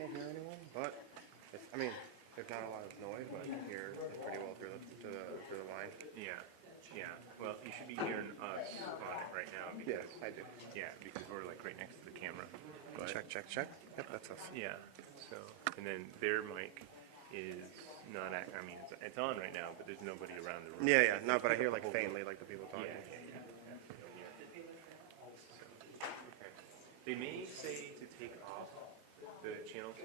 can't hear anyone, but it's, I mean, there's not a lot of noise, but I can hear pretty well through the line. Yeah, yeah. Well, you should be hearing us on it right now. Because, Yes, I do. Yeah, because we're like right next to the camera. But, Check. Yep, that's us. Yeah. So, and then their mic is not. I mean, it's on right now, but there's nobody around the room. Yeah. No, but I hear like faintly, like the people talking. Yeah. So, they may say to take off the channel 2.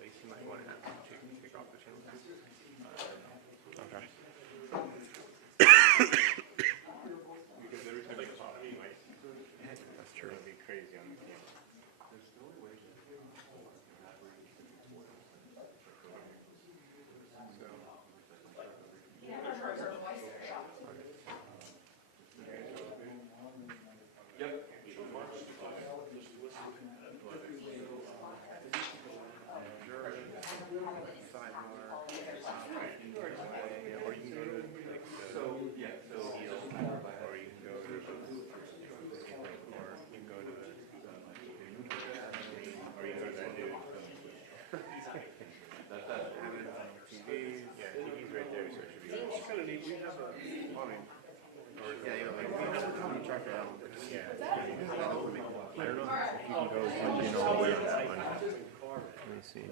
Lacey might want to ask you to take off the channel 2. Okay. Because every time you talk, you might. That's true. It'll be crazy on the camera. See.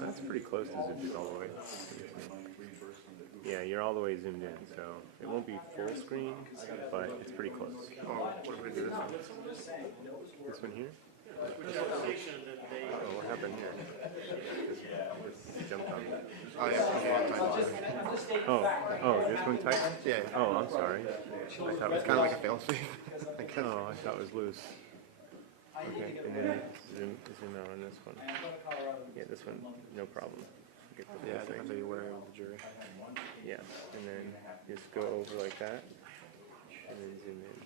That's pretty close to zoomed all the way. Yeah, you're all the way zoomed in, so it won't be full screen, but it's pretty close. Oh, what if we do this one? This one here? Oh, what happened here? It jumped on me. Oh, yeah. Oh, this one tight? Yeah. Oh, I'm sorry. I thought it was It's kind of like a fail safe. Oh, I thought it was loose. Okay, and then zoom out on this one. Yeah, this one, no problem. Get the Yeah, whole thing. depends how you wear it with the jury. Yeah, and then just go over like that, and then zoom in.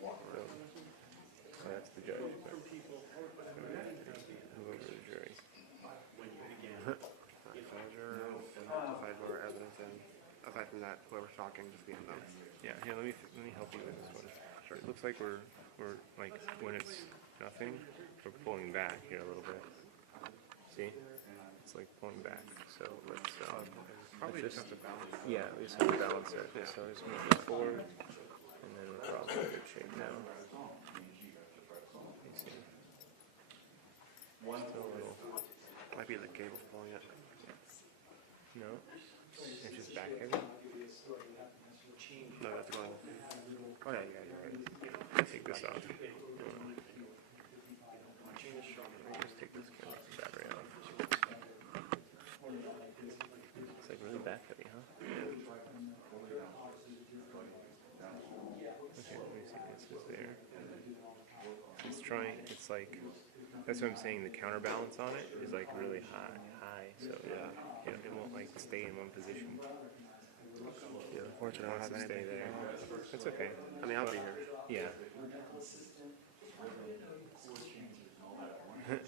So, oh, that's the judge. But, move over to the jury. Sidebar evidence, and aside from that, whoever's talking, just be on them. Yeah, here, let me help you with this one. Sure. It looks like we're like when it's nothing, we're pulling back here a little bit. See? It's like pulling back. So let's Probably let's just have to balance it. Yeah, we just have to balance it. Yeah. So just move it forward, and then we're probably in good shape now. You see? Still a little. Might be the cable pulling it. No, it's just back heavy. No, that's going. Oh yeah, you're right. Take this off. Just take this battery off. It's like really back heavy, huh? Okay, let me see. This is there. It's trying. It's like. That's what I'm saying. The counterbalance on it is like really high. So yeah, it won't like stay in one position. Yeah, unfortunately, I don't have Stay anything. there. That's okay. I mean, I'll be here. Yeah.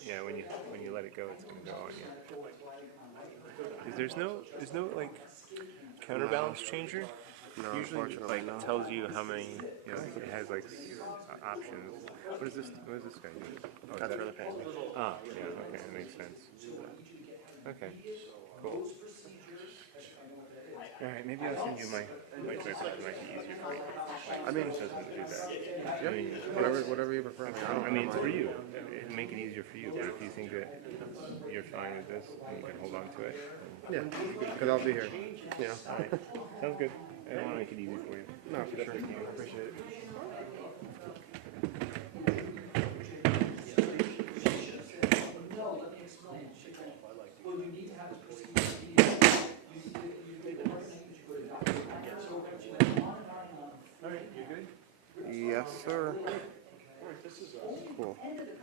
Yeah, when you let it go, it's gonna go on you. There's no like counterbalance changer. No, Usually, unfortunately, like no. tells you how many. You know, it has like options. What is this? What is this guy doing? Oh, That's for the family. Ah, yeah. Okay, that makes sense. Okay, cool. All right, maybe I'll send you my trip. It might be easier for you. I mean, It doesn't do that. yeah, I mean, whatever you prefer. I mean, it's for you. It'll make it easier for you. But if you think that you're fine with this, you can hold on to it. Yeah, because I'll be here. You know. All right, sounds good. I want to make it easy for you. No, for sure. Appreciate it. All right, you good? Yes, sir. Cool.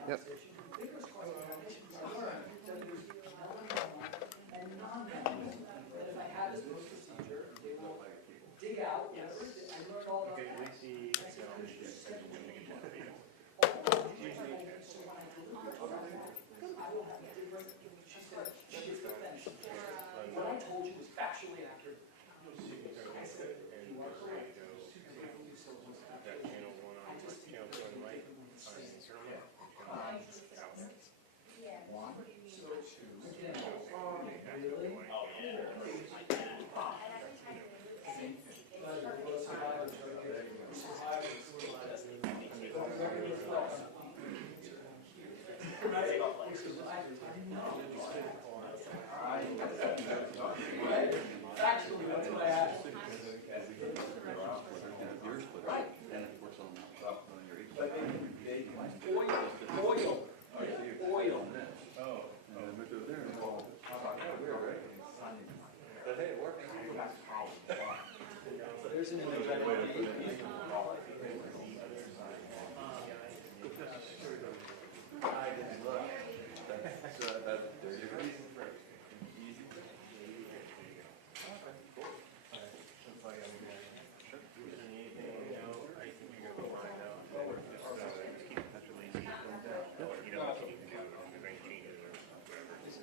Yep. Okay, Lacey. What I told you was factually accurate. That channel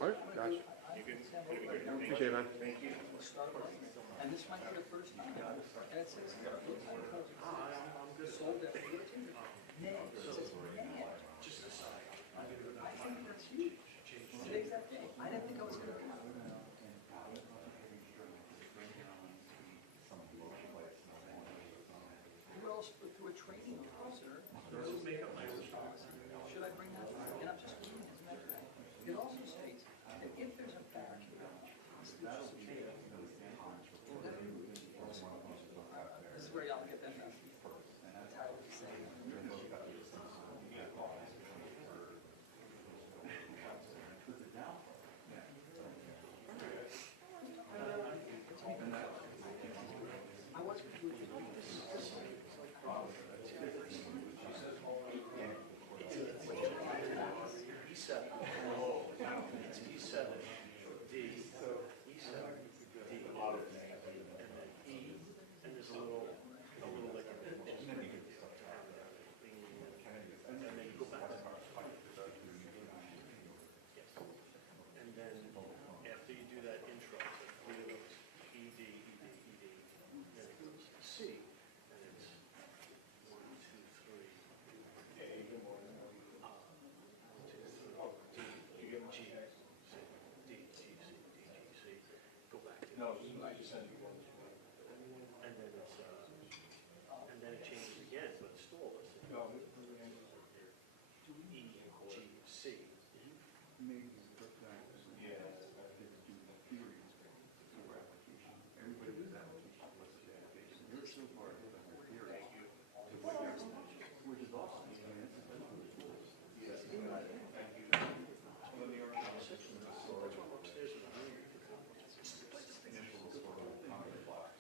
What? Gotcha. Appreciate it, man. And this might be the first time. And it says, sold at 14. Nay, it says, nay. Just a sign. I think that's huge. Today's that day. I didn't think I was going to come. Who else through a training course, sir? Should I bring that? And I'm just reading it. As a matter of fact, it also states that if there's a fact, this is where y'all get that done. That's how it's saying. I was confused. E7. Oh, it's E7. D. E7. D. And then E. And there's a little like and then you go back. Yes. And then after you do that intro, it's like 3 of those. E, D, E, D, E, D. Then it goes C. And it's 1, 2, 3. A. 1, 2, 3. Oh, D. You get G. C. D, G, C, D, G, C. Go back to no, I just said you want. And then it's and then it changes again, but it's still a list. No, E, G, C. Maybe the first time. Yeah, that's to do the theory for application. Everybody was application was the application. You're so far ahead of your theory. Which is awesome. Yes. Thank you. When the original section was that's why I'm upstairs with the room. Initials for common blocks.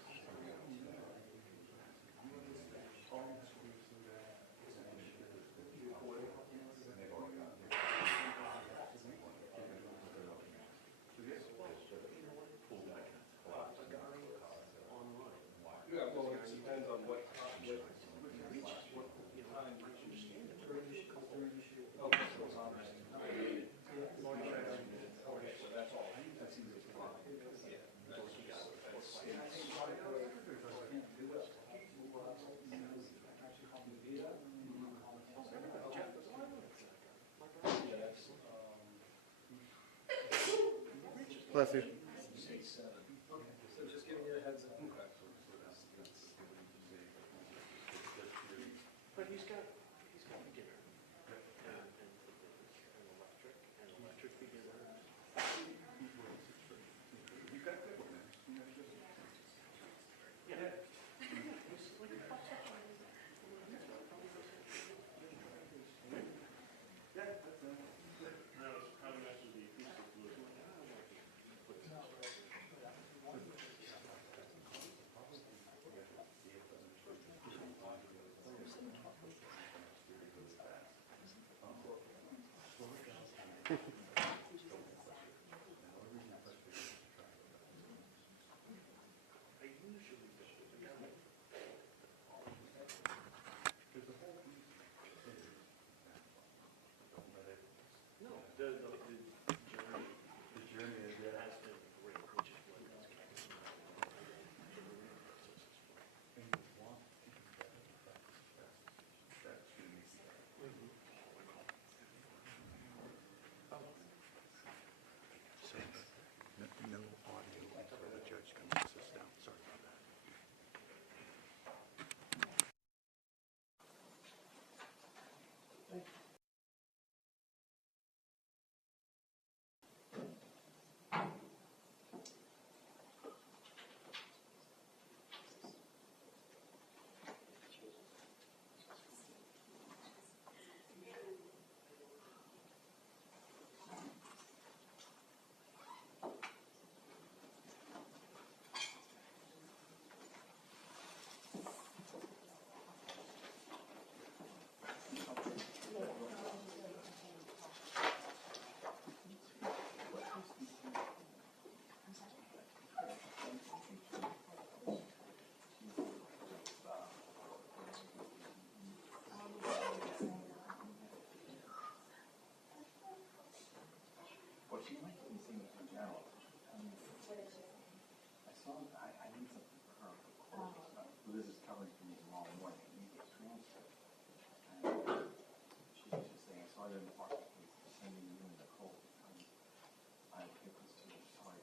Yeah, well, it depends on what time you understand it. Oh, that's what's on there. So that's all. That's easy to follow. Yeah. Bless you. So just giving you a heads up. But he's got beginner and electric beginner. You got good one. Yeah. know. I saw, I need something for her. So this is covering for me tomorrow morning. I need a transcript. And she was just saying, I saw you in the park. Sending you in the cold. I picked this to you. Sorry.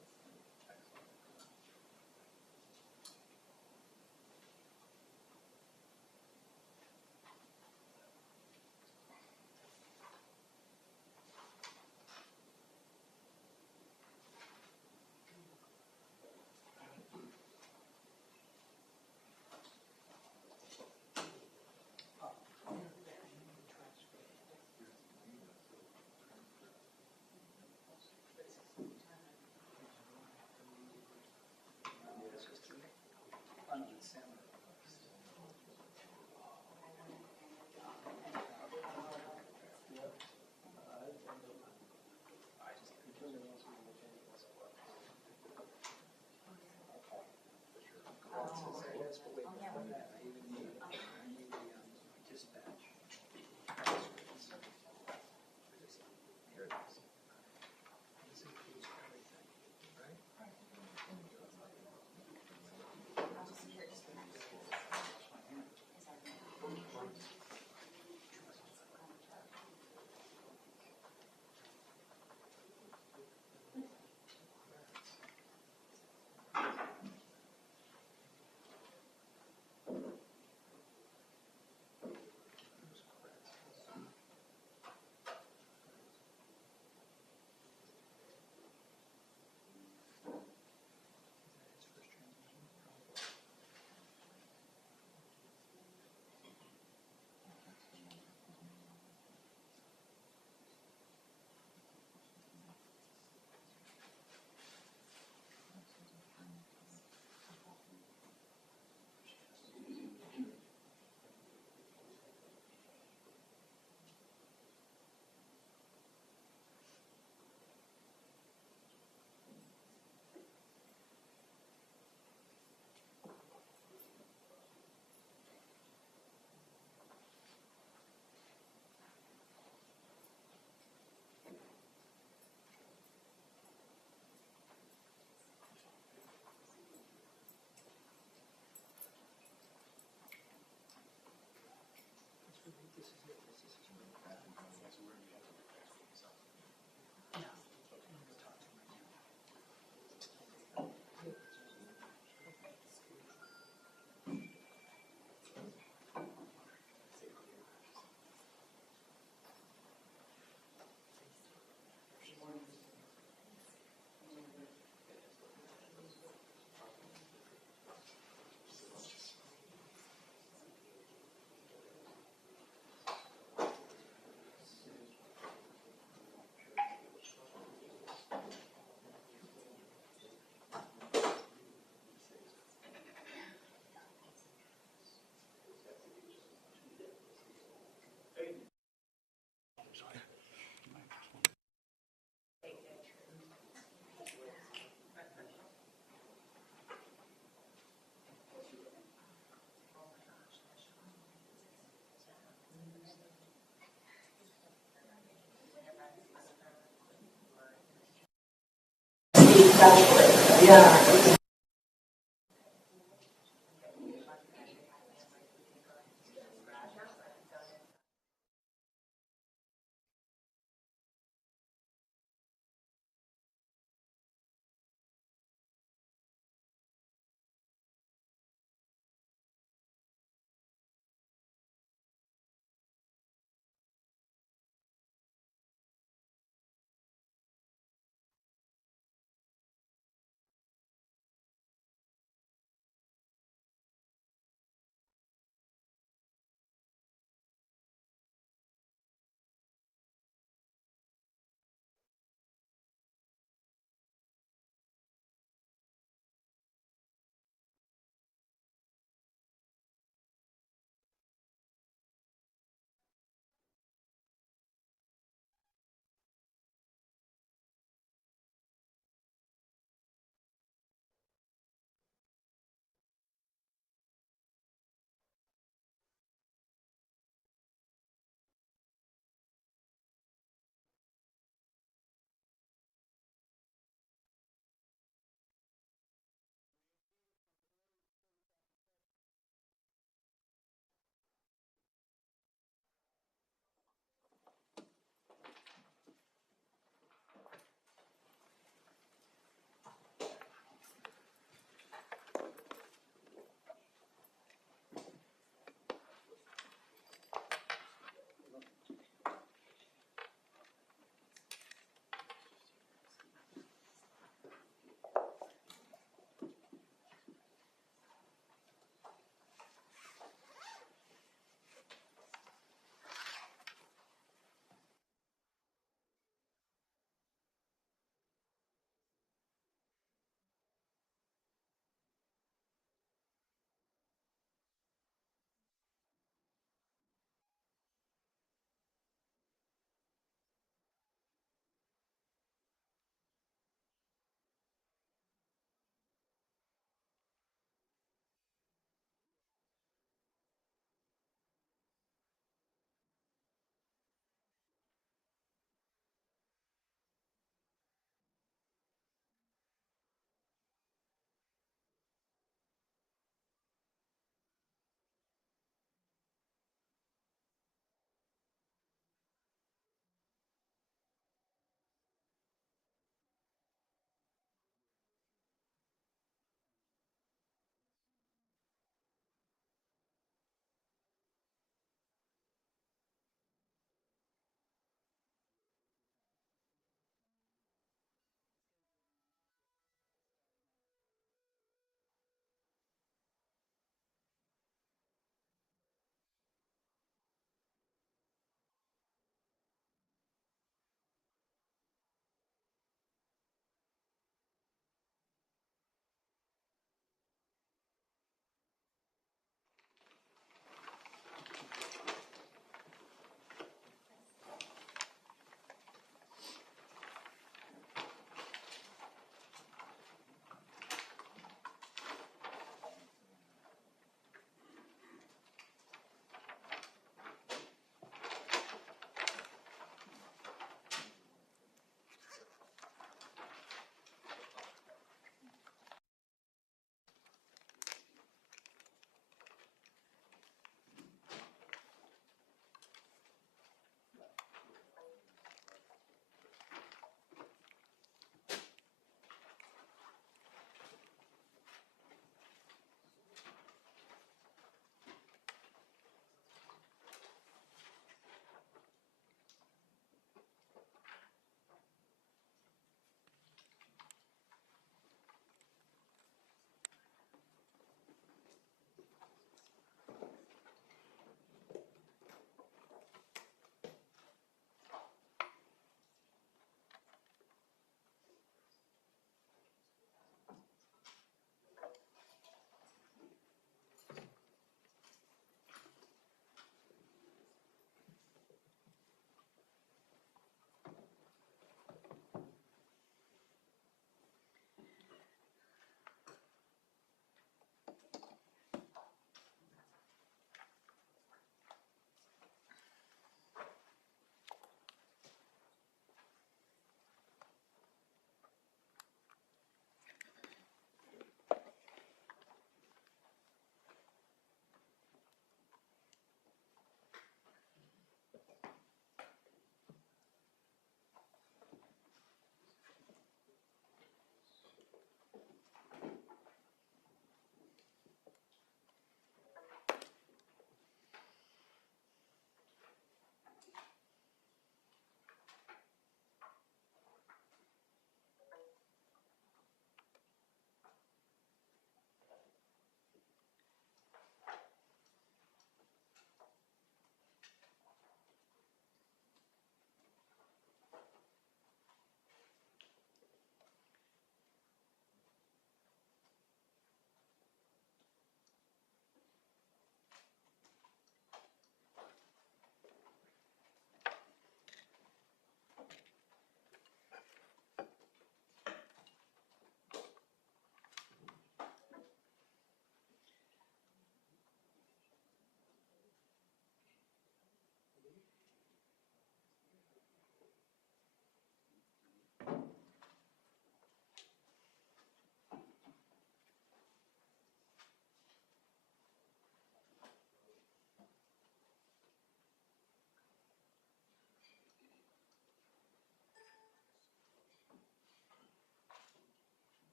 Excellent. Yeah.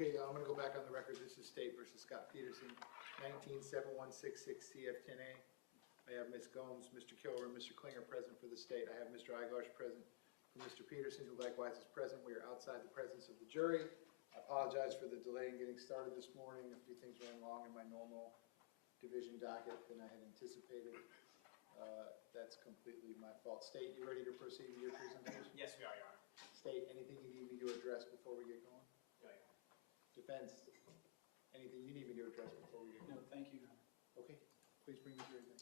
Okay, I'm gonna go back on the record. This is State versus Scot Peterson, 197166 CF10A. I have Ms. Gomes, Mr. Kilmer, and Mr. Klinger present for the state. I have Mr. Igarsh present for Mr. Peterson, who likewise is present. We are outside the presence of the jury. I apologize for the delay in getting started this morning. A few things ran long in my normal division docket than I had anticipated. That's completely my fault. State, you ready to proceed with your presentation? Yes, we are, Your Honor. State, anything you need me to address before we get going? No, Your Defense, anything you need me to address before we get Honor. going? No, thank you, Your Honor. Okay, please bring the jury back.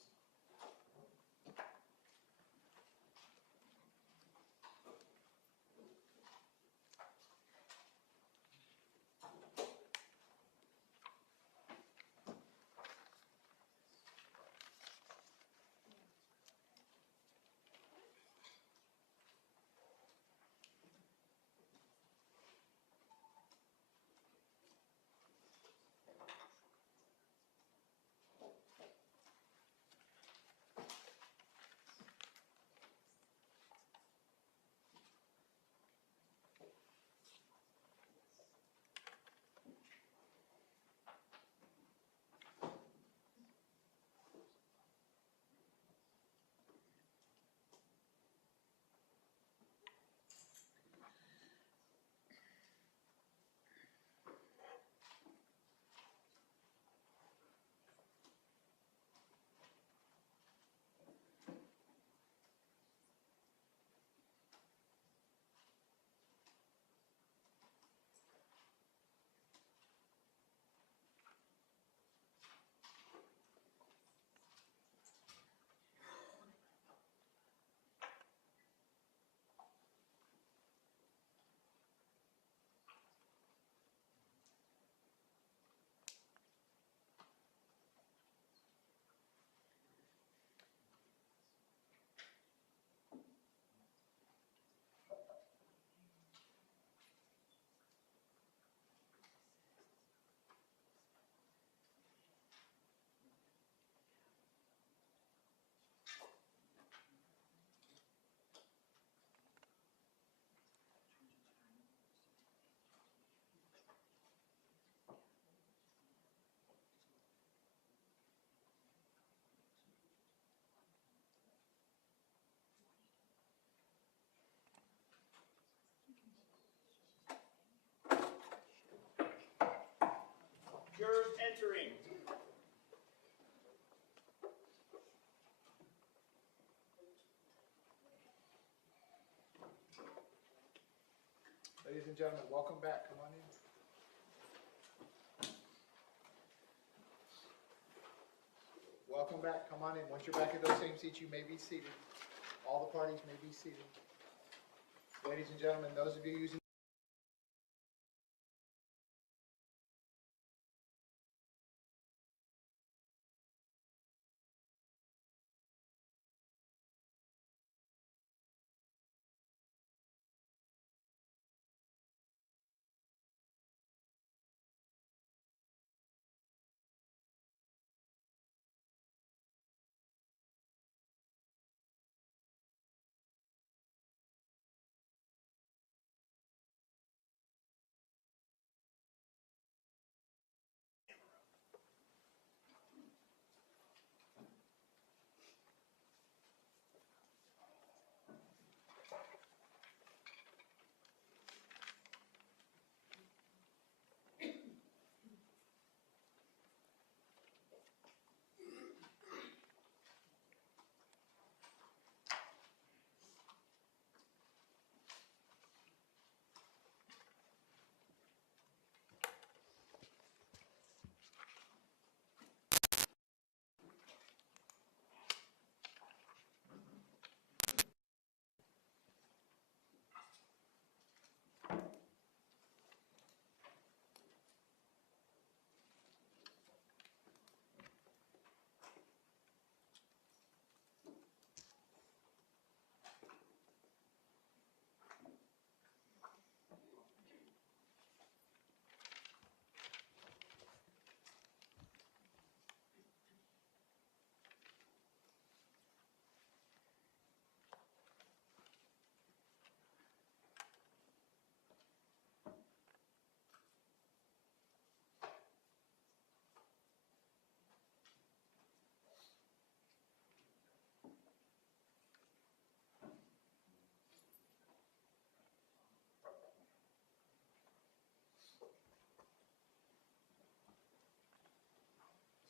Jurors entering. Ladies and gentlemen, welcome back. Come on in. Welcome back. Come on in. Once you're back at those same seats, you may be seated. All the parties may be seated. Ladies and gentlemen, those of you using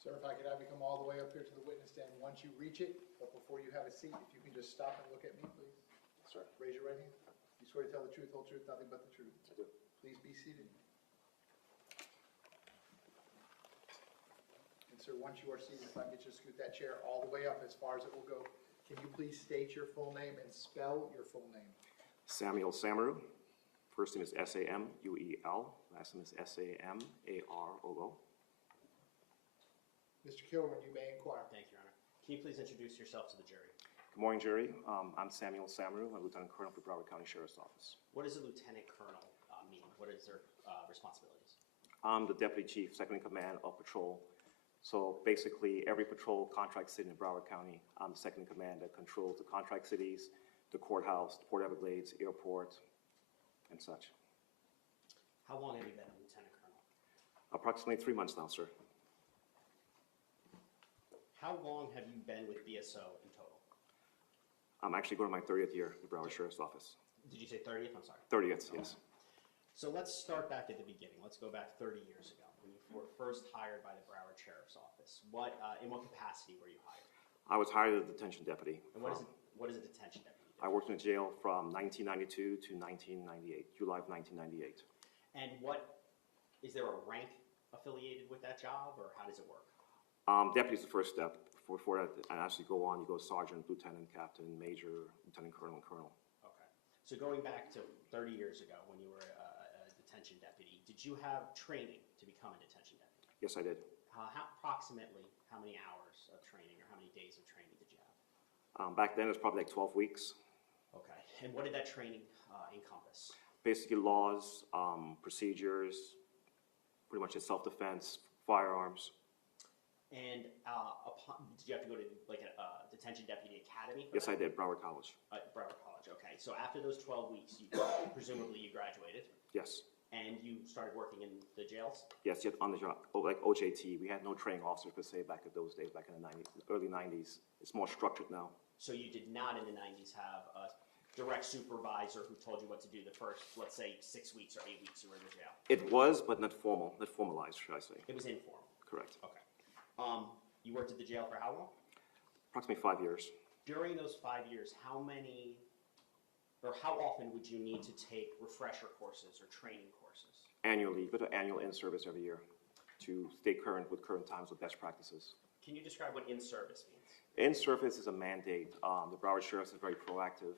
Sir, if I could have you come all the way up here to the witness stand once you reach it, but before you have a seat, if you can just stop and look at me, please. Sir. Raise your right hand. You swear to tell the truth, whole truth, nothing but the truth. I do. Please be seated. And sir, once you are seated, if I could just scoot that chair all the way up as far as it will go, can you please state your full name and spell your full name? Samuel Samaru. First name is Samuel. Last name is Samaroo. Mr. Kilroy, you may inquire. Thank you, Your Honor. Can you please introduce yourself to the jury? Good morning, jury. I'm Samuel Samaru. I'm Lieutenant Colonel for Broward County Sheriff's Office. What does a lieutenant colonel mean? What is their responsibilities? I'm the Deputy Chief, Second in Command of Patrol. So basically, every patrol contract city in Broward County, I'm the Second in Command that controls the contract cities, the courthouse, Port Everglades, airport, and such. How long have you been a lieutenant colonel? Approximately 3 months now, sir. How long have you been with BSO in total? I'm actually going to my 30th year at the Broward Sheriff's Office. Did you say 30th? I'm sorry. 30th, yes. So let's start back at the beginning. Let's go back 30 years ago when you were first hired by the Broward Sheriff's Office. In what capacity were you hired? I was hired as a detention deputy. And what is a detention deputy do? I worked in a jail from 1992 to 1998, July of 1998. And is there a rank affiliated with that job, or how does it work? Deputy is the first step. Before that, I actually go on, you go sergeant, lieutenant, captain, major, lieutenant colonel, and colonel. Okay. So going back to 30 years ago when you were a detention deputy, did you have training to become a detention deputy? Yes, I did. Approximately how many hours of training or how many days of training did you have? Back then, it was probably like 12 weeks. Okay. And what did that training encompass? Basically, laws, procedures, pretty much self-defense, firearms. And did you have to go to like a detention deputy academy? Yes, I did. Broward College. Broward College. Okay. So after those 12 weeks, presumably you graduated. Yes. And you started working in the jails? Yes, yet on the job, like OJT. We had no training officers per se back in those days, back in the early 90s. It's more structured now. So you did not in the 90s have a direct supervisor who told you what to do the first, let's say, 6 weeks or 8 weeks you were in the jail? It was, but not formal, not formalized, should I say. It was informal? Correct. Okay. You worked at the jail for how long? Approximately 5 years. During those 5 years, how often would you need to take refresher courses or training courses? Annually, you go to annual in-service every year to stay current with current times with best practices. Can you describe what in-service means? In-service is a mandate. The Broward Sheriff's is very proactive.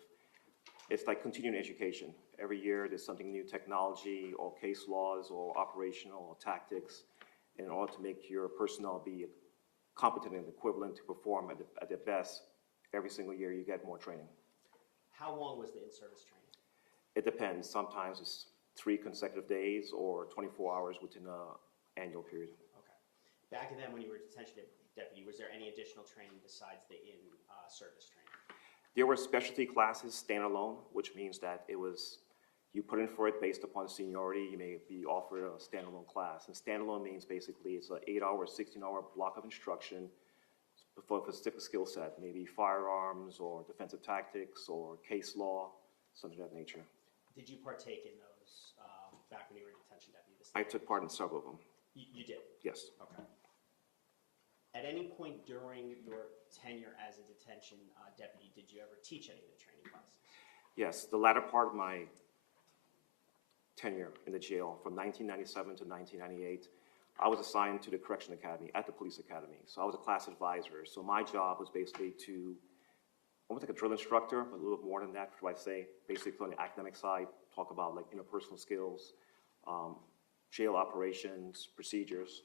It's like continuing education. Every year there's something new, technology or case laws or operational or tactics. And in order to make your personnel be competent and equivalent to perform at their best, every single year you get more training. How long was the in-service training? It depends. Sometimes it's 3 consecutive days or 24 hours within an annual period. Okay. Back then when you were a detention deputy, was there any additional training besides the in-service training? There were specialty classes standalone, which means that it was, you put in for it based upon seniority. You may be offered a standalone class. And standalone means basically it's an 8-hour, 16-hour block of instruction for a specific skill set, maybe firearms or defensive tactics or case law, something of that nature. Did you partake in those back when you were a detention deputy? I took part in several of them. You did? Yes. Okay. At any point during your tenure as a detention deputy, did you ever teach any of the training classes? Yes. The latter part of my tenure in the jail from 1997 to 1998, I was assigned to the Correction Academy at the Police Academy. So I was a class advisor. So my job was basically to, almost like a drill instructor, but a little bit more than that, should I say. Basically on the academic side, talk about like interpersonal skills, jail operations, procedures.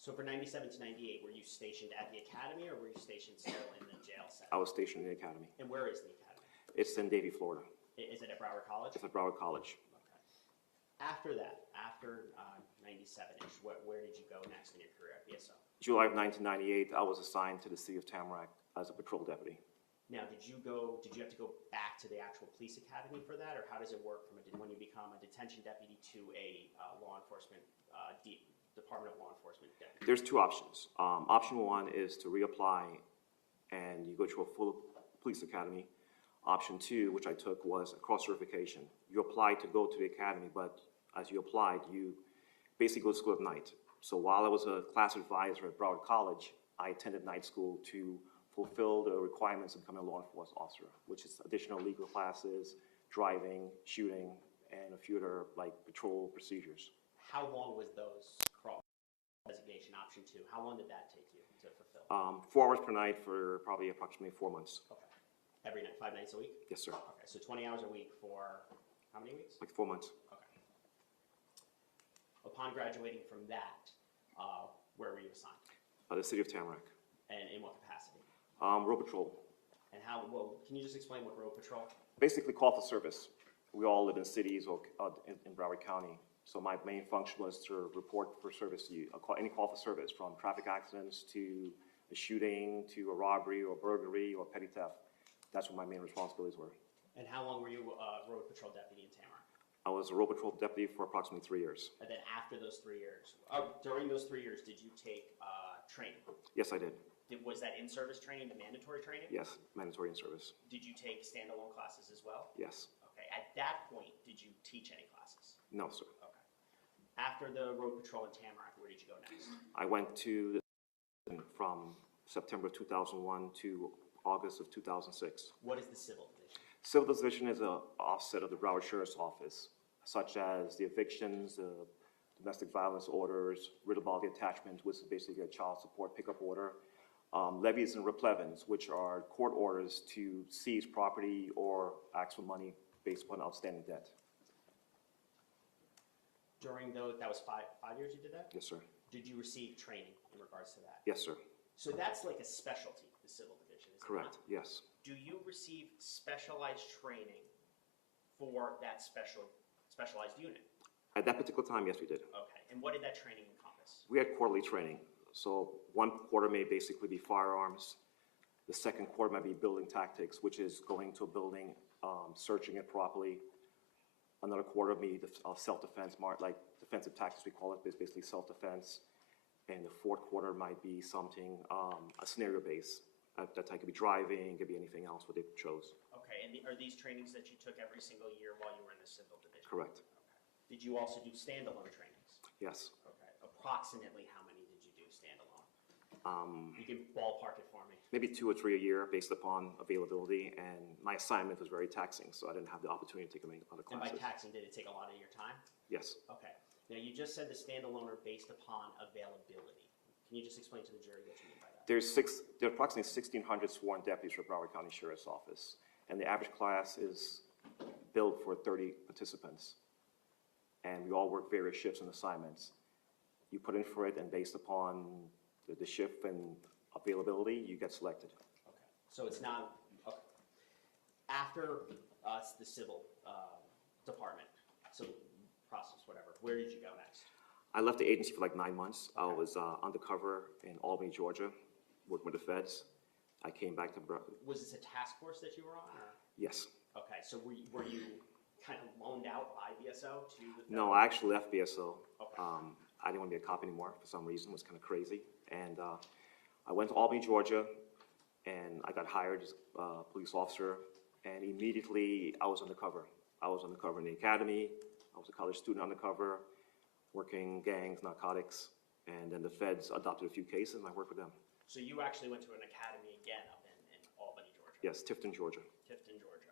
So for 97 to 98, were you stationed at the academy or were you stationed still in the jail setting? I was stationed in the academy. And where is the academy? It's in Davie, Florida. Is it at Broward College? It's at Broward College. Okay. After that, after 97-ish, where did you go next in your career at BSO? July of 1998, I was assigned to the city of Tamarack as a patrol deputy. Now, did you have to go back to the actual police academy for that, or how does it work when you become a detention deputy to a law enforcement, Department of Law Enforcement deputy? There's 2 options. Option 1 is to reapply and you go to a full police academy. Option 2, which I took, was a cross certification. You applied to go to the academy, but as you applied, you basically go to school at night. So while I was a class advisor at Broward College, I attended night school to fulfill the requirements of becoming a law enforcement officer, which is additional legal classes, driving, shooting, and a few other like patrol procedures. How long was those designation option 2? How long did that take you to fulfill? 4 hours per night for probably approximately 4 months. Okay. Every night, 5 nights a week? Yes, sir. Okay, so 20 hours a week for how many weeks? Like 4 months. Okay. Upon graduating from that, where were you assigned? The city of Tamarack. And in what capacity? Road patrol. And how, well, can you just explain what road patrol? Basically call for service. We all live in cities or in Broward County. So my main function was to report for service to you, any call for service, from traffic accidents to a shooting to a robbery or burglary or petty theft. That's what my main responsibilities were. And how long were you road patrol deputy in Tamarack? I was a road patrol deputy for approximately 3 years. And then after those 3 years, during those 3 years, did you take training? Yes, I did. Was that in-service training, the mandatory training? Yes, mandatory in service. Did you take standalone classes as well? Yes. Okay. At that point, did you teach any classes? No, sir. Okay. After the road patrol in Tamarack, where did you go next? I went to from September 2001 to August of 2006. What is the civil division? Civil division is an offset of the Broward Sheriff's Office, such as the evictions, the domestic violence orders, writ of bodily attachment, which is basically a child support pickup order, levies and replevins, which are court orders to seize property or ask for money based upon outstanding debt. During those, that was five years you did that? Yes, sir. Did you receive training in regards to that? Yes, sir. So that's like a specialty, the civil division, is it Correct. not? Yes. Do you receive specialized training for that specialized unit? At that particular time, yes, we did. Okay. And what did that training encompass? We had quarterly training. So one quarter may basically be firearms. The second quarter might be building tactics, which is going to a building, searching it properly. Another quarter may be the self-defense, like defensive tactics we call it, but it's basically self-defense. And the fourth quarter might be something, a scenario base. That time could be driving, could be anything else what they chose. Okay. And are these trainings that you took every single year while you were in the civil division? Correct. Okay. Did you also do standalone trainings? Yes. Okay. Approximately how many did you do standalone? You can ballpark it for me. Maybe 2 or 3 a year based upon availability, and my assignment was very taxing, so I didn't have the opportunity to take many other And by classes. taxing, did it take a lot of your time? Yes. Okay. Now, you just said the standalone are based upon availability. Can you just explain to the jury what you mean by that? There are approximately 1,600 sworn deputies for Broward County Sheriff's Office, and the average class is billed for 30 participants. And we all work various shifts and assignments. You put in for it, and based upon the shift and availability, you get selected. Okay. So it's not, okay. After the civil department, civil process, whatever, where did you go next? I left the agency for like 9 months. I was undercover in Albany, Georgia, working with the feds. I came back to Was this a task force that you were on? Or? Yes. Okay, so were you kind of loaned out by BSO to the feds? No, I actually left BSO. Okay. I didn't want to be a cop anymore for some reason. It was kind of crazy. And I went to Albany, Georgia, and I got hired as a police officer. And immediately I was undercover. I was undercover in the academy. I was a college student undercover, working gangs, narcotics. And then the feds adopted a few cases, and I worked with them. So you actually went to an academy again up in Albany, Georgia? Yes, Tifton, Georgia. Tifton, Georgia.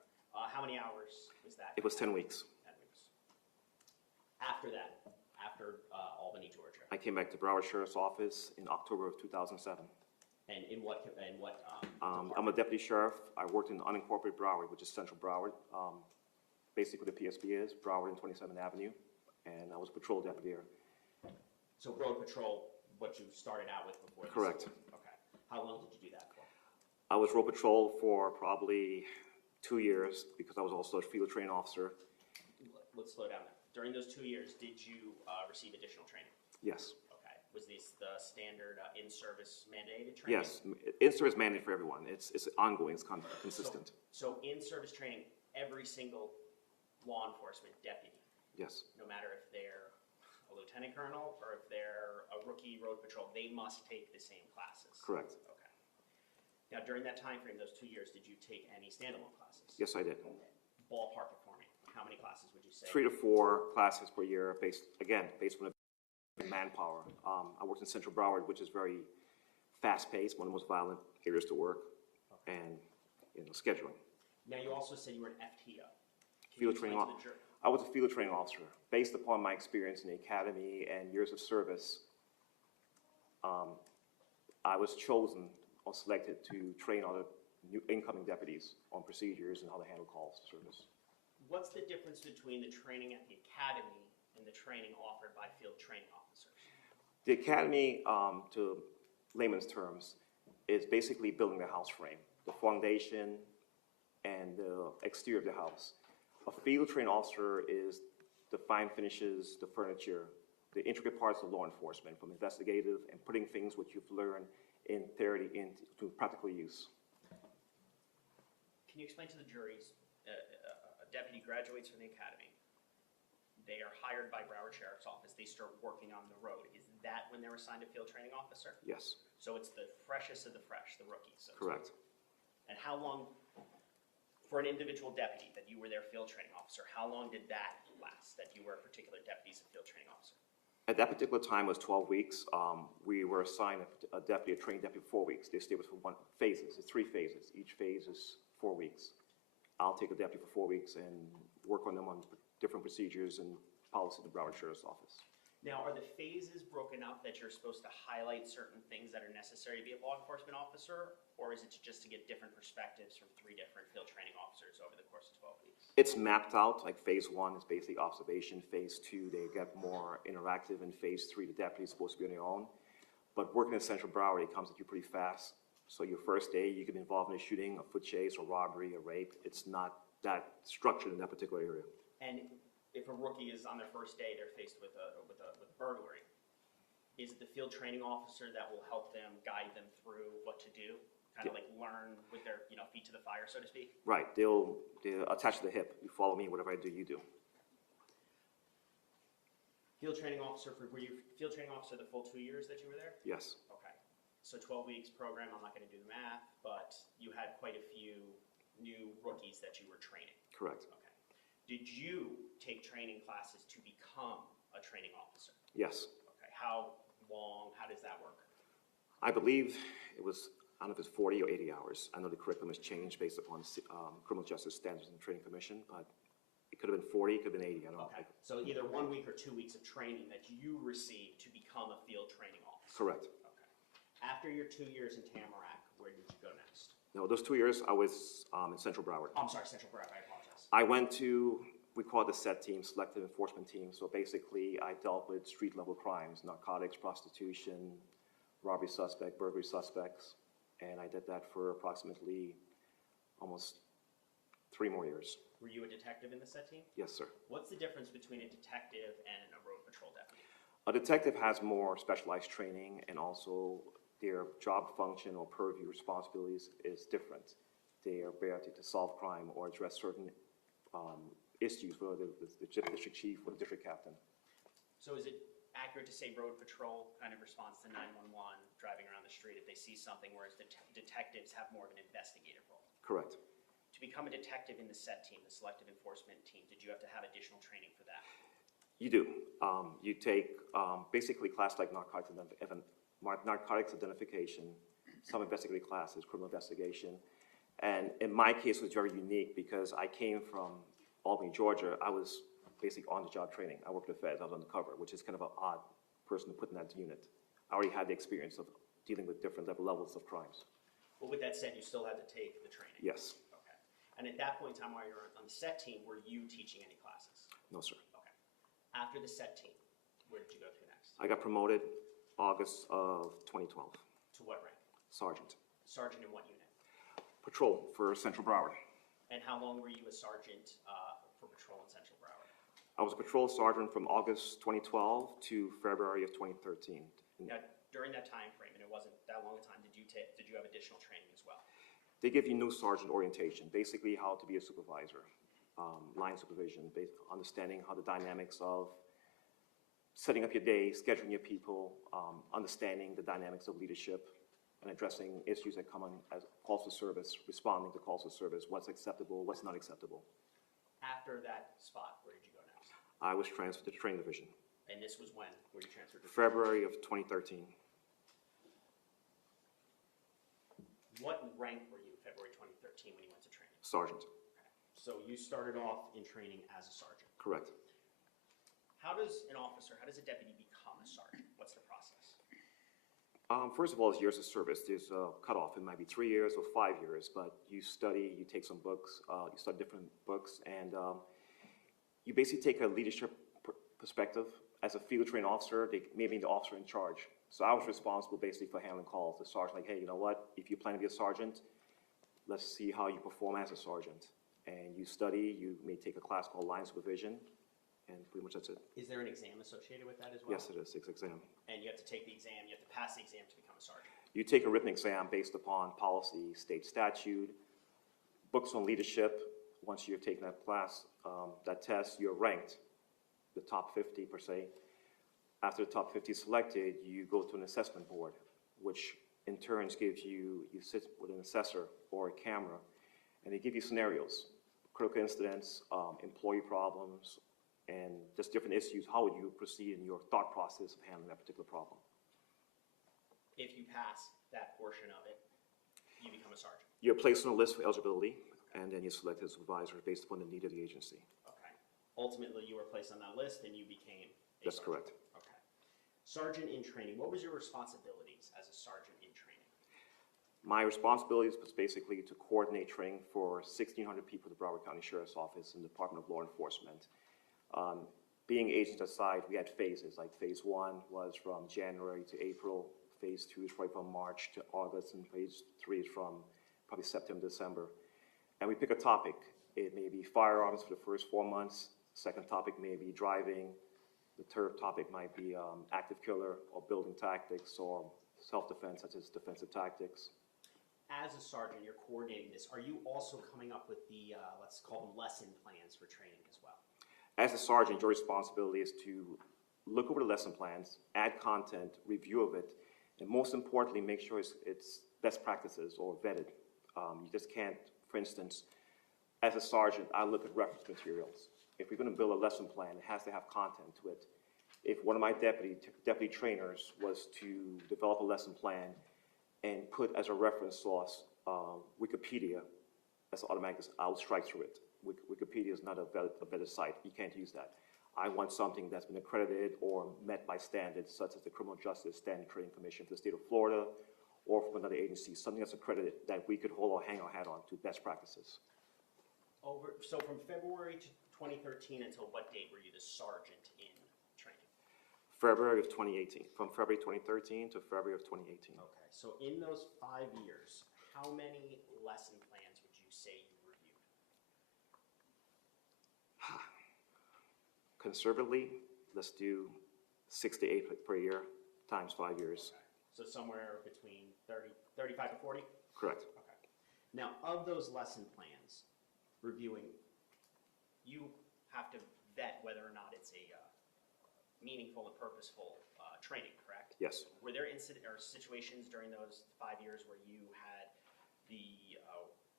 How many hours was that? It was 10 weeks. 10 weeks. After that, after Albany, Georgia. I came back to Broward Sheriff's Office in October of 2007. And in what I'm a deputy sheriff. I worked in unincorporated Broward, which is central Broward. Basically, the PSB is Broward and 27th Avenue, and I was patrol deputy here. So road patrol, what you started out with before? Correct. Okay. How long did you do that for? I was road patrol for probably 2 years because I was also a field training officer. Let's slow down there. During those 2 years, did you receive additional training? Yes. Okay. Was this the standard in-service mandated training? Yes. In-service mandate for everyone. It's ongoing. It's consistent. So in-service training, every single law enforcement deputy, Yes. no matter if they're a lieutenant colonel or if they're a rookie road patrol, they must take the same classes? Correct. Okay. Now, during that time frame, those 2 years, did you take any standalone classes? Yes, I did. Ballpark it for me. How many classes would you say? 3 to 4 classes per year, based on the manpower. I worked in Central Broward, which is very fast-paced, one of the most violent areas to work, and scheduling. Now, you also said you were an FTO. Can you Field explain training to the jury? I was a field training officer. Based upon my experience in the academy and years of service, I was chosen or selected to train other new incoming deputies on procedures and how to handle calls to service. What's the difference between the training at the academy and the training offered by field training officers? The academy, to layman's terms, is basically building the house frame, the foundation and the exterior of the house. A field trained officer is the fine finishes, the furniture, the intricate parts of law enforcement, from investigative and putting things which you've learned in theory into practical use. Can you explain to the juries, a deputy graduates from the academy, they are hired by Broward Sheriff's Office, they start working on the road. Is that when they're assigned a field training officer? Yes, So it's the freshest of the fresh, the rookies. So to correct. speak. And how long, for an individual deputy, that you were their field training officer, how long did that last, that you were a particular deputy's field training officer? At that particular time, it was 12 weeks. We were assigned a deputy, a trained deputy, 4 weeks. They stay with for phases. It's 3 phases. Each phase is 4 weeks. I'll take a deputy for 4 weeks and work on them on different procedures and policy of the Broward Sheriff's Office. Now, are the phases broken up that you're supposed to highlight certain things that are necessary to be a law enforcement officer, or is it just to get different perspectives from 3 different field training officers over the course of 12 weeks? It's mapped out, like phase 1 is basically observation, phase 2, they get more interactive, and phase 3, the deputy is supposed to be on their own. But working in Central Broward, it comes at you pretty fast. So your first day, you can be involved in a shooting, a foot chase, a robbery, a rape. It's not that structured in that particular area. And if a rookie is on their first day, they're faced with a burglary, is it the field training officer that will help them, guide them through what to do? Kind of like learn with their feet to the fire, so to speak? Right, they're attached to the hip. You follow me, whatever I do, you do. Field training officer, were you field training officer the full 2 years that you were there? Yes, Okay. So 12 weeks program, I'm not going to do the math, but you had quite a few new rookies that you were training. correct. Okay. Did you take training classes to become a training officer? Yes. Okay. How long, how does that work? I believe it was, I don't know if it's 40 or 80 hours. I know the curriculum has changed based upon Criminal Justice Standards and Training Commission, but it could have been 40, it could have been 80, I don't know. Okay. So either 1 week or 2 weeks of training that you received to become a field training officer? Correct. Okay. After your 2 years in Tamarack, where did you go next? No, those 2 years, I was in Central Broward. I'm sorry, Central Broward, I apologize. I went to, we call it the SET team, Selective Enforcement Team. So basically, I dealt with street-level crimes, narcotics, prostitution, robbery suspect, burglary suspects, and I did that for approximately almost 3 more years. Were you a detective in the SET team? Yes, sir. What's the difference between a detective and a road patrol deputy? A detective has more specialized training, and also their job function or purview responsibilities is different. They are there to solve crime or address certain issues, whether the district chief or the district captain. So is it accurate to say road patrol kind of responds to 911, driving around the street if they see something, whereas the detectives have more of an investigative role? Correct. To become a detective in the SET team, the Selective Enforcement Team, did you have to have additional training for that? You do. You take basically class like narcotics identification, some investigative classes, criminal investigation. And in my case, it was very unique because I came from Albany, Georgia. I was basically on-the-job training. I worked with the feds. I was undercover, which is kind of an odd person to put in that unit. I already had the experience of dealing with different levels of crimes. Well, with that said, you still had to take the training? Yes. Okay. And at that point in time, while you were on the SET team, were you teaching any classes? No, sir. Okay. After the SET team, where did you go to next? I got promoted August of 2012. To what rank? Sergeant. Sergeant in what unit? Patrol for Central Broward. And how long were you a sergeant for patrol in Central Broward? I was a patrol sergeant from August 2012 to February of 2013. Now, during that time frame, and it wasn't that long a time, did you have additional training as well? They give you new sergeant orientation, basically how to be a supervisor, line supervision, understanding how the dynamics of setting up your day, scheduling your people, understanding the dynamics of leadership, and addressing issues that come on as calls for service, responding to calls for service, what's acceptable, what's not acceptable. After that spot, where did you go next? I was transferred to the training division. And this was when? Were you transferred to? February of 2013. What rank were you February 2013 when you went to training? Sergeant. So you started off in training as a sergeant. Correct. How does a deputy become a sergeant? What's the process? First of all, it's years of service. There's a cutoff. It might be 3 years or 5 years, but you study, you take some books, you study different books, and you basically take a leadership perspective. As a field trained officer, they made me the officer in charge. So I was responsible basically for handling calls. The sergeant, like, hey, you know what? If you plan to be a sergeant, let's see how you perform as a sergeant. And you study, you may take a class called line supervision, and pretty much that's it. Is there an exam associated with that as well? Yes, it is, 6 exam. And you have to take the exam, you have to pass the exam to become a sergeant? You take a written exam based upon policy, state statute, books on leadership. Once you've taken that class, that test, you're ranked the top 50 per se. After the top 50 is selected, you go to an assessment board, which in turns gives you sit with an assessor or a camera, and they give you scenarios, critical incidents, employee problems, and just different issues. How would you proceed in your thought process of handling that particular problem? If you pass that portion of it, you become a sergeant. You're placed on a list for eligibility, and then you're selected as supervisor based upon the need of the agency. Okay. Ultimately, you were placed on that list and you became a That's sergeant. correct. Okay. Sergeant in training, what was your responsibilities as a sergeant in training? My responsibilities was basically to coordinate training for 1,600 people at the Broward County Sheriff's Office and the Department of Law Enforcement. Being agents aside, we had phases, like phase 1 was from January to April, phase 2 is right from March to August, and phase 3 is from probably September, December. And we pick a topic. It may be firearms for the first 4 months. Second topic may be driving. The third topic might be active killer or building tactics or self-defense, such as defensive tactics. As a sergeant, you're coordinating this. Are you also coming up with the, let's call them lesson plans for training as well? As a sergeant, your responsibility is to look over the lesson plans, add content, review of it, and most importantly, make sure it's best practices or vetted. You just can't, for instance, as a sergeant, I look at reference materials. If we're going to build a lesson plan, it has to have content to it. If one of my deputy trainers was to develop a lesson plan and put as a reference source Wikipedia, that's automatic. I'll strike through it. Wikipedia is not a vetted site. You can't use that. I want something that's been accredited or met by standards, such as the Criminal Justice Standard Training Commission for the state of Florida, or from another agency, something that's accredited that we could hold or hang our hat on to best practices. So from February to 2013 until what date were you the sergeant in training? February of 2018. From February 2013 to February of 2018. Okay, so in those 5 years, how many lesson plans would you say you reviewed? Conservatively, let's do 6 to 8 per year times 5 years. Okay. So somewhere between 35 to 40? Correct. Okay. Now, of those lesson plans, reviewing, you have to vet whether or not it's a meaningful and purposeful training, correct? Yes. Were there situations during those 5 years where you had the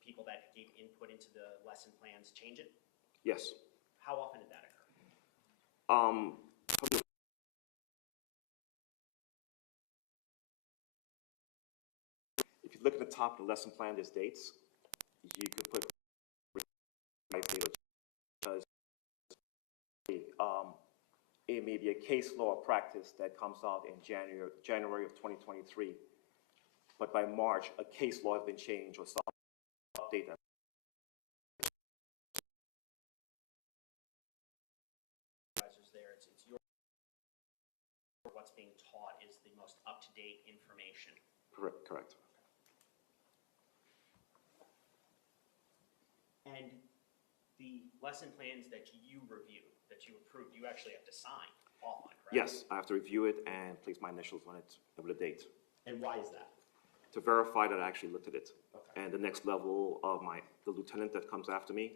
people that gave input into the lesson plans change it? Yes. How often did that occur? If you look at the top of the lesson plan, there's dates. You could put because it may be a case law practice that comes out in January of 2023, but by March, a case law has been changed or some update that. There, it's your what's being taught is the most up-to-date information. Correct. And the lesson plans that you review, that you approve, you actually have to sign off on, correct? Yes, I have to review it and place my initials on it with a date And why is that? to verify that I actually looked at it. Okay. And the next level of the lieutenant that comes after me,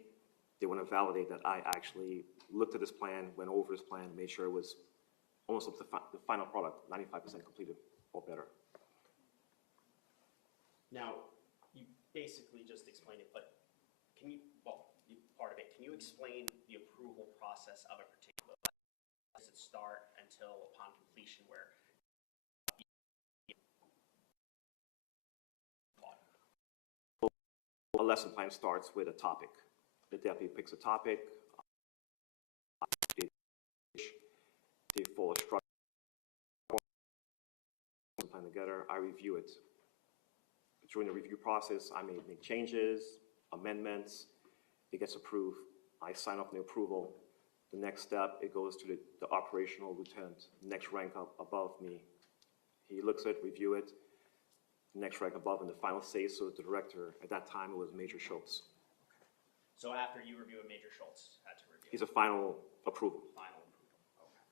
they want to validate that I actually looked at this plan, went over this plan, made sure it was almost up to the final product, 95% completed or better. Now, you basically just explained it, but can you, part of it, can you explain the approval process of a particular, does it start and until upon completion where A lesson plan starts with a topic. The deputy picks a topic, they follow a structure, plan together, I review it. During the review process, I may make changes, amendments, it gets approved, I sign off on the approval. The next step, it goes to the operational lieutenant, next rank up above me. He looks at it, review it, next rank above, and the final say so the director. At that time, it was Major Schultz. So after you review it, Major Schultz had to review He's it. a final approval. Final approval, okay.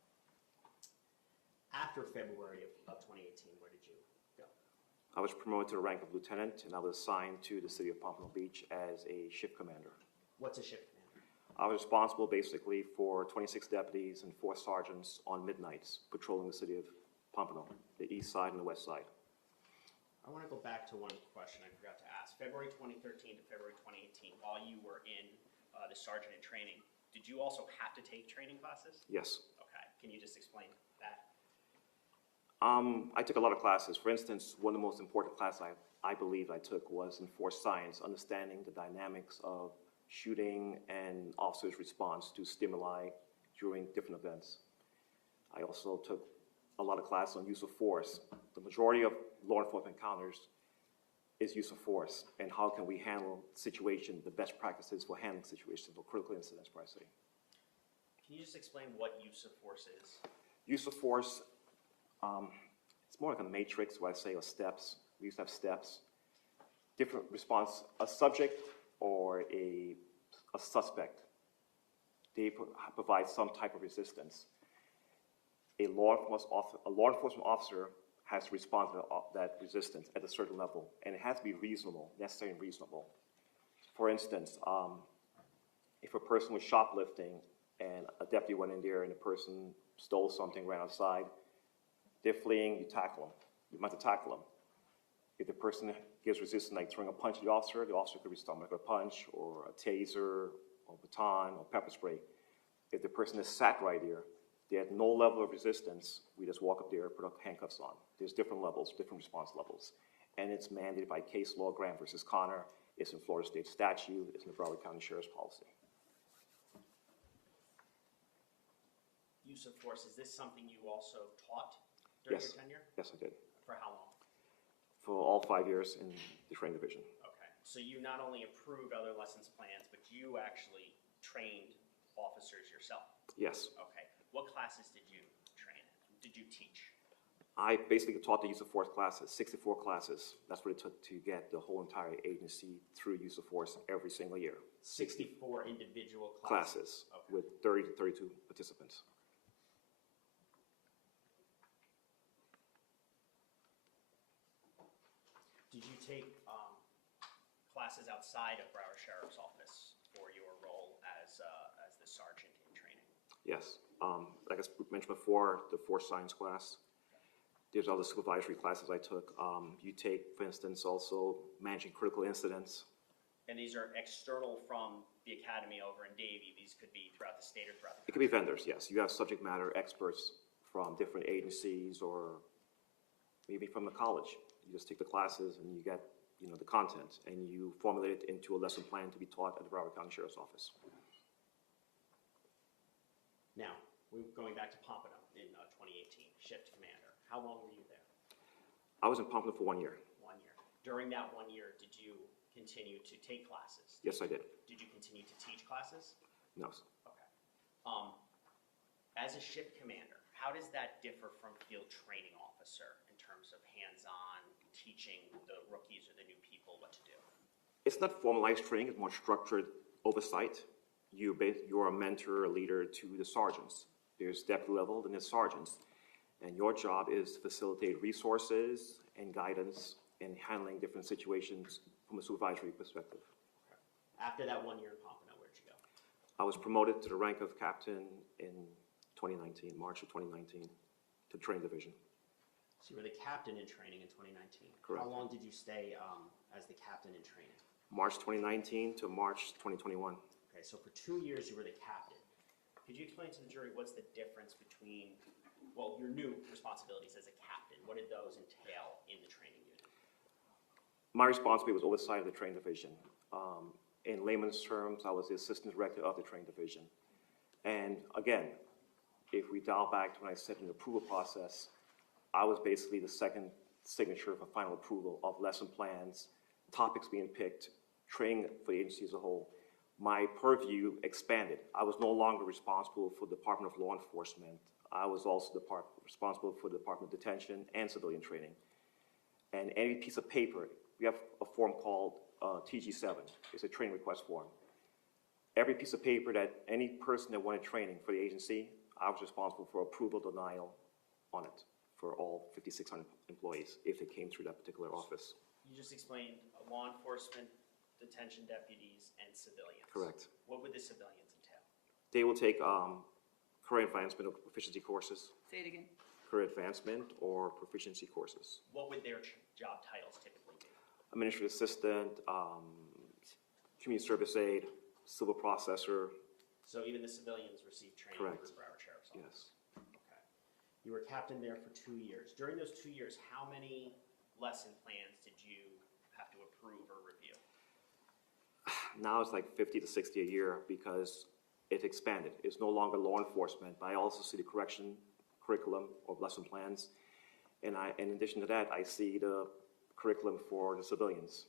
After February of 2018, where did you go? I was promoted to the rank of lieutenant, and I was assigned to the city of Pompano Beach as a shift commander. What's a shift commander? I was responsible basically for 26 deputies and 4 sergeants on midnights patrolling the city of Pompano, the east side and the west side. I want to go back to one question I forgot to ask. February 2013 to February 2018, while you were in the sergeant in training, did you also have to take training classes? Yes. Okay, can you just explain that? I took a lot of classes. For instance, one of the most important classes I believe I took was Enforced Science, understanding the dynamics of shooting and officers' response to stimuli during different events. I also took a lot of classes on use of force. The majority of law enforcement encounters is use of force, and how can we handle situations, the best practices for handling situations or critical incidents, per se. Can you just explain what use of force is? Use of force, it's more like a matrix, what I say, of steps. We used to have steps. Different response, a subject or a suspect, they provide some type of resistance. A law enforcement officer has to respond to that resistance at a certain level, and it has to be reasonable, necessary and reasonable. For instance, if a person was shoplifting and a deputy went in there and the person stole something, ran outside, they're fleeing, you tackle them. You might have to tackle them. If the person gives resistance, like throwing a punch at the officer could respond with a punch or a taser or baton or pepper spray. If the person is sat right there, they had no level of resistance, we just walk up there, put up handcuffs on. There's different levels, different response levels. And it's mandated by case law, Graham versus Connor. It's in Florida State statute. It's in the Broward County Sheriff's policy. Use of force, is this something you also taught during your tenure? Yes, I did. For how long? For all 5 years in the training division. Okay, so you not only approved other lessons plans, but you actually trained officers yourself? Yes. Okay, what classes did you train in? Did you teach? I basically taught the use of force classes, 64 classes. That's what it took to get the whole entire agency through use of force every single year. 64 individual Classes Okay. with 30 to 32 participants. Did you take classes outside of Broward Sheriff's Office for your role as the sergeant in training? Yes. Like I mentioned before, the force science class. There's other supervisory classes I took. You take, for instance, also managing critical incidents. And these are external from the academy over in Davie. These could be throughout the state or throughout the It could be vendors, yes. You have subject matter experts from different agencies or maybe from the college. You just take the classes and you get, the content, and you formulate it into a lesson plan to be taught at the Broward County Sheriff's Office. Now, we're going back to Pompano in 2018, shift commander. How long were you there? I was in Parkland for 1 year. 1 year. During that 1 year, did you continue to take classes? Yes, I did. Did you continue to teach classes? No. Okay. As a shift commander, how does that differ from field training officer in terms of hands-on teaching the rookies or the new people what to do? It's not formalized training, it's more structured oversight. You're a mentor, a leader to the sergeants. There's deputy level, then there's sergeants. And your job is to facilitate resources and guidance in handling different situations from a supervisory perspective. Okay. After that 1 year in Pompano, where'd you go? I was promoted to the rank of captain in 2019, March of 2019, to the training division. So you were the captain in training in 2019. Correct. How long did you stay as the captain in training? March 2019 to March 2021. Okay, so for 2 years you were the captain. Could you explain to the jury what's the difference between well, your new responsibilities as a captain, what did those entail in the training unit? My responsibility was oversight of the training division. In layman's terms, I was the assistant director of the training division. And again, if we dial back to when I said in the approval process, I was basically the second signature for final approval of lesson plans, topics being picked, training for the agency as a whole. My purview expanded. I was no longer responsible for the Department of Law Enforcement. I was also responsible for the Department of Detention and civilian training. And any piece of paper, we have a form called TG7. It's a training request form. Every piece of paper that any person that wanted training for the agency, I was responsible for approval, denial on it for all 5,600 employees if they came through that particular office. You just explained law enforcement, detention deputies, and civilians. Correct. What would the civilians entail? They will take career advancement or proficiency courses, Say it again. career advancement or proficiency courses. What would their job titles typically be? Administrative assistant, community service aide, civil processor. So even the civilians receive training Correct. through Broward Sheriff's Office? Yes. Okay. You were captain there for 2 years. During those 2 years, how many lesson plans did you have to approve or review? Now it's like 50 to 60 a year because it expanded. It's no longer law enforcement, but I also see the correction curriculum or lesson plans. And in addition to that, I see the curriculum for the civilians.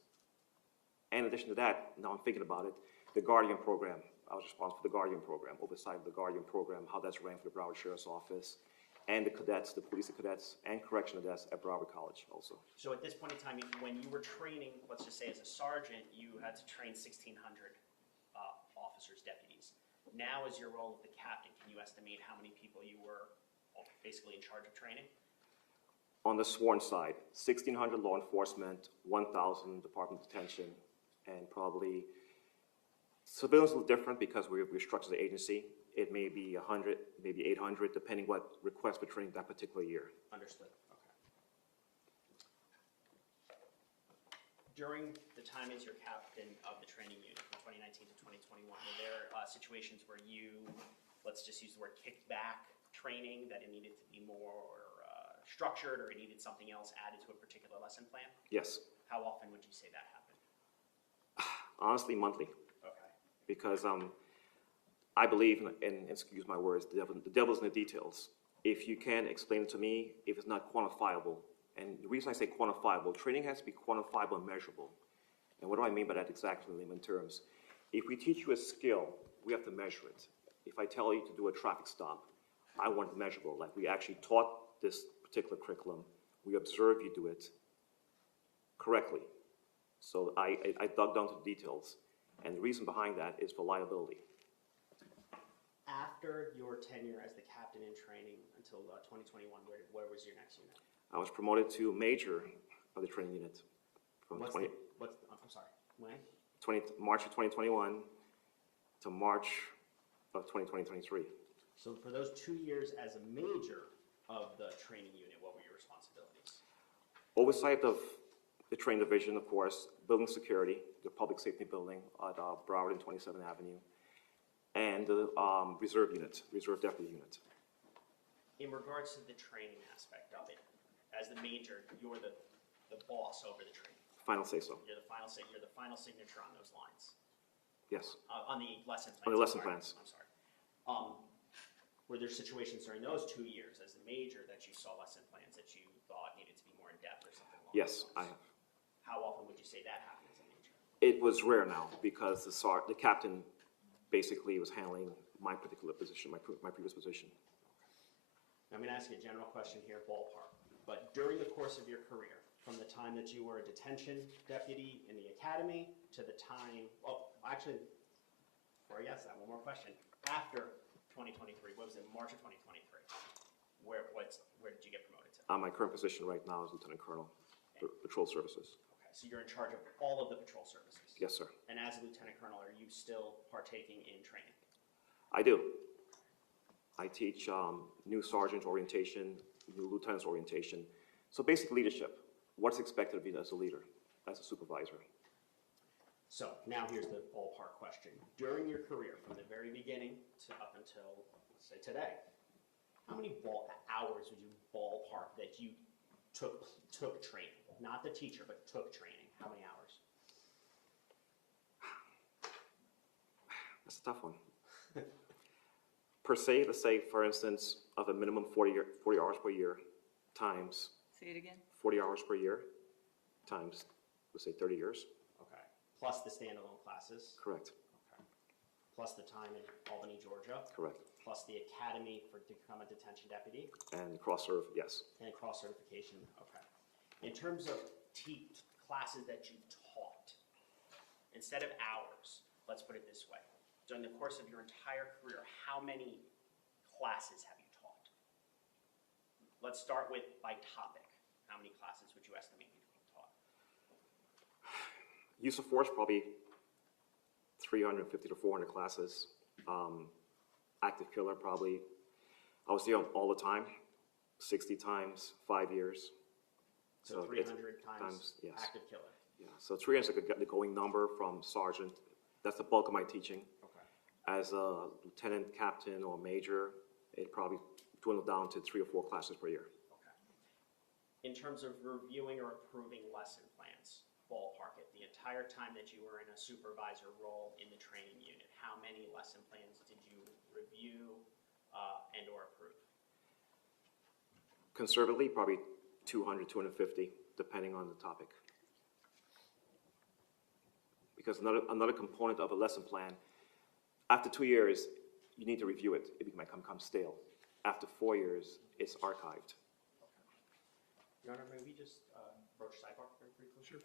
And in addition to that, now I'm thinking about it, the Guardian program. I was responsible for the Guardian program, oversight of the Guardian program, how that's ran for the Broward Sheriff's Office, and the cadets, the police cadets, and correctional cadets at Broward College also. So at this point in time, when you were training, let's just say as a sergeant, you had to train 1,600 officers, deputies. Now as your role as the captain, can you estimate how many people you were basically in charge of training? On the sworn side, 1,600 law enforcement, 1,000 Department of Detention, and probably civilians are different because we're structured as an agency. It may be 100, maybe 800, depending what request for training that particular year. Understood. Okay. During the time as your captain of the training unit from 2019 to 2021, were there situations where you, let's just use the word kicked back training, that it needed to be more structured, or it needed something else added to a particular lesson plan? Yes. How often would you say that happened? Honestly, monthly. Okay. Because I believe, and excuse my words, the devil's in the details. If you can't explain it to me, if it's not quantifiable, and the reason I say quantifiable, training has to be quantifiable and measurable. And what do I mean by that exactly in layman terms? If we teach you a skill, we have to measure it. If I tell you to do a traffic stop, I want it measurable. Like we actually taught this particular curriculum, we observe you do it correctly. So I dug down to the details. And the reason behind that is for liability. After your tenure as the captain in training until 2021, where was your next unit? I was promoted to major of the training unit from I'm sorry, when? March of 2021 to March of 2023. So for those 2 years as a major of the training unit, what were your responsibilities? Oversight of the training division, of course, building security, the public safety building at Broward and 27th Avenue, and the reserve unit, reserve deputy unit. In regards to the training aspect of it, as the major, you're the boss over the training. Final say so. You're the final signature on those lines. Yes. On the lesson plans. On the lesson I'm sorry. plans. I'm sorry. Were there situations during those 2 years as the major that you saw lesson plans that you thought needed to be more in depth or something along Yes, those I lines? have. How often would you say that happened as a major? It was rare now because the captain basically was handling my particular position, my previous position. I'm going to ask you a general question here, ballpark. But during the course of your career, from the time that you were a detention deputy in the academy to the time, before I ask that, one more question. After 2023, what was it, March of 2023? Where did you get promoted to? My current position right now is Lieutenant Colonel, Patrol Services. Okay, so you're in charge of all of the patrol services? Yes, sir. And as a Lieutenant Colonel, are you still partaking in training? I do. I teach new sergeant orientation, new lieutenant's orientation. So basic leadership. What's expected of you as a leader, as a supervisor? So now here's the ballpark question. During your career, from the very beginning to up until, let's say, today, how many hours would you ballpark that you took training? Not the teacher, but took training. How many hours? That's a tough one. Per se, let's say, for instance, of a minimum 40 hours per year times Say it again. 40 hours per year times, let's say, 30 years. Okay. Plus the standalone classes. Correct. Okay. Plus the time in Albany, Georgia. Correct. Plus the academy to become a detention deputy. And cross-serve, yes. And cross certification. Okay. In terms of classes that you taught, instead of hours, let's put it this way. During the course of your entire career, how many classes have you taught? Let's start with by topic. How many classes would you estimate you've taught? Use of force, probably 350 to 400 classes. Active killer, probably, I was there all the time, 60 times, 5 years. So 300 times yes. active killer. Yeah, so 300 is the going number from sergeant. That's the bulk of my teaching. Okay. As a lieutenant, captain, or major, it probably dwindled down to 3 or 4 classes per year. Okay. In terms of reviewing or approving lesson plans, ballpark it, the entire time that you were in a supervisor role in the training unit, how many lesson plans did you review and or approve? Conservatively, probably 200, 250, depending on the topic. Because another component of a lesson plan, after 2 years, you need to review it. It might become stale. After 4 years, it's archived. Your Honor, may we just broach sidebar very briefly? Sure.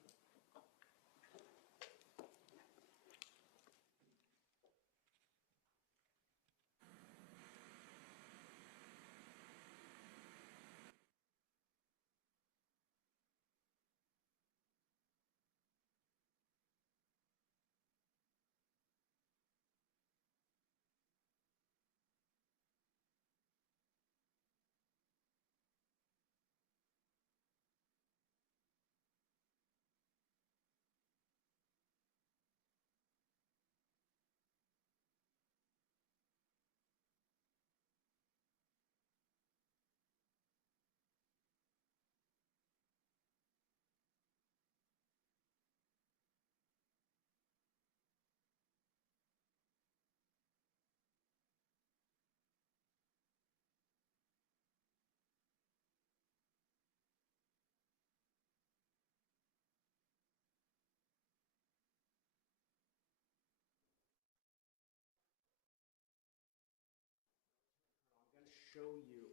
Show you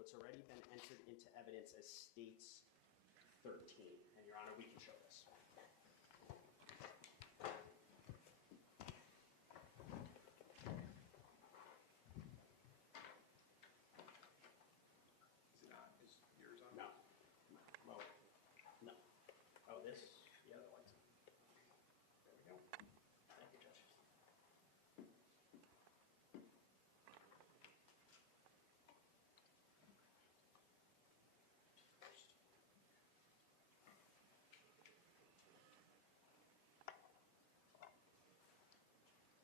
what's already been entered into evidence as states 13. And Your Honor, we can show this. Is it on? Is yours on? No. Well, no. Oh, this? The other one's on. There we go. Thank you, Judge.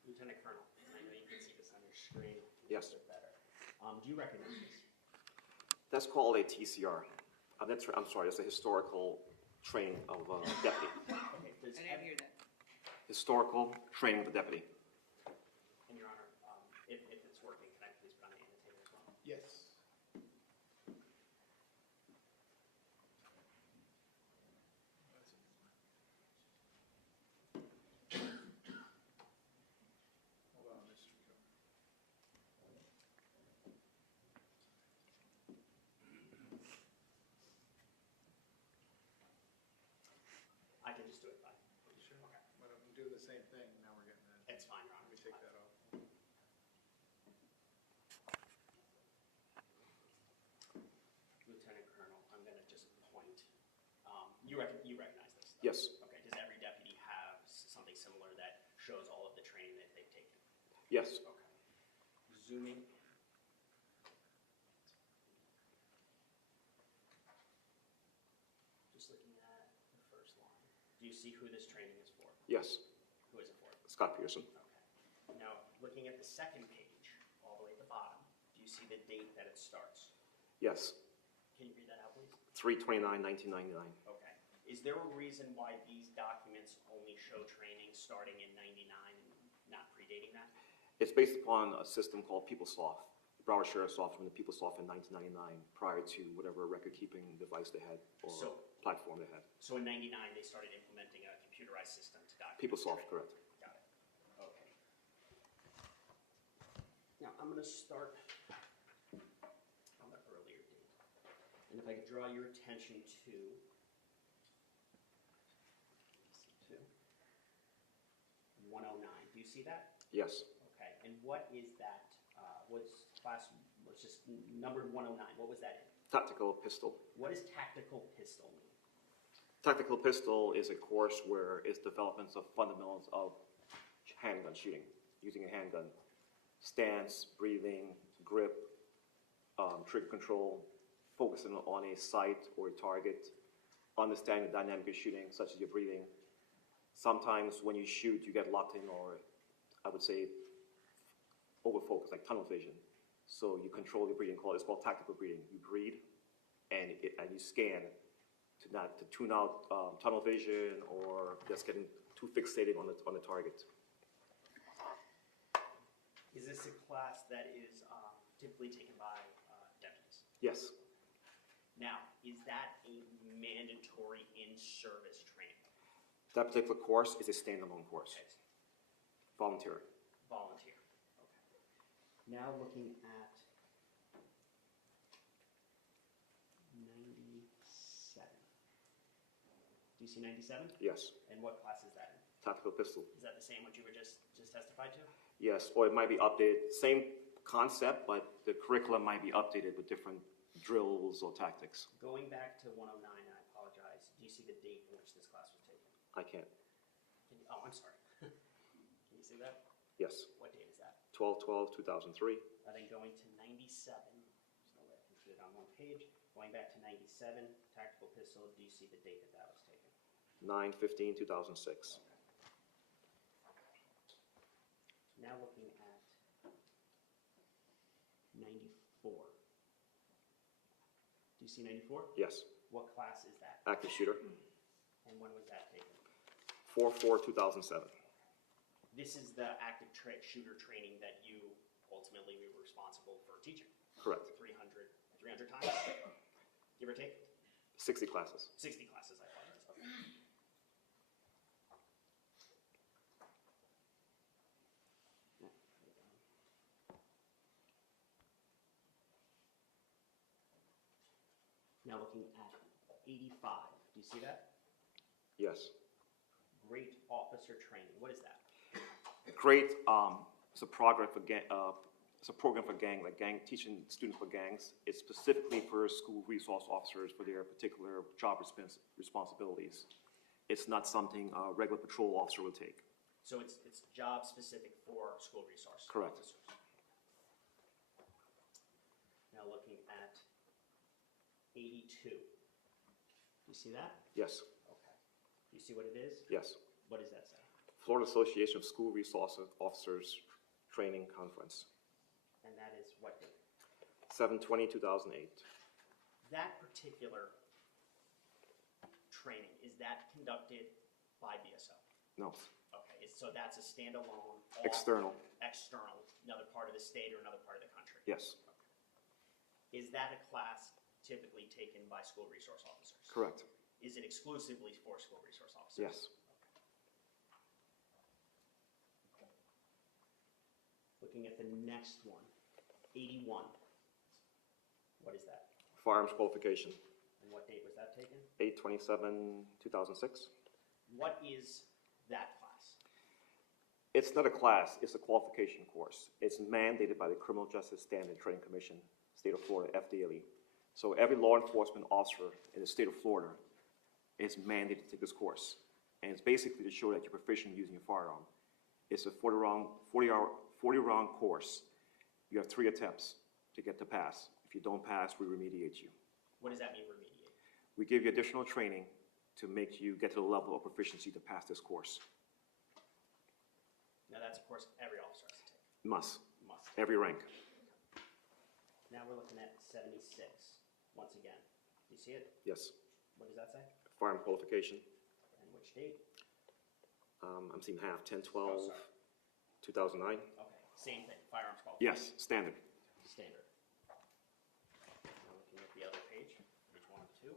Lieutenant Colonel, I know you can see this on your screen. Yes. A bit better. Do you recognize this? That's called a TCR. I'm sorry, it's a historical training of a deputy. Okay, does I didn't hear that. Historical training of a deputy. And Your Honor, if it's working, can I please put on the annotator as well? Yes. Hold on, Mr. Cook. I can just do it by. Sure. Okay. But I'm doing the same thing, now we're getting that. It's fine, Your Honor. Let me take that off. Lieutenant Colonel, I'm going to just point. You recognize this? Though? Yes. Okay. Does every deputy have something similar that shows all of the training that they've taken? Yes. Okay. Zooming. Just looking at the first line. Do you see who this training is for? Yes. Who is it for? Scot Peterson. Okay. Now, looking at the second page, all the way at the bottom, do you see the date that it starts? Yes, Can you read that out, please? 3/29/1999. Okay. Is there a reason why these documents only show training starting in 99 and not predating that? It's based upon a system called PeopleSoft, Broward Sheriff's Office from the PeopleSoft in 1999, prior to whatever record-keeping device they had or So- platform they had. So in 99, they started implementing a computerized system to document. PeopleSoft, training. correct. Got it. Okay. Now, I'm going to start on the earlier date. And if I could draw your attention to 109. Do you see that? Yes. Okay. And what is that? What's class? Let's just numbered 109. What was that in? Tactical pistol. What does tactical pistol mean? Tactical pistol is a course where it's developments of fundamentals of handgun shooting, using a handgun. Stance, breathing, grip, trigger control, focusing on a sight or a target, understanding the dynamic of shooting, such as your breathing. Sometimes when you shoot, you get locked in, or I would say over-focus, like tunnel vision. So you control your breathing. It's called tactical breathing. You breathe and you scan to tune out tunnel vision or just getting too fixated on the target. Is this a class that is typically taken by deputies? Yes, Now, is that a mandatory in-service training? that particular course is a standalone course, Okay. voluntary. Volunteer. Okay. Now looking at 97. Do you see 97? Yes, And what class is that in? tactical pistol. Is that the same what you were just testified to? Yes, or it might be updated. Same concept, but the curriculum might be updated with different drills or tactics. Going back to 109, and I apologize, do you see the date in which this class was taken? I can't. Oh, I'm sorry. Can you see that? Yes, What date is that? 12/12/2003. Then going to 97, there's no way I can fit it on one page. Going back to 97, tactical pistol, do you see the date that that was taken? 9/15/2006. Now looking at 94. Do you see 94? Yes, What class is that? active shooter. And when was that taken? 4/4/2007. This is the active shooter training that you ultimately were responsible for teaching. Correct. 300 times, give or take? 60 classes. 60 classes, I apologize. Okay. Now looking at 85, do you see that? Yes. Great officer training, what is that? Great. It's a program for teaching students for gangs. It's specifically for school resource officers for their particular job responsibilities. It's not something a regular patrol officer would take. So it's job specific for school resource Correct. officers. Now looking at 82. Do you see that? Yes. Okay. Do you see what it is? Yes. What does that say? Florida Association of School Resource Officers Training Conference. And that is what date? 7/20/2008. That particular training, is that conducted by BSO? No. Okay, so that's a standalone, External. external, another part of the state or another part of the country? Yes. Is that a class typically taken by school resource officers? Correct. Is it exclusively for school resource officers? Yes. Looking at the next one, 81. What is that? Firearms qualification. And what date was that taken? 8/27/2006. What is that class? It's not a class, it's a qualification course. It's mandated by the Criminal Justice Standard Training Commission, state of Florida, FDLE. So every law enforcement officer in the state of Florida is mandated to take this course. And it's basically to show that you're proficient using a firearm. It's a 40-round course. You have 3 attempts to get to pass. If you don't pass, we remediate you. What does that mean, remediate? We give you additional training to make you get to the level of proficiency to pass this course. Now that's a course every officer has to take. Must. Must. Every rank. Now we're looking at 76, once again. Do you see it? Yes. What does that say? Firearm qualification. And which date? I'm seeing half, 10/12, Oh, sorry. 2009. Okay, same thing, firearms qualification. Yes, standard. Standard. Now looking at the other page, page 1 and 2.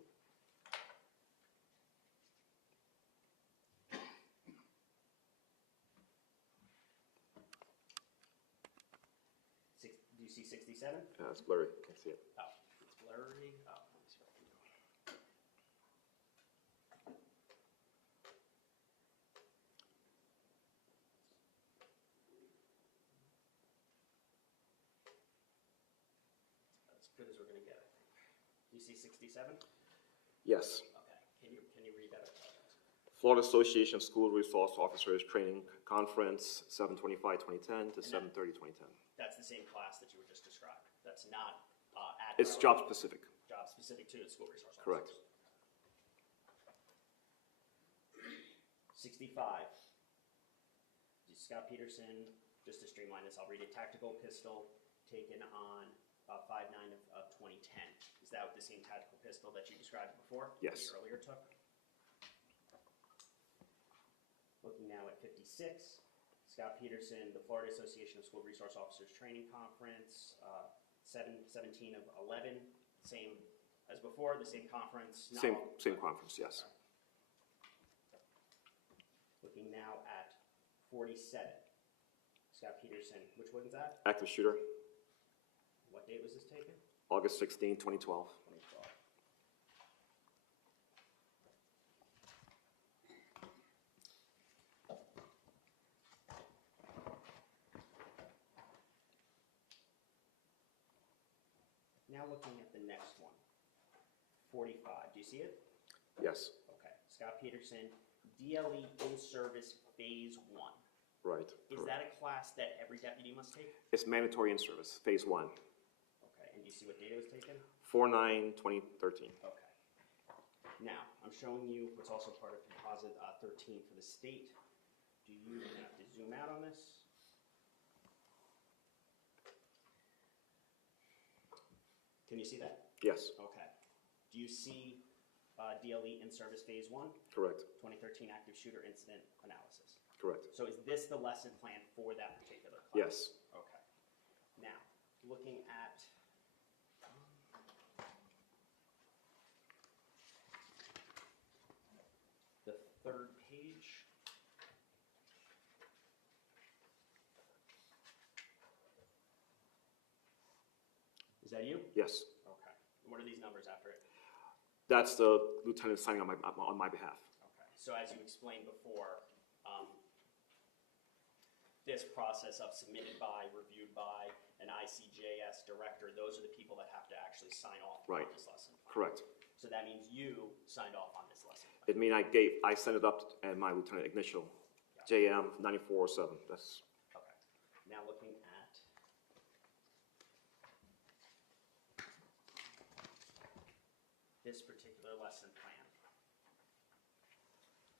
Do you see 67? It's blurry. Can't see it. Oh, it's blurry. Oh, let me see what I can do. As good as we're gonna get, I think. Do you see 67? Yes. Okay. Can you read that? Florida Association of School Resource Officers Training Conference, 7/25/2010 to 7/30/2010. That's the same class that you were just described. That's not at It's job specific. job specific to the school resource officers. Correct. 65. Scot Peterson, just to streamline this, I'll read it. Tactical pistol taken on 5/9 of 2010. Is that the same tactical pistol that you described before? Yes. That you earlier took? Looking now at 56. Scot Peterson, the Florida Association of School Resource Officers Training Conference, 17 of 11. Same as before, the same conference? not Same all- same conference, yes. Looking now at 47. Scot Peterson, which one is that? Active shooter, What date was this taken? August 16, 2012. 2012. Now looking at the next one. 45. Do you see it? Yes, Okay. Scot Peterson, DLE in-service phase 1. right. Is that a class that every deputy must take? It's mandatory in service, phase 1, Okay. And do you see what date it was taken? 4/9/2013. Okay. Now, I'm showing you what's also part of composite 13 for the state. Do you have to zoom out on this? Can you see that? Yes, Okay. Do you see DLE in service phase 1, correct, 2013 active shooter incident analysis? correct. So is this the lesson plan for that particular class? Yes, Okay. Now, looking at the third page. Is that you? yes. Okay. What are these numbers after it? That's the lieutenant signing on my behalf. Okay. So as you explained before, this process of submitted by, reviewed by an ICJS director, those are the people that have to actually sign off Right. on this lesson plan. Correct. So that means you signed off on this lesson plan. It mean I sent it up and my lieutenant initial, JM 9407. That's Okay. Now looking at this particular lesson plan.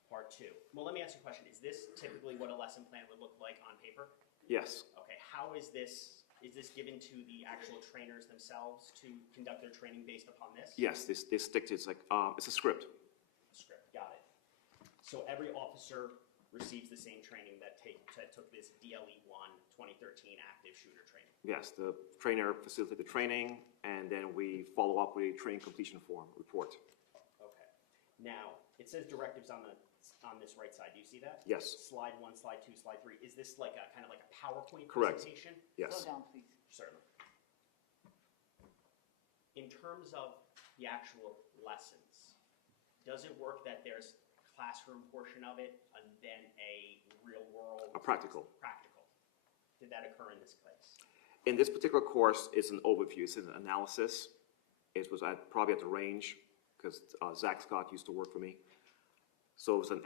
Part 2. Well, let me ask you a question. Is this typically what a lesson plan would look like on paper? yes, Okay, how is this given to the actual trainers themselves to conduct their training based upon this? yes. This stick to it's like it's a script. Script, got it. So every officer receives the same training that took this DLE 1 2013 active shooter training. Yes, the trainer facilitates the training, and then we follow up with a training completion form report. Okay. Now, it says directives on this right side. Do you see that? Yes, Slide 1, slide 2, slide 3. Is this like a kind of like a PowerPoint Correct. presentation? yes, Slow down, please. Certainly. In terms of the actual lessons, does it work that there's a classroom portion of it and then a real world a practical. practical? Did that occur in this case? In this particular course, it's an overview. It's an analysis. It was probably at the range because Zach Scott used to work for me. So it was an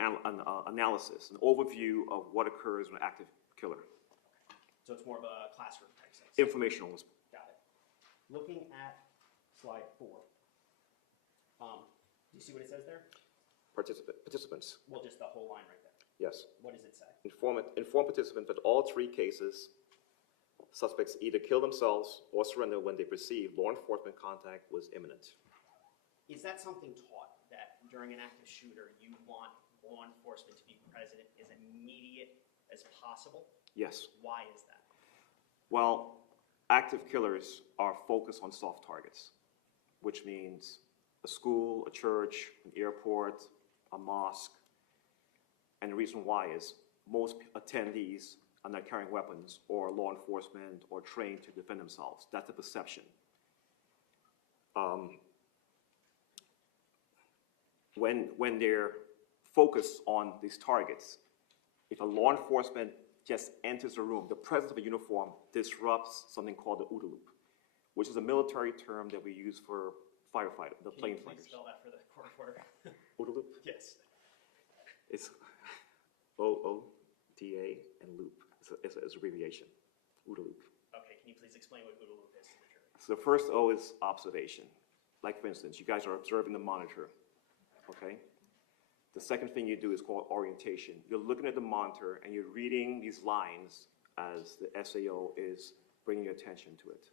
analysis, an overview of what occurs when an active killer. So it's more of a classroom type sense. Informational. Got it. Looking at slide 4, do you see what it says there? Participants. Well, just the whole line right there. Yes. What does it say? Inform participants that all 3 cases suspects either kill themselves or surrender when they perceive law enforcement contact was imminent. Is that something taught, that during an active shooter, you want law enforcement to be present as immediate as possible? Yes. Why is that? Well, active killers are focused on soft targets, which means a school, a church, an airport, a mosque. And the reason why is most attendees are not carrying weapons or law enforcement or trained to defend themselves. That's the perception. When they're focused on these targets, if a law enforcement just enters the room, the presence of a uniform disrupts something called the OODA loop, which is a military term that we use for firefighters, the plane Can you fighters. please spell that for the court reporter? OODA loop? Yes. It's OODA and loop. It's an abbreviation. OODA loop. Okay, can you please explain what OODA loop is to the jury? So the first O is observation. Like for instance, you guys are observing the monitor, okay? The second thing you do is called orientation. You're looking at the monitor and you're reading these lines as the SAO is bringing your attention to it.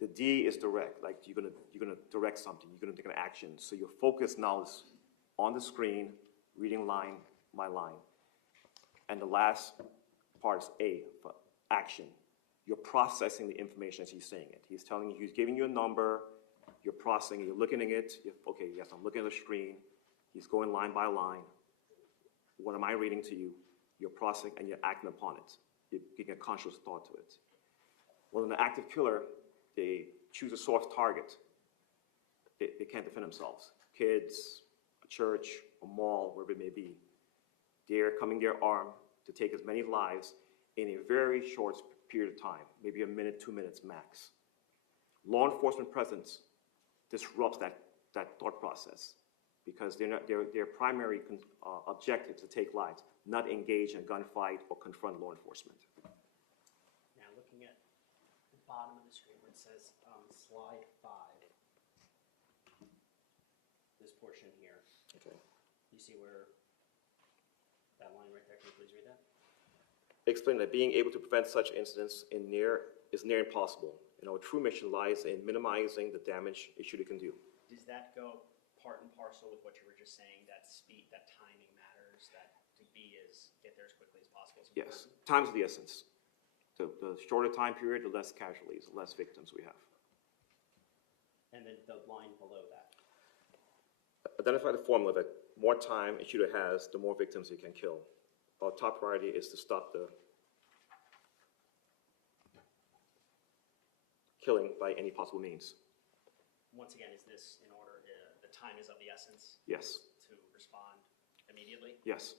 The D is direct, like you're gonna direct something, you're gonna take an action. So your focus now is on the screen, reading line by line. And the last part is A, for action. You're processing the information as he's saying it. He's telling you, he's giving you a number, you're processing it, you're looking at it, okay, yes, I'm looking at the screen. He's going line by line. What am I reading to you? You're processing and you're acting upon it. You're giving a conscious thought to it. Well, in the active killer, they choose a soft target. They can't defend themselves. Kids, a church, a mall, wherever it may be. They're coming there armed to take as many lives in a very short period of time, maybe a minute, 2 minutes max. Law enforcement presence disrupts that thought process because their primary objective is to take lives, not engage in a gunfight or confront law enforcement. Now, looking at the bottom of the screen where it says slide 5, this portion here. Okay. You see where that line right there, can you please read that? Explain that being able to prevent such incidents is near impossible, and our true mission lies in minimizing the damage a shooter can do. Does that go part and parcel with what you were just saying, that speed, that timing matters, that to be is get there as quickly as possible? Yes, time's of the essence. The shorter time period, the less casualties, the less victims we have. And then the line below that. Identify the formula that more time a shooter has, the more victims he can kill. Our top priority is to stop the killing by any possible means. Once again, is this in order, the time is of the essence? Yes. To respond immediately? Yes.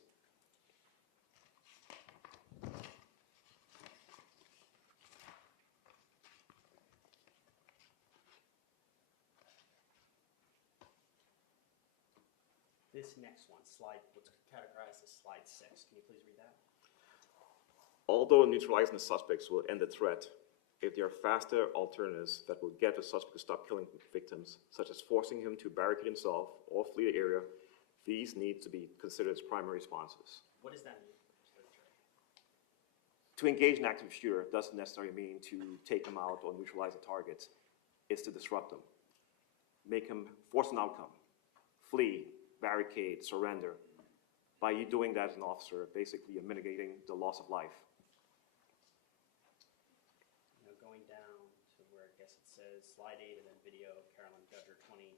This next one, what's categorized as slide 6, can you please read that? Although neutralizing the suspects will end the threat, if there are faster alternatives that will get the suspect to stop killing victims, such as forcing him to barricade himself or flee the area, these need to be considered as primary responses. What does that mean? To engage an active shooter doesn't necessarily mean to take them out or neutralize the targets. It's to disrupt them, make him force an outcome, flee, barricade, surrender. By you doing that as an officer, basically you're mitigating the loss of life. Now going down to where I guess it says slide 8 and then video, Carolyn Judger 2013.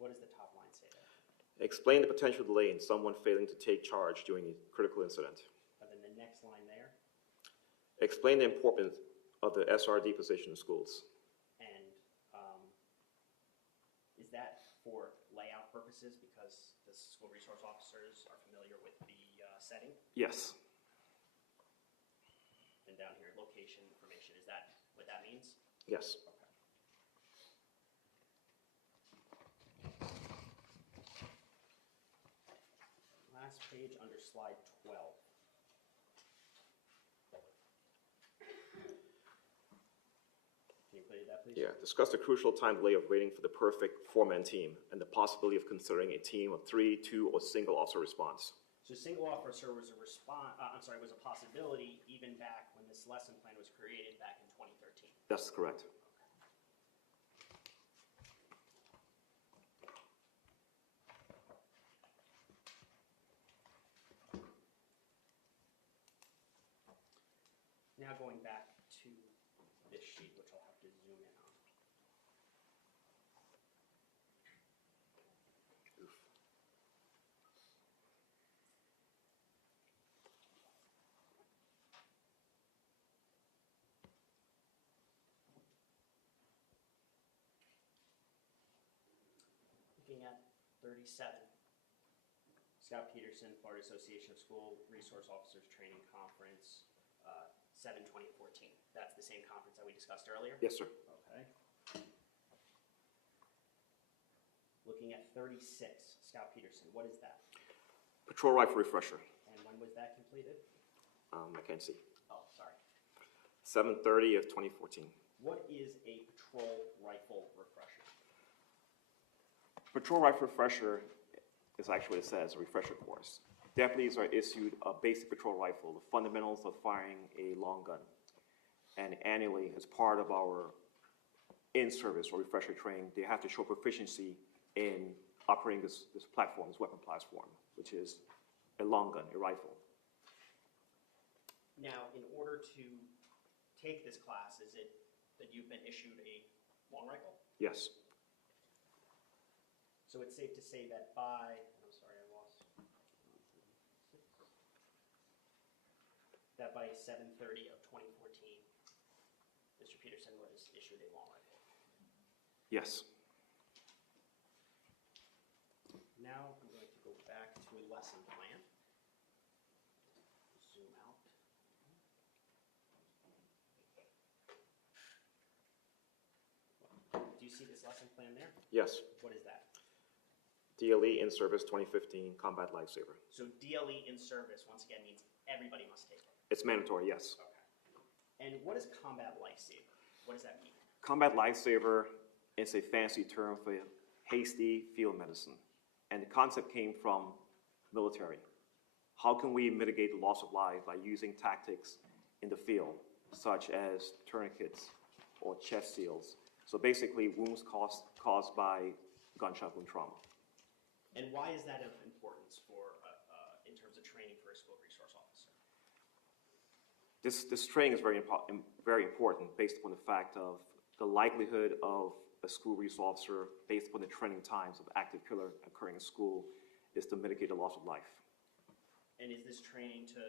What does the top line say there? Explain the potential delay in someone failing to take charge during a critical incident. And then the next line there. Explain the importance of the SRD position in schools. And is that for layout purposes because the school resource officers are familiar with the setting? Yes. And down here, location information, is that what that means? Yes. Okay. Last page under slide 12. Can you play that, please? Yeah. Discuss the crucial time delay of waiting for the perfect four-man team and the possibility of considering a team of 3, 2, or single officer response. So So single officer was a was a possibility even back when this lesson plan was created back in 2013. That's correct. Now going back to this sheet, which I'll have to zoom in on. Looking at 37. Scot Peterson, Florida Association of School Resource Officers Training Conference, 7/2014. That's the same conference that we discussed earlier? Yes, sir. Okay. Looking at 36, Scot Peterson, what is that? Patrol rifle refresher. And when was that completed? I can't see. Oh, sorry. 7/30 of 2014. What is a patrol rifle refresher? Patrol rifle refresher is actually what it says, a refresher course. Deputies are issued a basic patrol rifle, the fundamentals of firing a long gun. And annually, as part of our in-service or refresher training, they have to show proficiency in operating this platform, this weapon platform, which is a long gun, a rifle. Now, in order to take this class, is it that you've been issued a long rifle? Yes. So it's safe to say that by, I'm sorry, I lost. That by 7/30 of 2014, Mr. Peterson was issued a long rifle. Yes. Now I'm going to go back to a lesson plan. Zoom out. Do you see this lesson plan there? Yes. What is that? DLE in service 2015 combat lifesaver. So DLE in service, once again, means everybody must take it. It's mandatory, yes. Okay. And what is combat lifesaver? What does that mean? Combat lifesaver is a fancy term for hasty field medicine. And the concept came from military. How can we mitigate the loss of life by using tactics in the field, such as tourniquets or chest seals? So basically, wounds caused by gunshot wound trauma. And why is that of importance for, in terms of training for a school resource officer? This training is very important based upon the fact of the likelihood of a school resource officer, based upon the training times of active killer occurring in school, is to mitigate the loss of life. And is this training to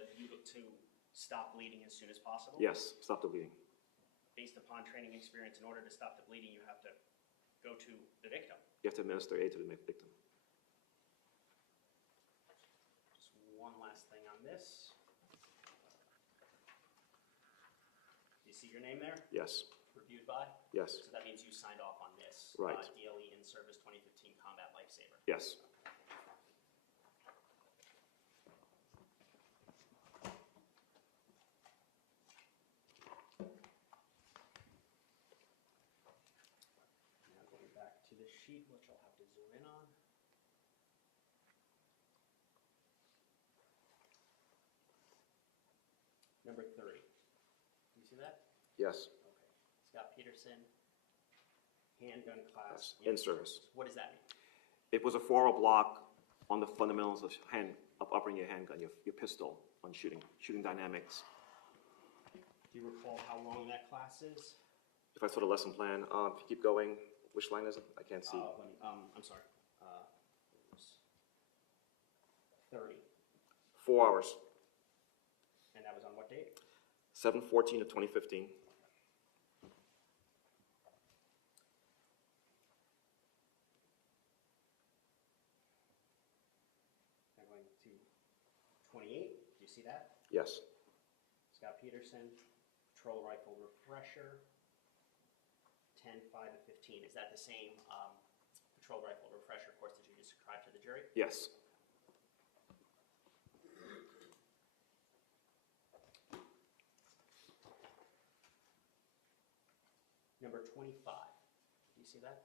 stop bleeding as soon as possible? Yes, stop the bleeding. Based upon training experience, in order to stop the bleeding, you have to go to the victim. You have to administer aid to the victim. Just one last thing on this. Do you see your name there? Yes. Reviewed by? Yes. So that means you signed off on this. Right. DLE in service 2015 combat lifesaver. Yes. Now going back to the sheet, which I'll have to zoom in on. Number 30. Do you see that? Yes. Okay. Scot Peterson, handgun class. In service. What does that mean? It was a 4-hour block on the fundamentals of operating your handgun, your pistol, on shooting dynamics. Do you recall how long that class is? If I saw the lesson plan, if you keep going, which line is it? I can't see. I'm sorry. It was 30. 4 hours. And that was on what date? 7/14 of 2015. Now going to 28. Do you see that? Yes. Scot Peterson, patrol rifle refresher, 10/5 of 15. Is that the same patrol rifle refresher course that you just described to the jury? Yes. Number 25. Do you see that?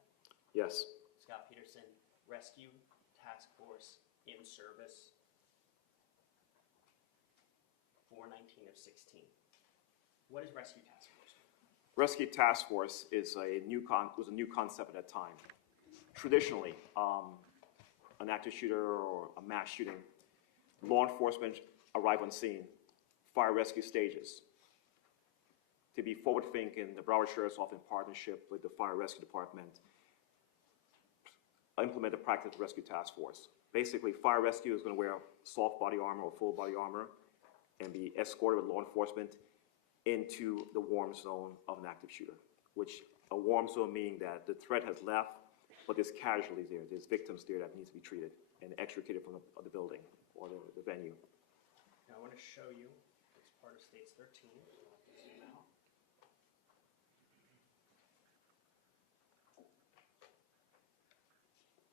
Yes. Scot Peterson, rescue task force in service, 16. What is Rescue Task Force? Rescue Task Force is was a new concept at that time. Traditionally, an active shooter or a mass shooting, law enforcement arrive on scene, fire rescue stages. To be forward-thinking, the Broward Sheriff's Office, in partnership with the Fire Rescue Department, implement the practice of Rescue Task Force. Basically, fire rescue is going to wear soft body armor or full body armor and be escorted with law enforcement into the warm zone of an active shooter, which a warm zone meaning that the threat has left, but there's casualties there, there's victims there that needs to be treated and extricated from the building or the venue. Now I want to show you, it's part of States 13. So I'll have to zoom out.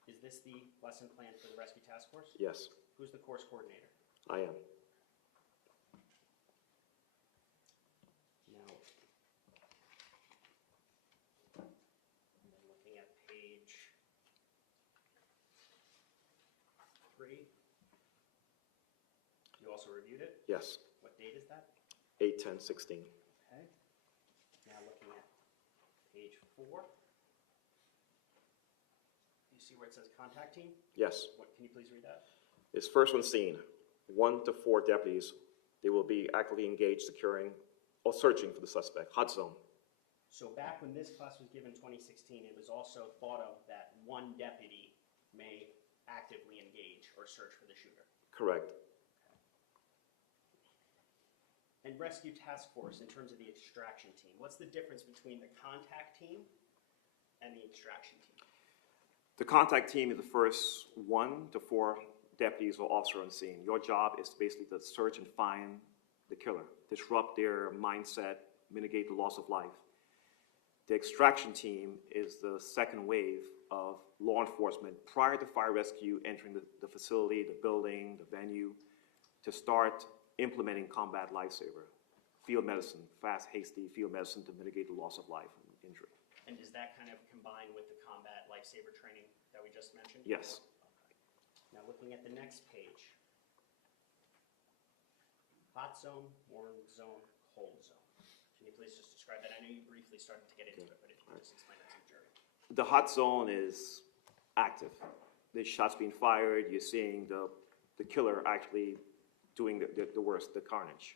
Is this the lesson plan for the Rescue Task Force? Yes, Who's the course coordinator? I am. Now, and then looking at page 3. You also reviewed it? Yes, What date is that? 8/10/16. Okay. Now looking at page 4. Do you see where it says contact team? Yes, What, can you please read that? it's first on scene, 1 to 4 deputies. They will be actively engaged securing or searching for the suspect, hot zone. So back when this class was given 2016, it was also thought of that one deputy may actively engage or search for the shooter. Correct. And Rescue Task Force, in terms of the extraction team, what's the difference between the contact team and the extraction team? The contact team is the first 1 to 4 deputies or officer on scene. Your job is basically to search and find the killer, disrupt their mindset, mitigate the loss of life. The extraction team is the second wave of law enforcement prior to fire rescue entering the facility, the building, the venue, to start implementing combat lifesaver, field medicine, fast, hasty field medicine to mitigate the loss of life and injury. And does that kind of combine with the combat lifesaver training that we just mentioned? Yes. Now looking at the next page. Hot zone, warm zone, cold zone. Can you please just describe that? I know you briefly started to get into it, but if you could just explain that to the jury. The hot zone is active. There's shots being fired. You're seeing the killer actually doing the worst, the carnage.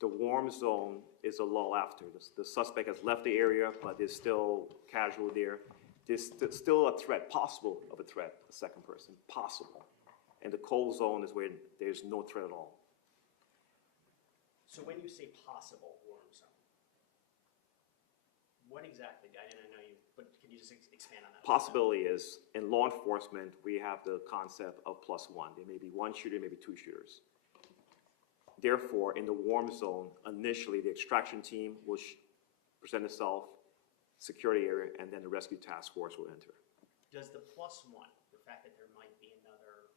The warm zone is a lull after. The suspect has left the area, but there's still casual there. There's still a threat, possible of a threat, a second person, possible. And the cold zone is where there's no threat at all. So when you say possible warm zone, what exactly, I didn't know you, but can you just expand on that? Possibility is, in law enforcement, we have the concept of +1. There may be 1 shooter, maybe 2 shooters. Therefore, in the warm zone, initially the extraction team will present itself, secure the area, and then the rescue task force will enter. Does the +1, the fact that there might be another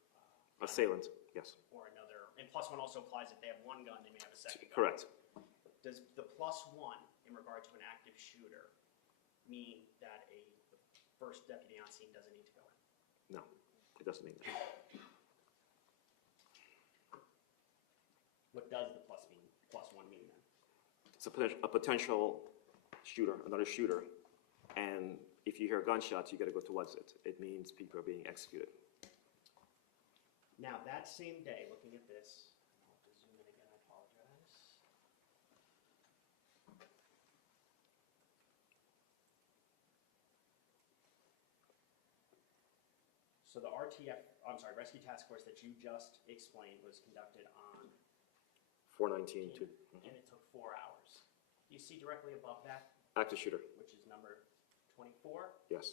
Assailant, yes. or another, and +1 also applies if they have 1 gun, they may have a second gun. Correct. Does the +1 in regard to an active shooter mean that the first deputy on scene doesn't need to go in? No, it doesn't mean that. What does the +1 mean then? It's a potential shooter, another shooter, and if you hear gunshots, you got to go towards it. It means people are being executed. Now, that same day, looking at this, I'll have to zoom in again, I apologize. So the Rescue Task Force that you just explained was conducted on 419 to and it took 4 hours. You see directly above that, active shooter, which is number 24, yes.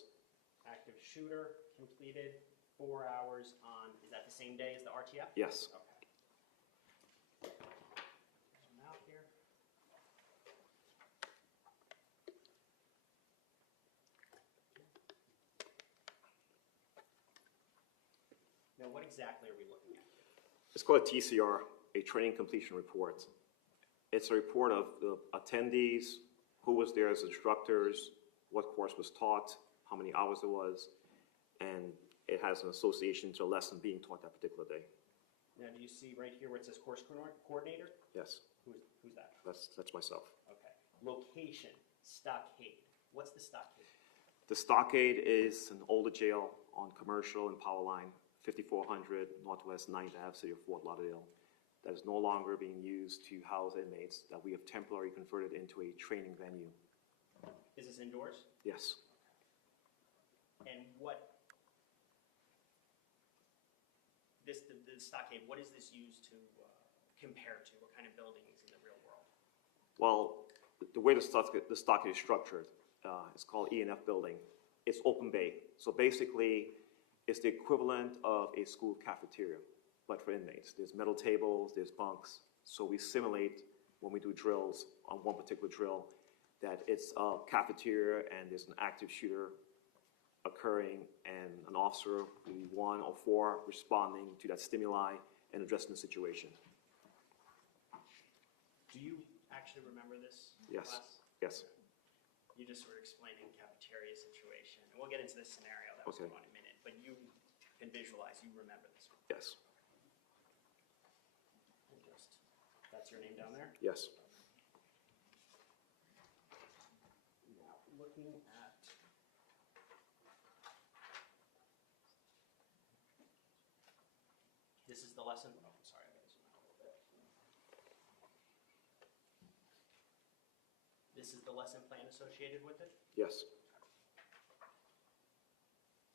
active shooter completed 4 hours on, is that the same day as the RTF? Yes. Okay. Zoom out here. Now, what exactly are we looking at? It's called a TCR, a training completion report. It's a report of the attendees, who was there as instructors, what course was taught, how many hours it was, and it has an association to a lesson being taught that particular day. Now, do you see right here where it says course coordinator? Yes, Who's that? that's myself. Okay. Location, stockade. What's the stockade? The stockade is an older jail on Commercial and Power Line, 5400 Northwest 9th Ave, City of Fort Lauderdale, that is no longer being used to house inmates, that we have temporarily converted into a training venue. Is this indoors? Yes. And what, the stockade, what is this used to compare to? What kind of buildings in the real world? Well, the way the stockade is structured, it's called E&F building. It's open bay. So basically, it's the equivalent of a school cafeteria, but for inmates. There's metal tables, there's bunks. So we simulate when we do drills on one particular drill that it's a cafeteria and there's an active shooter occurring and an officer, maybe 1 or 4, responding to that stimuli and addressing the situation. Do you actually remember this Yes. class? Yes. You just were explaining cafeteria situation. And we'll get into this scenario that was Okay. going in a minute, but you can visualize, you remember this one. Yes. And that's your name down there? Yes. Now, looking at this is the lesson. Oh, I'm sorry, I gotta zoom out a little bit. This is the lesson plan associated with it, Yes.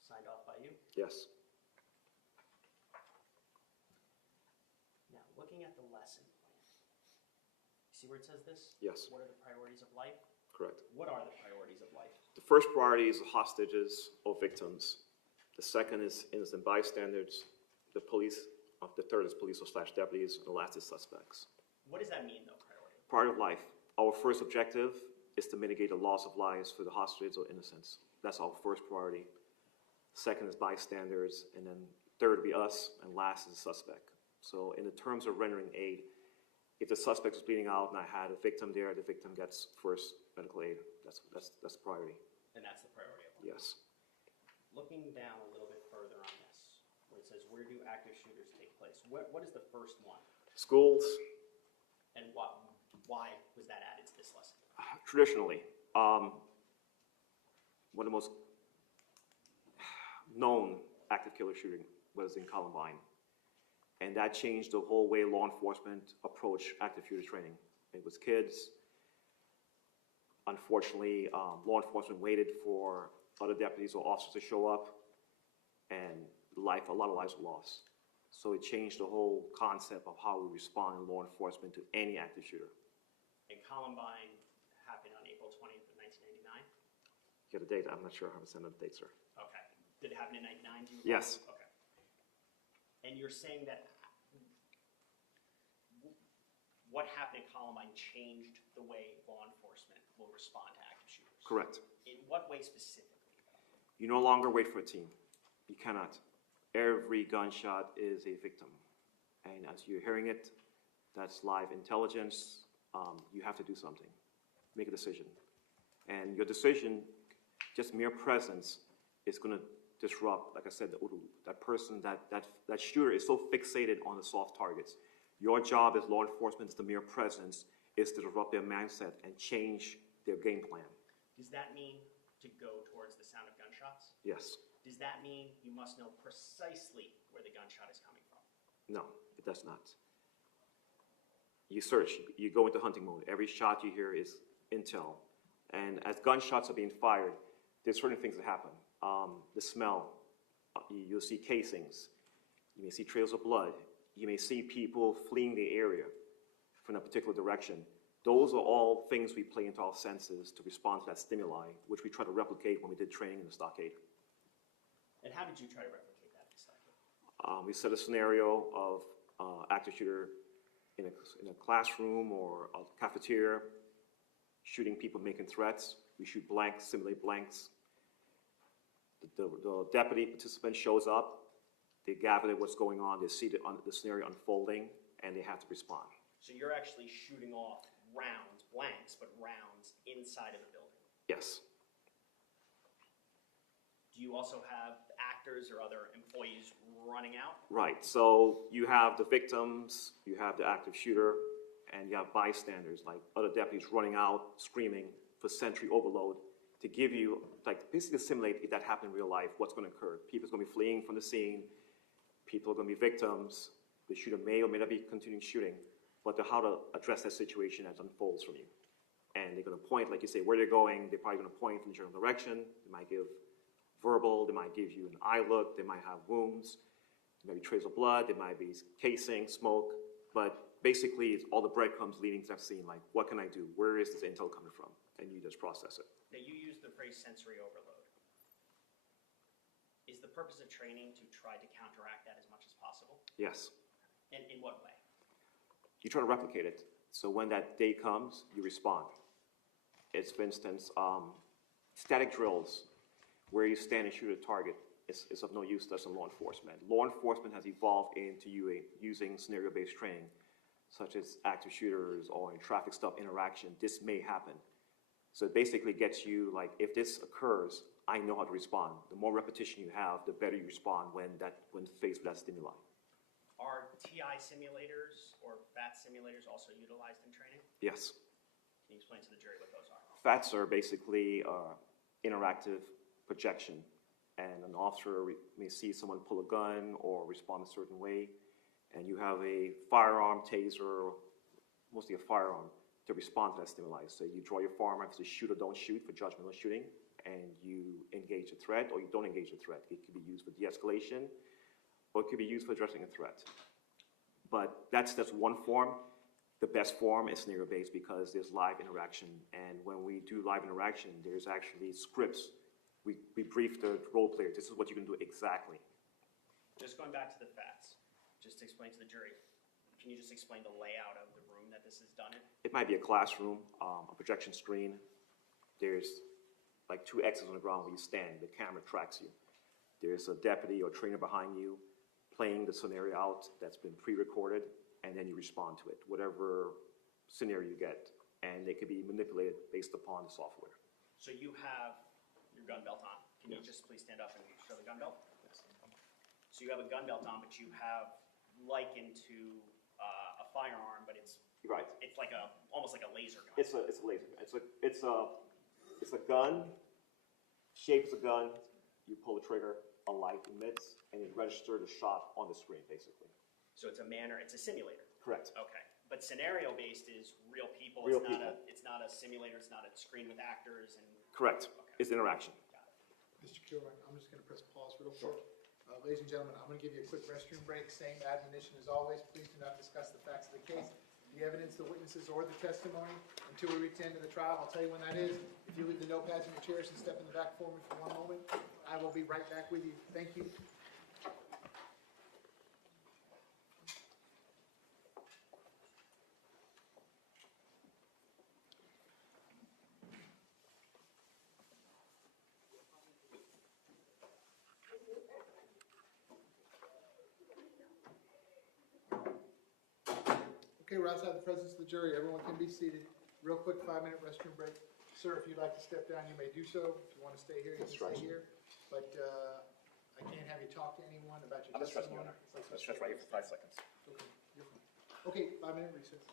signed off by you. Yes. Now, looking at the lesson plan, see where it says this? Yes. What are the priorities of life? Correct. What are the priorities of life? The first priority is hostages or victims. The second is innocent bystanders. The third is police or / deputies. And the last is suspects. What does that mean, though, priority? Priority of life. Our first objective is to mitigate the loss of lives for the hostages or innocents. That's our first priority. Second is bystanders, and then third would be us, and last is the suspect. So in the terms of rendering aid, if the suspect is bleeding out and I had a victim there, the victim gets first medical aid. That's the priority. And that's the priority of life. Yes. Looking down a little bit further on this, where it says, where do active shooters take place? What is the first one? Schools, And why was that added to this lesson? traditionally, one of the most known active killer shooting was in Columbine. And that changed the whole way law enforcement approached active shooter training. It was kids. Unfortunately, law enforcement waited for other deputies or officers to show up, and a lot of lives were lost. So it changed the whole concept of how we respond in law enforcement to any active shooter. And Columbine happened on April 20th of 1999? Get a date? I'm not sure how to send the date, sir. Okay. Did it happen in 99? Do you recall? Yes. Okay. And you're saying that what happened at Columbine changed the way law enforcement will respond to active shooters? Correct. In what way specifically? You no longer wait for a team. You cannot. Every gunshot is a victim. And as you're hearing it, that's live intelligence. You have to do something. Make a decision. And your decision, just mere presence, is going to disrupt, like I said, that person, that shooter is so fixated on the soft targets. Your job as law enforcement, is the mere presence, is to disrupt their mindset and change their game plan. Does that mean to go towards the sound of gunshots? Yes. Does that mean you must know precisely where the gunshot is coming from? No, it does not. You search, you go into hunting mode. Every shot you hear is intel. And as gunshots are being fired, there's certain things that happen. The smell, you'll see casings. You may see trails of blood. You may see people fleeing the area from a particular direction. Those are all things we play into our senses to respond to that stimuli, which we try to replicate when we did training in the stockade. And how did you try to replicate that in the stockade? We set a scenario of active shooter in a classroom or a cafeteria, shooting people making threats. We shoot blanks, simulate blanks. The deputy participant shows up. They gather what's going on. They see the scenario unfolding, and they have to respond. So you're actually shooting off rounds, blanks, but rounds inside of a building. Yes. Do do you also have actors or other employees running out? Right, so you have the victims, you have the active shooter, and you have bystanders, like other deputies running out, screaming for sensory overload to give you, like basically simulate if that happened in real life, what's going to occur. People's going to be fleeing from the scene, people are going to be victims, the shooter may or may not be continuing shooting, but how to address that situation as it unfolds from you. And they're going to point, like you say, where they're going, they're probably going to point in the general direction, they might give verbal, they might give you an eye look, they might have wounds, there might be traces of blood, there might be casing, smoke, but basically it's all the breadcrumbs leading to that scene, like what can I do, where is this intel coming from, and you just process it. Now, you use the phrase sensory overload. Is the purpose of training to try to counteract that as much as possible? Yes. And in what way? You try to replicate it, so when that day comes, you respond. It's, for instance, static drills, where you stand and shoot a target is of no use to us in law enforcement. Law enforcement has evolved into using scenario-based training, such as active shooters or in traffic stop interaction. This may happen. So it basically gets you, like, if this occurs, I know how to respond. The more repetition you have, the better you respond when faced with that stimuli. Are TI simulators or FAT simulators also utilized in training? Yes. Can you explain to the jury what those are? FATs are basically interactive projection, and an officer may see someone pull a gun or respond a certain way, and you have a firearm, taser, mostly a firearm, to respond to that stimuli. So you draw your firearm to shoot or don't shoot for judgmental shooting, and you engage the threat or you don't engage the threat. It could be used for de-escalation, or it could be used for addressing a threat. But that's one form. The best form is scenario-based because there's live interaction, and when we do live interaction, there's actually scripts. We brief the role player, this is what you can do exactly. Just going back to the FATs, just to explain to the jury, can you just explain the layout of the room that this is done in? It might be a classroom, a projection screen. There's like 2 X's on the ground where you stand, the camera tracks you. There's a deputy or trainer behind you playing the scenario out that's been pre-recorded, and then you respond to it, whatever scenario you get. And they can be manipulated based upon the software. So you have your gun belt on. Can you Yes. just please stand up and show the gun belt? Yes. So you have a gun belt on, but you have likened to a firearm, but it's Right. it's like almost like a laser gun. It's a laser gun. It's a gun, shapes a gun, you pull the trigger, a light emits, and you register the shot on the screen, basically. So it's a simulator. Correct. Okay. But scenario-based is real people. Real it's not people. It's not a simulator. It's not a screen with actors and. Correct. Okay. It's interaction. Got it. Mr. Kilroy, I'm just going to press pause real quick. Ladies and gentlemen, I'm going to give you a quick restroom break. Same admonition as always. Please do not discuss the facts of the case, the evidence, the witnesses, or the testimony until we reach the end of the trial. I'll tell you when that is. If you leave the notepads in your chairs and step in the back for me for one moment, I will be right back with you. Thank you. Okay, we're outside the presence of the jury. Everyone can be seated. Real quick 5-minute restroom break. Sir, if you'd like to step down, you may do so. If you want to stay here, you can stay here. But I can't have you talk to anyone about your I'm just stretching, testimony. Your Honor. It's like Let's stretch right here for 5 seconds. Okay, you're fine. Okay, 5-minute recess.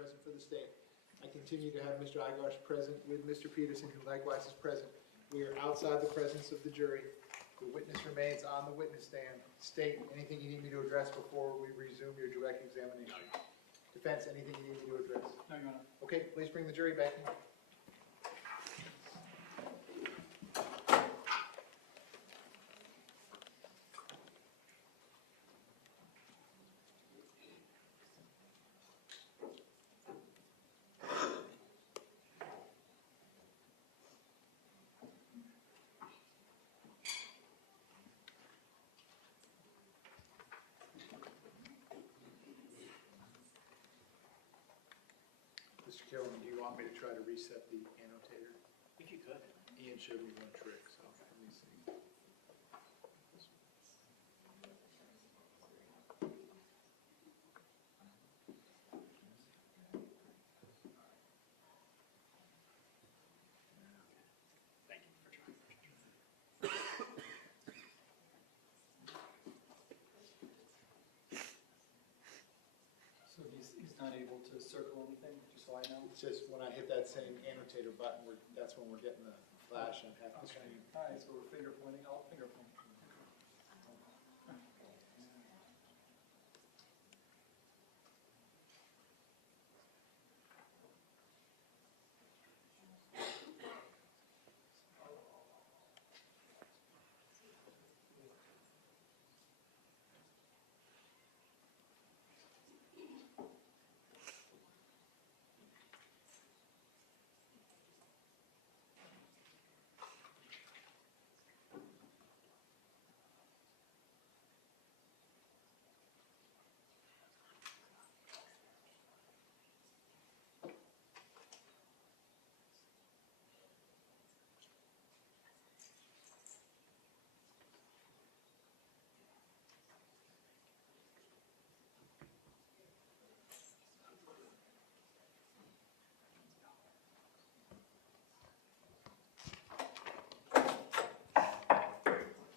present for the state. I continue to have Mr. Igosh present with Mr. Peterson, who likewise is present. We are outside the presence of the jury. The witness remains on the witness stand. State, anything you need me to address before we resume your direct examination? Defense, anything you need me to address? No, Your Honor. Okay, please bring the jury back in. Mr. Killen, do you want me to try to reset the annotator? If you could. Ian showed me one trick, so let me see. Thank you for trying. So he's not able to circle anything, just so I know? It's just when I hit that same annotator button, that's when we're getting the flash on half the Okay, screen. all right, so we're finger pointing, I'll finger point.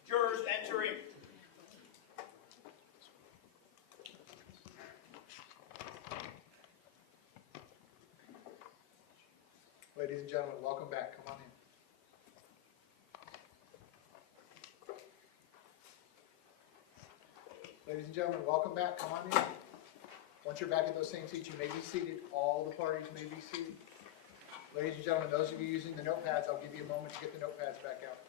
Jurors entering. Ladies and gentlemen, welcome back. Come on in. Ladies and gentlemen, welcome back. Come on in. Once you're back at those same seats, you may be seated. All the parties may be seated. Ladies and gentlemen, those of you using the notepads, I'll give you a moment to get the notepads back out.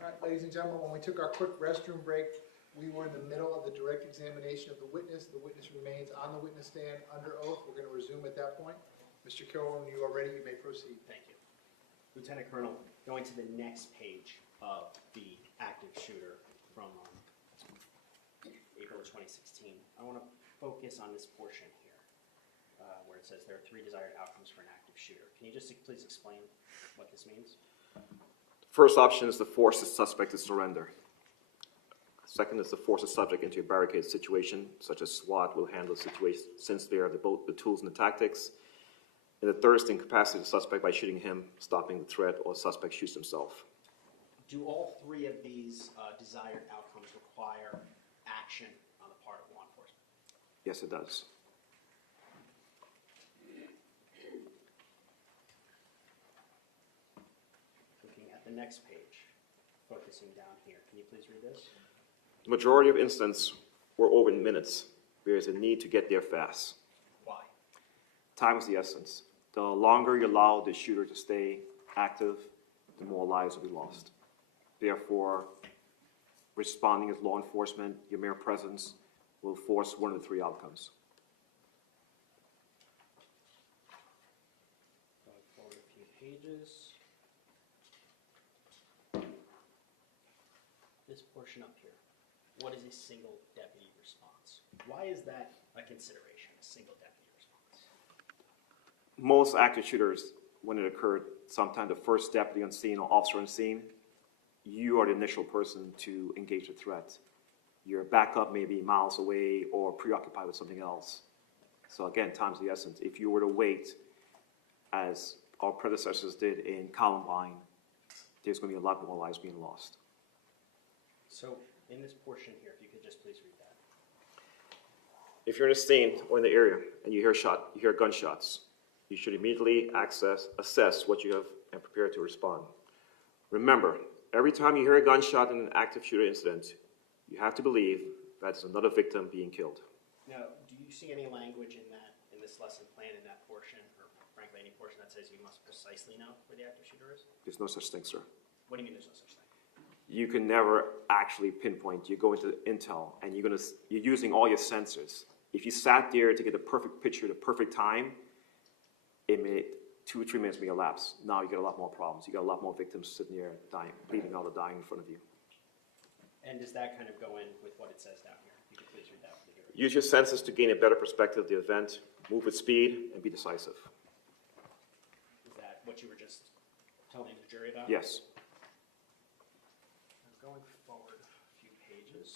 All right, ladies and gentlemen, when we took our quick restroom break, we were in the middle of the direct examination of the witness. The witness remains on the witness stand under oath. We're going to resume at that point. Mr. Kilroy, when you are ready, you may proceed. Thank you. Lieutenant Colonel, going to the next page of the active shooter from April of 2016, I want to focus on this portion here where it says there are 3 desired outcomes for an active shooter. Can you just please explain what this means? First option is to force the suspect to surrender. Second is to force the subject into a barricade situation, such as SWAT will handle the situation since they are both the tools and the tactics. And the third is to incapacitate the suspect by shooting him, stopping the threat, or the suspect shoots himself. Do all 3 of these desired outcomes require action on the part of law enforcement? Yes, it does. Looking at the next page, focusing down here, can you please read this? The majority of incidents were over in minutes. There is a need to get there fast. Why? Time is the essence. The longer you allow the shooter to stay active, the more lives will be lost. Therefore, responding as law enforcement, your mere presence will force one of the 3 outcomes. Going forward a few pages. This portion up here. What is a single deputy response? Why is that a consideration, a single deputy response? Most active shooters, when it occurred, sometimes the first deputy on scene or officer on scene, you are the initial person to engage the threat. Your backup may be miles away or preoccupied with something else. So again, time's the essence. If you were to wait, as our predecessors did in Columbine, there's going to be a lot more lives being lost. So in this portion here, if you could just please read that. If you're in a scene or in the area and you hear gunshots, you should immediately assess what you have and prepare to respond. Remember, every time you hear a gunshot in an active shooter incident, you have to believe that it's another victim being killed. Now, do you see any language in this lesson plan, in that portion, or frankly, any portion that says you must precisely know where the active shooter is? There's no such thing, sir. What do you mean there's no such thing? You can never actually pinpoint. You go into intel and you're using all your sensors. If you sat there to get the perfect picture, the perfect time, it may 2 or 3 minutes may elapse. Now you get a lot more problems. You got a lot more victims sitting there dying, bleeding out or dying in front of you. And does that kind of go in with what it says down here? You can please read that for the jury. Use your senses to gain a better perspective of the event. Move with speed and be decisive. Is that what you were just telling the jury about? Yes. Now, going forward a few pages.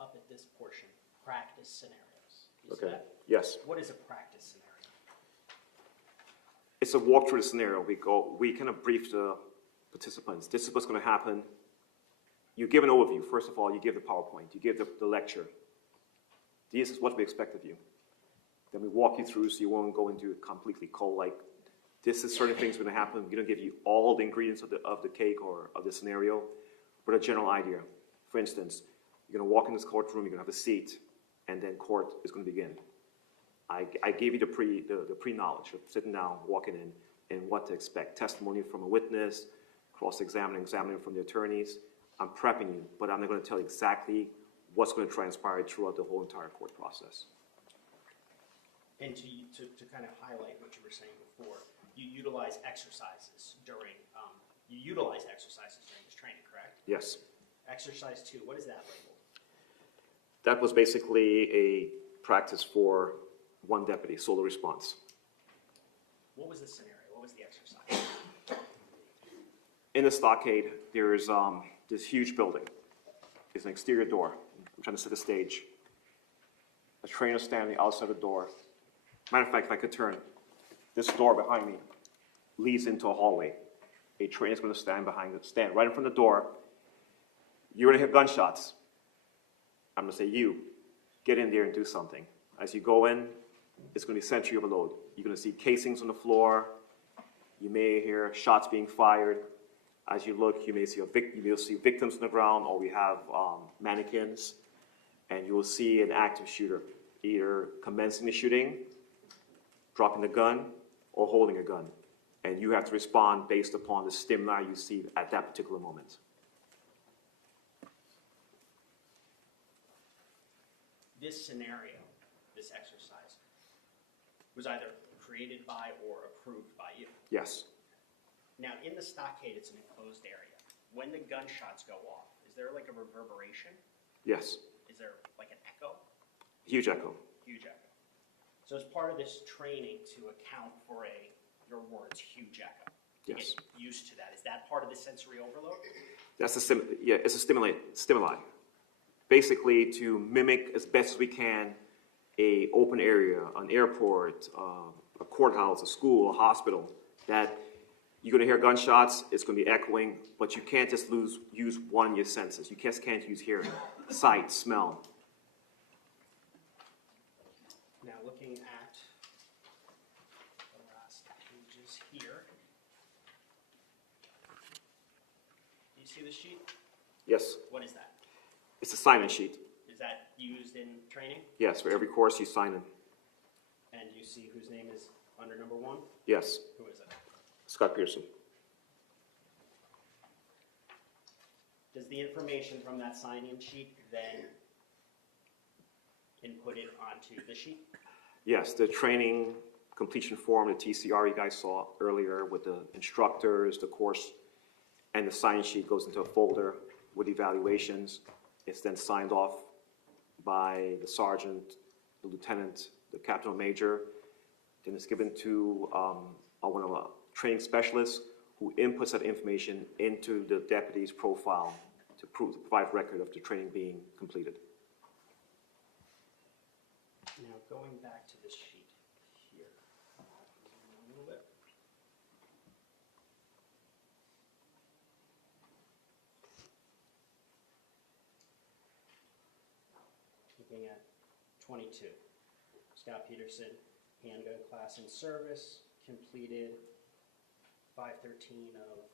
Up at this portion, practice scenarios. You see Okay. that? Yes. What is a practice scenario? It's a walk through the scenario. We kind of brief the participants. This is what's going to happen. You give an overview. First of all, you give the PowerPoint. You give the lecture. This is what we expect of you. Then we walk you through so you won't go into it completely cold, like this is certain things going to happen. We don't give you all the ingredients of the cake or of the scenario, but a general idea. For instance, you're going to walk in this courtroom, you're going to have a seat, and then court is going to begin. I gave you the pre-knowledge of sitting down, walking in, and what to expect. Testimony from a witness, cross-examining, examining from the attorneys. I'm prepping you, but I'm not going to tell you exactly what's going to transpire throughout the whole entire court process. And to kind of highlight what you were saying before, you utilize exercises during this training, correct? Yes. Exercise 2, what is that labeled? That was basically a practice for one deputy, solo response. What was the scenario? What was the exercise? In the stockade, there's this huge building. There's an exterior door. I'm trying to set the stage. A trainer standing outside the door. Matter of fact, if I could turn, this door behind me leads into a hallway. A trainer is going to stand right in front of the door. You're going to hear gunshots. I'm going to say, you, get in there and do something. As you go in, it's going to be sensory overload. You're going to see casings on the floor. You may hear shots being fired. As you look, you may see victims on the ground, or we have mannequins, and you will see an active shooter either commencing the shooting, dropping the gun, or holding a gun. And you have to respond based upon the stimuli you see at that particular moment. This scenario, this exercise, was either created by or approved by you. Yes. Now, in the stockade, it's an enclosed area. When the gunshots go off, is there like a reverberation? Yes. Is there like an echo? Huge echo. Huge echo. So as part of this training to account for your words, huge echo, to Yes. get used to that, is that part of the sensory overload? That's it's a stimuli. Basically, to mimic as best as we can a open area, an airport, a courthouse, a school, a hospital, that you're going to hear gunshots, it's going to be echoing, but you can't just use one of your senses. You just can't use hearing, sight, smell. Now, looking at the last pages here, do you see the sheet? Yes, What is that? it's a sign-in sheet. Is that used in training? Yes, for every course you sign in. And you see whose name is under number 1? Yes, Who is it? Scot Peterson. Does the information from that sign-in sheet then input it onto the sheet? Yes, the training completion form, the TCR you guys saw earlier with the instructors, the course, and the sign sheet goes into a folder with evaluations. It's then signed off by the sergeant, the lieutenant, the captain or major. Then it's given to one of our training specialists who inputs that information into the deputy's profile to provide record of the training being completed. Now, going back to this sheet here, a little bit. looking at 22. Scot Peterson, handgun class in service, completed 5/13 of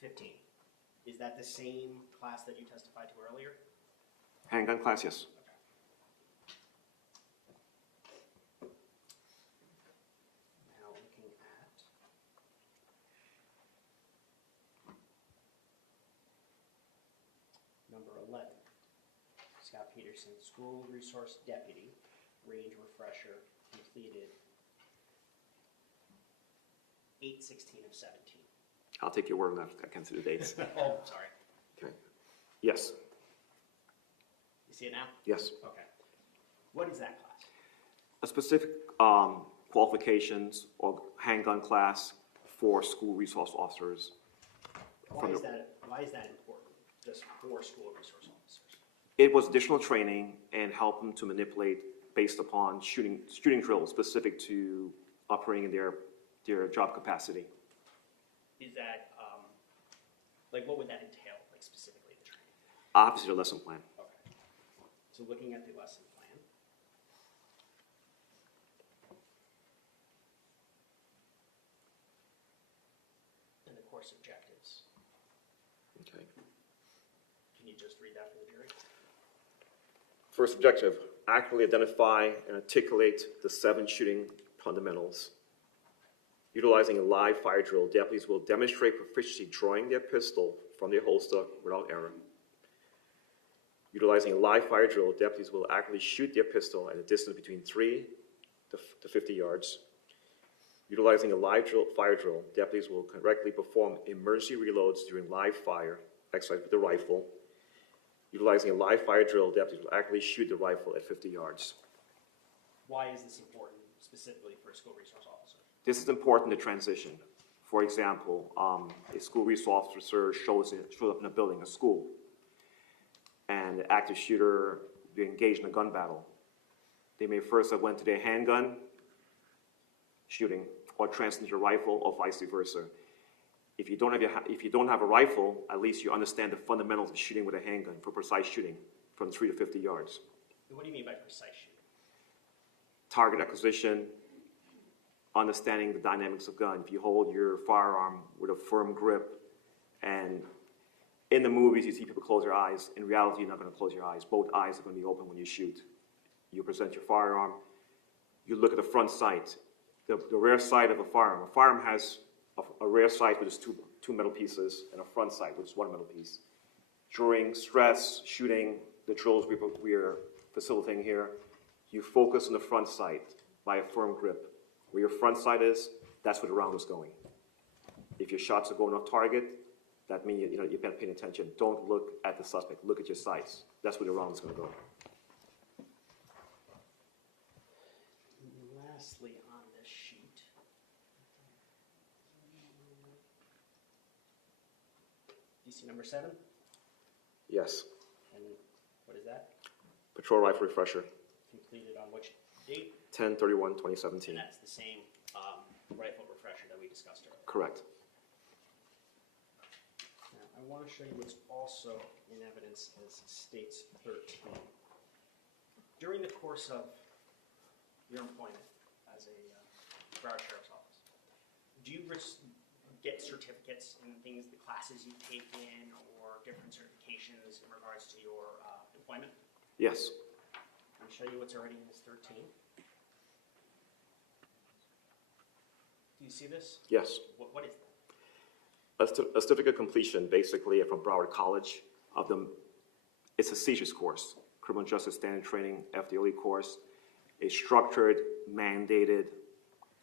15. Is that the same class that you testified to earlier? Handgun class, yes. Now looking at number 11, Scot Peterson, school resource deputy, range refresher, completed 8/16 of 17. I'll take your word on that. I can't see the dates. Oh, sorry. Okay. Yes. You see it now? Yes. Okay. What is that class? A specific qualifications or handgun class for school resource officers. Why is that important, just for school resource officers? It was additional training and help them to manipulate based upon shooting drills specific to operating in their job capacity. Is that, like, what would that entail, like, specifically, the training? Obviously, the lesson plan. Okay. So looking at the lesson plan. And the course objectives. Okay. Can you just read that for the jury? First objective, accurately identify and articulate the 7 shooting fundamentals. Utilizing a live fire drill, deputies will demonstrate proficiency drawing their pistol from their holster without error. Utilizing a live fire drill, deputies will accurately shoot their pistol at a distance between 3 to 50 yards. Utilizing a live fire drill, deputies will correctly perform emergency reloads during live fire exercise with the rifle. Utilizing a live fire drill, deputies will accurately shoot the rifle at 50 yards. Why is this important specifically for a school resource officer? This is important to transition. For example, a school resource officer shows up in a building, a school, and the active shooter be engaged in a gun battle. They may first have went to their handgun shooting or transferred to a rifle or vice versa. If you don't have a rifle, at least you understand the fundamentals of shooting with a handgun for precise shooting from 3 to 50 yards. What do you mean by precise shooting? Target acquisition, understanding the dynamics of gun. If you hold your firearm with a firm grip, and in the movies you see people close their eyes, in reality you're not going to close your eyes. Both eyes are going to be open when you shoot. You present your firearm, you look at the front sight, the rear sight of a firearm. A firearm has a rear sight with just two metal pieces and a front sight with just one metal piece. During stress, shooting, the drills we're facilitating here, you focus on the front sight by a firm grip. Where your front sight is, that's where the round is going. If your shots are going off target, that means you better pay attention. Don't look at the suspect. Look at your sights. That's where the round is going to go. Lastly, on this sheet, do you see number 7? Yes. And what is that? Patrol rifle refresher. Completed on which date? 10/31/2017. And that's the same rifle refresher that we discussed earlier. Correct. Now, I want to show you what's also in evidence as states 13. During the course of your employment as a Broward Sheriff's Office, do you get certificates in things, the classes you've taken, or different certifications in regards to your employment? Yes. Let me show you what's already in this 13. Do you see this? Yes. What is that? A certificate of completion, basically, from Broward College. It's a CJIS course, Criminal Justice Standard Training, FDLE course, a structured, mandated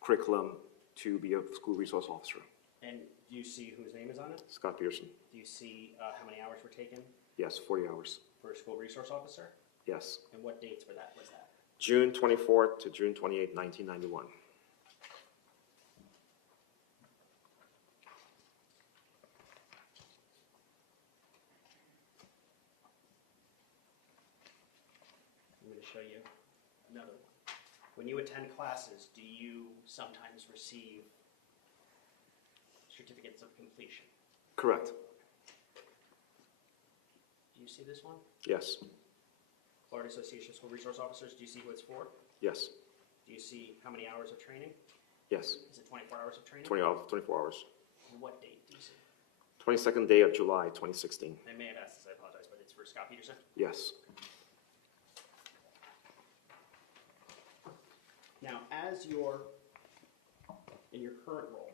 curriculum to be a school resource officer. And do you see whose name is on it? Scot Peterson. Do you see how many hours were taken Yes, 40 hours. for a school resource officer? Yes. And what dates was that? June 24th to June 28th, 1991. I'm going to show you another one. When you attend classes, do you sometimes receive certificates of completion? Correct. Do you see this one? Yes. Florida Association of School Resource Officers. Do you see who it's for? Yes. Do you see how many hours of training? Yes. Is it 24 hours of training? 24 hours. What date do you see? 22nd day of July, 2016. I may have asked this, I apologize, but it's for Scot Peterson? Yes. Now, as in your current role,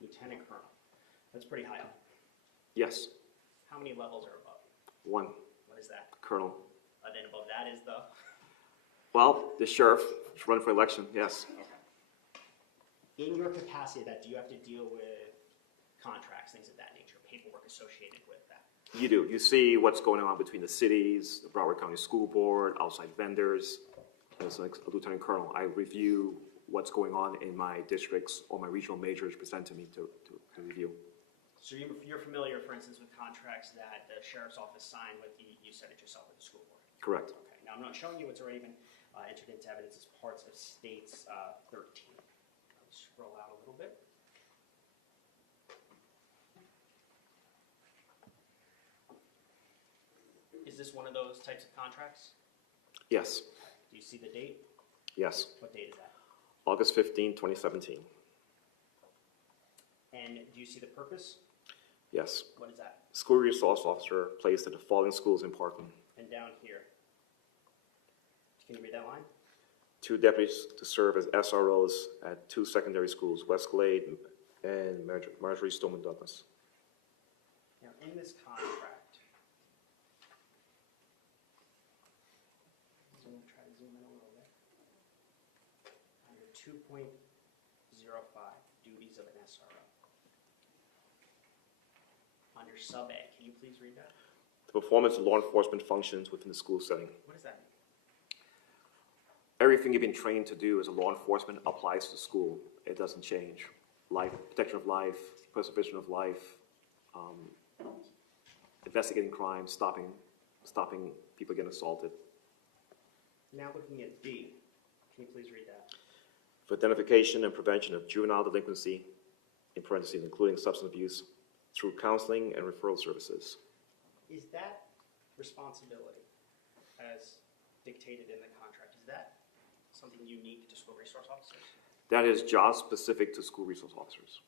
Lieutenant Colonel, that's pretty high up. Yes. How many levels are above? 1. What is that? Colonel. Then above that is the? Well, the sheriff is running for election, yes. In your capacity of that, do you have to deal with contracts, things of that nature, paperwork associated with that? You do. You see what's going on between the cities, the Broward County School Board, outside vendors. As a lieutenant colonel, I review what's going on in my districts or my regional majors present to me to review. So you're familiar, for instance, with contracts that the sheriff's office signed with, you said it yourself, with the school board? Correct. Okay. Now, I'm not showing you what's already been entered into evidence as parts of States 13. I'll scroll out a little bit. Is this one of those types of contracts? Yes. Do you see the date? Yes. What date is that? August 15, 2017. And do you see the purpose? Yes. What is that? School resource officer placed at the following schools in Parkland. And down here. Can you read that line? 2 deputies to serve as SROs at 2 secondary schools, Westglade and Marjory, Stoneman, Douglas. Now, in this contract, I'm going to try to zoom in a little bit. Under 2.05, duties of an SRO. Under sub A, can you please read that? The performance of law enforcement functions within the school setting. What does that mean? Everything you've been trained to do as a law enforcement applies to school. It doesn't change. Life, protection of life, preservation of life, investigating crime, stopping people getting assaulted. Now looking at D, can you please read that? For identification and prevention of juvenile delinquency, in parentheses, including substance abuse, through counseling and referral services. Is that responsibility, as dictated in the contract, is that something unique to school resource officers? That is job specific to school resource officers.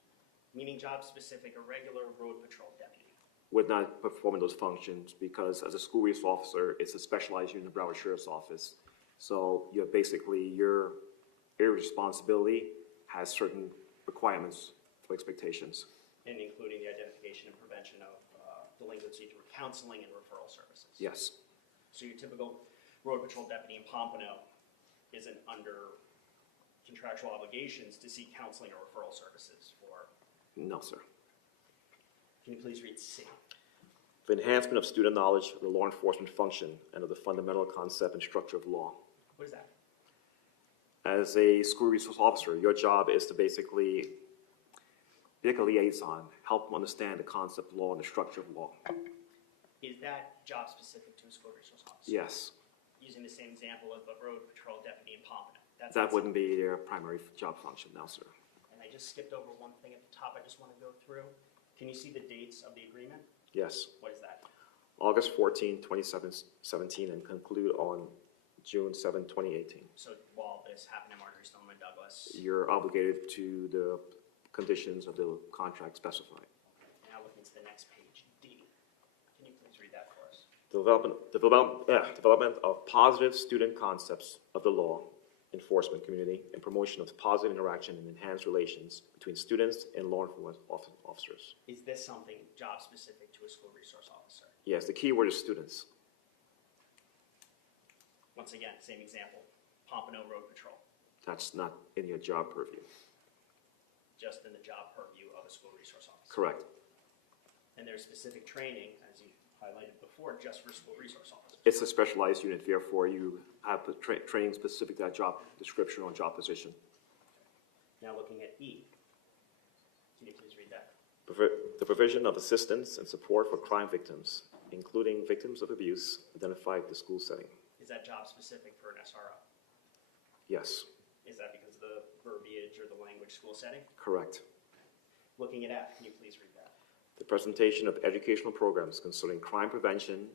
Meaning job specific, a regular road patrol deputy? Would not perform those functions because as a school resource officer, it's a specialized unit in the Broward Sheriff's Office. So you're basically, your area of responsibility has certain requirements for expectations. And including the identification and prevention of delinquency through counseling and referral services? Yes. So your typical road patrol deputy in Pompano isn't under contractual obligations to seek counseling or referral services for? No, sir. Can you please read C? For enhancement of student knowledge of the law enforcement function and of the fundamental concept and structure of law. What is that? As a school resource officer, your job is to basically be like a liaison, help them understand the concept of law and the structure of law. Is that job specific to a school resource officer? Yes. Using the same example of a road patrol deputy in Pompano. That wouldn't be their primary job function now, sir. And I just skipped over one thing at the top I just want to go through. Can you see the dates of the agreement? Yes. What is that? August 14, 2017, and conclude on June 7, 2018. So while this happened in Marjory, Stoneman, Douglas. You're obligated to the conditions of the contract specified. Now looking to the next page, D. Can you please read that for us? Development of positive student concepts of the law enforcement community and promotion of positive interaction and enhanced relations between students and law enforcement officers. Is this something job specific to a school resource officer? Yes, the key word is students. Once again, same example, Pompano Road Patrol, That's not in your job purview. just in the job purview of a school resource officer. Correct. And there's specific training, as you highlighted before, just for school resource officers. It's a specialized unit, therefore you have the training specific to that job description or job position. Now looking at E. Can you please read that? The provision of assistance and support for crime victims, including victims of abuse identified in the school setting. Is that job specific for an SRO? Yes, Is that because of the verbiage or the language school setting? correct. Looking at F, can you please read that? The presentation of educational programs concerning crime prevention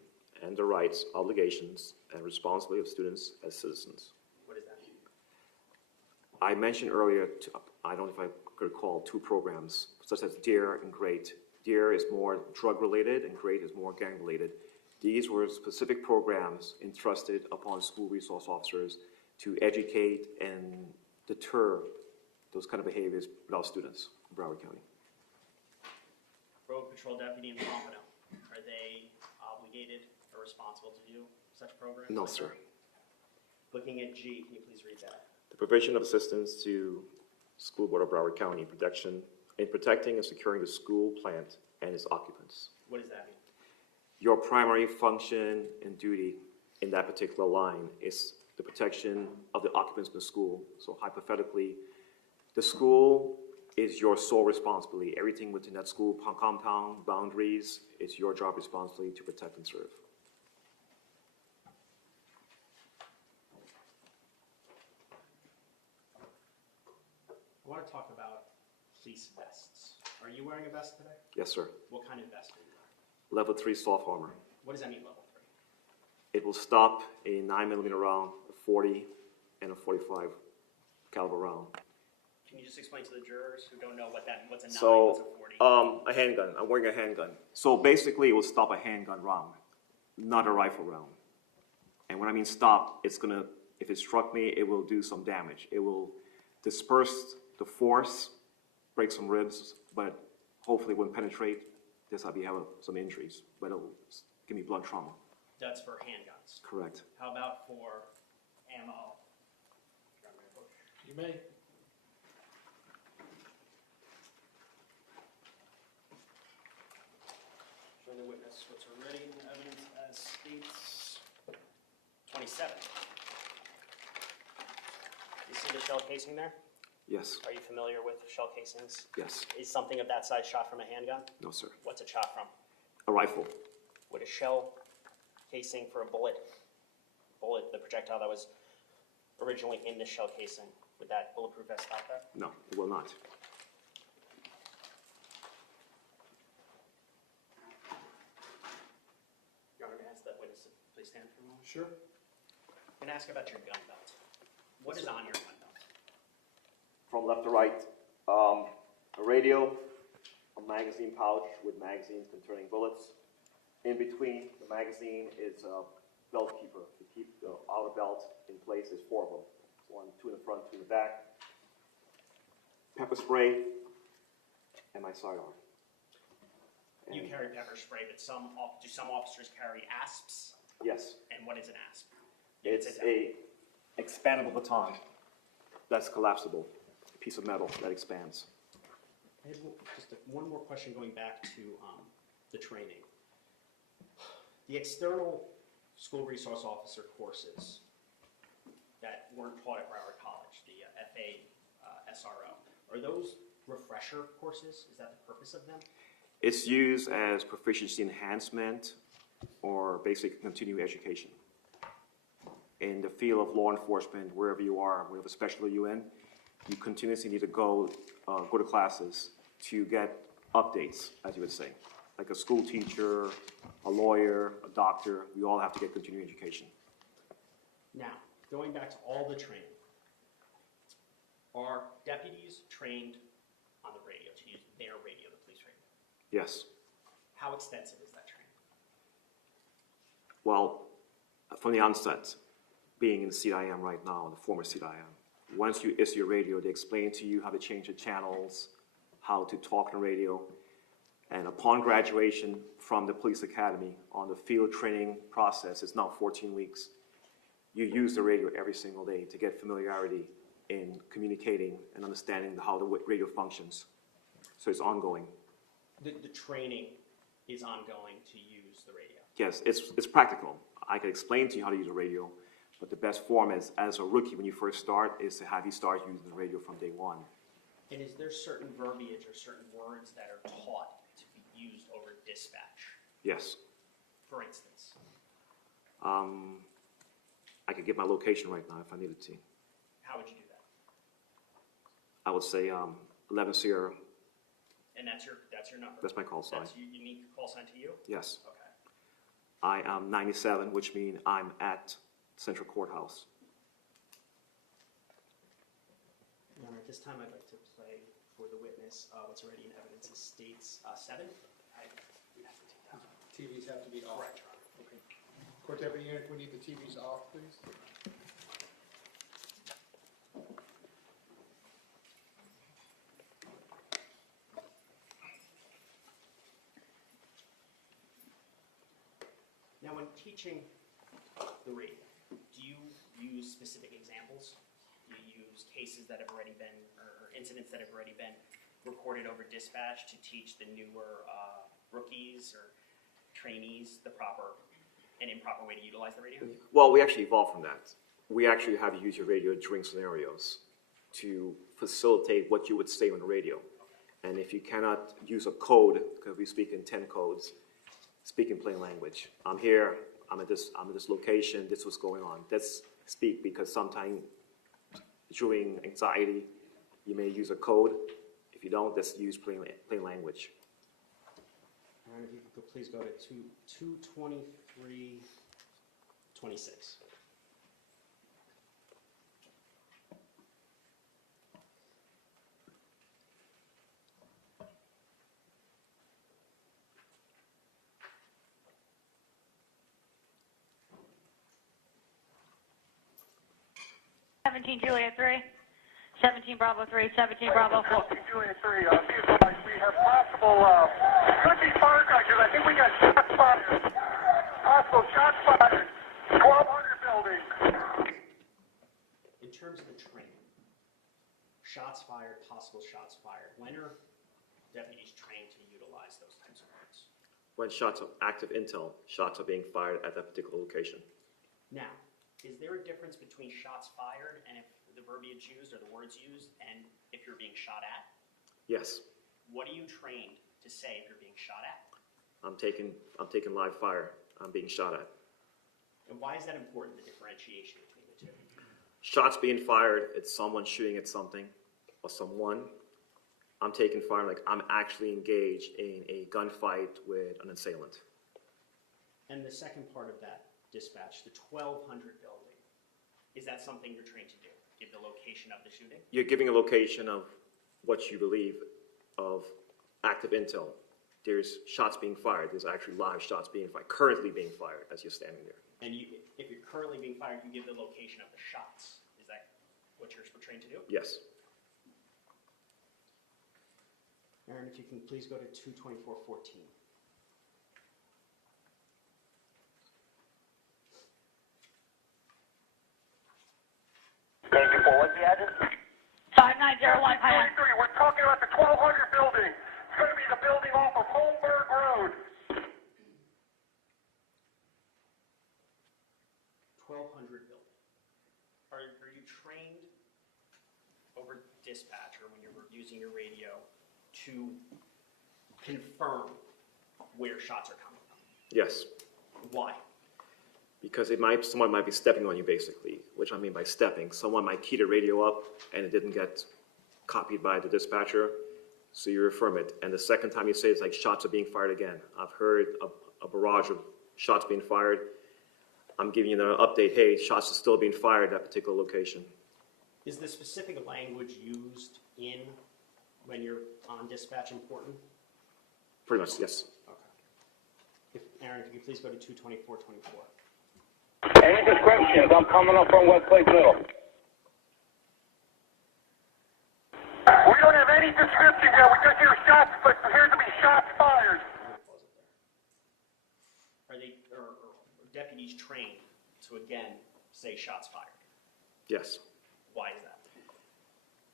and the rights, obligations, and responsibility of students as citizens. What does that mean? I mentioned earlier, I don't know if I could recall, 2 programs, such as DARE and GREAT. DARE is more drug-related, and GREAT is more gang-related. These were specific programs entrusted upon school resource officers to educate and deter those kind of behaviors with our students in Broward County. Road patrol deputy in Pompano, are they obligated or responsible to do such programs? No, like sir. that? Looking at G, can you please read that? The provision of assistance to School Board of Broward County in protecting and securing the school plant and its occupants. What does that mean? Your primary function and duty in that particular line is the protection of the occupants of the school. So hypothetically, the school is your sole responsibility. Everything within that school compound boundaries is your job responsibility to protect and serve. I want to talk about police vests. Are you wearing a vest today? Yes, sir. What kind of vest are you wearing? Level 3 soft armor. What does that mean, level 3? It will stop a 9mm round, a 40, and a 45 caliber round. Can you just explain to the jurors who don't know what's a 9, So, what's a 40? a handgun. I'm wearing a handgun. So basically, it will stop a handgun round, not a rifle round. And when I mean stop, it's gonna, if it struck me, it will do some damage. It will disperse the force, break some ribs, but hopefully it won't penetrate. This I'll be having some injuries, but it'll give me blunt trauma. That's for handguns. Correct. How about for ammo? You may. Show the witness what's already in the evidence as states. 27. You see the shell casing there? Yes. Are you familiar with shell casings? Yes. Is something of that size shot from a handgun? No, sir. What's it shot from? A rifle. Would a shell casing for a bullet, the projectile that was originally in the shell casing, would that bulletproof vest stop that? No, it will not. Your Honor, may I ask that witness to please stand for a moment? Sure. I'm going to ask about your gun belt. What is on your gun belt? From left to right, a radio, a magazine pouch with magazines containing bullets. In between the magazine is a belt keeper to keep the outer belt in place. There's 4 of them. 2 in the front, 2 in the back. Pepper spray, and my sidearm. You carry pepper spray, but do some officers carry asps? Yes, And what is an asp? it's a expandable baton that's collapsible. A piece of metal that expands. I have one more question going back to the training. The external school resource officer courses that weren't taught at Broward College, the FA SRO, are those refresher courses? Is that the purpose of them? It's used as proficiency enhancement or basic continuing education. In the field of law enforcement, wherever you are, whatever specialty you're in, you continuously need to go to classes to get updates, as you would say. Like a school teacher, a lawyer, a doctor, we all have to get continuing education. Now, going back to all the training, are deputies trained on the radio, to use their radio, the police radio? Yes. How extensive is that training? Well, from the onset, being in the seat I am right now, the former seat I am, once you issue your radio, they explain to you how to change the channels, how to talk on the radio. And upon graduation from the police academy on the field training process, it's now 14 weeks, you use the radio every single day to get familiarity in communicating and understanding how the radio functions. So it's ongoing. The training is ongoing to use the radio. Yes, it's practical. I can explain to you how to use a radio, but the best form is, as a rookie when you first start, is to have you start using the radio from day one. And is there certain verbiage or certain words that are taught to be used over dispatch? Yes. For instance? I could give my location right now if I needed to. How would you do that? I would say 11 Sierra. And that's your number? That's my call sign. That's your unique call sign to you? Yes. Okay. I am 97, which means I'm at Central Courthouse. Your Honor, at this time, I'd like to play for the witness what's already in evidence. It states 7. We have to take that. TVs have to be off. Correct, Your Honor. Okay. Court Deputy Aaron, can we need the TVs off, please? Now, when teaching the radio, do you use specific examples? Do you use cases that have already been, or incidents that have already been recorded over dispatch to teach the newer rookies or trainees the proper and improper way to utilize the radio? Well, we actually evolved from that. We actually have you use your radio during scenarios to facilitate what you would say on the radio. And if you cannot use a code, because we speak in 10 codes, speak in plain language. I'm here, I'm at this location, this was going on. Let's speak, because sometimes during anxiety, you may use a code. If you don't, let's use plain language. All right, if you could please go to 223:26. Juliet 3, 17 Bravo 3, 17 Bravo 4. 17 Juliet 3, be advised, we have possible, could be firecrackers. I think we got shots fired. Possible shots fired. 1200 building. In terms of the training, shots fired, possible shots fired, when are deputies trained to utilize those types of words? When shots of active intel, shots are being fired at that particular location. Now, is there a difference between shots fired and if the verbiage used or the words used and if you're being shot at? Yes, What are you trained to say if you're being shot at? I'm taking live fire. I'm being shot at. And why is that important, the differentiation between the two? Shots being fired, it's someone shooting at something or someone. I'm taking fire like I'm actually engaged in a gunfight with an assailant. And the second part of that dispatch, the 1200 building, is that something you're trained to do? Give the location of the shooting? You're giving a location of what you believe of active intel. There's shots being fired. There's actually live shots being fired, currently being fired as you're standing there. And if you're currently being fired, you give the location of the shots. Is that what you're trained to do? Yes. Aaron, if you can please go to 224:14. Thank you for what's the address? 5901 Pine. 33, we're talking about the 1200 building. It's going to be the building off of Holmberg Road. 1200 building. Are you trained over dispatch or when you're using your radio to confirm where shots are coming from? Yes. Why? Because someone might be stepping on you, basically. Which I mean by stepping. Someone might key the radio up and it didn't get copied by the dispatcher, so you affirm it. And the second time you say it's like shots are being fired again. I've heard a barrage of shots being fired. I'm giving you an update. Hey, shots are still being fired at that particular location. Is the specific language used when you're on dispatch important? Pretty much, yes. Okay. Aaron, if you could please go to 224:24. Any descriptions? I'm coming up from Westlake Middle. We don't have any description yet. We just hear shots, but appears to be shots fired. Are deputies trained to again say shots fired? Yes. Why is that?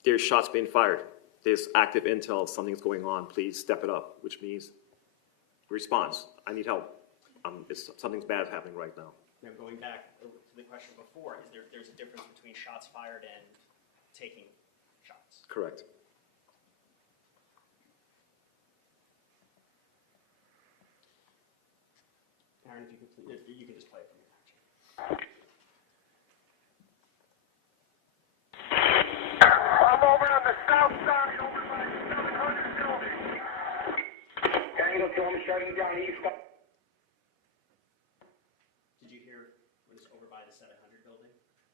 There's shots being fired. There's active intel. Something's going on. Please step it up, which means response. I need help. Something's bad happening right now. Now, going back to the question before, there's a difference between shots fired and taking shots? Correct. Aaron, if you could please, you can just play it from your action. I'm over on the south side, over by the 700 building. Tango 2, I'm shutting down east.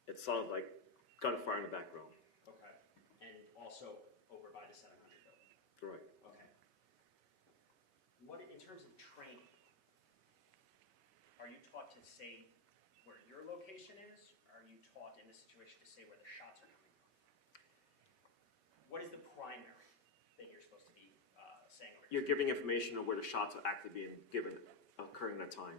It sounded like gunfire in the background. Okay. And also over by the 700 building? Right. Okay. What, in terms of training, are you taught to say where your location is? Or are you taught in this situation to say where the shots are coming from? What is the primary thing you're supposed to be saying over You're giving information on where the shots are actually being given, occurring at that time.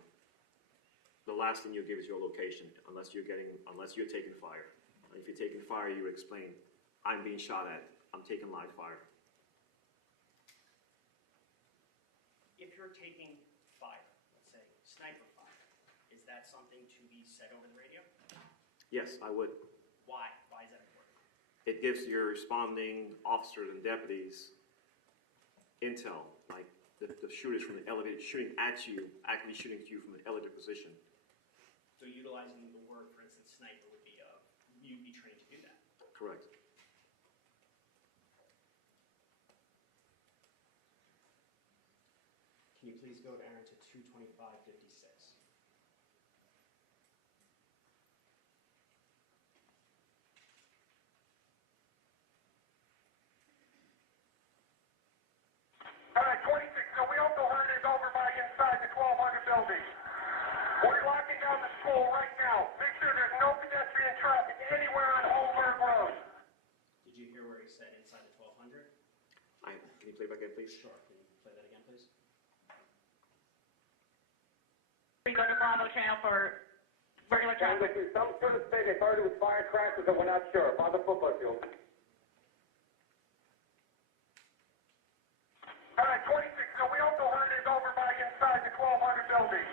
The last thing you give is your location, unless you're taking fire. If you're taking fire, you explain, I'm being shot at, I'm taking live fire. If you're taking fire, let's say sniper fire, is that something to be said over the radio? Yes, I would. Why? Why is that important? It gives your responding officers and deputies intel, like the shooters from the elevator shooting at you, actually shooting at you from an elevator position. So utilizing the word, for instance, sniper would be, you'd be trained to do that. Correct. Can you please go, Aaron, to 22556? All right, 26. Now, we also heard it over by inside the 1200 building. We're locking down the school right now. Make sure there's no pedestrian traffic anywhere on Holmberg Road. Did you hear where he said inside the 1200? Can you play back again, please? Sure. Can you play that again, please? We go to Bravo channel for regular traffic. Some sort of say they thought it was firecrackers, and we're not sure. By the football field. All right, 26. Now, we also heard it over by inside the 1200 building.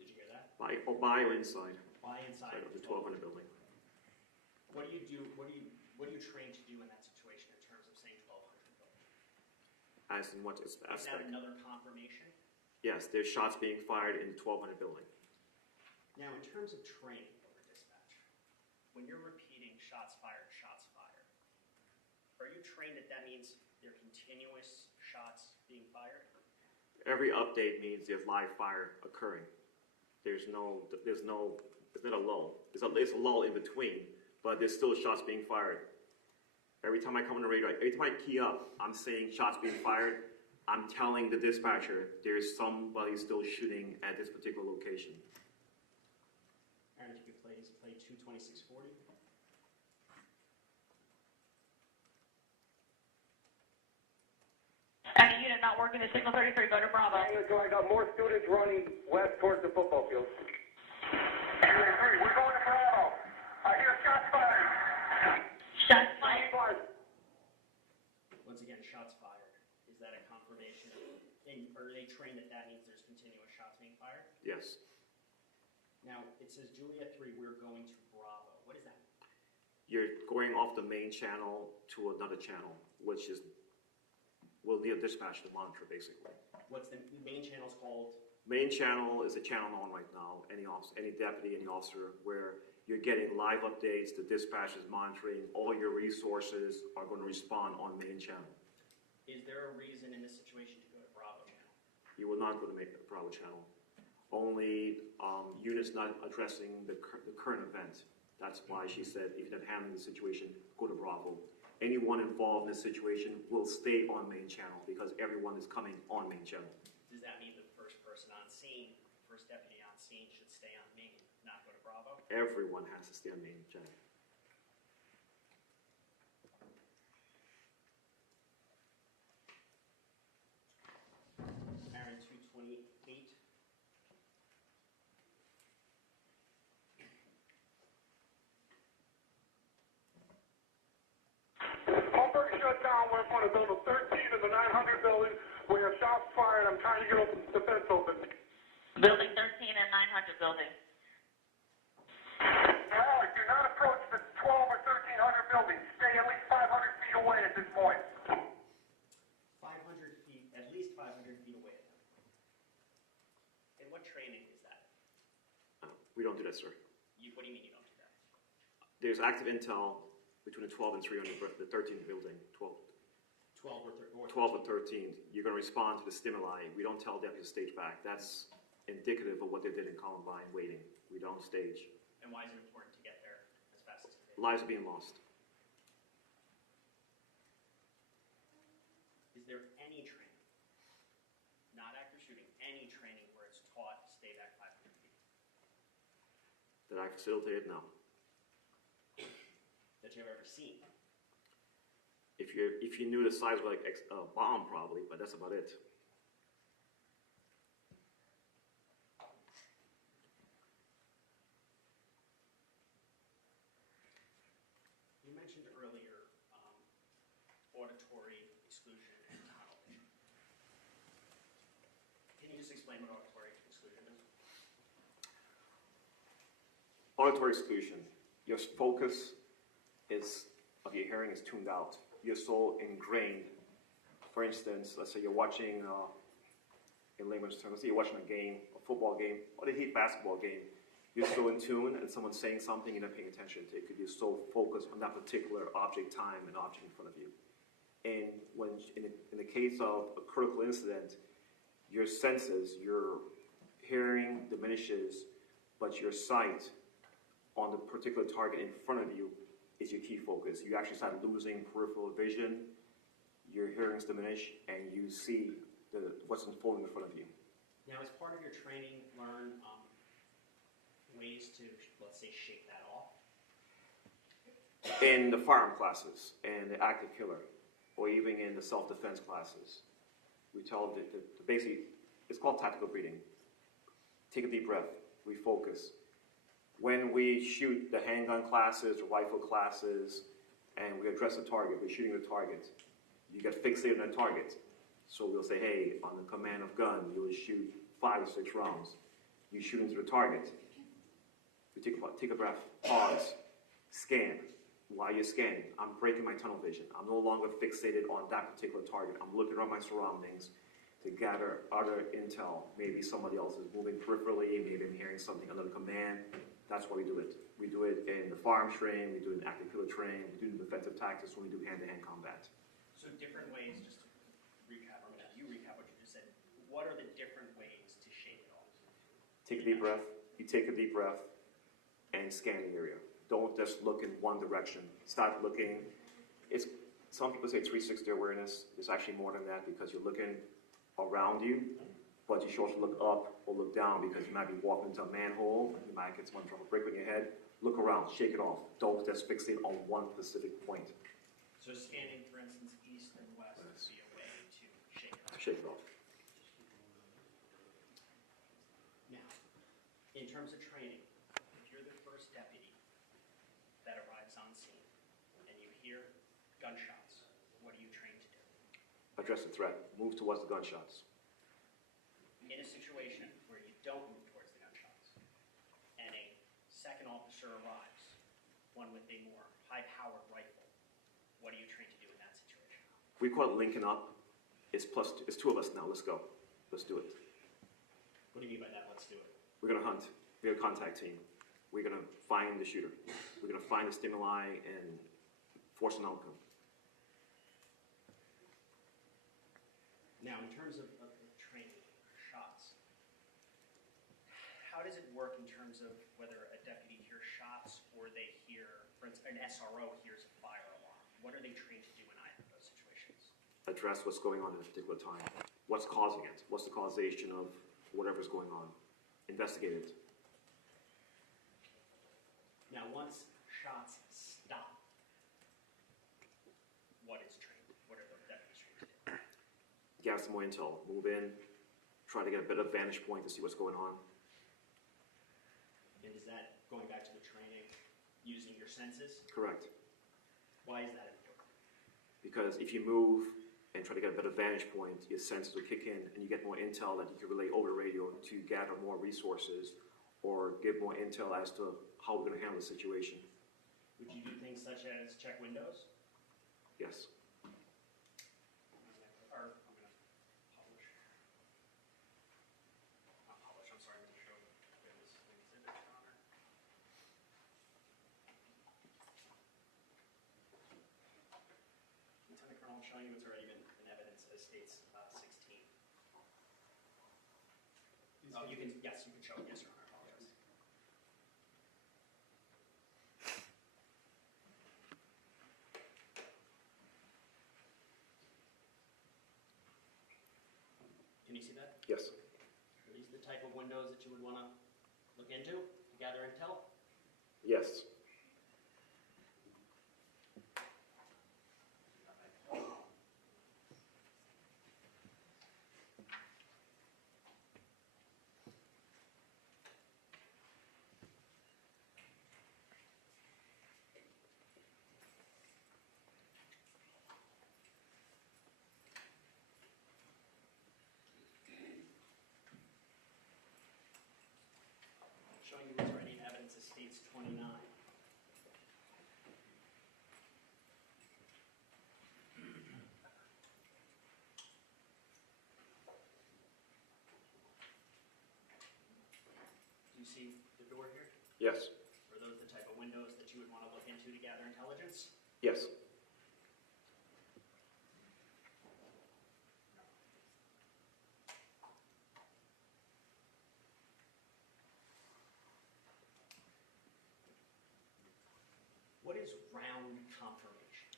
Did you hear that? By or inside? By inside Of the 1200 building. What do you do? What are you trained to do in that situation in terms of saying 1200 building? As in what Is that aspect? another confirmation? Yes, there's shots being fired in the 1200 building. Now, in terms of training over dispatch, when you're repeating shots fired, are you trained that means there are continuous shots being fired? Every update means there's live fire occurring. There's not a lull. There's a lull in between, but there's still shots being fired. Every time I come on the radio, every time I key up, I'm saying shots being fired. I'm telling the dispatcher there's somebody still shooting at this particular location. Aaron, if you could please play 22640. Any unit not working the signal 33, go to Bravo. I got more students running west towards the football field. We're going to Bravo. I hear shots fired. Shots fired. Once again, shots fired. Is that a confirmation? Are they trained that means there's continuous shots being fired? Yes. Now, it says Juliet 3, we're going to Bravo. What is that? You're going off the main channel to another channel, which is, we'll need a dispatch to monitor, basically. What's the main channel's called? Main channel is a channel on right now. Any deputy, any officer, where you're getting live updates, the dispatch is monitoring, all your resources are going to respond on main channel. Is there a reason in this situation to go to Bravo channel? You will not go to Bravo channel. Only units not addressing the current event. That's why she said, if you're not handling the situation, go to Bravo. Anyone involved in this situation will stay on main channel because everyone is coming on main channel. Does that mean the first person on scene, first deputy on scene should stay on main, not go to Bravo? Everyone has to stay on main channel. Aaron, 228. Holmberg shut down. We're going to build a 13 in the 900 building. We have shots fired. I'm trying to get open the fence open. Building 13 and 900 building. Alex, do not approach the 12 or 1300 building. Stay at least 500 feet away at this point. 500 feet, at least 500 feet away. And what training is that? We don't do that, sir. What do you mean you don't do that? There's active intel between the 12 and 300, the 13th building, 12 or 13. You're going to respond to the stimuli. We don't tell deputies to stage back. That's indicative of what they did in Columbine waiting. We don't stage. And why is it important to get there lives being lost. Is there any training, not active shooting, any training where it's taught stay back 500 feet? That I facilitated, no. That you've ever seen? If you knew the size of like a bomb, probably, but that's about it. You mentioned earlier auditory exclusion and tunnel vision. Can you just explain what auditory exclusion is? Auditory exclusion. Your focus of your hearing is tuned out. You're so ingrained. For instance, let's say you're watching, in layman's terms, let's say you're watching a game, a football game, or the Heat basketball game. You're so in tune, and someone's saying something, you're not paying attention to it because you're so focused on that particular object, time, and object in front of you. And when, in the case of a critical incident, your senses, your hearing diminishes, but your sight on the particular target in front of you is your key focus. You actually start losing peripheral vision, your hearings diminish, and you see what's unfolding in front of you. Now, as part of your training, learn ways to, let's say, shake that off? In the firearm classes, and the active killer, or even in the self-defense classes, we tell them that basically, it's called tactical breathing. Take a deep breath, refocus. When we shoot the handgun classes or rifle classes, and we address the target, we're shooting the target, you get fixated on the target. So we'll say, hey, on the command of gun, you will shoot 5 or 6 rounds. You shoot into the target. You take a breath, pause, scan. While you're scanning, I'm breaking my tunnel vision. I'm no longer fixated on that particular target. I'm looking around my surroundings to gather other intel. Maybe somebody else is moving peripherally, maybe I'm hearing something, another command. That's why we do it. We do it in the firearms training, we do it in active killer training, we do it in defensive tactics when we do hand-to-hand combat. So different ways, just to recap, I'm going to have you recap what you just said. What are the different ways to shake it off? Take a deep breath. You take a deep breath and scan the area. Don't just look in one direction. Start looking. Some people say 360 awareness. It's actually more than that because you're looking around you, but you should also look up or look down because you might be walking into a manhole. You might get someone drop a brick on your head. Look around. Shake it off. Don't just fixate on one specific point. So scanning, for instance, east and west would be a way to shake it off. Shake it off. Now, in terms of training, if you're the first deputy that arrives on scene and you hear gunshots, what are you trained to do? Address the threat. Move towards the gunshots. In a situation where you don't move towards the gunshots and a second officer arrives, one with a more high-powered rifle, what are you trained to do in that situation? We call it linking up. It's 2 of us now. Let's go. Let's do it. What do you mean by that? Let's do it. We're going to hunt. We're a contact team. We're going to find the shooter. We're going to find the stimuli and force an outcome. Now, in terms of training shots, how does it work in terms of whether a deputy hears shots or they hear, for instance, an SRO hears a fire alarm? What are they trained to do in either of those situations? Address what's going on at a particular time. What's causing it? What's the causation of whatever's going on? Investigate it. Now, once shots stop, what is trained? What are the deputies trained to do? Gather some more intel. Move in. Try to get a better vantage point to see what's going on. And is that, going back to the training, using your senses? Correct. Why is that important? Because if you move and try to get a better vantage point, your senses will kick in and you get more intel that you can relay over the radio to gather more resources or give more intel as to how we're going to handle the situation. Would you do things such as check windows? Yes. Or, I'm going to publish. Not publish, I'm sorry, I'm going to show the witness exhibit on it. Lieutenant Colonel, I'm showing you what's already been in evidence as states 16. Oh, you can, yes, you can show it, yes, Your Honor, I apologize. Yes. Are these the type of windows that you would want to look into to gather intel? Yes. Showing you what's already in evidence of states 29. Do you see the door here? Yes. Are those the type of windows that you would want to look into to gather intelligence? Yes. What is round confirmation?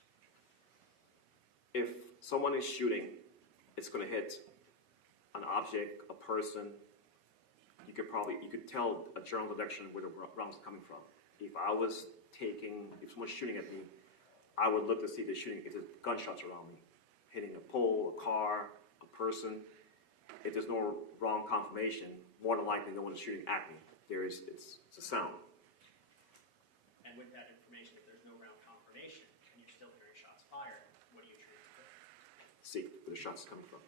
If someone is shooting, it's going to hit an object, a person. You could tell a general direction where the rounds are coming from. If someone's shooting at me, I would look to see if they're shooting, if there's gunshots around me, hitting a pole, a car, a person. If there's no wrong confirmation, more than likely no one is shooting at me. It's a sound. And with that information, if there's no round confirmation and you're still hearing shots fired, what do you choose to do? See where the shots are coming from.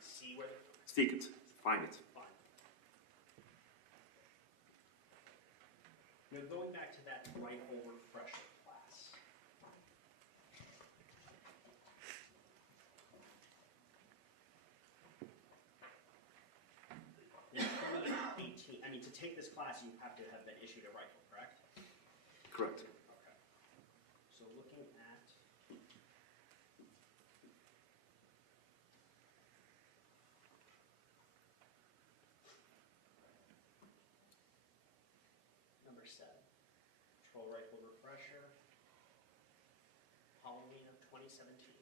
See where they're coming Seek it. Find it. from. Now, going back to that rifle refresher class. To take this class, you have to have been issued a rifle, correct? Correct. Okay. So looking at number 7, patrol rifle refresher, Halloween of 2017.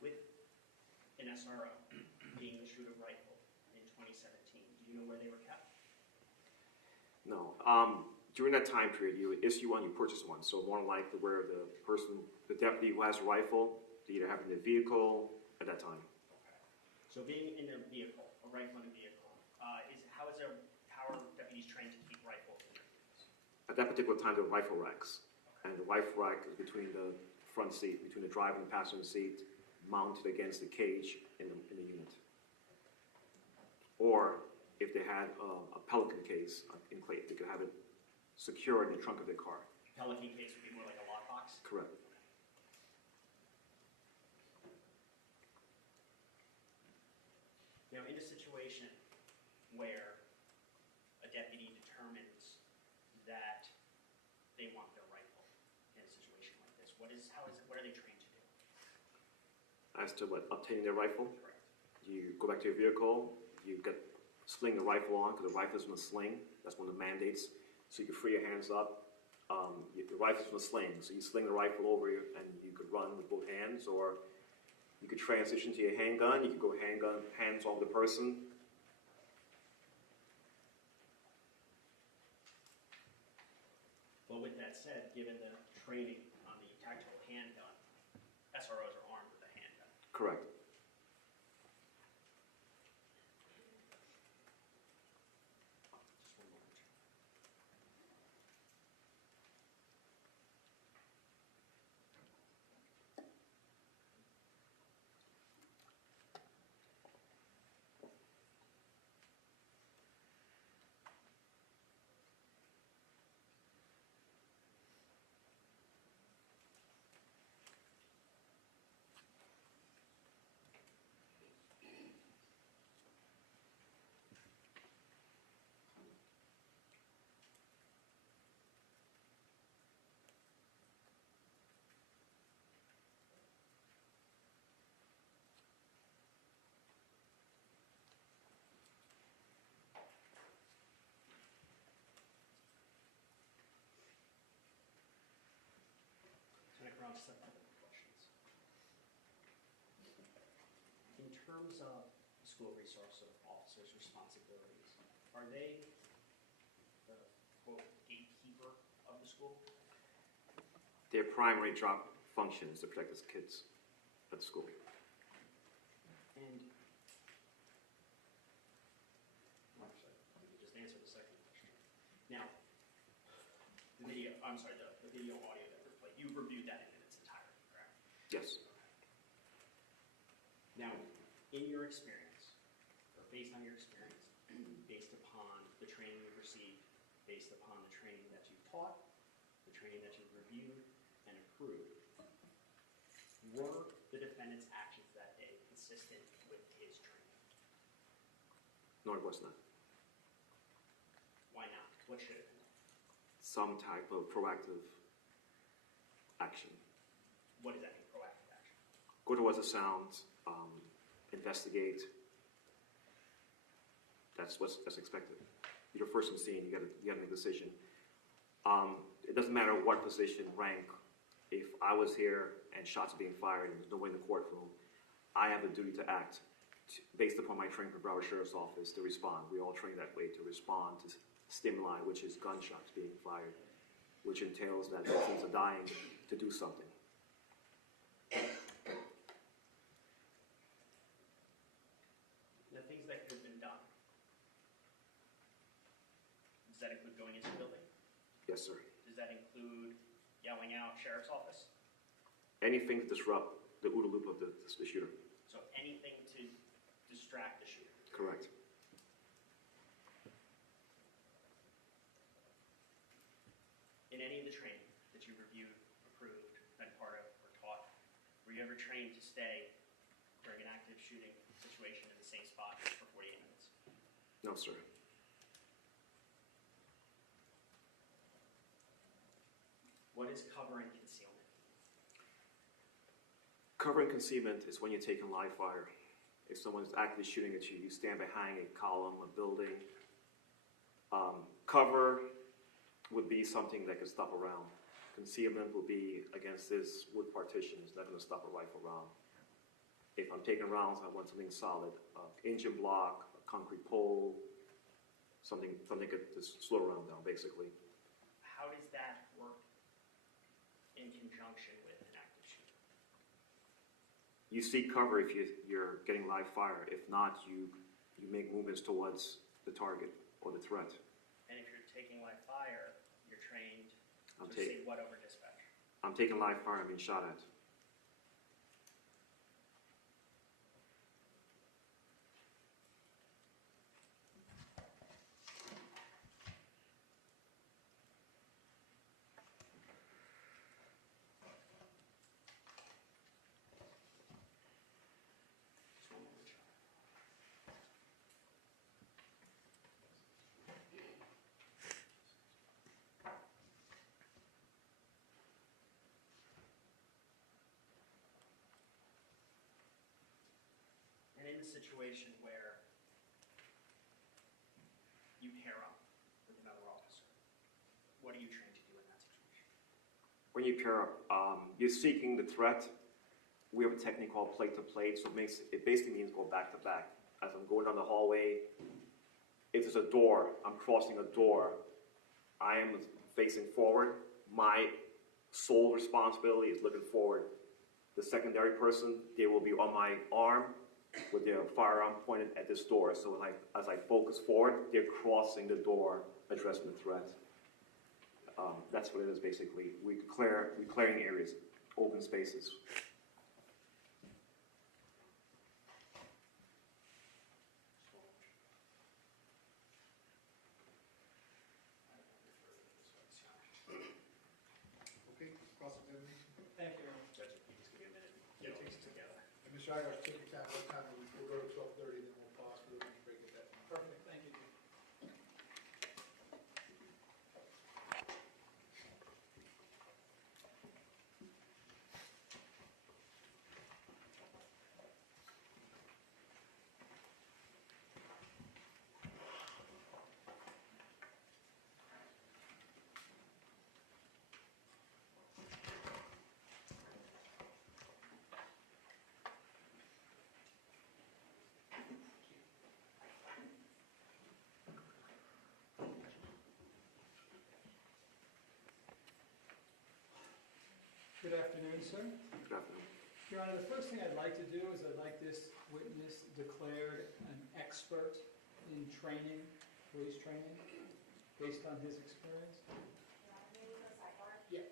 With an SRO being issued a rifle in 2017, do you know where they were kept? No. During that time period, you issue one, you purchase one. So more than likely where the deputy who has a rifle, they either have it in their vehicle at that time. Okay. So being in their vehicle, a rifle in a vehicle, how are deputies trained to keep rifles in their vehicles? At that particular time, there were rifle racks. And the rifle rack is between the front seat, between the driver and the passenger seat, mounted against the cage in the unit. Or if they had a Pelican case in clay, they could have it secured in the trunk of their car. Pelican case would be more like a lockbox? Correct. Now, in a situation where a deputy determines that they want their rifle in a situation like this, what are they trained to do? As to what, obtaining their rifle, Correct. you go back to your vehicle, you sling the rifle on, because the rifle is in a sling. That's one of the mandates. So you can free your hands up. The rifle's in a sling, so you sling the rifle over you, and you could run with both hands, or you could transition to your handgun. You could go handgun, hands on the person. Well, with that said, given the training on the tactical handgun, SROs are armed with a handgun. Correct. Just one moment. terms of school resource officers' responsibilities, are they the quote gatekeeper of the school? Their primary job function is to protect the kids at school. And actually, let me just answer the second question. Now, the video, I'm sorry, the video audio that was played, you reviewed that in its entirety, correct? Yes. Now, in your experience, or based on your experience, based upon the training you've received, based upon the training that you've taught, the training that you've reviewed and approved, were the defendant's actions that day consistent with his training? No, it was not. Why not? What should have been done? Some type of proactive action. What does that mean, proactive action? Go towards the sound, investigate. That's expected. You're first on scene. You got to make a decision. It doesn't matter what position, rank. If I was here and shots being fired and there's no one in the courtroom, I have a duty to act based upon my training for Broward Sheriff's Office to respond. We all train that way, to respond to stimuli, which is gunshots being fired, which entails that victims are dying, to do something. The things that could have been done, does that include going into the building? Yes, sir. Does that include yelling out sheriff's office? Anything to disrupt the OODA loop of the shooter. So anything to distract the shooter? Correct. In any of the training that you reviewed, approved, been part of, or taught, were you ever trained to stay during an active shooting situation in the same spot for 48 minutes? No, sir. What is cover and concealment? Cover and concealment is when you're taking live fire. If someone's actively shooting at you, you stand behind a column, a building. Cover would be something that could stop a round. Concealment would be against this wood partition. It's not going to stop a rifle round. If I'm taking rounds, I want something solid. Engine block, a concrete pole, something could just slow a round down, basically. How does that work in conjunction with an active shooter? You seek cover if you're getting live fire. If not, you make movements towards the target or the threat. And if you're taking live fire, you're trained to I'm receive what over dispatch? I'm taking live fire, I'm being shot at. And in a situation where you pair up with another officer, what are you trained to do in that situation? When you pair up, you're seeking the threat. We have a technique called plate to plate, so it basically means go back to back. As I'm going down the hallway, if there's a door, I'm crossing a door, I am facing forward. My sole responsibility is looking forward. The secondary person, they will be on my arm with their firearm pointed at this door. So as I focus forward, they're crossing the door, addressing the threat. That's what it is basically. We're clearing areas, open spaces. Okay, cross-examination. Thank you. Judge, just give me a minute. Get all this together. And Mr. Igosh, take your time, what time, we'll go to 12:30, then we'll pause for the lunch break at that time. Perfect, thank you. Good afternoon, sir. Good afternoon. Your Honor, the first thing I'd like to do is I'd like this witness declared an expert in training, police training, based on his experience. Yeah.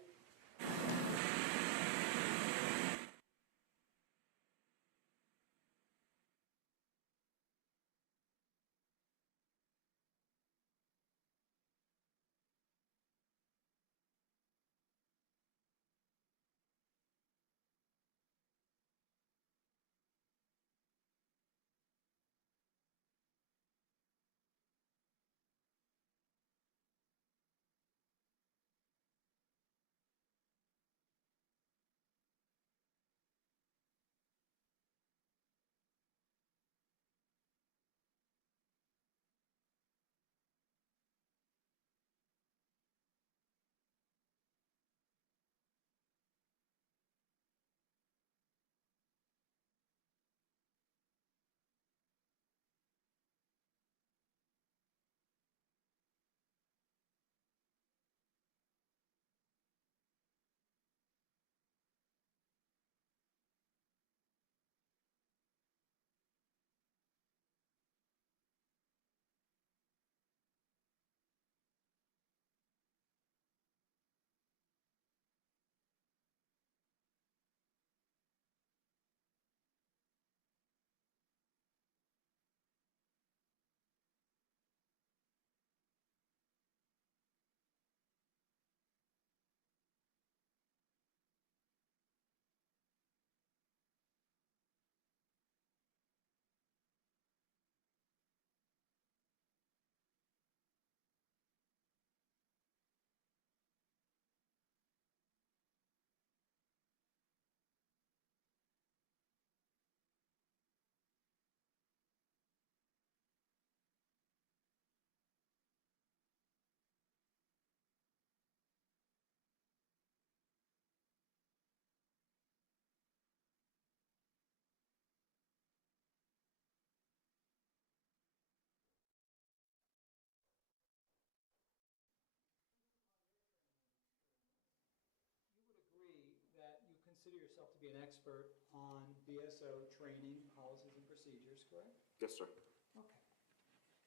That you consider yourself to be an expert on BSO training, policies, and procedures, correct? Yes, sir. Okay.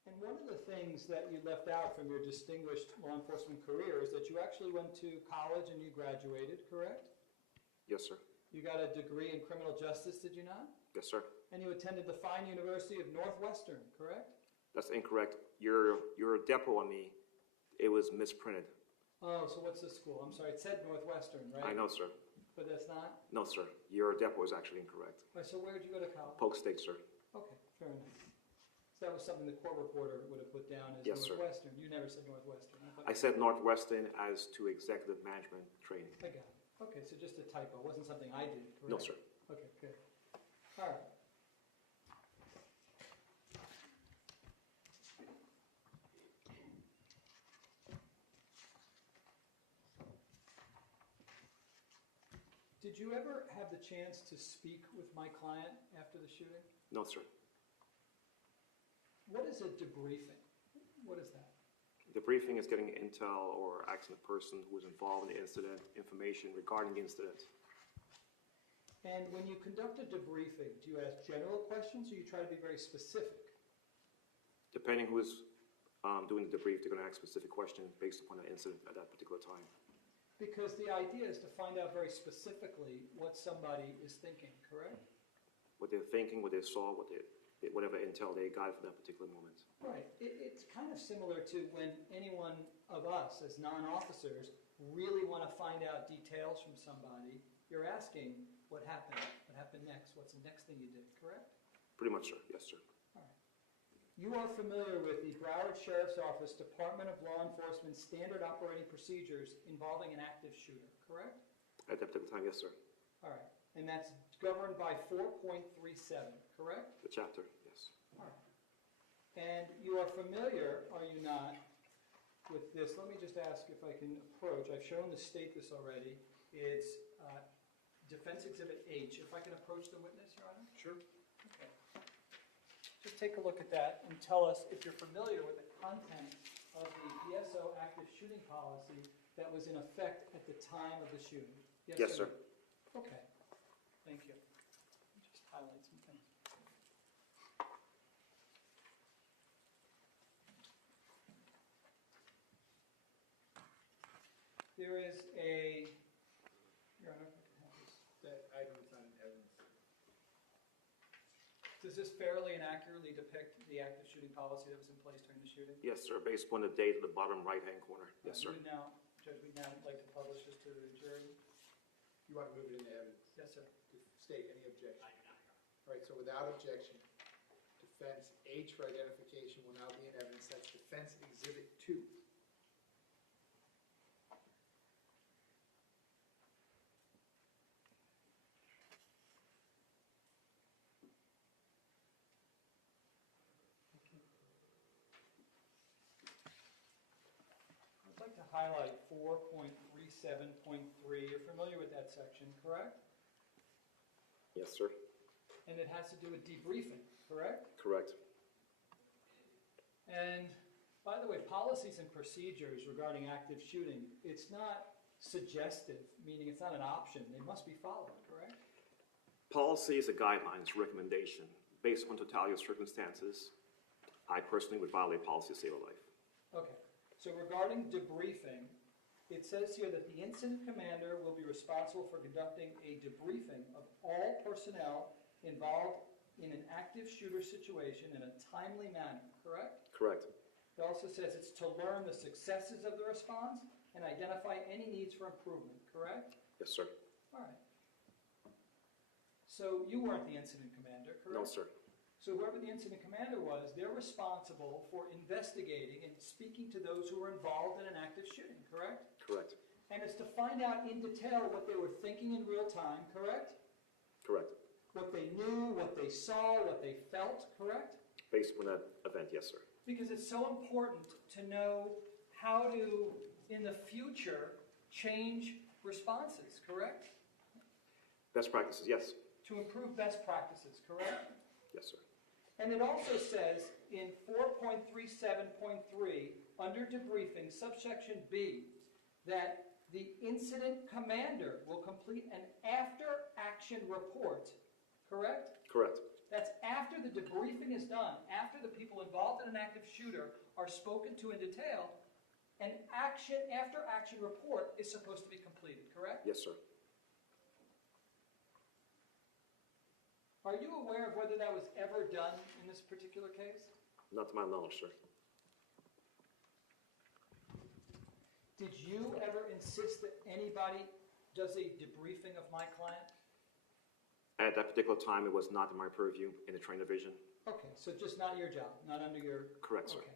And one of the things that you left out from your distinguished law enforcement career is that you actually went to college and you graduated, correct? Yes, sir. You got a degree in criminal justice, did you not? Yes, sir. And you attended the fine University of Northwestern, correct? That's incorrect. Your depo on me, it was misprinted. Oh, so what's the school? I'm sorry, it said Northwestern, right? I know, sir. But that's not? No, sir. Your depo is actually incorrect. All right, so where did you go to college? Polk State, sir. Okay, fair enough. So that was something the court reporter would have put down as Yes, sir. Northwestern. You never said Northwestern. I said Northwestern as to executive management training. I got it. Okay, so just a typo. It wasn't something I did, correct? No, sir. Okay, good. All right. Did you ever have the chance to speak with my client after the shooting? No, sir. What is a debriefing? What is that? Debriefing is getting intel or asking the person who was involved in the incident information regarding the incident. And when you conduct a debriefing, do you ask general questions or you try to be very specific? Depending who is doing the debrief, they're going to ask specific questions based upon the incident at that particular time. Because the idea is to find out very specifically what somebody is thinking, correct? What they're thinking, what they saw, whatever intel they got from that particular moment. Right. It's kind of similar to when any one of us as non-officers really want to find out details from somebody. You're asking what happened next, what's the next thing you did, correct? Pretty much, sir. Yes, sir. All right. You are familiar with the Broward Sheriff's Office Department of Law Enforcement Standard Operating Procedures involving an active shooter, correct? At that particular time, yes, sir. All right. And that's governed by 4.37, correct? The chapter, yes. All right. And you are familiar, are you not, with this? Let me just ask if I can approach. I've shown the state this already. It's Defense Exhibit H. If I can approach the witness, Your Honor? Sure. Okay. Just take a look at that and tell us if you're familiar with the content of the BSO active shooting policy that was in effect at the time of the shooting. Yes, or sir. no? Okay, thank you. Just highlight some things. There is a, Your Honor, if I can have this. That item is not in evidence. Does this fairly and accurately depict the active shooting policy that was in place during the shooting? Yes, sir, based upon the date at the bottom right-hand corner. Yes, sir. We would now, Judge, we'd now like to publish this to the jury. You want to move it into evidence? Yes, sir. To state any objection? All right, so without objection, defense H for identification will now be in evidence. That's defense exhibit 2. I'd like to highlight 4.37.3. You're familiar with that section, correct? Yes, sir. And it has to do with debriefing, correct? Correct. And by the way, policies and procedures regarding active shooting, it's not suggestive, meaning it's not an option. They must be followed, correct? Policy is a guidelines, recommendation. Based on totality of circumstances, I personally would violate policy to save a life. Okay, so regarding debriefing, it says here that the incident commander will be responsible for conducting a debriefing of all personnel involved in an active shooter situation in a timely manner, correct? Correct. It also says it's to learn the successes of the response and identify any needs for improvement, correct? Yes, sir. All right. So you weren't the incident commander, correct? No, sir. So whoever the incident commander was, they're responsible for investigating and speaking to those who were involved in an active shooting, correct? Correct. And it's to find out in detail what they were thinking in real time, correct? Correct. What they knew, what they saw, what they felt, correct? Based on that event, yes, sir. Because it's so important to know how to, in the future, change responses, correct? Best practices, yes. To improve best practices, correct? Yes, sir. And it also says in 4.37.3, under debriefing, subsection B, that the incident commander will complete an after-action report, correct? Correct. That's after the debriefing is done, after the people involved in an active shooter are spoken to in detail, an after-action report is supposed to be completed, correct? Yes, sir. Are you aware of whether that was ever done in this particular case? Not to my knowledge, sir. Did you ever insist that anybody does a debriefing of my client? At that particular time, it was not in my purview in the train division. Okay, so just not your job, not under your... Correct, sir. Okay.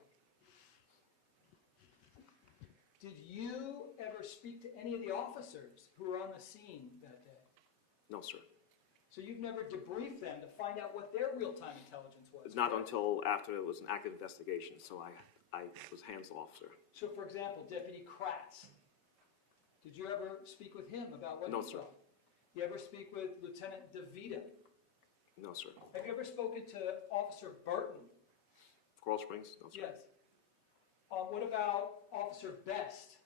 Did you ever speak to any of the officers who were on the scene that day? No, sir. So you've never debriefed them to find out what their real-time intelligence was? Not correct? until after it was an active investigation, so I was hands-off, sir. So, for example, Deputy Kratz, did you ever speak with him about what No, he sir. saw? You ever speak with Lieutenant DeVita? No, sir. Have you ever spoken to Officer Burton? Coral Springs? No, sir. Yes. What about Officer Best?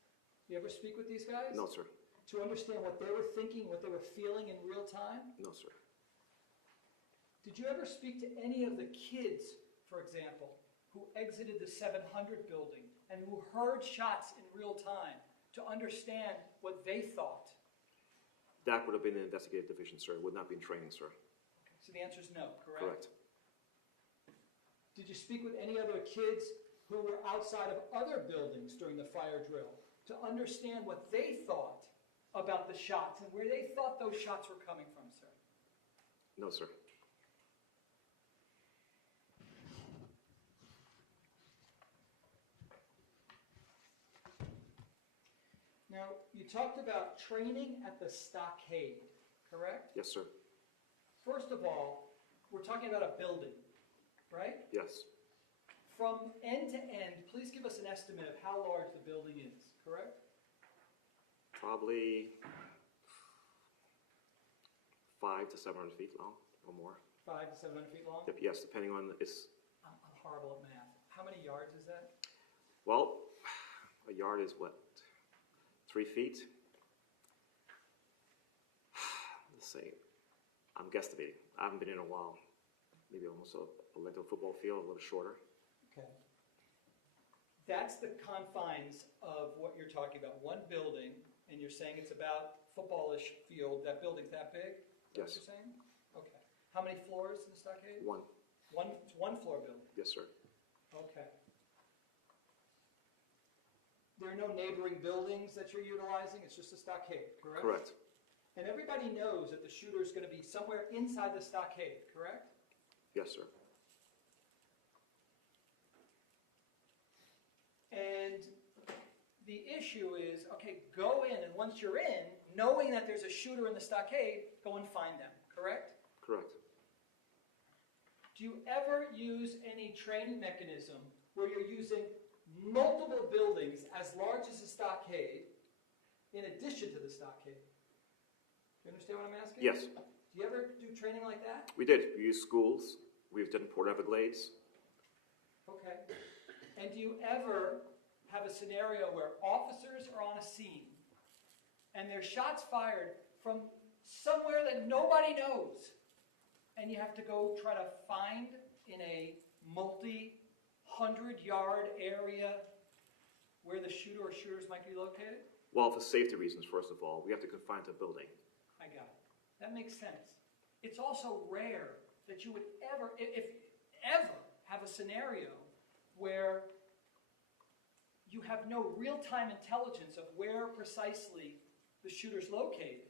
You ever speak with these guys? No, sir. To understand what they were thinking, what they were feeling in real time? No, sir. Did you ever speak to any of the kids, for example, who exited the 700 building and who heard shots in real time to understand what they thought? That would have been in the investigative division, sir. It would not be in training, sir. Okay, so the answer is no, correct? Correct. Did you speak with any other kids who were outside of other buildings during the fire drill to understand what they thought about the shots and where they thought those shots were coming from, sir? No, sir. Now, you talked about training at the stockade, correct? Yes, sir. First of all, we're talking about a building, right? Yes. From end to end, please give us an estimate of how large the building is, correct? Probably 500 to 700 feet long or more. 500 to 700 feet long? Yep, yes, depending on its... I'm horrible at math. How many yards is that? Well, a yard is what? 3 feet? say, I'm guesstimating. I haven't been in a while. Maybe almost a length of a football field, a little shorter. Okay. That's the confines of what you're talking about. One building, and you're saying it's about footballish field. That building's that big? Is that Yes. what you're saying? Okay. How many floors in the stockade? One. One floor building. Yes, sir. Okay. There are no neighboring buildings that you're utilizing? It's just a stockade, correct? Correct. And everybody knows that the shooter is going to be somewhere inside the stockade, correct? Yes, sir. And the issue is, okay, go in, and once you're in, knowing that there's a shooter in the stockade, go and find them, correct? Correct. Do you ever use any training mechanism where you're using multiple buildings as large as a stockade in addition to the stockade? Do you understand what I'm asking? Yes. Do you ever do training like that? We did. We used schools. We've done Port Everglades. Okay. And do you ever have a scenario where officers are on a scene and there's shots fired from somewhere that nobody knows, and you have to go try to find in a multi-100-yard area where the shooter or shooters might be located? Well, for safety reasons, first of all, we have to confine the building. I got it. That makes sense. It's also rare that you would ever, if ever, have a scenario where you have no real-time intelligence of where precisely the shooter's located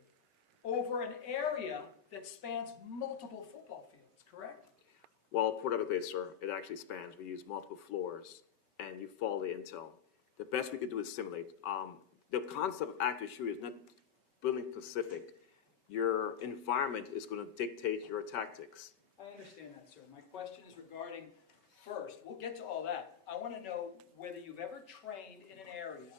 over an area that spans multiple football fields, correct? Well, Port Everglades, sir, it actually spans. We use multiple floors, and you follow the intel. The best we could do is simulate. The concept of active shooting is not building specific. Your environment is going to dictate your tactics. I understand that, sir. My question is regarding, first, we'll get to all that. I want to know whether you've ever trained in an area,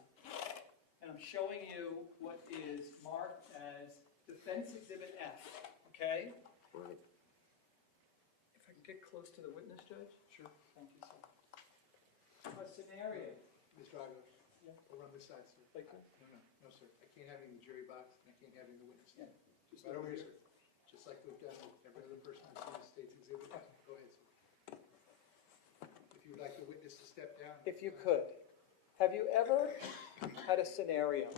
and I'm showing you what is marked as Defense Exhibit F, okay? Right. If I can get close to the witness, Judge? Sure. Thank you, sir. A scenario. Mr. Aguilar? Yeah. Over on this side, sir. Like this? No, sir. I can't have you in the jury box, and I can't have you in the witness stand. Just Right over here, sir. Just like we've done with every other person who's seen the state's exhibit. Go ahead, sir. If you would like the witness to step down. If you could, have you ever had a scenario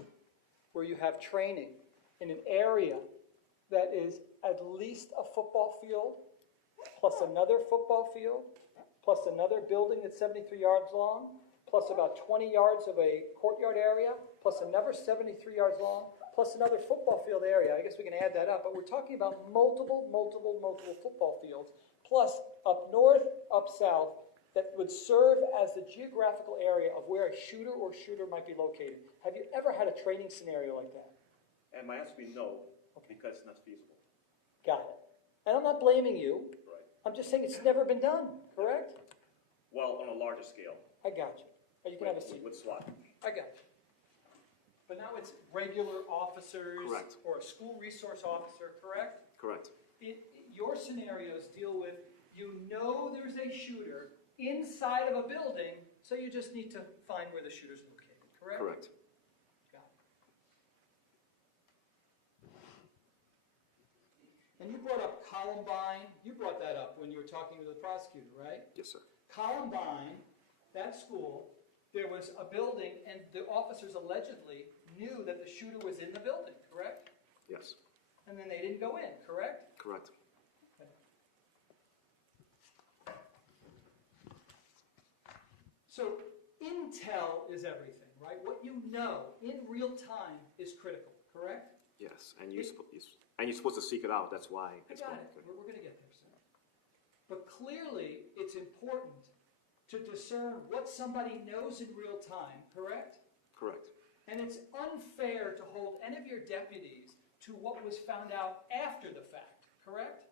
where you have training in an area that is at least a football field, plus another football field, plus another building that's 73 yards long, plus about 20 yards of a courtyard area, plus another 73 yards long, plus another football field area? I guess we can add that up, but we're talking about multiple football fields, plus up north, up south, that would serve as the geographical area of where a shooter or shooter might be located. Have you ever had a training scenario like that? And my answer would be no, because it's not feasible. Got it. And I'm not blaming you. Right. I'm just saying it's never been done, correct? Well, on a larger scale. I got you. You can have a seat. With SWAT. I got you. But now it's regular officers Correct. or a school resource officer, correct? Correct. Your scenarios deal with, you know there's a shooter inside of a building, so you just need to find where the shooter's located, correct? Correct. Got it. And you brought up Columbine. You brought that up when you were talking to the prosecutor, right? Yes, sir. Columbine, that school, there was a building, and the officers allegedly knew that the shooter was in the building, correct? Yes. And then they didn't go in, correct? Correct. So intel is everything, right? What you know in real time is critical, correct? Yes, and you're supposed to seek it out. That's why I it's got going. it. We're going to get there, sir. But clearly, it's important to discern what somebody knows in real time, correct? Correct. And it's unfair to hold any of your deputies to what was found out after the fact, correct?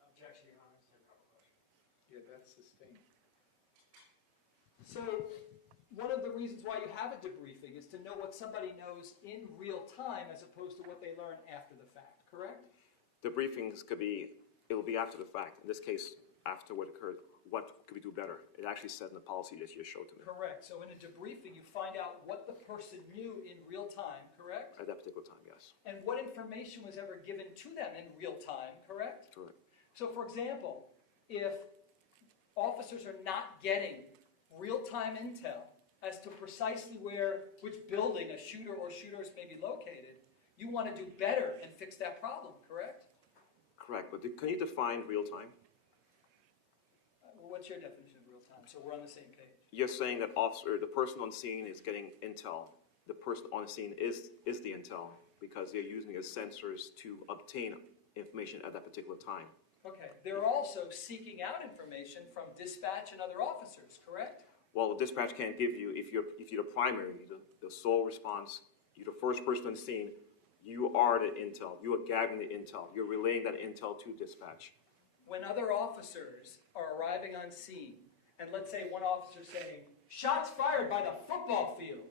Objection, Your Honor. Send up question. Yeah, that's sustained. So one of the reasons why you have a debriefing is to know what somebody knows in real time as opposed to what they learn after the fact, correct? The briefings it will be after the fact. In this case, after what occurred, what could we do better? It actually said in the policy that you showed to me. Correct. So in a debriefing, you find out what the person knew in real time, correct? At that particular time, yes. And what information was ever given to them in real time, correct? Correct. So for example, if officers are not getting real-time intel as to precisely which building a shooter or shooters may be located, you want to do better and fix that problem, correct? Correct, but can you define real time? What's your definition of real-time, so we're on the same page? You're saying that the person on scene is getting intel. The person on scene is the intel because they're using the sensors to obtain information at that particular time. Okay, they're also seeking out information from dispatch and other officers, correct? Well, the dispatch can't give you, if you're the primary, the sole response, you're the first person on the scene, you are the intel. You are gathering the intel. You're relaying that intel to dispatch. When other officers are arriving on scene, and let's say one officer saying, shots fired by the football field,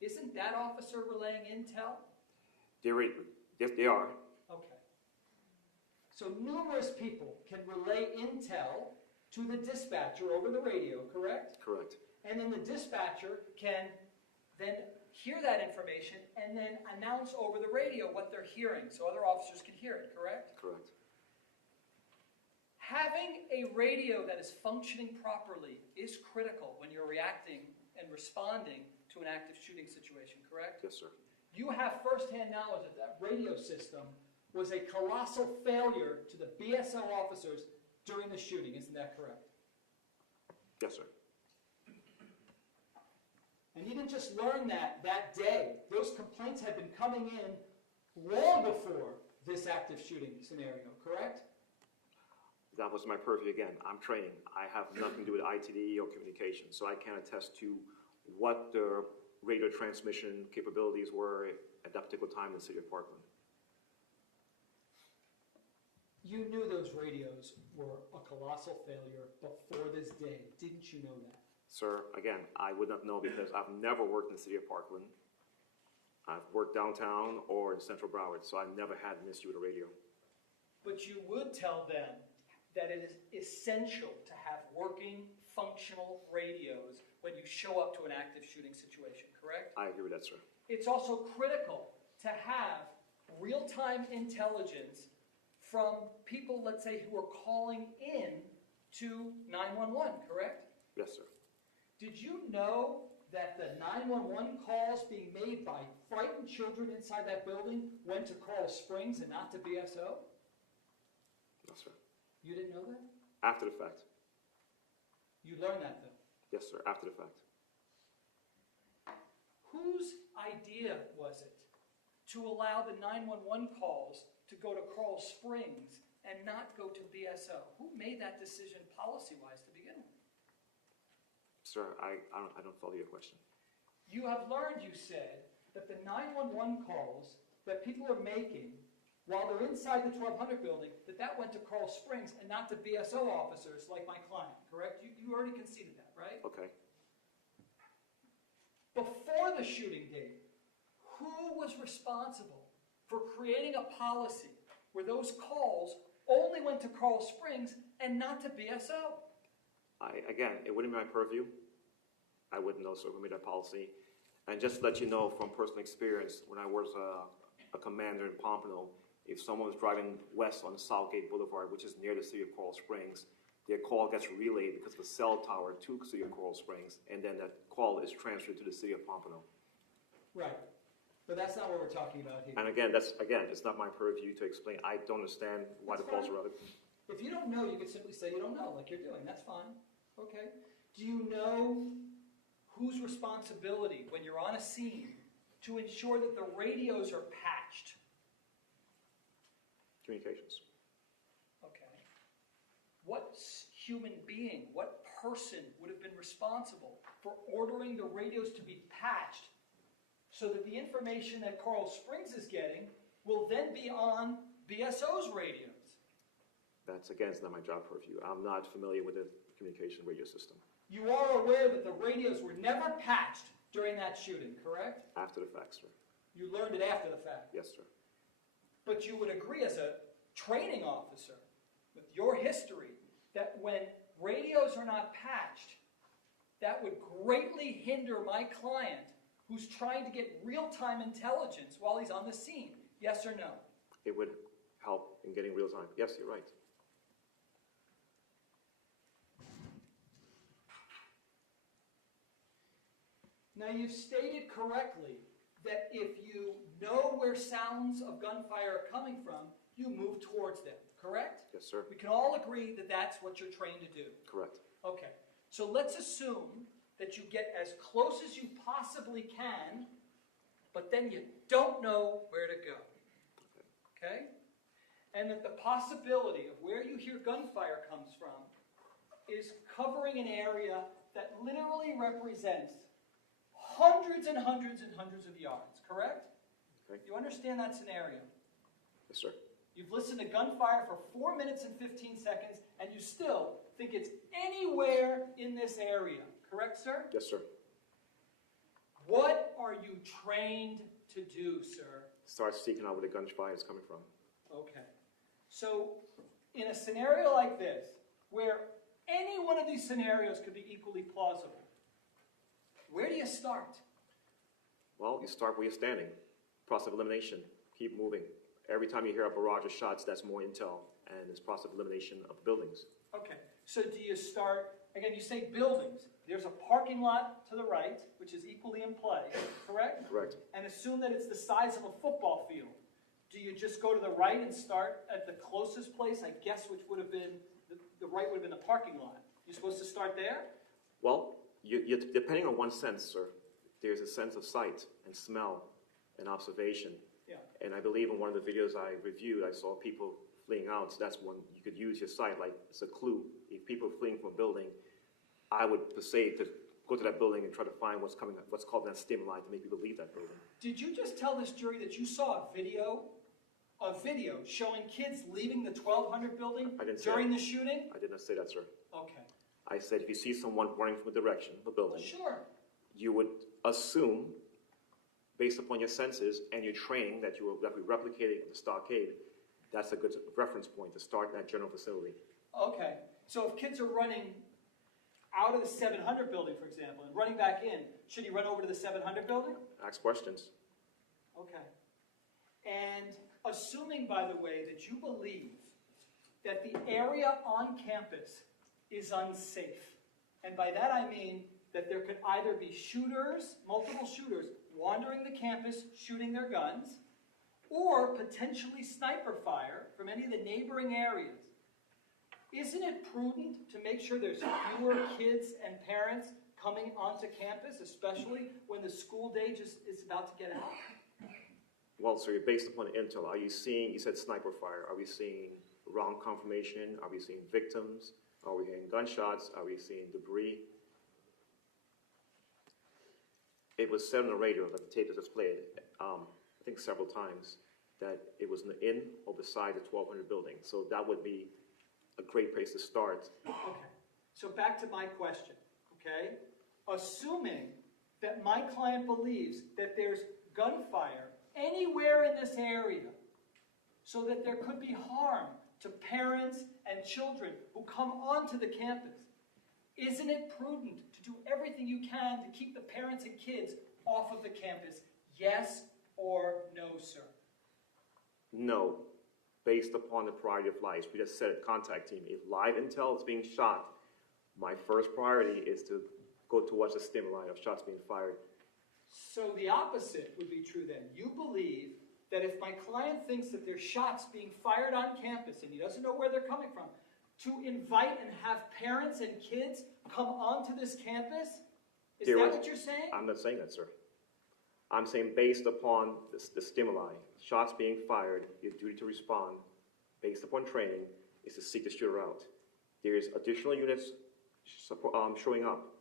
isn't that officer relaying intel? Yes, they are. Okay. So numerous people can relay intel to the dispatcher over the radio, correct? Correct. And then the dispatcher can then hear that information and then announce over the radio what they're hearing so other officers can hear it, correct? Correct. Having a radio that is functioning properly is critical when you're reacting and responding to an active shooting situation, correct? Yes, sir. You have firsthand knowledge that that radio system was a colossal failure to the BSO officers during the shooting, isn't that correct? Yes, sir. And you didn't just learn that day. Those complaints had been coming in long before this active shooting scenario, correct? That was my purview again. I'm training. I have nothing to do with ITD or communication, so I can't attest to what the radio transmission capabilities were at that particular time in the city of Parkland. You knew those radios were a colossal failure before this day. Didn't you know that? Sir, again, I would not know because I've never worked in the city of Parkland. I've worked downtown or in central Broward, so I never had an issue with a radio. But you would tell them that it is essential to have working, functional radios when you show up to an active shooting situation, correct? I agree with that, sir. It's also critical to have real-time intelligence from people, let's say, who are calling in to 911, correct? Yes, sir. Did you know that the 911 calls being made by frightened children inside that building went to Coral Springs and not to BSO? No, sir. You didn't know that? After the fact. You learned that, though. Yes, sir. After the fact. Whose idea was it to allow the 911 calls to go to Coral Springs and not go to BSO? Who made that decision policy-wise to begin with? Sir, I don't follow your question. You have learned, you said, that the 911 calls that people are making while they're inside the 1200 building, that went to Coral Springs and not to BSO officers like my client, correct? You already conceded that, right? Okay. Before the shooting date, who was responsible for creating a policy where those calls only went to Coral Springs and not to BSO? Again, it wouldn't be my purview. I wouldn't know, sir, who made that policy. And just to let you know from personal experience, when I was a commander in Pompano, if someone was driving west on Southgate Boulevard, which is near the city of Coral Springs, their call gets relayed because of the cell tower to the city of Coral Springs, and then that call is transferred to the city of Pompano. Right. But that's not what we're talking about here. And again, it's not my purview to explain. I don't understand why the calls are routed. If you don't know, you can simply say you don't know, like you're doing. That's fine. Okay. Do you know whose responsibility, when you're on a scene, to ensure that the radios are patched? Communications. Okay. What human being, what person would have been responsible for ordering the radios to be patched so that the information that Coral Springs is getting will then be on BSO's radios? That's, again, it's not my job purview. I'm not familiar with the communication radio system. You are aware that the radios were never patched during that shooting, correct? After the fact, sir. You learned it after the fact. Yes, sir. But you would agree as a training officer with your history that when radios are not patched, that would greatly hinder my client who's trying to get real-time intelligence while he's on the scene? Yes or no? It would help in getting real time. Yes, you're right. Now, you've stated correctly that if you know where sounds of gunfire are coming from, you move towards them, correct? Yes, sir. We can all agree that that's what you're trained to do. Correct. Okay, so let's assume that you get as close as you possibly can, but then you don't know where to go. Okay? And that the possibility of where you hear gunfire comes from is covering an area that literally represents hundreds and hundreds and hundreds of yards, correct? Okay. You understand that scenario? Yes, sir. You've listened to gunfire for 4 minutes and 15 seconds, and you still think it's anywhere in this area, correct, sir? Yes, sir. What are you trained to do, sir? Start seeking out where the gunfire is coming from. Okay. So, in a scenario like this, where any one of these scenarios could be equally plausible, where do you start? Well, you start where you're standing. Process of elimination. Keep moving. Every time you hear a barrage of shots, that's more intel, and it's process of elimination of buildings. Okay. So do you start, again, you say buildings. There's a parking lot to the right, which is equally in play, correct? Correct. And assume that it's the size of a football field. Do you just go to the right and start at the closest place, I guess, which would have been, the right would have been the parking lot? You're supposed to start there? Well, you're depending on one sense, sir. There's a sense of sight and smell and observation. Yeah. And I believe in one of the videos I reviewed, I saw people fleeing out. So that's one you could use your sight, like it's a clue. If people are fleeing from a building, I would say to go to that building and try to find what's coming, what's called that stimuli to make people leave that building. Did you just tell this jury that you saw a video showing kids leaving the 1200 building during the shooting? I did not say that, sir. Okay. I said if you see someone running from a direction of a building, Sure. you would assume, based upon your senses and your training that you will be replicating at the stockade, that's a good reference point to start that general facility. Okay. So if kids are running out of the 700 building, for example, and running back in, should he run over to the 700 building? Ask questions. Okay. And assuming, by the way, that you believe that the area on campus is unsafe, and by that I mean that there could either be shooters, multiple shooters, wandering the campus shooting their guns, or potentially sniper fire from any of the neighboring areas. Isn't it prudent to make sure there's fewer kids and parents coming onto campus, especially when the school day is about to get out? Well, sir, based upon intel, are you seeing, you said sniper fire, are we seeing round confirmation? Are we seeing victims? Are we hearing gunshots? Are we seeing debris? It was said on the radio that the tape is displayed, I think several times, that it was in or beside the 1200 building. So that would be a great place to start. Okay. So back to my question, okay? Assuming that my client believes that there's gunfire anywhere in this area so that there could be harm to parents and children who come onto the campus, isn't it prudent to do everything you can to keep the parents and kids off of the campus? Yes or no, sir? No. Based upon the priority of life. We just said it, contact team. If live intel is being shot, my first priority is to go towards the stimuli of shots being fired. So the opposite would be true then. You believe that if my client thinks that there's shots being fired on campus and he doesn't know where they're coming from, to invite and have parents and kids come onto this campus? Is that what you're saying? I'm not saying that, sir. I'm saying based upon the stimuli, shots being fired, your duty to respond, based upon training, is to seek the shooter out. There's additional units showing up.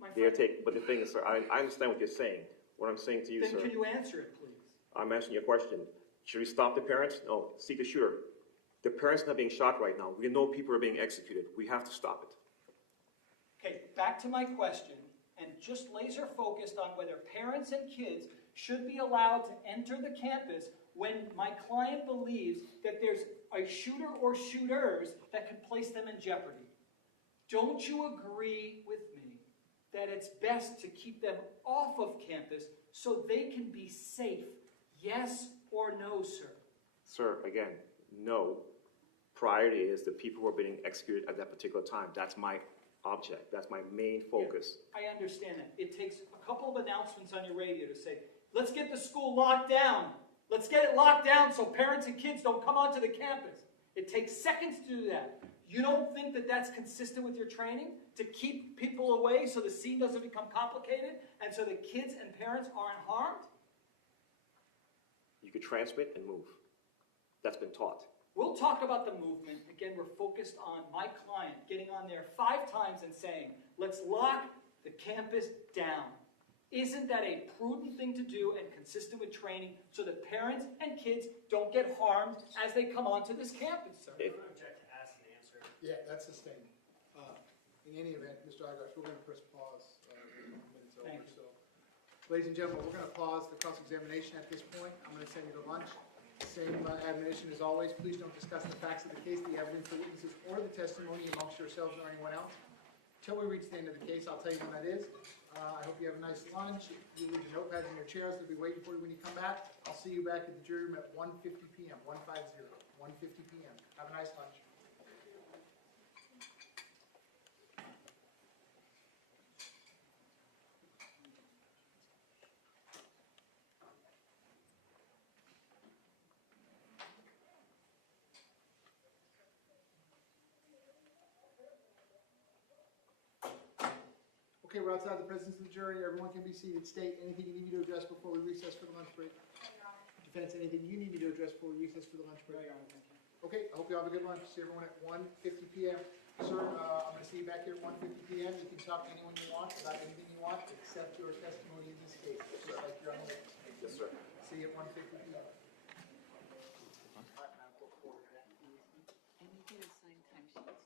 But the thing is, sir, I understand what you're saying. What I'm saying to you, sir. Then can you answer it, please? I'm answering your question. Should we stop the parents? No, seek the shooter. The parents are not being shot right now. We know people are being executed. We have to stop it. Okay, back to my question, and just laser focused on whether parents and kids should be allowed to enter the campus when my client believes that there's a shooter or shooters that could place them in jeopardy. Don't you agree with me that it's best to keep them off of campus so they can be safe? Yes or no, sir? Sir, again, no. Priority is the people who are being executed at that particular time. That's my object. That's my main focus. I understand that. It takes a couple of announcements on your radio to say, let's get the school locked down. Let's get it locked down so parents and kids don't come onto the campus. It takes seconds to do that. You don't think that that's consistent with your training? To keep people away so the scene doesn't become complicated and so the kids and parents aren't harmed? You could transmit and move. That's been taught. We'll talk about the movement. Again, we're focused on my client getting on there 5 times and saying, let's lock the campus down. Isn't that a prudent thing to do and consistent with training so that parents and kids don't get harmed as they come onto this campus, sir? I don't object to ask and answer. Yeah, that's sustained. In any event, Mr. Igosh, we're going to press pause. Minutes over, Thank you. so. Ladies and gentlemen, we're going to pause the cross-examination at this point. I'm going to send you to lunch. Same admonition as always. Please don't discuss the facts of the case, the evidence, the witnesses, or the testimony amongst yourselves or anyone else. Until we reach the end of the case, I'll tell you when that is. I hope you have a nice lunch. You leave your notepads in your chairs. They'll be waiting for you when you come back. I'll see you back at the jury room at 1:50 p.m. 1:50, 1:50 p.m. Have a nice lunch. Okay, we're outside the presence of the jury. Everyone can be seated. State anything you need me to address before we recess for the lunch break. Defense, anything you need me to address before we recess for the lunch break? Okay, I hope you have a good lunch. See everyone at 1:50 p.m. Sir, I'm going to see you back here at 1:50 p.m. You can talk to anyone you want about anything you want except your testimony in this case. Just like you're on the witness. Yes, sir. See you at 1:50 p.m. And you do assign timesheets.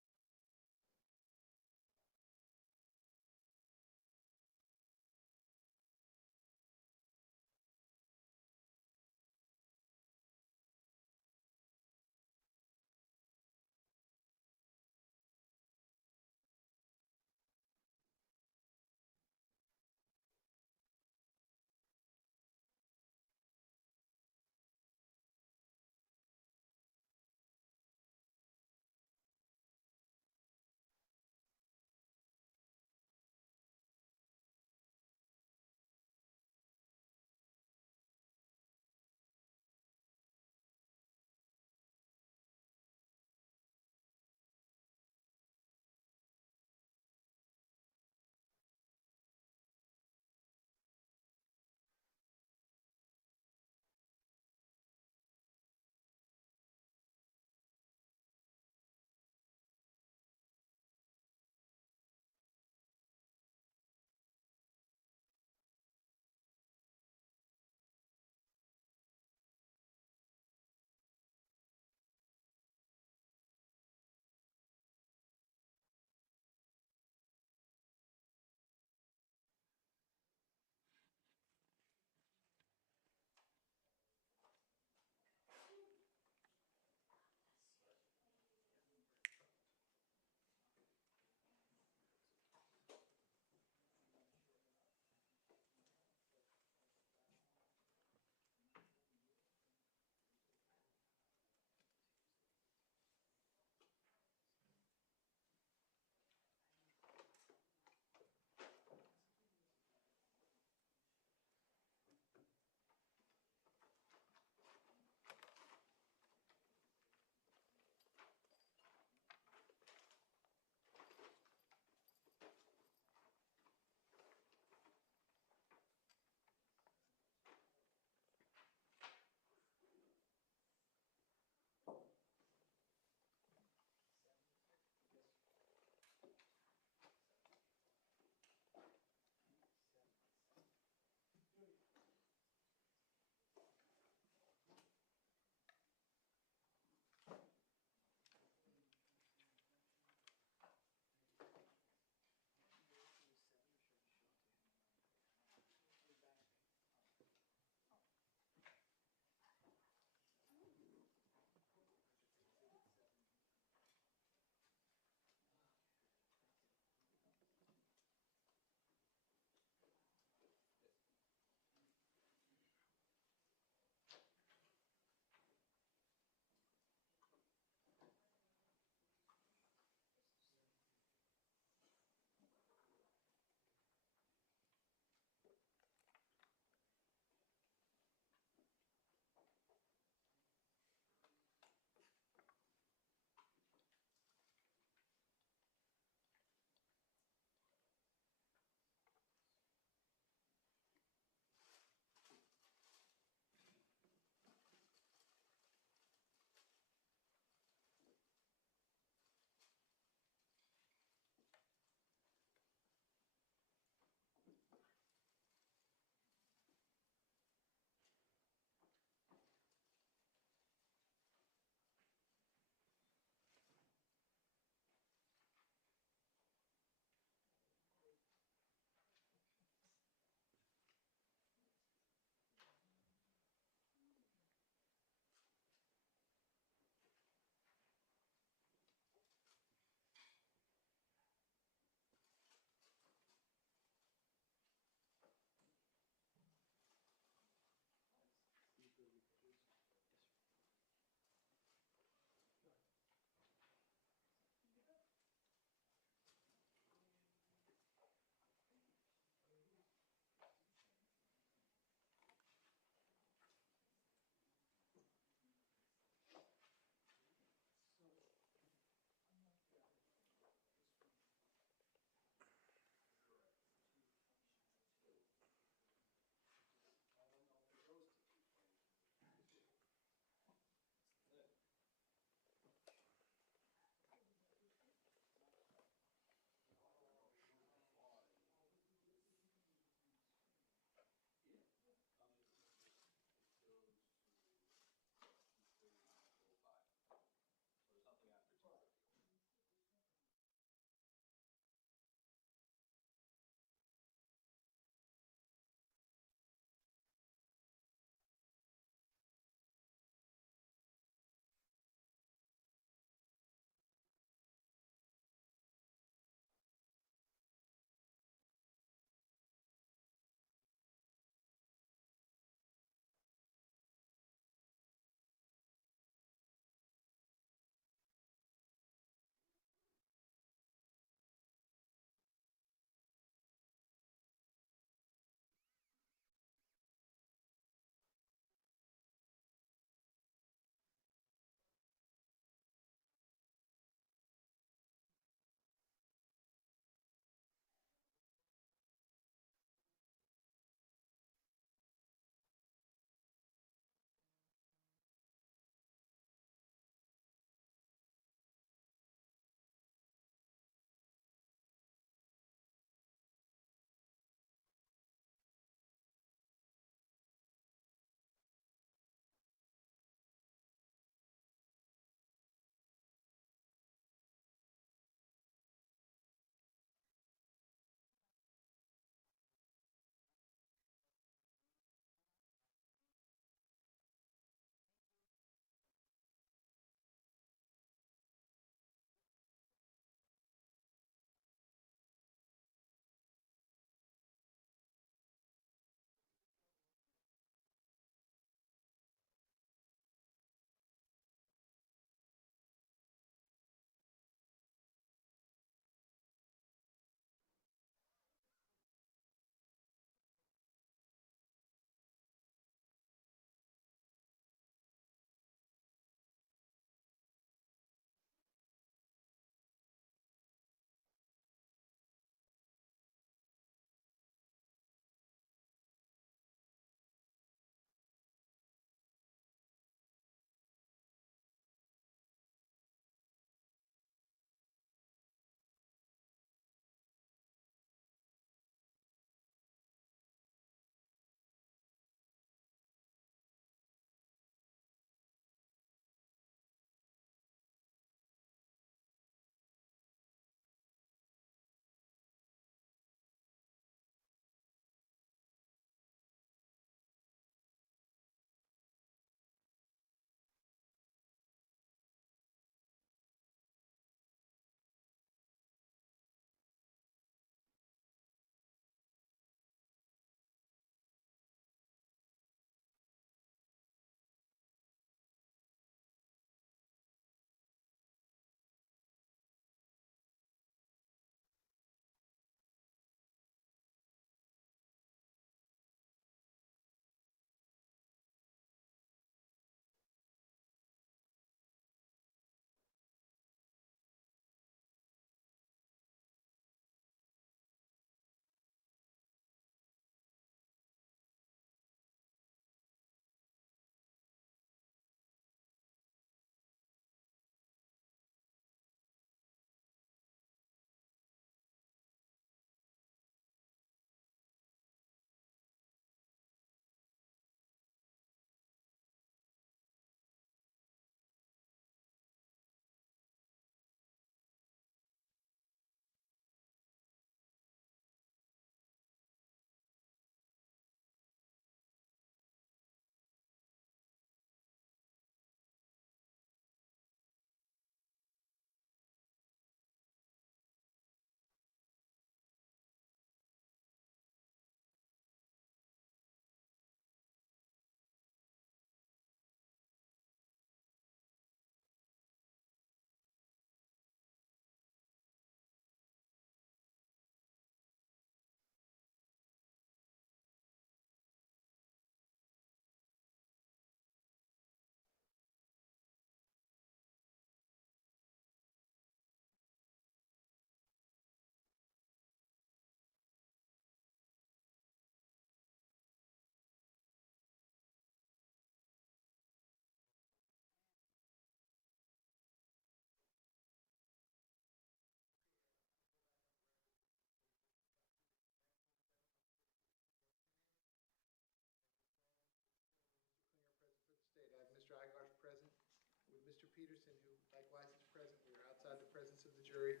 Peterson, who likewise is present. We are outside the presence of the jury.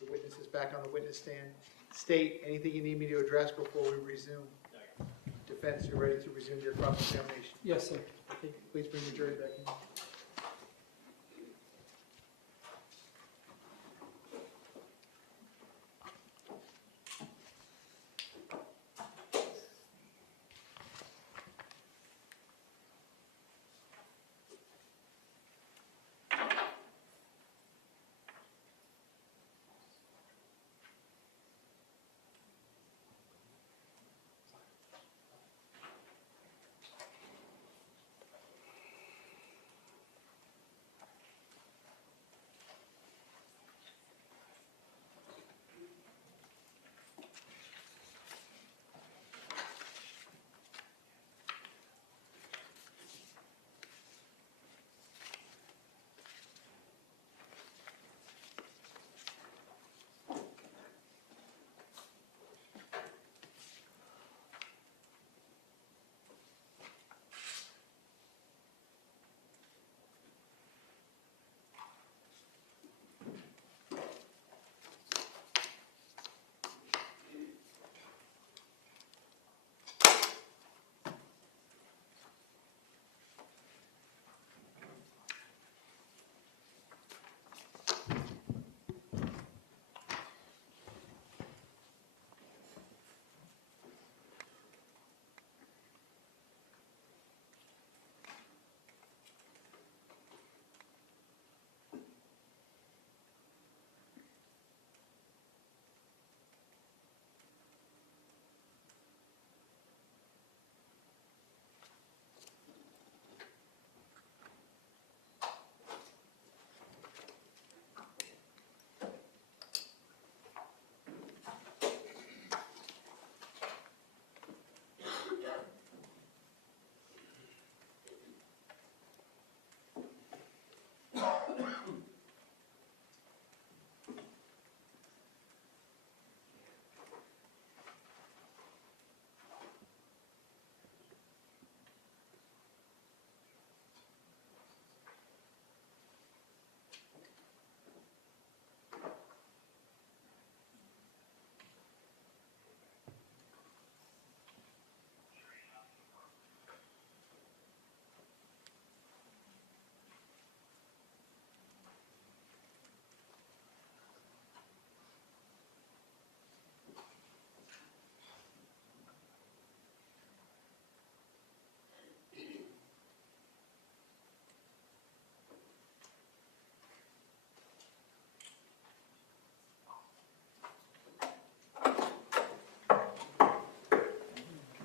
The witness is back on the witness stand. State anything you need me to address before we resume. Defense, you're ready to resume your cross-examination. Yes, sir. Okay, please bring the jury back in.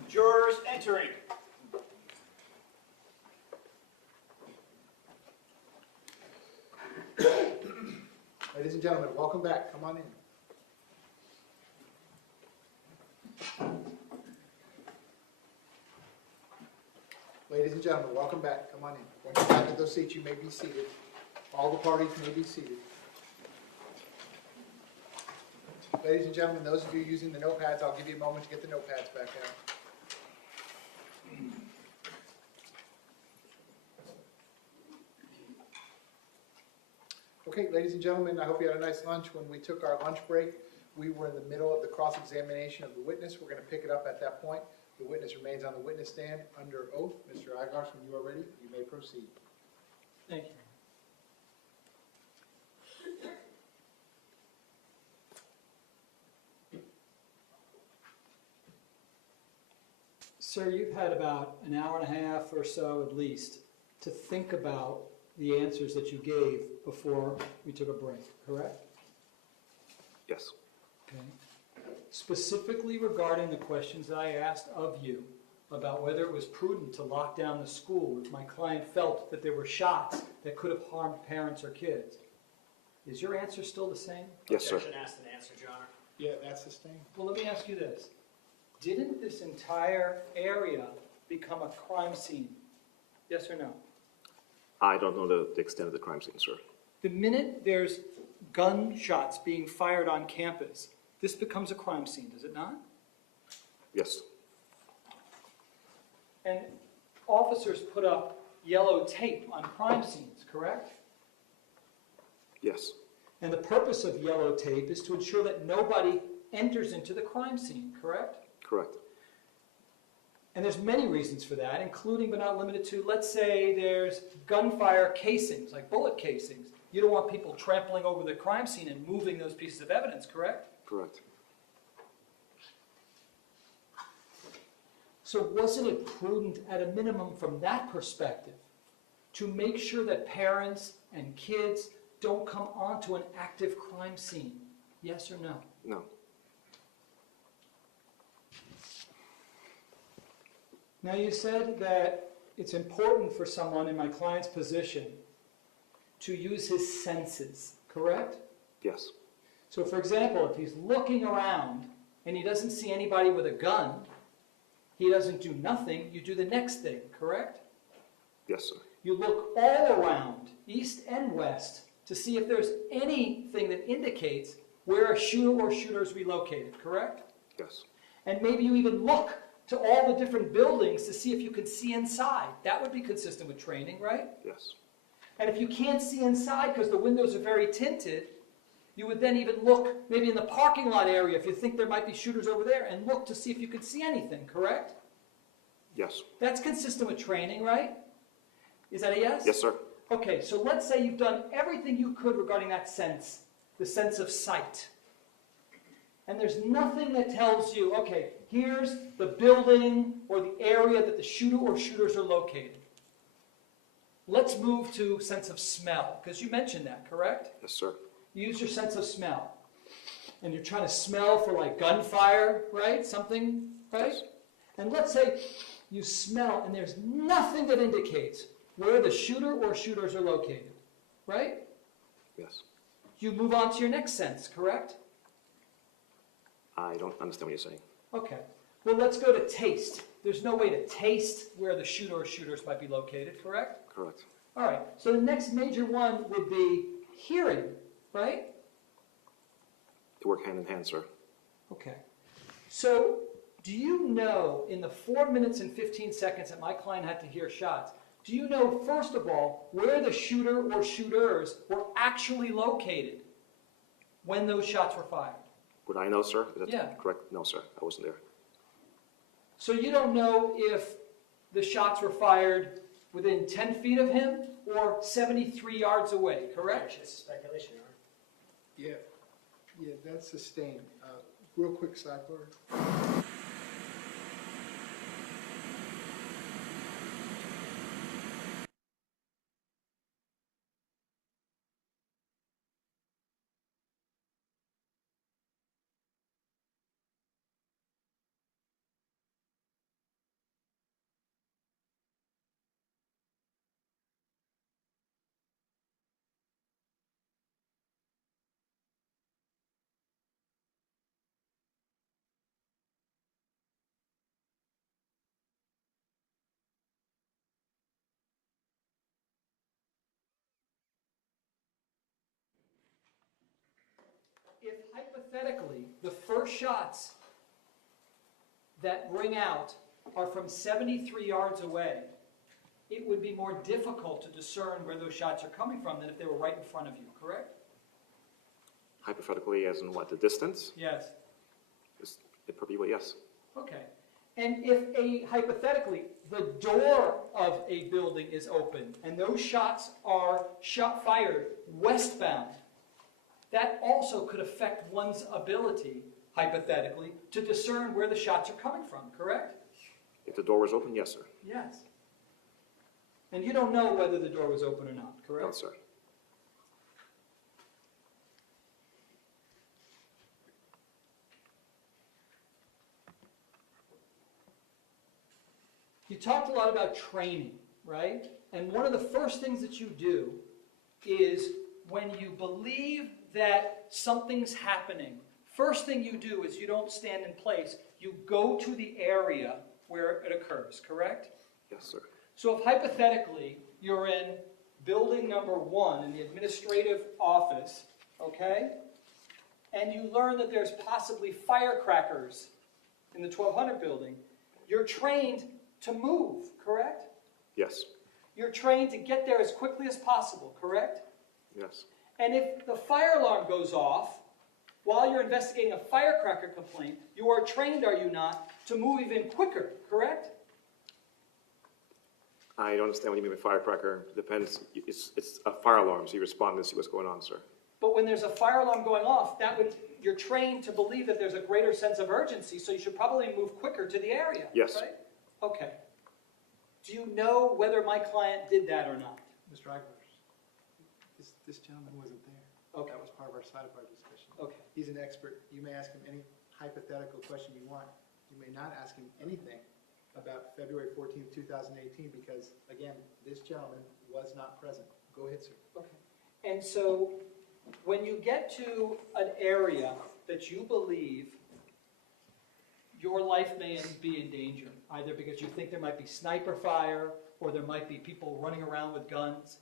Jurors entering. Ladies and gentlemen, welcome back. Come on in. Ladies and gentlemen, welcome back. Come on in. Once you're back at those seats, you may be seated. All the parties may be seated. Ladies and gentlemen, those of you using the notepads, I'll give you a moment to get the notepads back out. Okay, ladies and gentlemen, I hope you had a nice lunch. When we took our lunch break, we were in the middle of the cross-examination of the witness. We're going to pick it up at that point. The witness remains on the witness stand under oath. Mr. Igosh, when you are ready, you may proceed. Thank you. Sir, you've had about an hour and a half or so at least to think about the answers that you gave before we took a break, correct? Yes. Okay. Specifically regarding the questions that I asked of you about whether it was prudent to lock down the school if my client felt that there were shots that could have harmed parents or kids. Is your answer still the same? Yes, sir. Objection asked and answered, Your Honor. Yeah, that's sustained. Well, let me ask you this. Didn't this entire area become a crime scene? Yes or no? I don't know the extent of the crime scene, sir. The minute there's gunshots being fired on campus, this becomes a crime scene, does it not? Yes. And officers put up yellow tape on crime scenes, correct? Yes. And the purpose of yellow tape is to ensure that nobody enters into the crime scene, correct? Correct. And there's many reasons for that, including but not limited to, let's say there's gunfire casings, like bullet casings. You don't want people trampling over the crime scene and moving those pieces of evidence, correct? Correct. So wasn't it prudent, at a minimum from that perspective, to make sure that parents and kids don't come onto an active crime scene? Yes or no? No. Now you said that it's important for someone in my client's position to use his senses, correct? Yes. So for example, if he's looking around and he doesn't see anybody with a gun, he doesn't do nothing, you do the next thing, correct? Yes, sir. You look all around, east and west, to see if there's anything that indicates where a shooter or shooters relocated, correct? Yes. And maybe you even look to all the different buildings to see if you can see inside. That would be consistent with training, right? Yes. And if you can't see inside because the windows are very tinted, you would then even look maybe in the parking lot area if you think there might be shooters over there and look to see if you can see anything, correct? Yes. That's consistent with training, right? Is that a yes? Yes, sir. Okay, so let's say you've done everything you could regarding that sense, the sense of sight. And there's nothing that tells you, okay, here's the building or the area that the shooter or shooters are located. Let's move to sense of smell, because you mentioned that, correct? Yes, sir. You use your sense of smell. And you're trying to smell for like gunfire, right? Something, right? Yes. And let's say you smell and there's nothing that indicates where the shooter or shooters are located, right? Yes. You move on to your next sense, correct? I don't understand what you're saying. Okay. Well, let's go to taste. There's no way to taste where the shooter or shooters might be located, correct? Correct. All right. So the next major one would be hearing, right? They work hand in hand, sir. Okay. So do you know in the 4 minutes and 15 seconds that my client had to hear shots, do you know, first of all, where the shooter or shooters were actually located when those shots were fired? Would I know, sir? Is that Yeah. correct? No, sir. I wasn't there. So you don't know if the shots were fired within 10 feet of him or 73 yards away, correct? It's speculation, right? Yeah, that's sustained. Real quick sidebar. If hypothetically the first shots that ring out are from 73 yards away, it would be more difficult to discern where those shots are coming from than if they were right in front of you, correct? Hypothetically, as in what? The distance? Yes. It probably would, yes. Okay. And if hypothetically, the door of a building is open and those shots are fired westbound, that also could affect one's ability, hypothetically, to discern where the shots are coming from, correct? If the door was open, yes, sir. Yes. And you don't know whether the door was open or not, correct? No, sir. You talked a lot about training, right? And one of the first things that you do is when you believe that something's happening, first thing you do is you don't stand in place. You go to the area where it occurs, correct? Yes, sir. So if hypothetically you're in building number 1 in the administrative office, okay, and you learn that there's possibly firecrackers in the 1200 building, you're trained to move, correct? Yes. You're trained to get there as quickly as possible, correct? Yes. And if the fire alarm goes off while you're investigating a firecracker complaint, you are trained, are you not, to move even quicker, correct? I don't understand what you mean by firecracker. Depends, it's a fire alarm, so you respond to see what's going on, sir. But when there's a fire alarm going off, you're trained to believe that there's a greater sense of urgency, so you should probably move quicker to the area, Yes. right? Okay. Do you know whether my client did that or not? Mr. Eigler, this gentleman wasn't there. Okay. That was part of our sidebar discussion. Okay. He's an expert. You may ask him any hypothetical question you want. You may not ask him anything about February 14th, 2018, because, again, this gentleman was not present. Go ahead, sir. Okay. And so when you get to an area that you believe your life may be in danger, either because you think there might be sniper fire or there might be people running around with guns,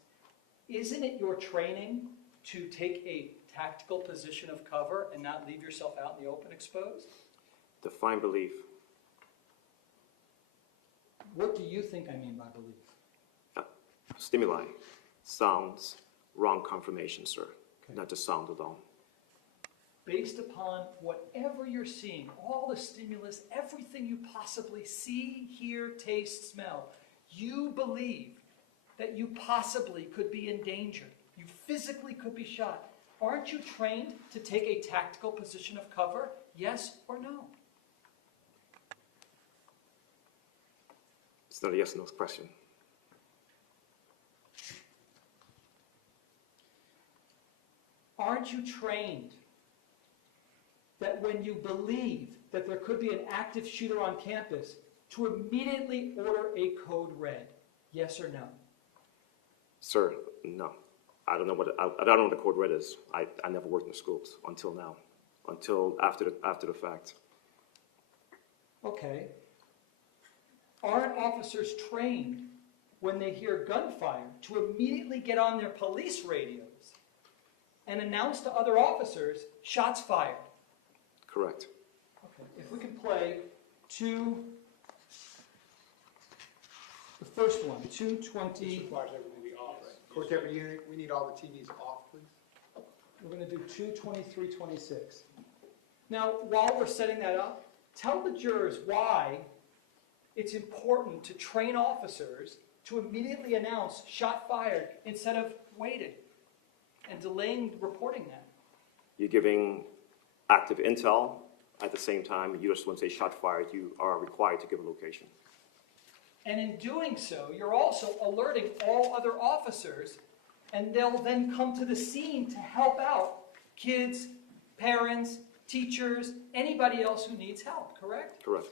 isn't it your training to take a tactical position of cover and not leave yourself out in the open exposed? Define belief. What do you think I mean by belief? Stimuli, sounds, wrong confirmation, sir. Okay. Not just sound alone. Based upon whatever you're seeing, all the stimulus, everything you possibly see, hear, taste, smell, you believe that you possibly could be in danger. You physically could be shot. Aren't you trained to take a tactical position of cover? Yes or no? It's not a yes or no question. Aren't you trained that when you believe that there could be an active shooter on campus, to immediately order a code red? Yes or no? Sir, no. I don't know what the code red is. I never worked in the schools until now, until after the fact. Okay. Aren't officers trained when they hear gunfire to immediately get on their police radios and announce to other officers, shots fired? Correct. Okay. If we can play the first one, 220. This requires everything to be off, right? Court deputy unit, we need all the TVs off, please. We're going to do 22326. Now, while we're setting that up, tell the jurors why it's important to train officers to immediately announce shot fired instead of waiting and delaying reporting that. You're giving active intel. At the same time, you just want to say shot fired, you are required to give a location. And in doing so, you're also alerting all other officers, and they'll then come to the scene to help out kids, parents, teachers, anybody else who needs help, correct? Correct.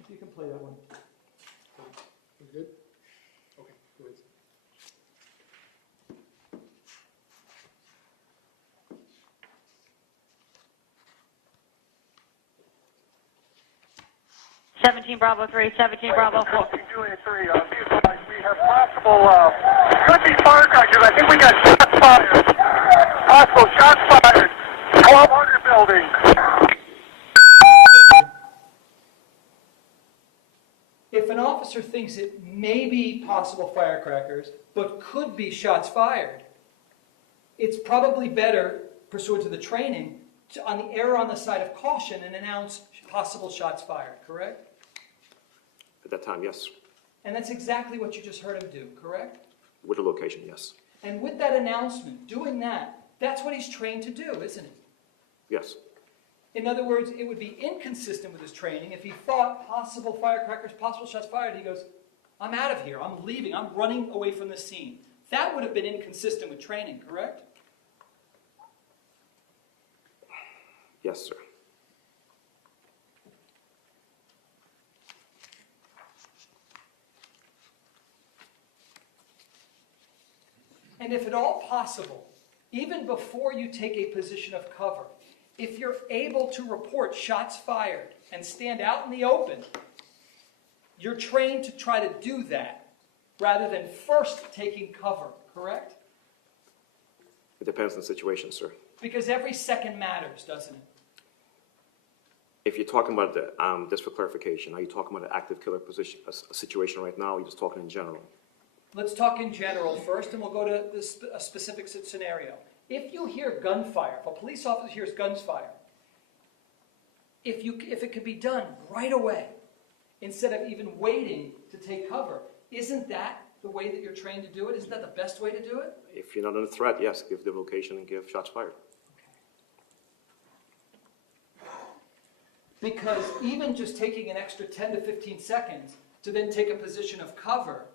If you can play that one. We good? Okay, go ahead. 17 Bravo 3, 17 Bravo 4. Juliet 3, we have possible, could be firecrackers. I think we got shots fired. Possible shots fired. 1200 building. If an officer thinks it may be possible firecrackers, but could be shots fired, it's probably better, pursuant to the training, to err on the side of caution and announce possible shots fired, correct? At that time, yes. And that's exactly what you just heard him do, correct? With the location, yes. And with that announcement, doing that, that's what he's trained to do, isn't it? Yes. In other words, it would be inconsistent with his training if he thought possible firecrackers, possible shots fired. He goes, I'm out of here. I'm leaving. I'm running away from the scene. That would have been inconsistent with training, correct? Yes, sir. And if at all possible, even before you take a position of cover, if you're able to report shots fired and stand out in the open, you're trained to try to do that rather than first taking cover, correct? It depends on the situation, sir. Because every second matters, doesn't it? If you're talking about just for clarification, are you talking about an active killer position, a situation right now, or are you just talking in general? let's talk in general first, and we'll go to a specific scenario. If you hear gunfire, if a police officer hears gunfire, if it could be done right away, instead of even waiting to take cover, isn't that the way that you're trained to do it? Isn't that the best way to do it? If you're not under threat, yes, give the location and give shots fired. Because even just taking an extra 10 to 15 seconds to then take a position of cover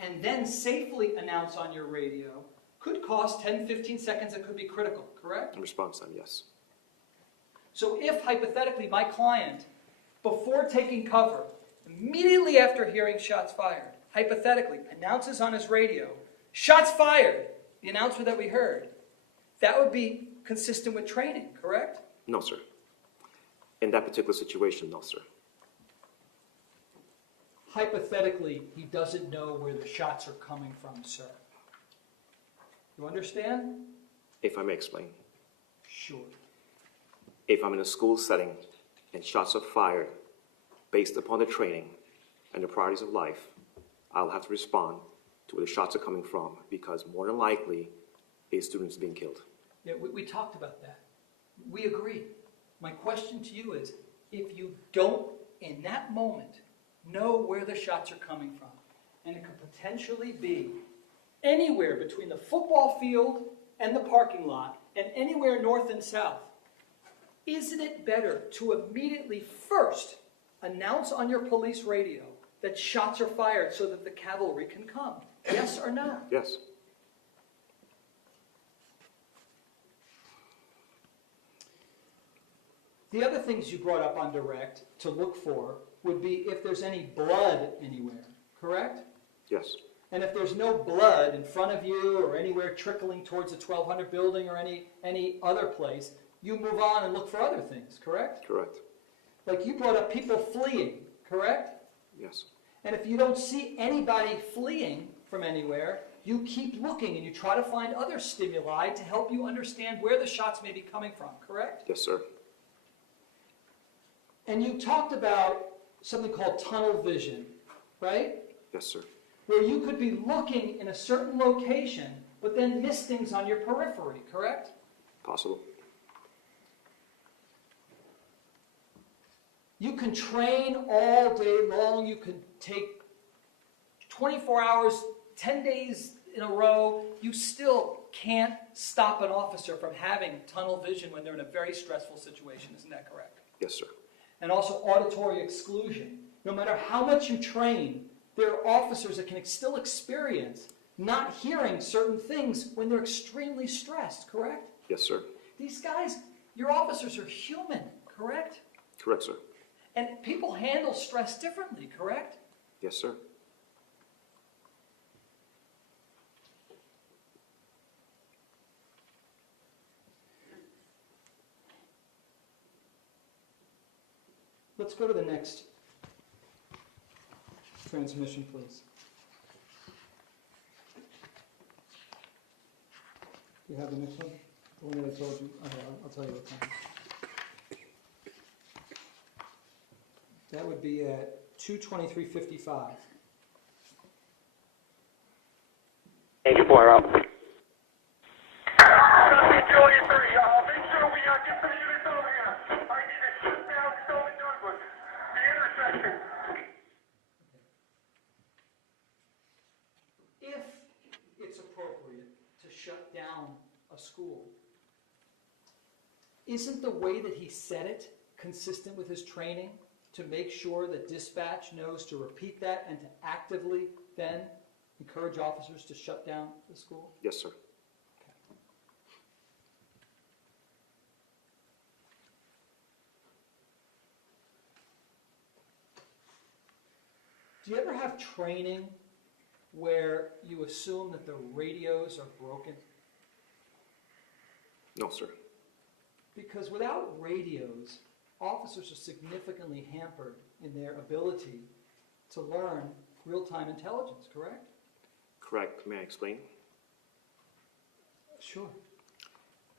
and then safely announce on your radio could cost 10, 15 seconds that could be critical, correct? In response time, yes. So if, hypothetically, my client, before taking cover, immediately after hearing shots fired, hypothetically, announces on his radio, shots fired, the announcement that we heard, that would be consistent with training, correct? No, sir. In that particular situation, no, sir. Hypothetically, he doesn't know where the shots are coming from, sir. You understand? If I may explain. Sure. If I'm in a school setting and shots are fired based upon the training and the priorities of life, I'll have to respond to where the shots are coming from because more than likely a student is being killed. Yeah, we talked about that. We agree. My question to you is, if you don't, in that moment, know where the shots are coming from, and it could potentially be anywhere between the football field and the parking lot, and anywhere north and south, isn't it better to immediately first announce on your police radio that shots are fired so that the cavalry can come? Yes or no? Yes. The other things you brought up on direct to look for would be if there's any blood anywhere, correct? Yes. And if there's no blood in front of you or anywhere trickling towards the 1200 building or any other place, you move on and look for other things, correct? Correct. Like you brought up people fleeing, correct? Yes. And if you don't see anybody fleeing from anywhere, you keep looking and you try to find other stimuli to help you understand where the shots may be coming from, correct? Yes, sir. And you talked about something called tunnel vision, right? Yes, sir. Where you could be looking in a certain location, but then miss things on your periphery, correct? Possible. You can train all day long. You can take 24 hours, 10 days in a row. You still can't stop an officer from having tunnel vision when they're in a very stressful situation. Isn't that correct? Yes, sir. And also auditory exclusion. No matter how much you train, there are officers that can still experience not hearing certain things when they're extremely stressed, correct? Yes, sir. These guys, your officers are human, correct? Correct, sir. And people handle stress differently, correct? Yes, sir. Let's go to the next transmission, please. Do you have the next one? The one that I told you? Okay, I'll tell you what time. That would be at 2:23:55. Agent Boyer out. Julian 3, make sure we get some units over here. I need to shut down Stoneman Douglas, the intersection. If it's appropriate to shut down a school, isn't the way that he said it consistent with his training to make sure that dispatch knows to repeat that and to actively then encourage officers to shut down the school? Yes, sir. Do you ever have training where you assume that the radios are broken? No, sir. Because without radios, officers are significantly hampered in their ability to learn real-time intelligence, correct? Correct. May I explain? Sure.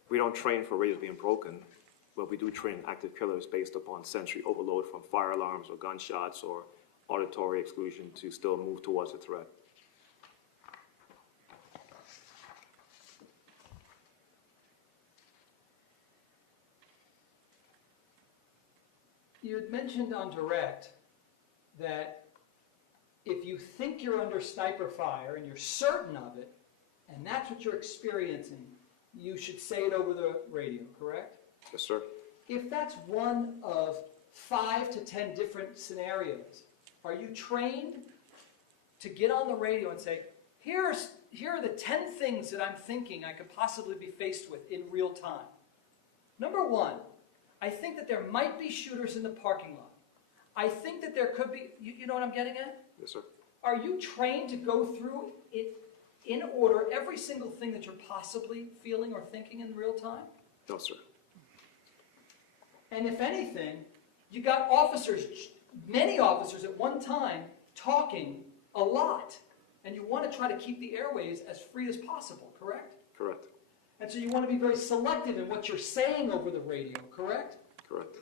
We don't train for radios being broken, but we do train active killers based upon sensory overload from fire alarms or gunshots or auditory exclusion to still move towards the threat. You had mentioned on direct that if you think you're under sniper fire and you're certain of it, and that's what you're experiencing, you should say it over the radio, correct? Yes, sir. If that's one of 5 to 10 different scenarios, are you trained to get on the radio and say, here are the 10 things that I'm thinking I could possibly be faced with in real time? Number 1, I think that there might be shooters in the parking lot. I think that there could be, you know what I'm getting at? Yes, sir. Are you trained to go through it in order, every single thing that you're possibly feeling or thinking in real time? No, sir. And if anything, you got officers, many officers at one time, talking a lot. And you want to try to keep the airways as free as possible, correct? Correct. And so you want to be very selective in what you're saying over the radio, correct? Correct.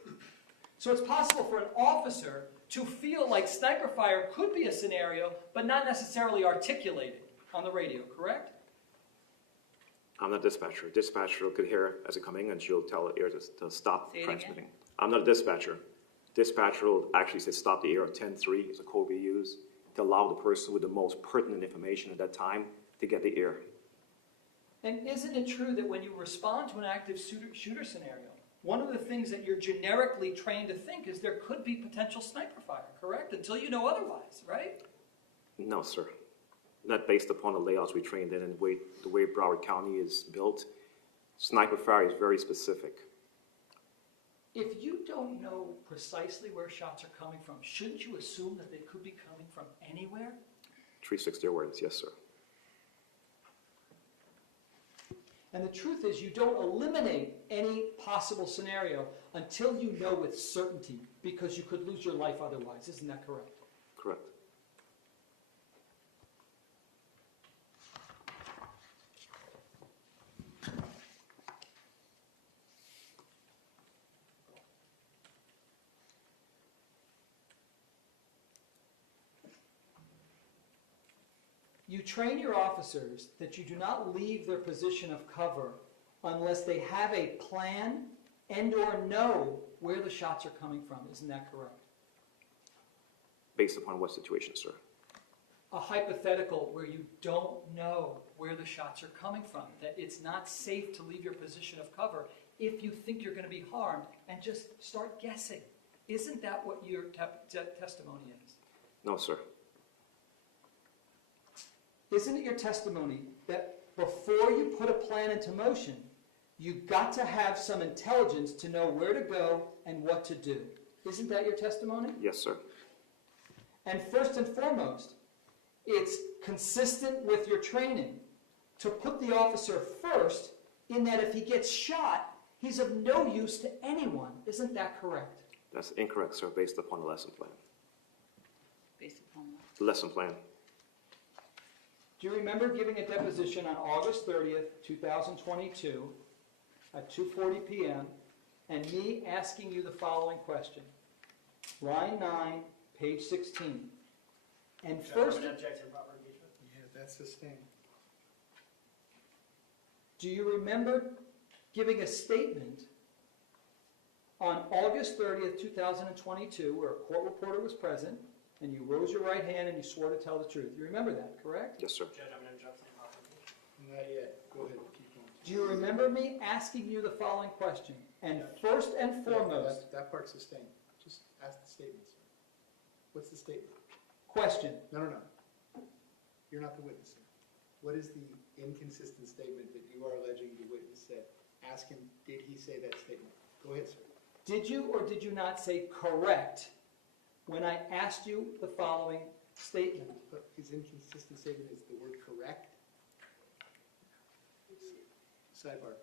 So it's possible for an officer to feel like sniper fire could be a scenario, but not necessarily articulated on the radio, correct? I'm not a dispatcher. Dispatcher could hear as it coming, and she'll tell the air to stop Say it transmitting. I'm not a dispatcher. Dispatcher will actually say stop the air at 10-3 is a code we use to allow the person with the most pertinent information at that time to get the air. And isn't it true that when you respond to an active shooter scenario, one of the things that you're generically trained to think is there could be potential sniper fire, correct? Until you know otherwise, right? No, sir. Not based upon the layouts we trained in and the way Broward County is built. Sniper fire is very specific. If you don't know precisely where shots are coming from, shouldn't you assume that they could be coming from anywhere? 360 awareness, yes, sir. And the truth is you don't eliminate any possible scenario until you know with certainty, because you could lose your life otherwise. Isn't that correct? Correct. You train your officers that you do not leave their position of cover unless they have a plan and or know where the shots are coming from. Isn't that correct? Based upon what situation, sir? A hypothetical where you don't know where the shots are coming from, that it's not safe to leave your position of cover if you think you're going to be harmed, and just start guessing. Isn't that what your testimony is? No, sir. Isn't it your testimony that before you put a plan into motion, you've got to have some intelligence to know where to go and what to do? Isn't that your testimony? Yes, sir. And first and foremost, it's consistent with your training to put the officer first, in that if he gets shot, he's of no use to anyone. Isn't that correct? That's incorrect, sir, based upon the lesson plan. Based upon what? The lesson plan. Do you remember giving a deposition on August 30th, 2022 at 2:40 p.m. and me asking you the following question? Line 9, page 16. And first, Objection, proper engagement. Yeah, that's sustained. do you remember giving a statement on August 30th, 2022 where a court reporter was present and you rose your right hand and you swore to tell the truth? You remember that, correct? Yes, sir. Judge, I'm going to interrupt the proper engagement. Not yet. Go ahead, keep going. Do you remember me asking you the following question? And first and foremost, That part's sustained. Just ask the statement, sir. What's the statement? question. No. You're not the witness, sir. What is the inconsistent statement that you are alleging the witness said? Ask him, did he say that statement? Go ahead, sir. Did you or did you not say correct when I asked you the following statement? But his inconsistent statement is the word correct? Sidebar.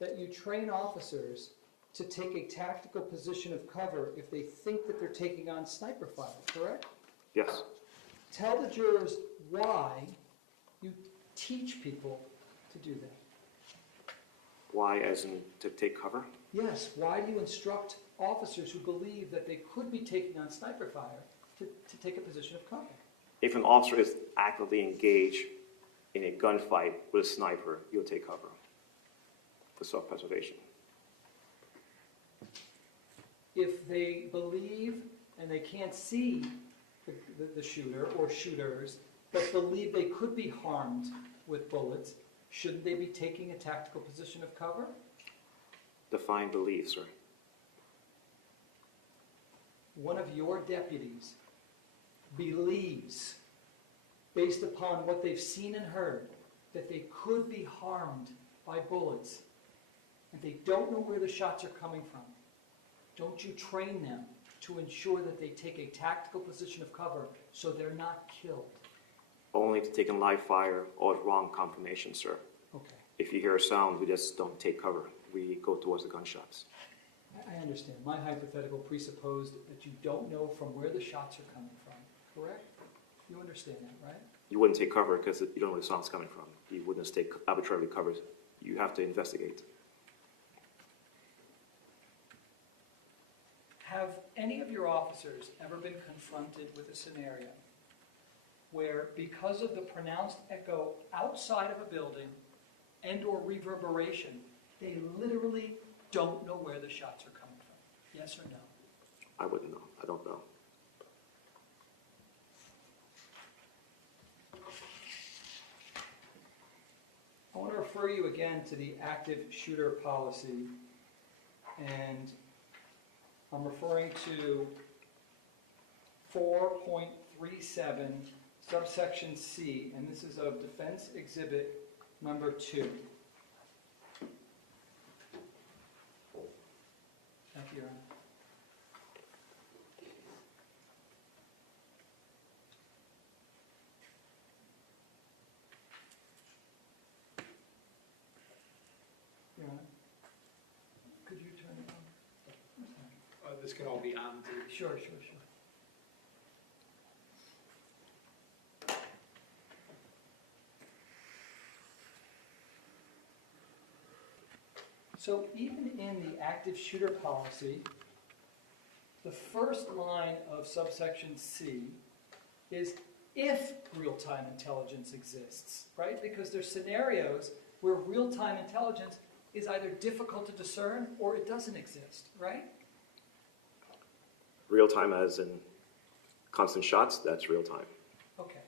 that you train officers to take a tactical position of cover if they think that they're taking on sniper fire, correct? Yes. Tell the jurors why you teach people to do that. Why, as in to take cover? Yes, why do you instruct officers who believe that they could be taking on sniper fire to take a position of cover? If an officer is actively engaged in a gunfight with a sniper, he'll take cover for self-preservation. If they believe and they can't see the shooter or shooters, but believe they could be harmed with bullets, shouldn't they be taking a tactical position of cover? Define belief, sir. One of your deputies believes, based upon what they've seen and heard, that they could be harmed by bullets, and they don't know where the shots are coming from. Don't you train them to ensure that they take a tactical position of cover so they're not killed? Only to take in live fire or wrong confirmation, sir. Okay, If you hear a sound, we just don't take cover. We go towards the gunshots. I understand. My hypothetical presupposed that you don't know from where the shots are coming from, correct? You understand that, right? You wouldn't take cover because you don't know where the sound's coming from. You wouldn't just take arbitrarily cover. You have to investigate. Have any of your officers ever been confronted with a scenario where, because of the pronounced echo outside of a building and or reverberation, they literally don't know where the shots are coming from? Yes or no? I wouldn't know. I don't know. I want to refer you again to the active shooter policy, and I'm referring to 4.37, subsection C, and this is of Defense Exhibit number 2. Thank you, Your Honor. Your Honor, could you turn it on? This can all be on too. Sure, sure, sure. So even in the active shooter policy, the first line of subsection C is if real-time intelligence exists, right? Because there's scenarios where real-time intelligence is either difficult to discern or it doesn't exist, right? Real time as in constant shots, that's real time. Okay.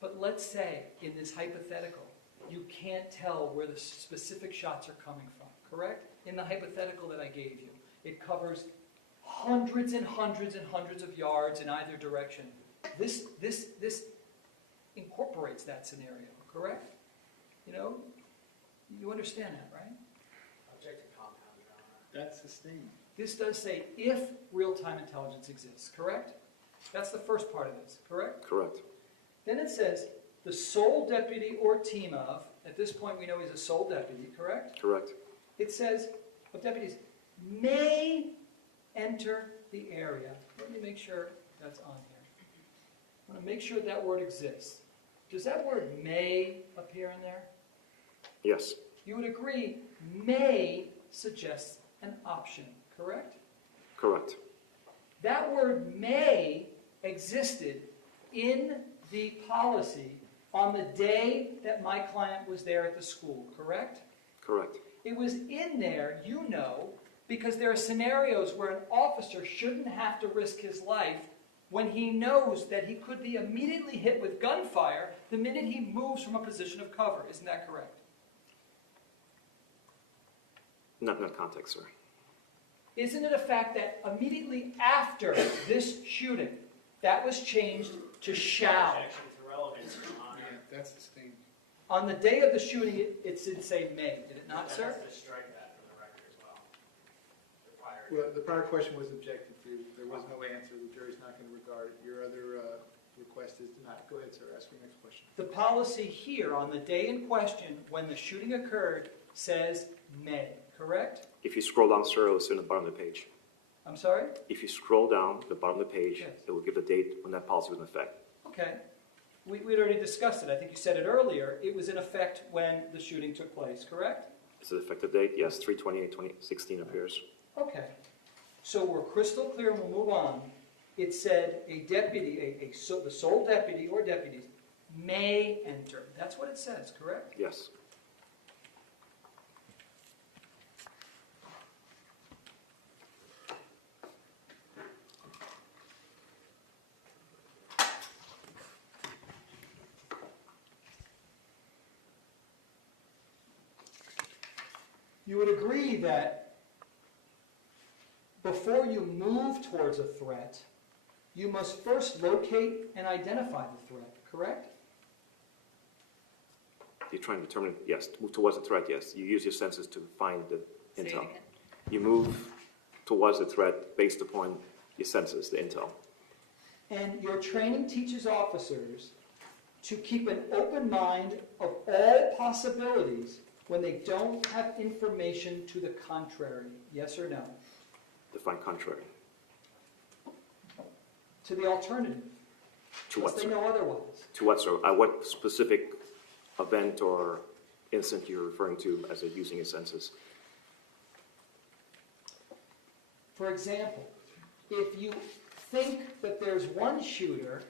But let's say in this hypothetical, you can't tell where the specific shots are coming from, correct? In the hypothetical that I gave you, it covers hundreds and hundreds and hundreds of yards in either direction. This incorporates that scenario, correct? You know, you understand that, right? Object to compound, Your Honor. That's sustained. This does say if real-time intelligence exists, correct? That's the first part of this, correct? Correct. Then it says the sole deputy or team of, at this point we know he's a sole deputy, correct? Correct. It says of deputies may enter the area. Let me make sure that's on here. I want to make sure that word exists. Does that word may appear in there? Yes. You would agree may suggests an option, correct? Correct. That word may existed in the policy on the day that my client was there at the school, correct? Correct. It was in there, you know, because there are scenarios where an officer shouldn't have to risk his life when he knows that he could be immediately hit with gunfire the minute he moves from a position of cover. Isn't that correct? Not in that context, sir. Isn't it a fact that immediately after this shooting, that was changed to shall? Objection to relevance, Your Honor. Yeah, that's sustained. On the day of the shooting, it did say may, did it not, sir? That's to strike that from the record as well. The prior. Well, the prior question was objected to. There was no answer. The jury's not going to regard it. Your other request is denied. Go ahead, sir, ask your next question. The policy here on the day in question, when the shooting occurred, says may, correct? If you scroll down, sir, it's in the bottom of the page. I'm sorry? If you scroll down the bottom of the page, Yes. it will give the date when that policy was in effect. Okay. We'd already discussed it. I think you said it earlier. It was in effect when the shooting took place, correct? Is it effective date? Yes, 3/28/2016 appears. Okay. So we're crystal clear and we'll move on. It said a deputy, the sole deputy or deputies may enter. That's what it says, correct? Yes. You would agree that before you move towards a threat, you must first locate and identify the threat, correct? You're trying to determine, yes, move towards the threat, yes. You use your senses to find the Say it intel. again. You move towards the threat based upon your senses, the intel. And your training teaches officers to keep an open mind of all possibilities when they don't have information to the contrary. Yes or no? Define contrary. To the alternative. To Unless what, they sir? know otherwise. To what, sir? What specific event or incident you're referring to as using your senses? For example, if you think that there's one shooter,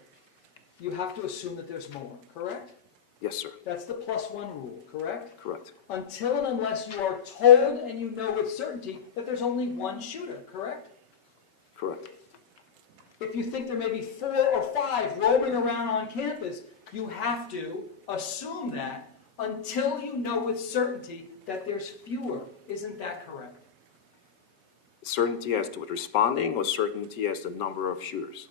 you have to assume that there's more, correct? Yes, sir. That's the +1 rule, correct? Correct. Until and unless you are told and you know with certainty that there's only one shooter, correct? Correct. If you think there may be 4 or 5 roaming around on campus, you have to assume that until you know with certainty that there's fewer. Isn't that correct? Certainty as to what responding or certainty as to the number of shooters?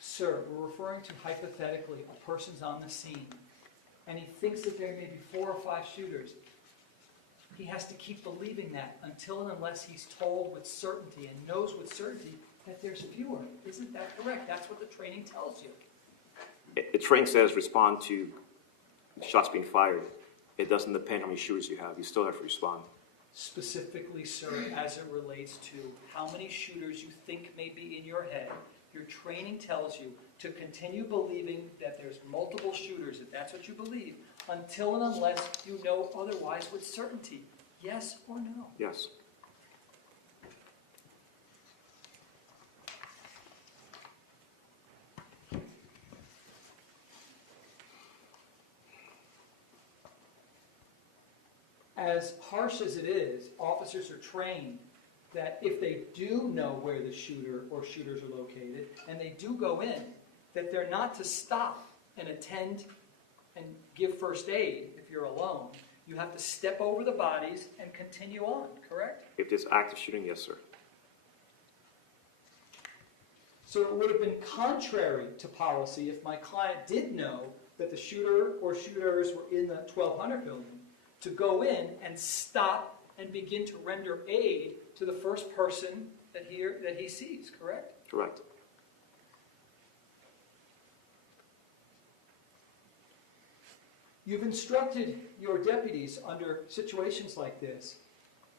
Sir, we're referring to hypothetically, a person's on the scene, and he thinks that there may be 4 or 5 shooters. He has to keep believing that until and unless he's told with certainty and knows with certainty that there's fewer. Isn't that correct? That's what the training tells you. The training says respond to shots being fired. It doesn't depend how many shooters you have. You still have to respond. Specifically, sir, as it relates to how many shooters you think may be in your head, your training tells you to continue believing that there's multiple shooters, if that's what you believe, until and unless you know otherwise with certainty. Yes or no? Yes. As harsh as it is, officers are trained that if they do know where the shooter or shooters are located, and they do go in, that they're not to stop and attend and give first aid if you're alone. You have to step over the bodies and continue on, correct? If there's active shooting, yes, sir. So it would have been contrary to policy if my client did know that the shooter or shooters were in the 1200 building to go in and stop and begin to render aid to the first person that he sees, correct? Correct. You've instructed your deputies under situations like this.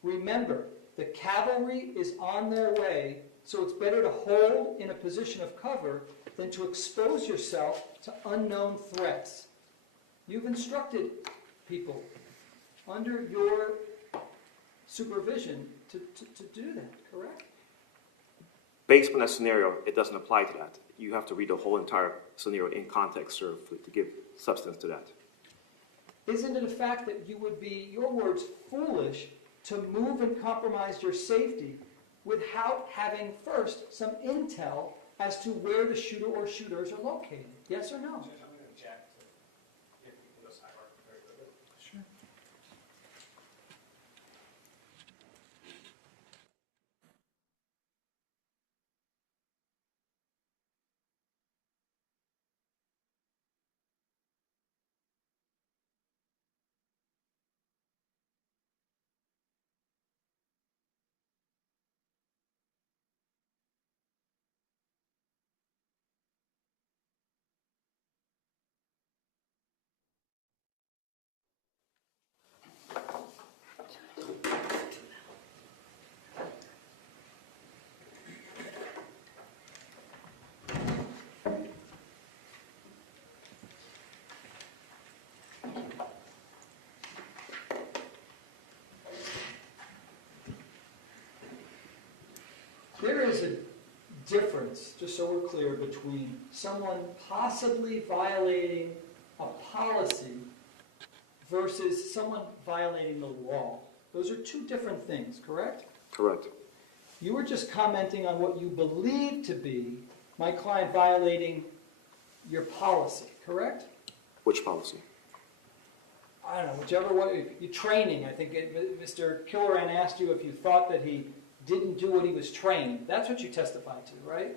Remember, the cavalry is on their way, so it's better to hold in a position of cover than to expose yourself to unknown threats. You've instructed people under your supervision to do that, correct? Based on that scenario, it doesn't apply to that. You have to read the whole entire scenario in context, sir, to give substance to that. Isn't it a fact that you would be, your words, foolish to move and compromise your safety without having first some intel as to where the shooter or shooters are located? Yes or no? just so we're clear, between someone possibly violating a policy versus someone violating the law. Those are two different things, correct? Correct. You were just commenting on what you believe to be my client violating your policy, correct? Which policy? I don't know, whichever one, your training, I think Mr. Killoran asked you if you thought that he didn't do what he was trained. That's what you testified to, right?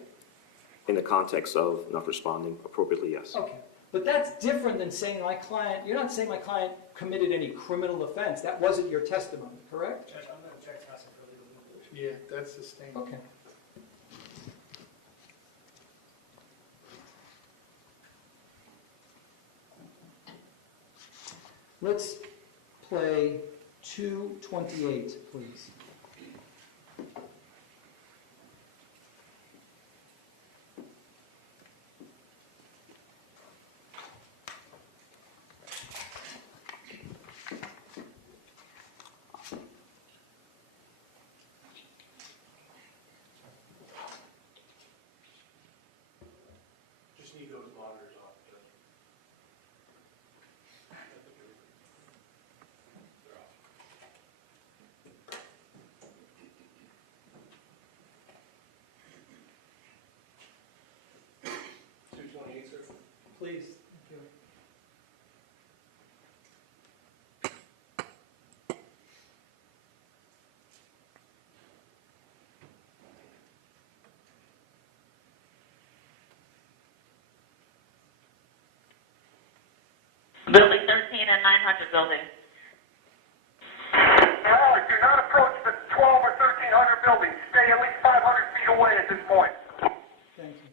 In the context of not responding appropriately, yes. Okay, but that's different than saying my client, you're not saying my client committed any criminal offense. That wasn't your testimony, correct? Judge, I'm going to check Tassin for legal conclusion. Yeah, that's sustained. Okay. Let's play 228, please. Just need to go to the monitor's office, Judge. They're off. 228, sir. Please. Thank you. Building 13 and 900 building. Broward, do not approach the 12 or 1300 buildings. Stay at least 500 feet away at this point. Thank you.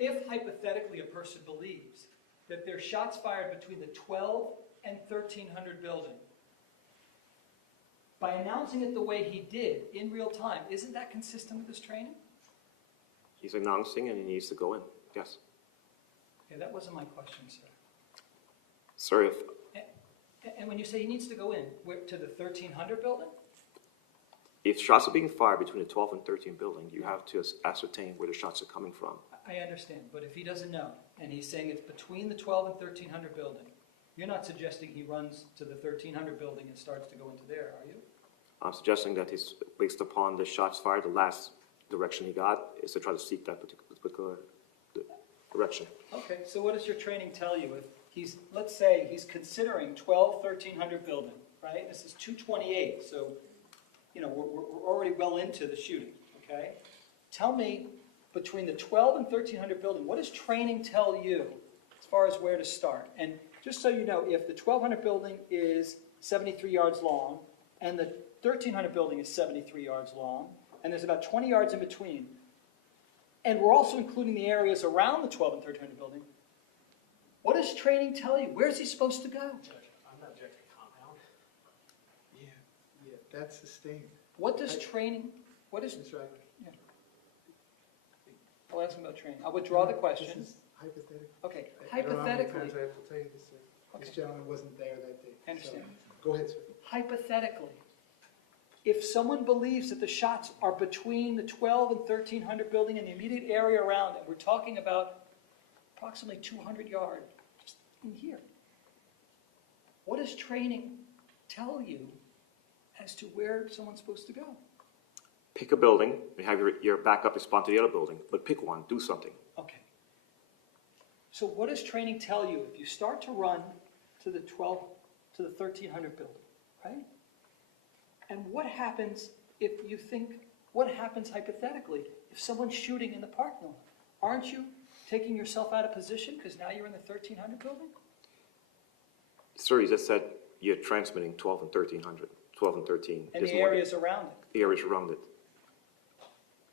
If hypothetically a person believes that there's shots fired between the 12 and 1300 building, by announcing it the way he did in real time, isn't that consistent with his training? He's announcing and he needs to go in, yes. Okay, that wasn't my question, sir. Sir, if And when you say he needs to go in, where, to the 1300 building? shots are being fired between the 12 and 13 building, you have to ascertain where the shots are coming from. I understand, but if he doesn't know, and he's saying it's between the 12 and 1300 building, you're not suggesting he runs to the 1300 building and starts to go into there, are you? I'm suggesting that he's, based upon the shots fired, the last direction he got is to try to seek that particular direction. Okay, so what does your training tell you? If he's, let's say he's considering 12, 1300 building, right? This is 228, so, you know, we're already well into the shooting, okay? Tell me, between the 12 and 1300 building, what does training tell you as far as where to start? And just so you know, if the 1200 building is 73 yards long, and the 1300 building is 73 yards long, and there's about 20 yards in between, and we're also including the areas around the 12 and 1300 building, what does training tell you? Where's he supposed to go? Judge, I'm not objecting compound. Yeah, that's sustained. What does training, what is, That's right. yeah. I'll ask him about training. I'll withdraw the question. This is hypothetical. Okay, I don't know how many hypothetically, times I have to tell you this, sir. This Okay. gentleman wasn't there that day. I understand. So, go ahead, sir. hypothetically, if someone believes that the shots are between the 12 and 1300 building and the immediate area around it, we're talking about approximately 200 yards, just in here. What does training tell you as to where someone's supposed to go? Pick a building, and have your backup respond to the other building, but pick one, do something. Okay. So what does training tell you if you start to run to the 12, to the 1300 building, right? And what happens if you think, what happens hypothetically if someone's shooting in the parking lot? Aren't you taking yourself out of position because now you're in the 1300 building? Sir, you just said you're transmitting 12 and 1300, 12 and 13. And There's the more. areas around it. The areas around it.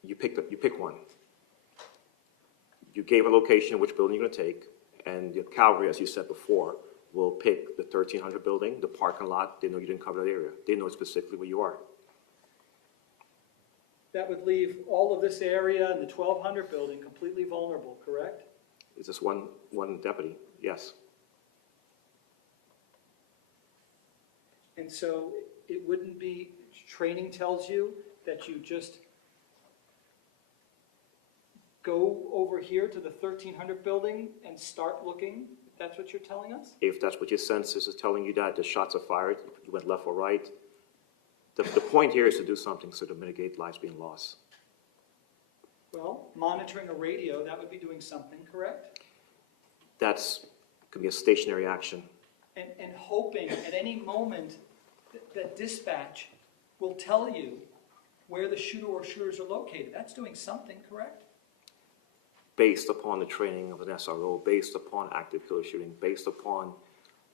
You pick one. You gave a location, which building you're going to take, and the cavalry, as you said before, will pick the 1300 building, the parking lot. They know you didn't cover that area. They know specifically where you are. That would leave all of this area and the 1200 building completely vulnerable, correct? It's just one deputy, yes. And so it wouldn't be, training tells you that you just go over here to the 1300 building and start looking? That's what you're telling us? If that's what your census is telling you, that the shots are fired, you went left or right. The point here is to do something so to mitigate lives being lost. Well, monitoring a radio, that would be doing something, correct? That's could be a stationary action. And hoping at any moment that dispatch will tell you where the shooter or shooters are located. That's doing something, correct? Based upon the training of an SRO, based upon active killer shooting, based upon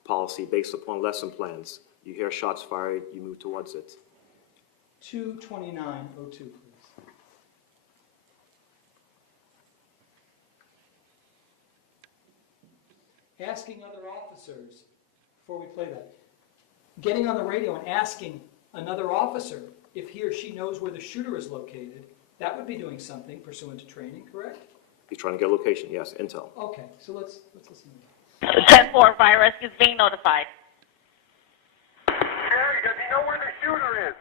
policy, based upon lesson plans. You hear shots fired, you move towards it. 22902, please. Asking other officers, before we play that, getting on the radio and asking another officer if he or she knows where the shooter is located, that would be doing something pursuant to training, correct? You're trying to get a location, yes, intel. Okay, so let's listen to that. 10-4, fire rescue is being notified. Jerry, does he know where the shooter is?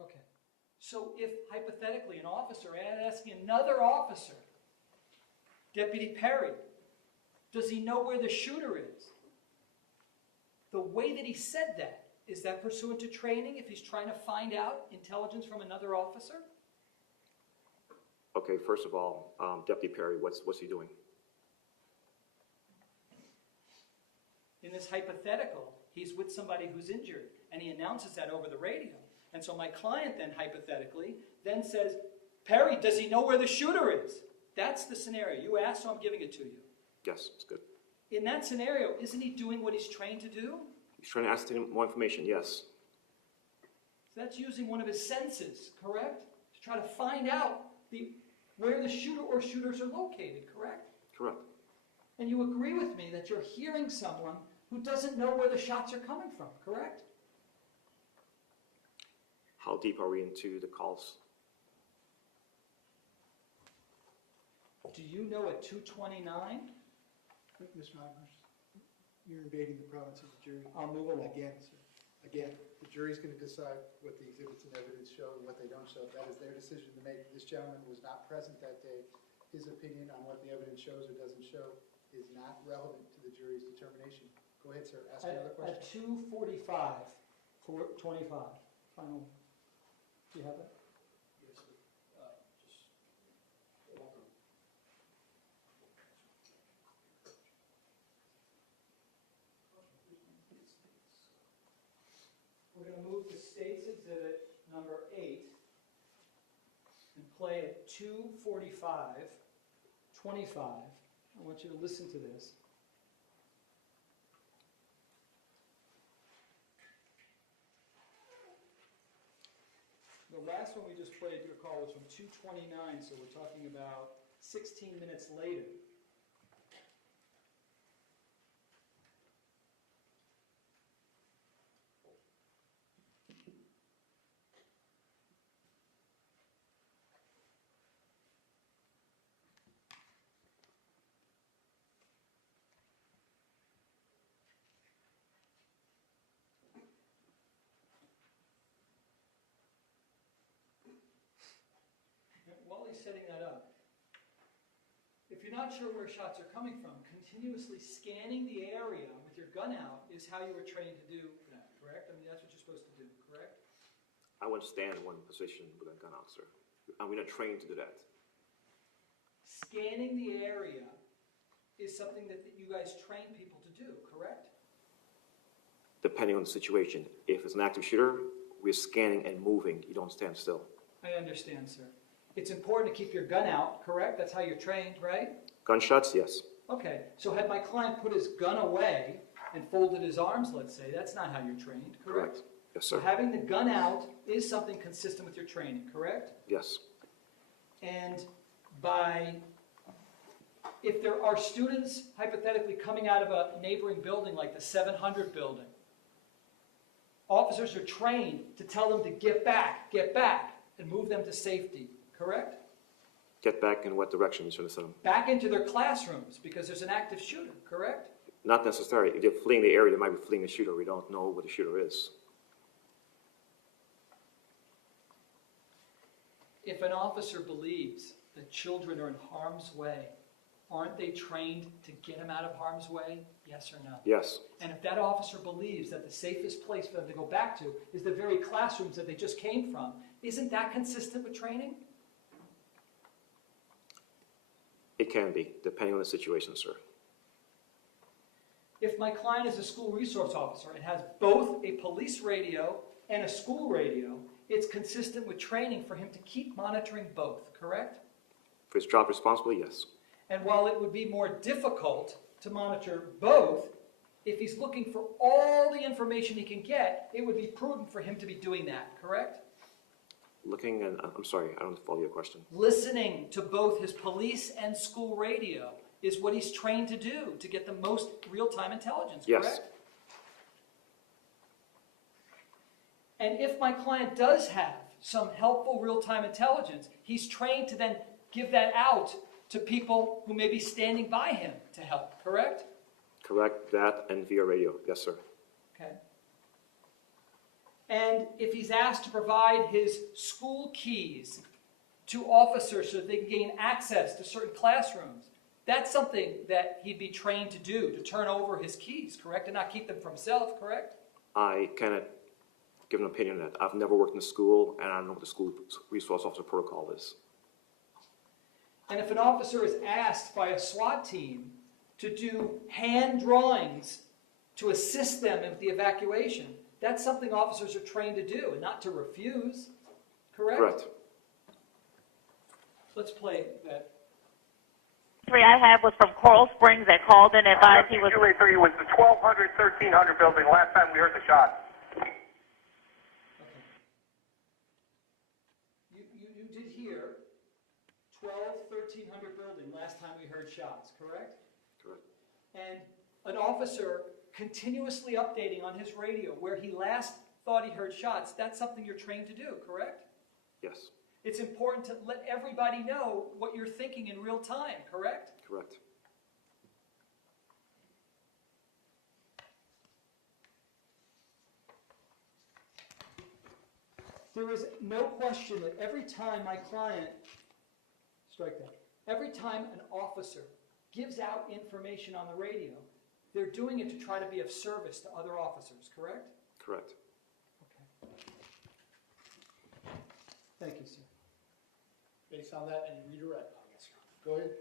Okay, so if hypothetically an officer asking another officer, Deputy Perry, does he know where the shooter is? The way that he said that, is that pursuant to training if he's trying to find out intelligence from another officer? Okay, first of all, Deputy Perry, what's he doing? In this hypothetical, he's with somebody who's injured, and he announces that over the radio. And so my client then, hypothetically, then says, Perry, does he know where the shooter is? That's the scenario. You asked, so I'm giving it to you. Yes, it's good. In that scenario, isn't he doing what he's trained to do? He's trying to ascertain more information, yes. So that's using one of his senses, correct? To try to find out where the shooter or shooters are located, correct? Correct. And you agree with me that you're hearing someone who doesn't know where the shots are coming from, correct? How deep are we into the calls? Do you know at 229? Mr. Eilers, you're invading the province of the jury. I'll move along. Again, sir. Again, the jury's going to decide what the exhibits and evidence show and what they don't show. That is their decision to make. This gentleman was not present that day. His opinion on what the evidence shows or doesn't show is not relevant to the jury's determination. Go ahead, sir. Ask another question. At 2:45, 4:25, final. Do you have it? Yes, sir. Just welcome. We're going to move to State's Exhibit number 8 and play at 2:45, 25. I want you to listen to this. The last one we just played, your call, was from 2:29, so we're talking about 16 minutes later. While he's setting that up, if you're not sure where shots are coming from, continuously scanning the area with your gun out is how you were trained to do that, correct? I mean, that's what you're supposed to do, correct? I wouldn't stand in one position with a gun out, sir. And we're not trained to do that. Scanning the area is something that you guys train people to do, correct? Depending on the situation. If it's an active shooter, we're scanning and moving. You don't stand still. I understand, sir. It's important to keep your gun out, correct? That's how you're trained, right? Gunshots, yes. Okay, so had my client put his gun away and folded his arms, let's say, that's not how you're trained, correct? Yes, So sir. having the gun out is something consistent with your training, correct? Yes. And if there are students hypothetically coming out of a neighboring building like the 700 building, officers are trained to tell them to get back, and move them to safety, correct? Get back in what direction you're trying to send them? Back into their classrooms because there's an active shooter, correct? Not necessarily. If they're fleeing the area, they might be fleeing the shooter. We don't know what the shooter is. If an officer believes that children are in harm's way, aren't they trained to get them out of harm's way? Yes or no? Yes. And if that officer believes that the safest place for them to go back to is the very classrooms that they just came from, isn't that consistent with training? It can be, depending on the situation, sir. If my client is a school resource officer and has both a police radio and a school radio, it's consistent with training for him to keep monitoring both, correct? For his job responsibility, yes. And while it would be more difficult to monitor both, if he's looking for all the information he can get, it would be prudent for him to be doing that, correct? Looking and, I'm sorry, I don't follow your question. Listening to both his police and school radio is what he's trained to do to get the most real-time intelligence, correct? Yes. And if my client does have some helpful real-time intelligence, he's trained to then give that out to people who may be standing by him to help, correct? Correct, that and via radio, yes, sir. Okay. And if he's asked to provide his school keys to officers so that they can gain access to certain classrooms, that's something that he'd be trained to do, to turn over his keys, correct? And not keep them for himself, correct? I cannot give an opinion on that. I've never worked in a school, and I don't know what the school resource officer protocol is. And if an officer is asked by a SWAT team to do hand drawings to assist them with the evacuation, that's something officers are trained to do and not to refuse, correct? Correct. Let's play that. Three I have was from Coral Springs that called in and advised he was... 283 was the 1200, 1300 building last time we heard the shot. Okay. You did hear 1300 building last time we heard shots, correct? Correct. And an officer continuously updating on his radio where he last thought he heard shots, that's something you're trained to do, correct? Yes. It's important to let everybody know what you're thinking in real time, correct? Correct. There is no question that every time my client, strike that, every time an officer gives out information on the radio, they're doing it to try to be of service to other officers, correct? Correct. Okay. Thank you, sir. Based on that, any redirect? Yes, Your Honor. Go ahead.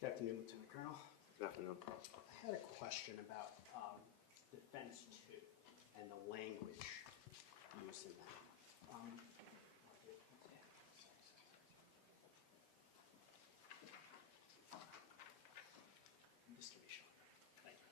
Good afternoon, Lieutenant Colonel. Good afternoon. I had a question about Defense 2 and the language used in that. Just to be sure. Thank you.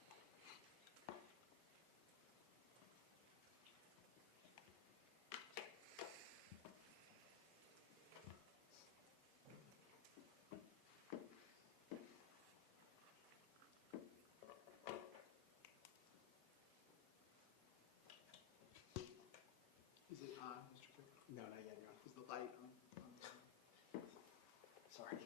Is it on, Mr. Clerk? No, not yet, Your Honor. Is the light on? Sorry.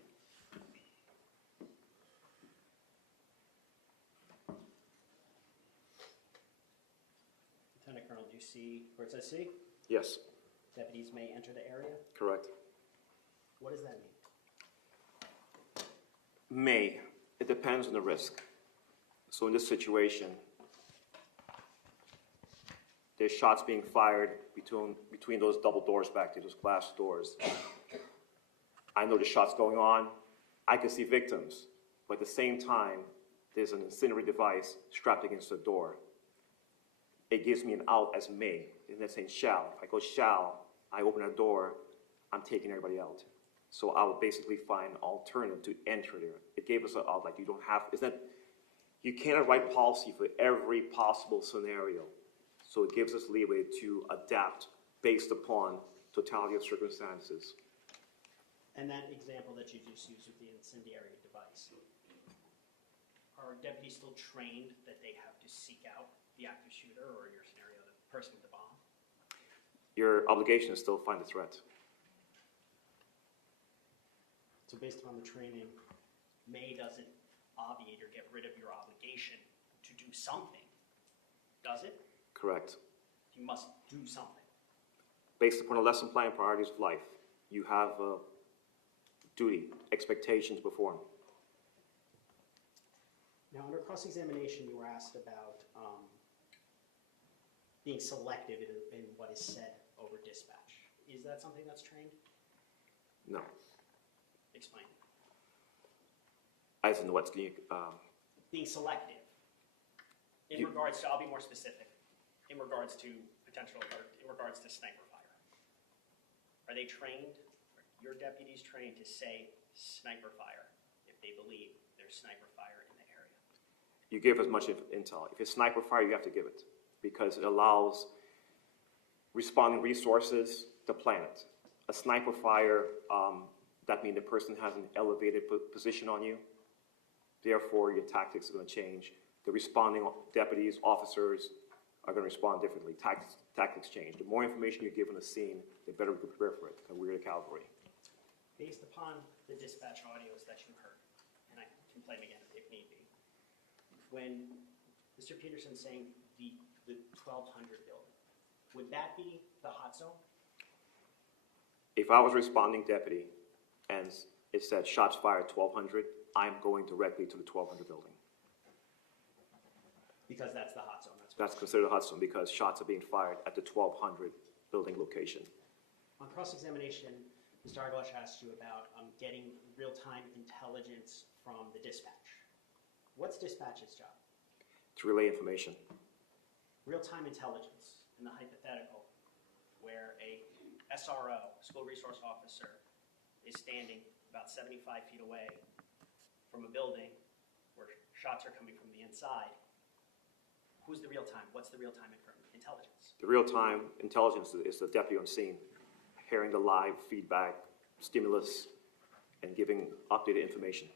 Lieutenant Colonel, do you see where it says C? Yes. Deputies may enter the area? Correct. What does that mean? May. It depends on the risk. So in this situation, there's shots being fired between those double doors back there, those glass doors. I know the shots going on. I can see victims, but at the same time, there's an incendiary device strapped against the door. It gives me an out as may. It's not saying shall. If I go shall, I open a door, I'm taking everybody out. So I would basically find an alternative to enter there. It gave us an out, like you don't have, you cannot write policy for every possible scenario. So it gives us leeway to adapt based upon totality of circumstances. And that example that you just used with the incendiary device, are deputies still trained that they have to seek out the active shooter, or your scenario, the person with the bomb? Your obligation is still find the threat. So based upon the training, May doesn't obviate or get rid of your obligation to do something, does it? Correct. You must do something. Based upon the lesson plan priorities of life, you have a duty, expectations before them. now under cross-examination, you were asked about being selective in what is said over dispatch. Is that something that's trained? No. Explain. As in what's the, Being selective. In regards to, I'll be more specific, in regards to potential, or in regards to sniper fire. Are they trained, your deputies trained to say sniper fire if they believe there's sniper fire in the area? you give as much intel. If it's sniper fire, you have to give it because it allows responding resources to plan it. A sniper fire, that means the person has an elevated position on you. Therefore, your tactics are going to change. The responding deputies, officers are going to respond differently. Tactics change. The more information you give on the scene, the better we can prepare for it. And we're the cavalry. Based upon the dispatch audios that you heard, and I can play them again if need be, when Mr. Peterson's saying the 1200 building, would that be the hot zone? If I was a responding deputy and it said shots fired 1200, I'm going directly to the 1200 building. Because that's the hot zone. That's considered a hot zone because shots are being fired at the 1200 building location. On cross-examination, Mr. Arglash asked you about getting real-time intelligence from the dispatch. What's dispatch's job? To relay information. Real-time intelligence in the hypothetical where a SRO, school resource officer, is standing about 75 feet away from a building where shots are coming from the inside. Who's the real-time? What's the real-time intelligence? The real-time intelligence is the deputy on scene, hearing the live feedback, stimulus, and giving updated information.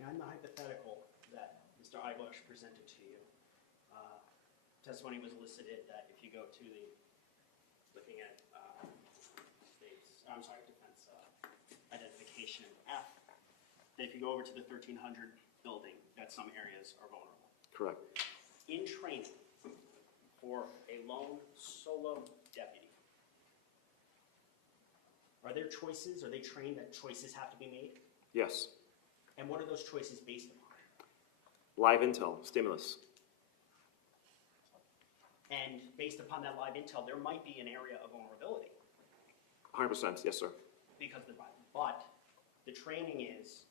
Now, in the hypothetical that Mr. Eiblush presented to you, testimony was elicited that if you go to the, looking at defense identification F, that if you go over to the 1300 building, that some areas are vulnerable. Correct. In training for a lone solo deputy, are there choices? Are they trained that choices have to be made? Yes. And what are those choices based upon? Live intel, stimulus. And based upon that live intel, there might be an area of vulnerability. 100%, yes, sir. Because but the training is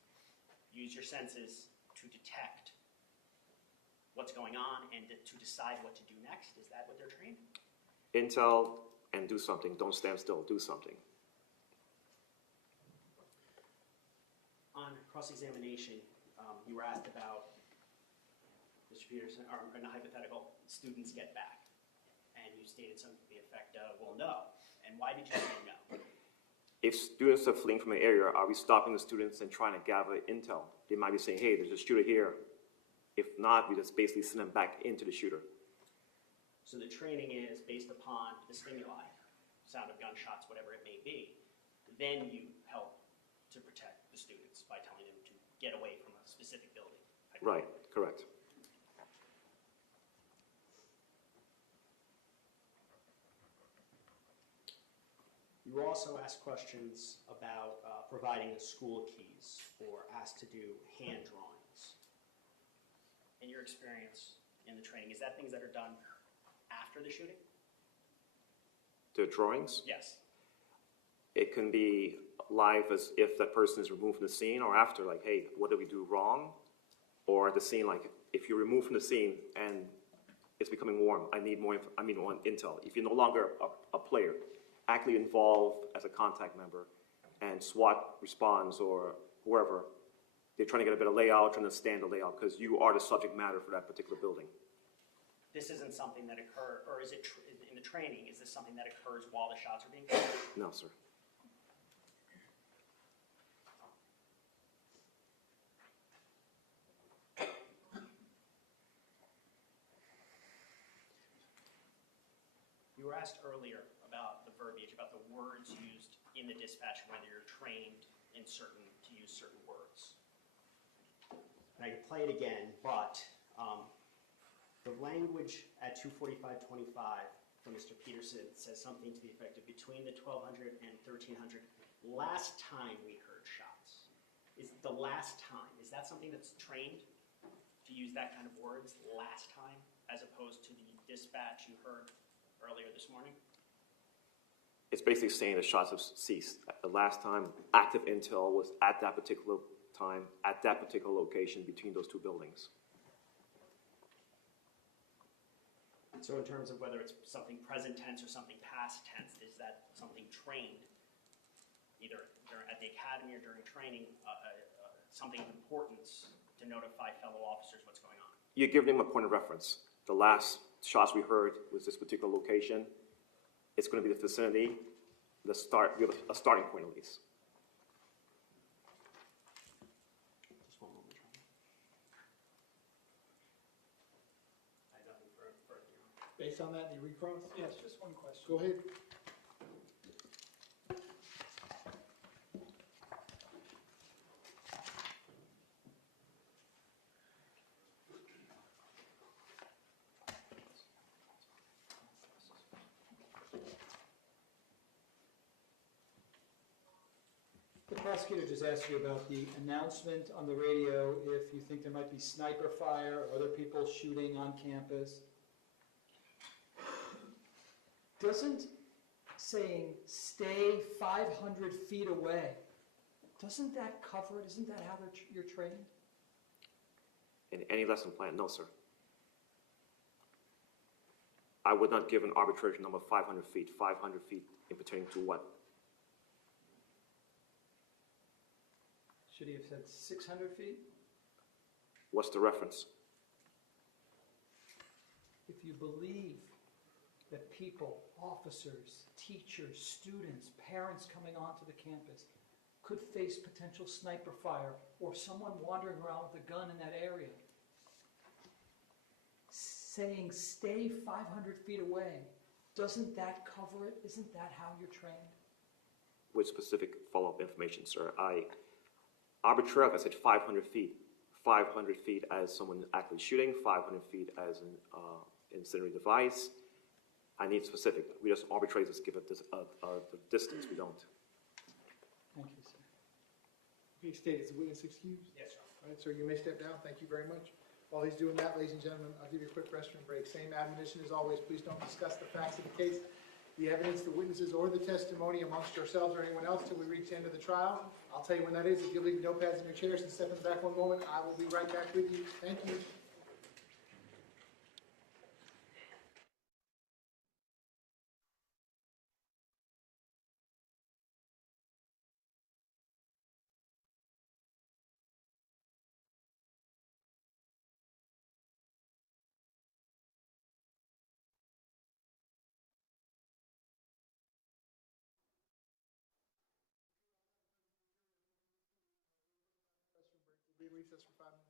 use your senses to detect what's going on and to decide what to do next. Is that what they're trained? Intel and do something. Don't stand still. Do something. On cross-examination, you were asked about, Mr. Peterson, or in a hypothetical, students get back. And you stated something to the effect of, well, no. And why did you say no? If students are fleeing from an area, are we stopping the students and trying to gather intel? They might be saying, hey, there's a shooter here. If not, we just basically send them back into the shooter. So the training is based upon the stimuli, sound of gunshots, whatever it may be. Then you help to protect the students by telling them to get away from a specific building. Right, correct. You were also asked questions about providing the school keys or asked to do hand drawings. In your experience in the training, is that things that are done after the shooting? The drawings? Yes. It can be live as if that person is removed from the scene or after, like, hey, what did we do wrong? Or at the scene, like, if you're removed from the scene and it's becoming warm, I need more intel. If you're no longer a player, actively involved as a contact member, and SWAT responds or whoever, they're trying to get a better layout, trying to understand the layout, because you are the subject matter for that particular building. This isn't something that occurs, or is it in the training, is this something that occurs while the shots are being fired? No, sir. were asked earlier about the verbiage, about the words used in the dispatch, whether you're trained in to use certain words. And I can play it again, but the language at 245.25 from Mr. Peterson says something to the effect of between the 1200 and 1300, last time we heard shots. Is the last time, is that something that's trained to use that kind of words, last time, as opposed to the dispatch you heard earlier this morning? It's basically saying the shots have ceased. The last time active intel was at that particular time, at that particular location between those two buildings. So in terms of whether it's something present tense or something past tense, is that something trained, either at the academy or during training, something of importance to notify fellow officers what's going on? You're giving them a point of reference. The last shots we heard was this particular location. It's going to be the vicinity, we have a starting point at least. Just one moment, Charlie. I have nothing further. Based on that, you recross? Yes, just one question. Go ahead. The prosecutor just asked you about the announcement on the radio if you think there might be sniper fire or other people shooting on campus. Doesn't saying stay 500 feet away, doesn't that cover it? Isn't that how you're trained? In any lesson plan, no, sir. I would not give an arbitrary number of 500 feet. 500 feet in pertaining to what? Should he have said 600 feet? What's the reference? If you believe that people, officers, teachers, students, parents coming onto the campus could face potential sniper fire or someone wandering around with a gun in that area, saying stay 500 feet away, doesn't that cover it? Isn't that how you're trained? With specific follow-up information, sir. Arbitrarily, I said 500 feet. 500 feet as someone actually shooting, 500 feet as an incendiary device. I need specific. We just arbitrarily just give it the distance. We don't. Thank you, sir. Okay, state, is the witness excused? Yes, sir. All right, sir, you may step down. Thank you very much. While he's doing that, ladies and gentlemen, I'll give you a quick restroom break. Same admonition as always. Please don't discuss the facts of the case, the evidence, the witnesses, or the testimony amongst yourselves or anyone else till we reach the end of the trial. I'll tell you when that is. If you leave your notepads in your chairs and step in the back one moment, I will be right back with you. Thank you. Restroom break. We'll be in recess for 5 minutes.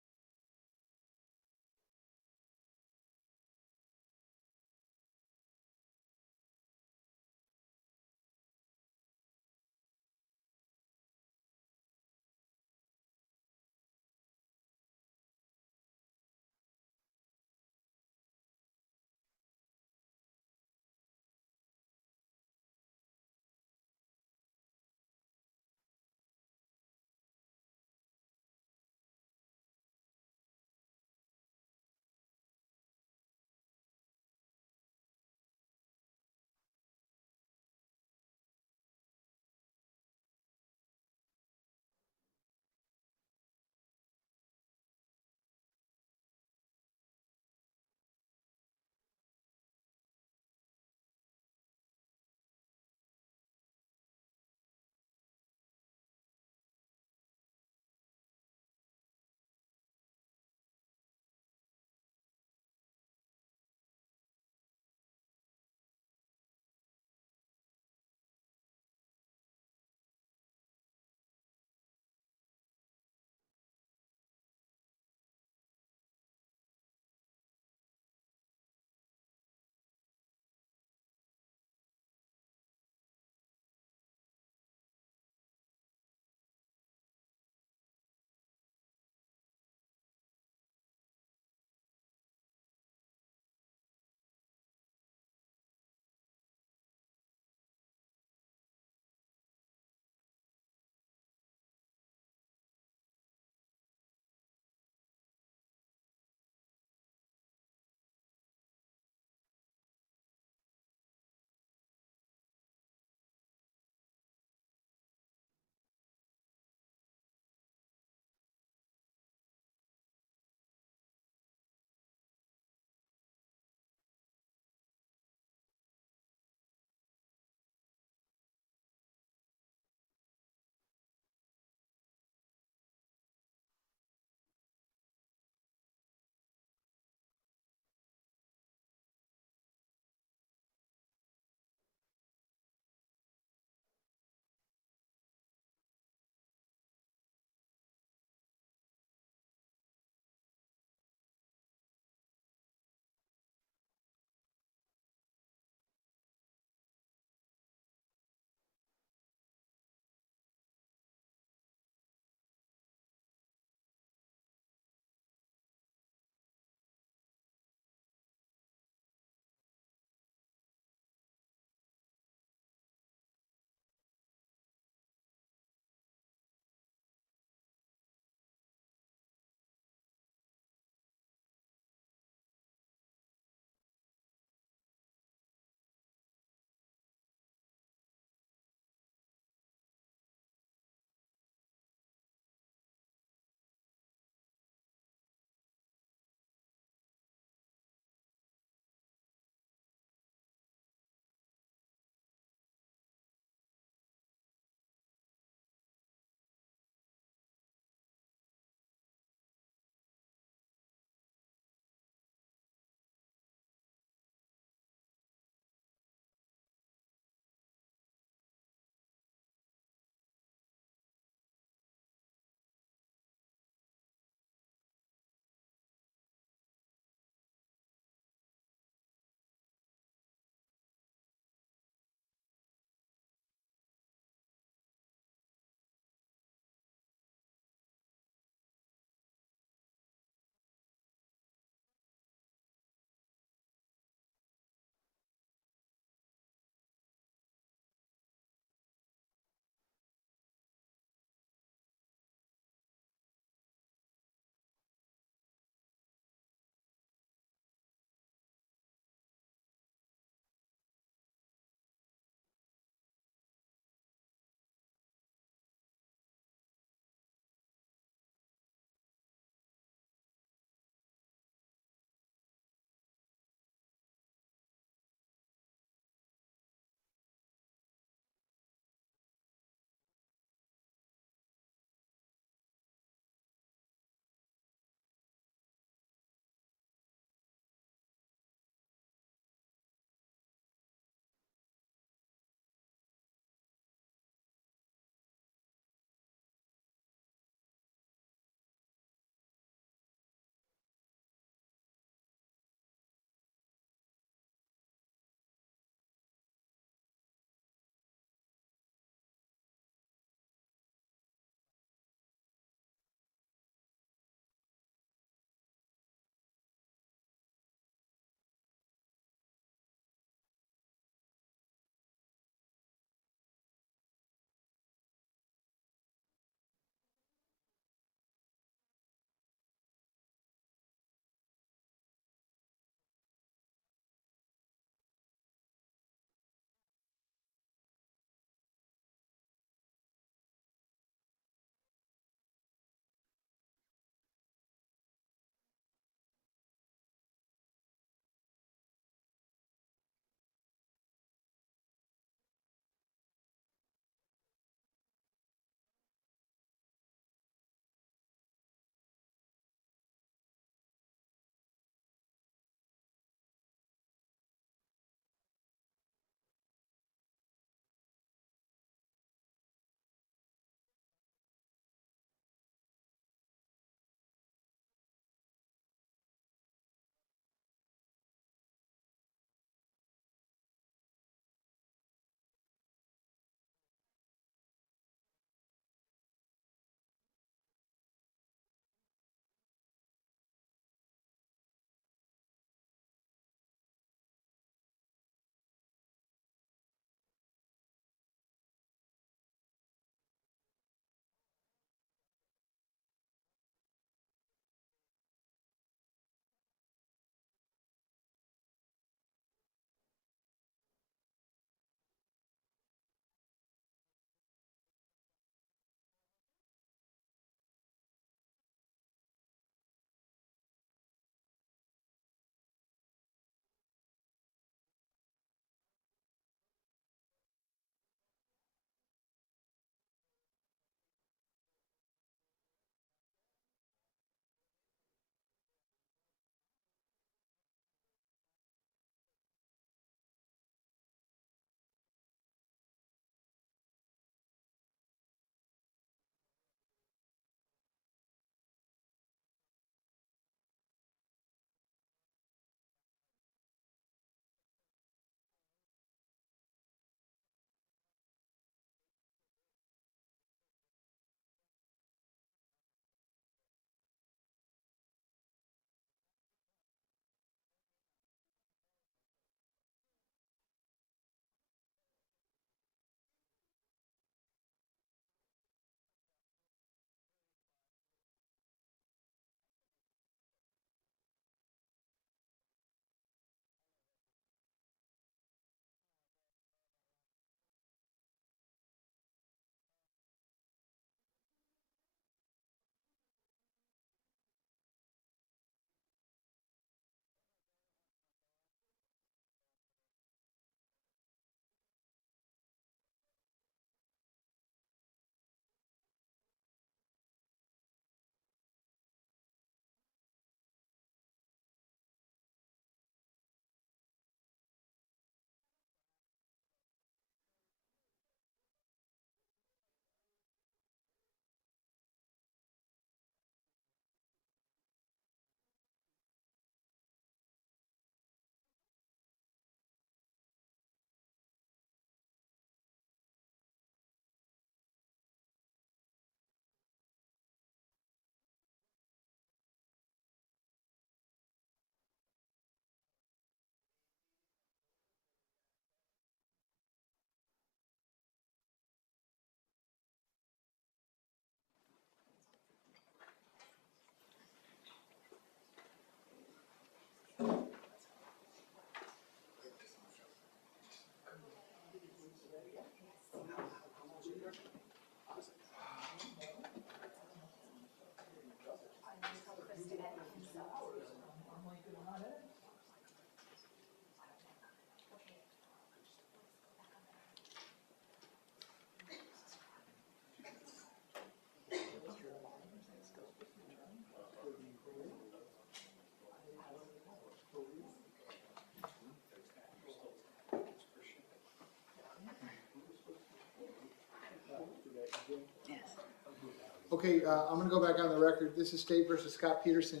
Okay, I'm gonna go back on the record. This is State versus Scot Peterson,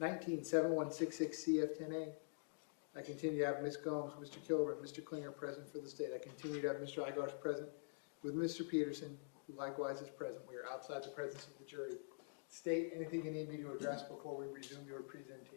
19-7166 CF10A. I continue to have Ms. Gomes, Mr. Kilburn, Mr. Klinger present for the state. I continue to have Mr. Igosh present with Mr. Peterson, who likewise is present. We are outside the presence of the jury. State, anything you need me to address before we resume your presentation?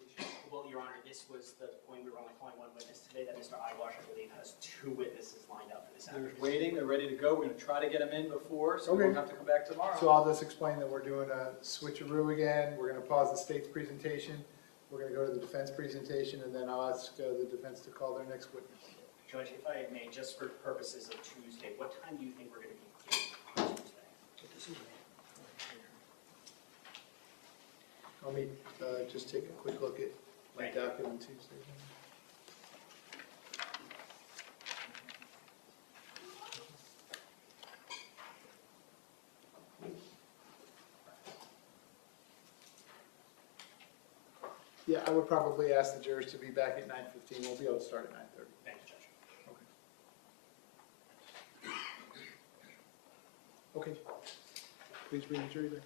Well, Your Honor, this was the point, we were only calling one witness today, that Mr. Igosh, I believe, has 2 witnesses lined up for this They're afternoon. waiting, they're ready to go. We're gonna try to get them in before, so we Okay. don't have to come back tomorrow. So I'll just explain that we're doing a switcheroo again. We're gonna pause the state's presentation. We're gonna go to the defense presentation, and then I'll ask the defense to call their next witness. Judge, if I may, just for purposes of Tuesday, what time do you think we're going to be clear on Tuesday? Let me just take a quick look at my Thank you. docket on Tuesday. Yeah, I would probably ask the jurors to be back at 9:15. We'll be able to start at 9:30. Thank you, Judge. Okay. Please bring the jury back.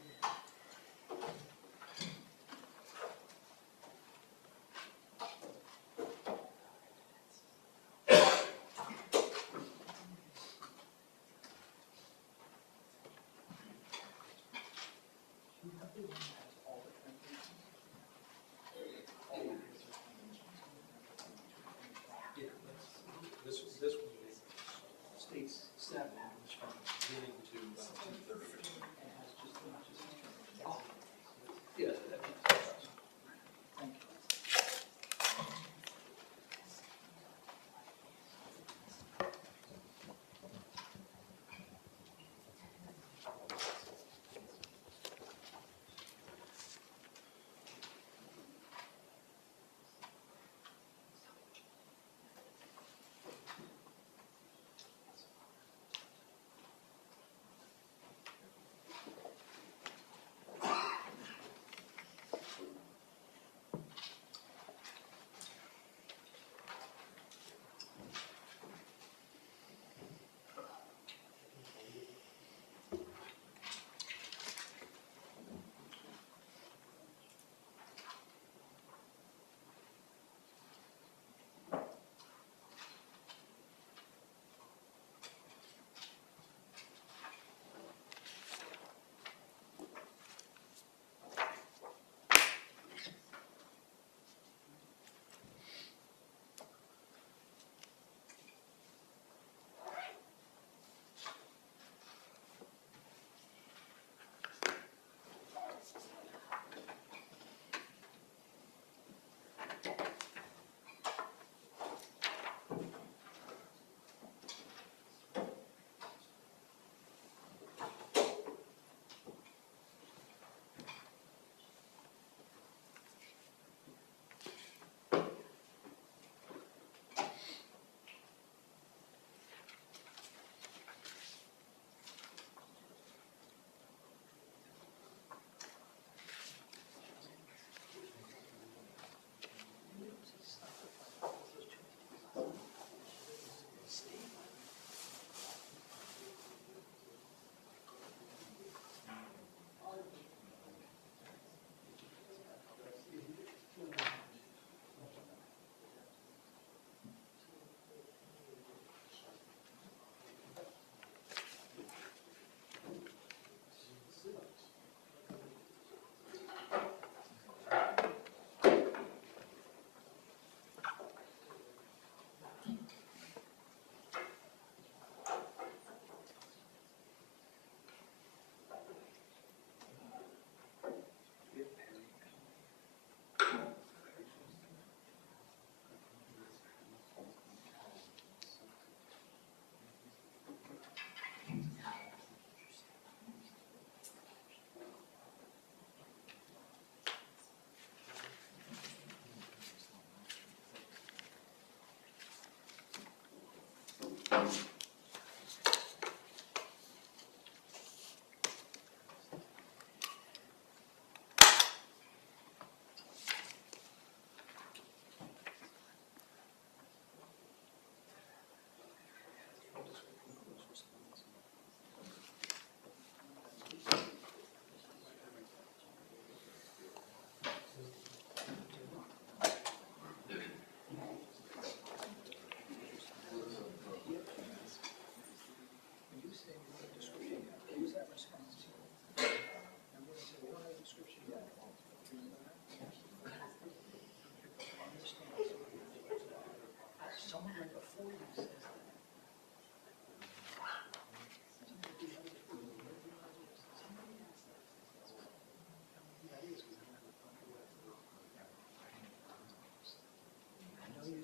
This was state's 7, which from beginning to 2:30.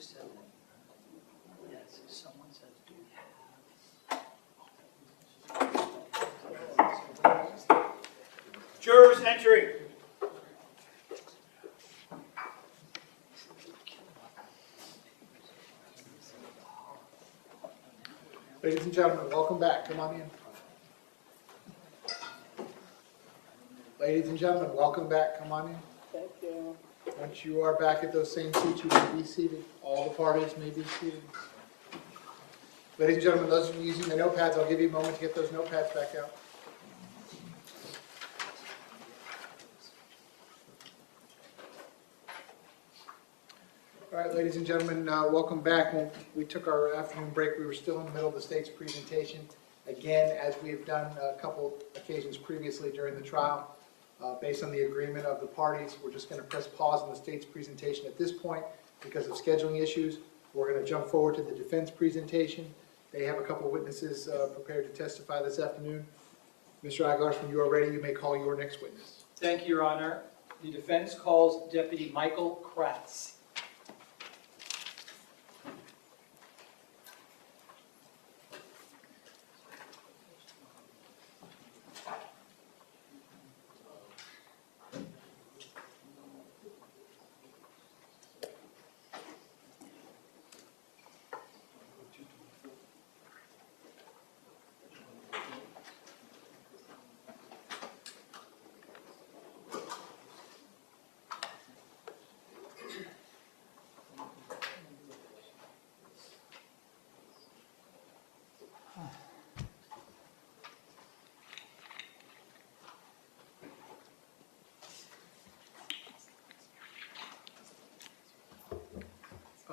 said that. Yes, someone says, do we have? Jurors entering. Ladies and gentlemen, welcome back. Come on in. Ladies and gentlemen, welcome back. Come on in. Thank you. Once you are back at those same seats, you may be seated. All the parties may be seated. Ladies and gentlemen, those of you using the notepads, I'll give you a moment to get those notepads back out. All right, ladies and gentlemen, welcome back. When we took our afternoon break, we were still in the middle of the state's presentation. Again, as we have done a couple occasions previously during the trial, based on the agreement of the parties, we're just going to press pause on the state's presentation at this point because of scheduling issues. We're going to jump forward to the defense presentation. They have a couple of witnesses prepared to testify this afternoon. Mr. Aguilar, when you are ready, you may call your next witness. Thank you, Your Honor. The defense calls Deputy Michael Kratz.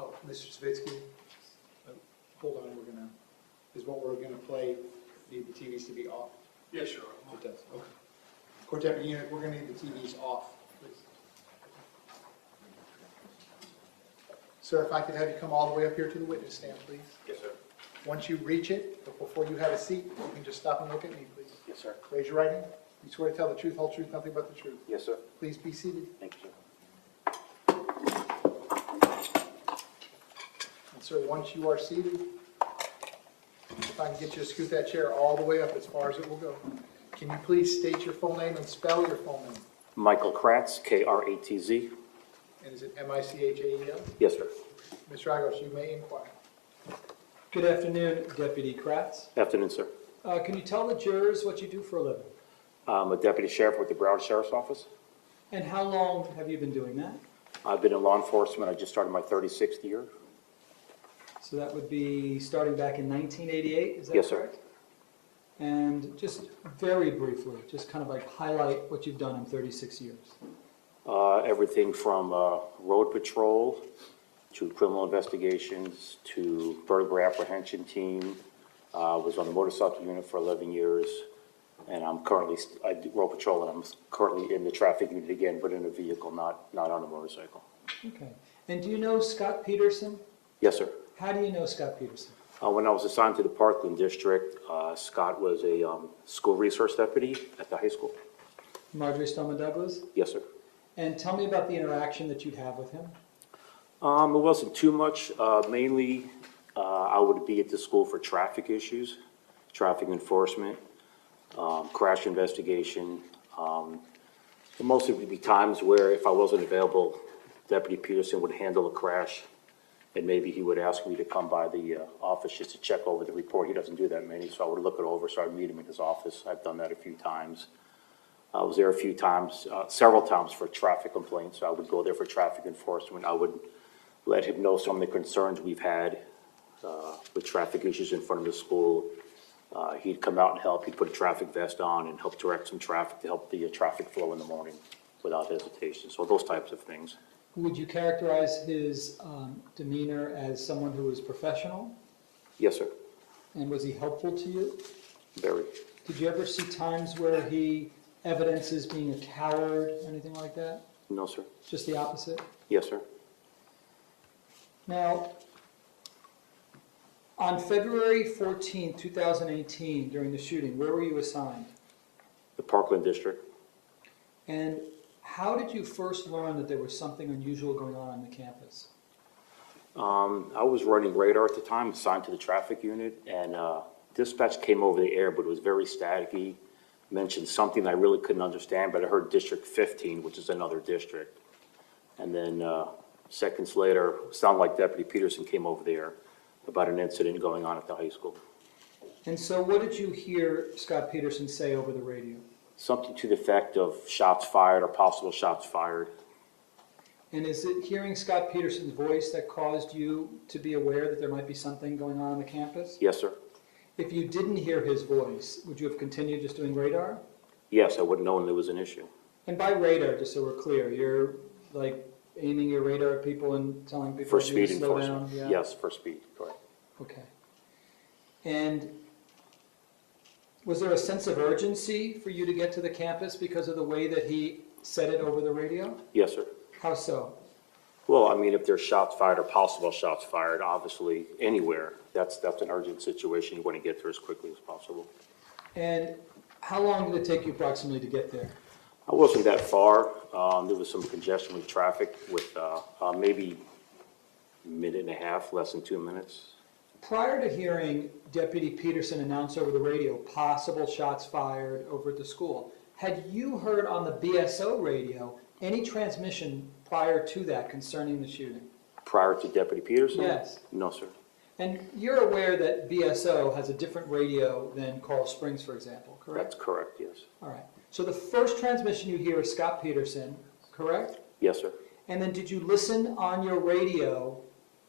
Oh, Mr. Savitsky, hold on, is what we're gonna play, need the TVs to be off? Yeah, sure. It does, okay. Court Deputy Unit, we're gonna need the TVs off, please. Sir, if I could have you come all the way up here to the witness stand, please. Yes, sir. Once you reach it, but before you have a seat, you can just stop and look at me, please. Yes, sir. Raise your right hand. You swear to tell the truth, whole truth, nothing but the truth. Yes, sir. Please be seated. Thank you, sir. And sir, once you are seated, if I can get you to scoot that chair all the way up as far as it will go. Can you please state your full name and spell your full name? Michael Kratz, K-R-A-T-Z. And is it M-I-C-H-A-E-L? Yes, sir. Mr. Agos, you may inquire. Good afternoon, Deputy Kratz. Afternoon, sir. Can you tell the jurors what you do for a living? I'm a deputy sheriff with the Broward Sheriff's Office. And how long have you been doing that? I've been in law enforcement. I just started my 36th year. So that would be starting back in 1988, is that Yes, sir. correct? And just very briefly, just kind of like highlight what you've done in 36 years. Everything from road patrol to criminal investigations to burglary apprehension team. Was on the motorcycle unit for 11 years. And I'm currently, I do road patrol, and I'm currently in the traffic unit again, but in a vehicle, not on a motorcycle. Okay. And do you know Scot Peterson? Yes, sir. How do you know Scot Peterson? When I was assigned to the Parkland district, Scott was a school resource deputy at the high school. Marjory Stoneman Douglas? Yes, sir. And tell me about the interaction that you'd have with him. It wasn't too much. Mainly, I would be at the school for traffic issues, traffic enforcement, crash investigation. But mostly would be times where if I wasn't available, Deputy Peterson would handle a crash, and maybe he would ask me to come by the office just to check over the report. He doesn't do that many, so I would look it over, so I'd meet him in his office. I've done that a few times. I was there a few times, several times for traffic complaints. I would go there for traffic enforcement. I would let him know some of the concerns we've had with traffic issues in front of the school. He'd come out and help. He'd put a traffic vest on and help direct some traffic to help the traffic flow in the morning without hesitation. So those types of things. Would you characterize his demeanor as someone who was professional? Yes, sir. And was he helpful to you? Very. Did you ever see times where he evidences being a coward, anything like that? No, sir. Just the opposite? Yes, sir. Now, on February 14, 2018, during the shooting, where were you assigned? The Parkland district. And how did you first learn that there was something unusual going on the campus? I was running radar at the time, assigned to the traffic unit, and dispatch came over the air, but it was very staticky. Mentioned something I really couldn't understand, but I heard District 15, which is another district. And then seconds later, sounded like Deputy Peterson came over there about an incident going on at the high school. And so what did you hear Scot Peterson say over the radio? Something to the effect of shots fired or possible shots fired. And is it hearing Scot Peterson's voice that caused you to be aware that there might be something going on the campus? Yes, sir. If you didn't hear his voice, would you have continued just doing radar? Yes, I wouldn't know there was an issue. And by radar, just so we're clear, you're like aiming your radar at people and telling people For to speed slow enforcement. down? Yes, for speed, correct. Okay. And was there a sense of urgency for you to get to the campus because of the way that he said it over the radio? Yes, sir. How so? Well, I mean, if there's shots fired or possible shots fired, obviously, anywhere, that's an urgent situation. You want to get there as quickly as possible. And how long did it take you approximately to get there? I wasn't that far. There was some congestion with traffic with maybe a minute and a half, less than 2 minutes. Prior to hearing Deputy Peterson announce over the radio possible shots fired over at the school, had you heard on the BSO radio any transmission prior to that concerning the shooting? Prior to Deputy Peterson? Yes. No, sir. And you're aware that BSO has a different radio than Coral Springs, for example, correct? That's correct, yes. All right. So the first transmission you hear is Scot Peterson, correct? Yes, sir. And then did you listen on your radio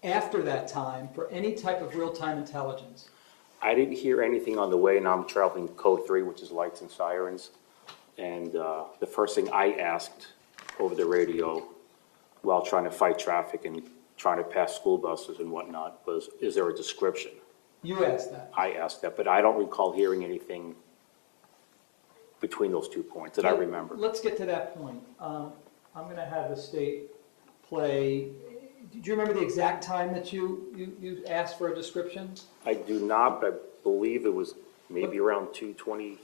after that time for any type of real-time intelligence? I didn't hear anything on the way, and I'm traveling code 3, which is lights and sirens. And the first thing I asked over the radio while trying to fight traffic and trying to pass school buses and whatnot was, is there a description? You asked that? I asked that, but I don't recall hearing anything between those 2 points that I remember. Let's get to that point. I'm going to have the state play. Do you remember the exact time that you asked for a description? I do not, but I believe it was maybe around 2:23.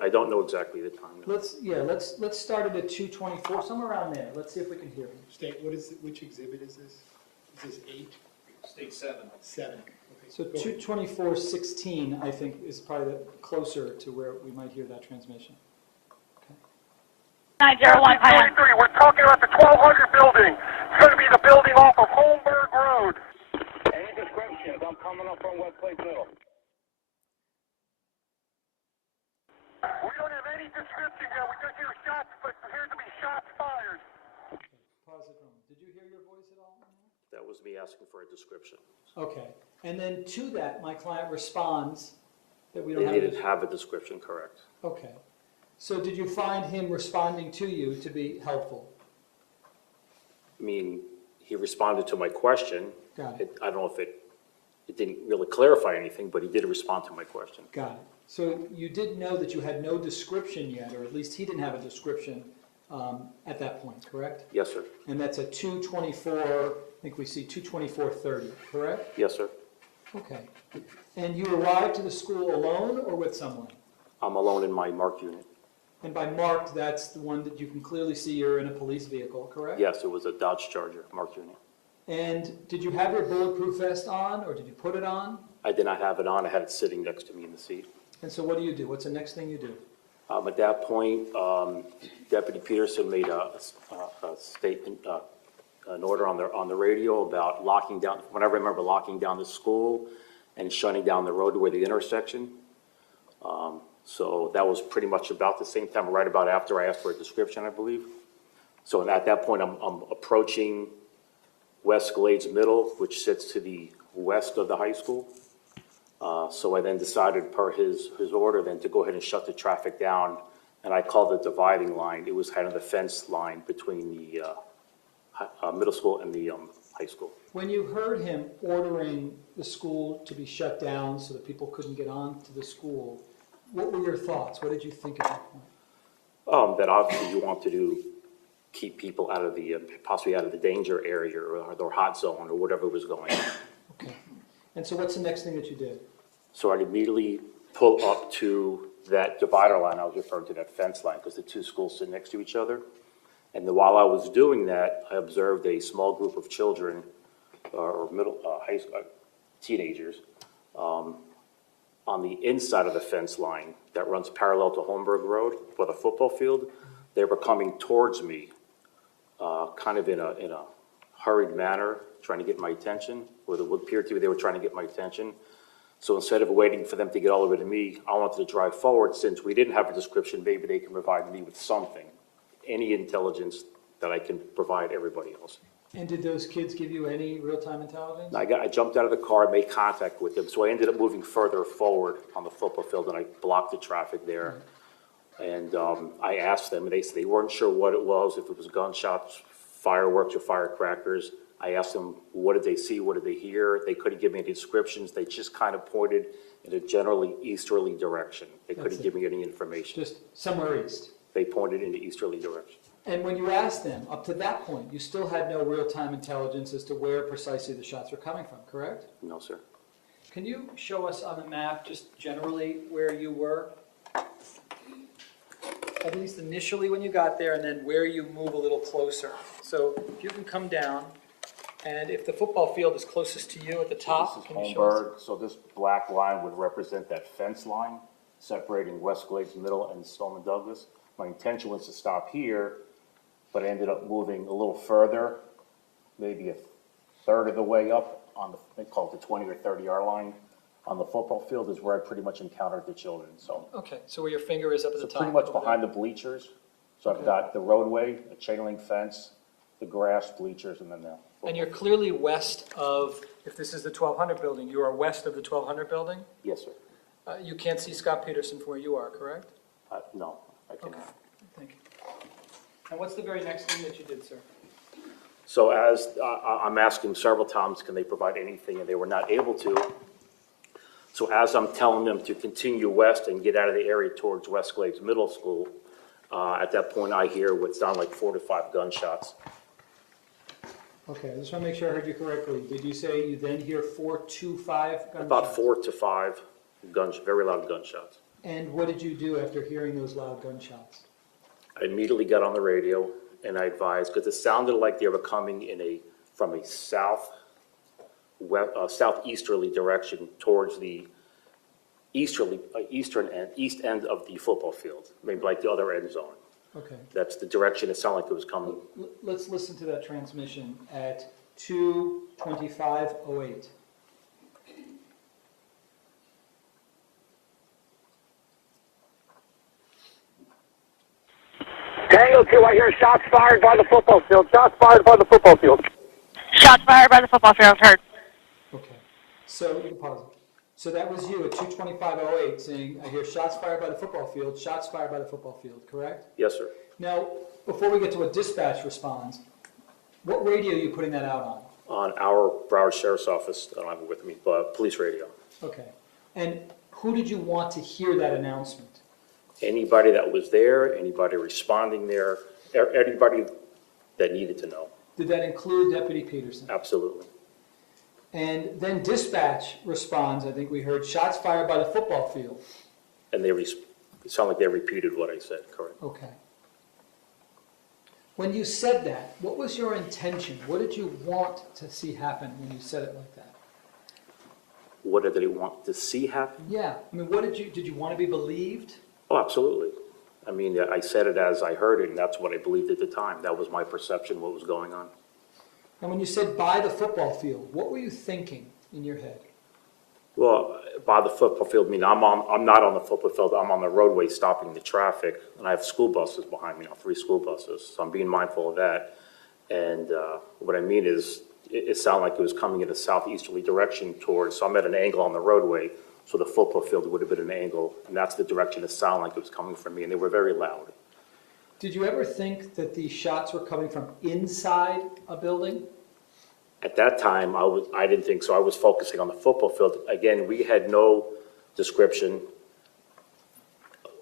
I don't know exactly the time. Let's start it at 2:24, somewhere around there. Let's see if we can hear him. State, which exhibit is this? Is this 8? State 7. 7. Okay. So 2:24:16, I think, is probably closer to where we might hear that transmission. 901 Pine. We're talking about the 1200 building. It's going to be the building off of Holmberg Road. Any descriptions? I'm coming up from Westlake Middle. We don't have any description yet. We just hear shots, but there appears to be shots fired. Pause it for a moment. Did you hear your voice at all? That was me asking for a description. Okay. And then to that, my client responds that we don't They have didn't have a description, correct. Okay. So did you find him responding to you to be helpful? I mean, he responded to my question. Got it. I don't know if it didn't really clarify anything, but he did respond to my question. Got it. So you did know that you had no description yet, or at least he didn't have a description at that point, correct? Yes, sir. And that's at 2:24, I think we see 2:24:30, correct? Yes, sir. Okay. And you arrived to the school alone or with someone? I'm alone in my marked unit. And by marked, that's the one that you can clearly see you're in a police vehicle, correct? Yes, it was a Dodge Charger marked unit. And did you have your bulletproof vest on, or did you put it on? I did not have it on. I had it sitting next to me in the seat. And so what do? What's the next thing you do? At that point, Deputy Peterson made a statement, an order on the radio about locking down, when I remember locking down the school and shutting down the road where the intersection. So that was pretty much about the same time, right about after I asked for a description, I believe. So at that point, I'm approaching West Glades Middle, which sits to the west of the high school. So I then decided, per his order, then to go ahead and shut the traffic down, and I called the dividing line. It was kind of the fence line between the middle school and the high school. When you heard him ordering the school to be shut down so that people couldn't get on to the school, what were your thoughts? What did you think at that point? That obviously you want to keep people out of the, possibly out of the danger area or the hot zone or whatever was going on. Okay. And so what's the next thing that you did? So I'd immediately pull up to that divider line. I was referring to that fence line because the two schools sit next to each other. And while I was doing that, I observed a small group of children or middle, high school, teenagers, on the inside of the fence line that runs parallel to Holmberg Road for the football field. They were coming towards me, kind of in a hurried manner, trying to get my attention, or it appeared to me they were trying to get my attention. So instead of waiting for them to get all the way to me, I wanted to drive forward. Since we didn't have a description, maybe they can provide me with something, any intelligence that I can provide everybody else. And did those kids give you any real-time intelligence? I jumped out of the car, made contact with them, so I ended up moving further forward on the football field, and I blocked the traffic there. And I asked them, and they said they weren't sure what it was, if it was gunshots, fireworks, or firecrackers. I asked them, what did they see, what did they hear? They couldn't give me any descriptions. They just kind of pointed in a generally easterly direction. They couldn't give me any information. Just somewhere east? They pointed in the easterly direction. And when you asked them, up to that point, you still had no real-time intelligence as to where precisely the shots were coming from, correct? No, sir. Can you show us on the map, just generally, where you were? At least initially when you got there, and then where you move a little closer. So if you can come down, and if the football field is closest to you at the top, This is Holmberg, so this black line would represent that fence line separating West Glades Middle and Stoneman Douglas. My intention was to stop here, but I ended up moving a little further, maybe a third of the way up on the, they call it the 20 or 30-yard line. On the football field is where I pretty much encountered the children, so. Okay, so where your finger is up at the top. Pretty much behind the bleachers. So I've got the roadway, a chain link fence, the grass, bleachers, and then the. And you're clearly west of, if this is the 1200 building, you are west of the 1200 building? Yes, sir. You can't see Scot Peterson from where you are, correct? No, I cannot. Okay, thank you. And what's the very next thing that you did, sir? So as I'm asking several times, can they provide anything, and they were not able to. So as I'm telling them to continue west and get out of the area towards West Glades Middle School, at that point I hear what sound like 4 to 5 gunshots. Okay, I just want to make sure I heard you correctly. Did you say you then hear 4 to 5 gunshots? About 4 to 5 very loud gunshots. And what did you do after hearing those loud gunshots? I immediately got on the radio and I advised, because it sounded like they were coming from a southeasterly direction towards the east end of the football field, maybe like the other end zone. Okay. That's the direction it sounded like it was coming. Let's listen to that transmission at 2:25:08. Tango 2, I hear shots fired by the football field. Shots fired by the football field. Shots fired by the football field, heard. Okay. So you can pause it. So that was you at 2:25:08 saying, I hear shots fired by the football field, shots fired by the football field, correct? Yes, sir. Now, before we get to what dispatch responds, what radio are you putting that out on? On our Broward Sheriff's Office, I don't have it with me, but police radio. Okay. And who did you want to hear that announcement? Anybody that was there, anybody responding there, anybody that needed to know. Did that include Deputy Peterson? Absolutely. And then dispatch responds, I think we heard, shots fired by the football field. And it sounded like they repeated what I said, correct? Okay. When you said that, what was your intention? What did you want to see happen when you said it like that? What did they want to see happen? Yeah, I mean, did you want to be believed? Oh, absolutely. I mean, I said it as I heard it, and that's what I believed at the time. That was my perception, what was going on. And when you said by the football field, what were you thinking in your head? Well, by the football field, I mean, I'm not on the football field, I'm on the roadway stopping the traffic, and I have school buses behind me now, 3 school buses, so I'm being mindful of that. And what I mean is, it sounded like it was coming in a southeasterly direction towards, so I'm at an angle on the roadway, so the football field would have been an angle, and that's the direction it sounded like it was coming from me, and they were very loud. Did you ever think that the shots were coming from inside a building? At that time, I didn't think so. I was focusing on the football field. Again, we had no description.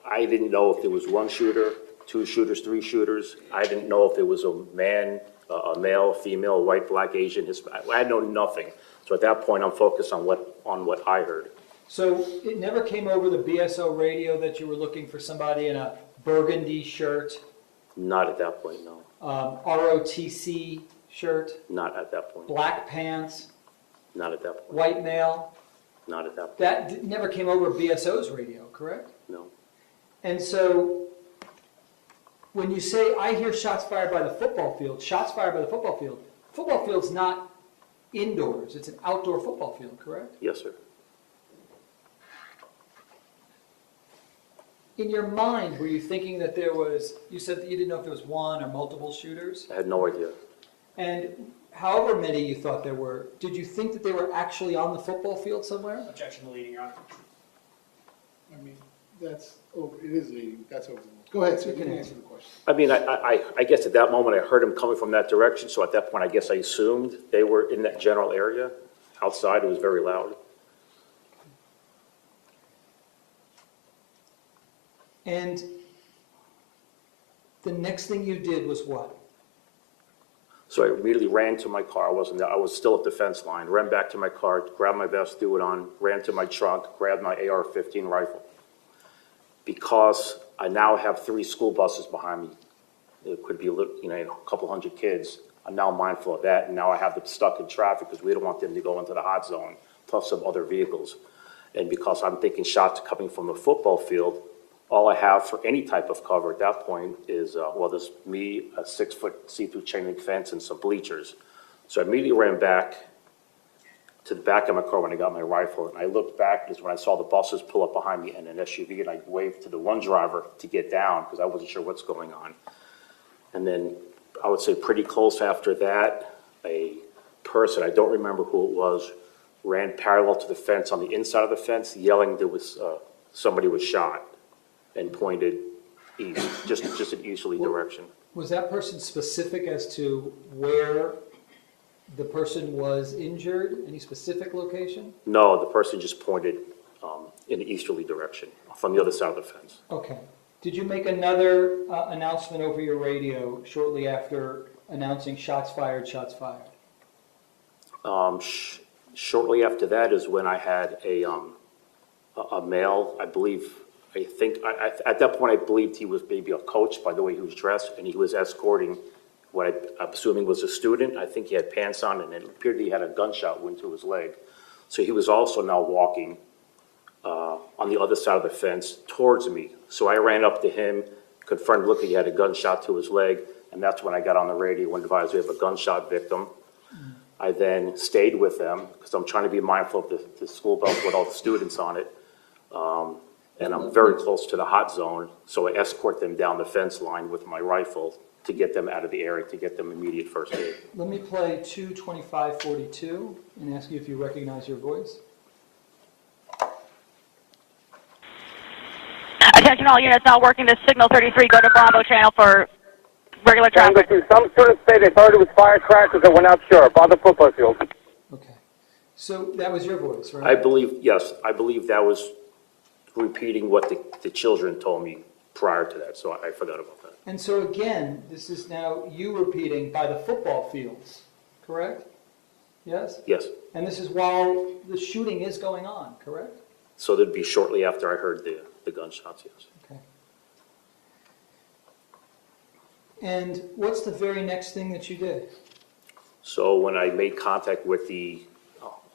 I didn't know if there was 1 shooter, 2 shooters, 3 shooters. I didn't know if it was a man, a male, female, white, black, Asian, Hispanic. I know nothing. So at that point, I'm focused on what I heard. So it never came over the BSO radio that you were looking for somebody in a burgundy shirt? Not at that point, no. ROTC shirt, Not at that point. black pants, Not at that point. white male. Not at that point. That never came over BSO's radio, correct? No. And so when you say, I hear shots fired by the football field, shots fired by the football field's not indoors, it's an outdoor football field, correct? Yes, sir. In your mind, were you thinking that there was, you said that you didn't know if there was one or multiple shooters? I had no idea. And however many you thought there were, did you think that they were actually on the football field somewhere? Objection to leading, Your Honor. I mean, that's, it is leading, that's over the rules. Go ahead, sir, you can answer the question. I mean, I guess at that moment, I heard him coming from that direction, so at that point, I guess I assumed they were in that general area. Outside, it was very loud. And the next thing you did was what? So I immediately ran to my car. I wasn't there. I was still at the fence line. Ran back to my car, grabbed my vest, threw it on, ran to my trunk, grabbed my AR-15 rifle. Because I now have 3 school buses behind me. It could be a couple hundred kids. I'm now mindful of that, and now I have them stuck in traffic because we don't want them to go into the hot zone, plus some other vehicles. And because I'm thinking shots coming from the football field, all I have for any type of cover at that point is, there's me, a 6-foot see-through chain link fence, and some bleachers. So I immediately ran back to the back of my car when I got my rifle, and I looked back is when I saw the buses pull up behind me and an SUV, and I waved to the one driver to get down because I wasn't sure what's going on. And then I would say pretty close after that, a person, I don't remember who it was, ran parallel to the fence on the inside of the fence, yelling there was somebody was shot, and pointed east, just an easterly direction. Was that person specific as to where the person was injured? Any specific location? No, the person just pointed in the easterly direction from the other side of the fence. Okay. Did you make another announcement over your radio shortly after announcing shots fired, shots fired? Shortly after that is when I had a male, at that point, I believed he was maybe a coach by the way he was dressed, and he was escorting what I'm assuming was a student. I think he had pants on, and it appeared he had a gunshot wound to his leg. So he was also now walking on the other side of the fence towards me. So I ran up to him, confirmed, look, he had a gunshot to his leg, and that's when I got on the radio and advised we have a gunshot victim. I then stayed with them, because I'm trying to be mindful of the school bus with all the students on it. And I'm very close to the hot zone, so I escort them down the fence line with my rifle to get them out of the area, to get them immediate first aid. Let me play 22542 and ask you if you recognize your voice. Attention all units now working to signal 33, go to Bravo channel for regular traffic. Some students say they thought it was firecrackers that were not sure by the football field. Okay. So that was your voice, right? I believe that was repeating what the children told me prior to that, so I forgot about that. And so again, this is now you repeating by the football fields, correct? Yes? Yes. And this is while the shooting is going on, correct? So that'd be shortly after I heard the gunshots, yes. Okay. And what's the very next thing that you did? So when I made contact with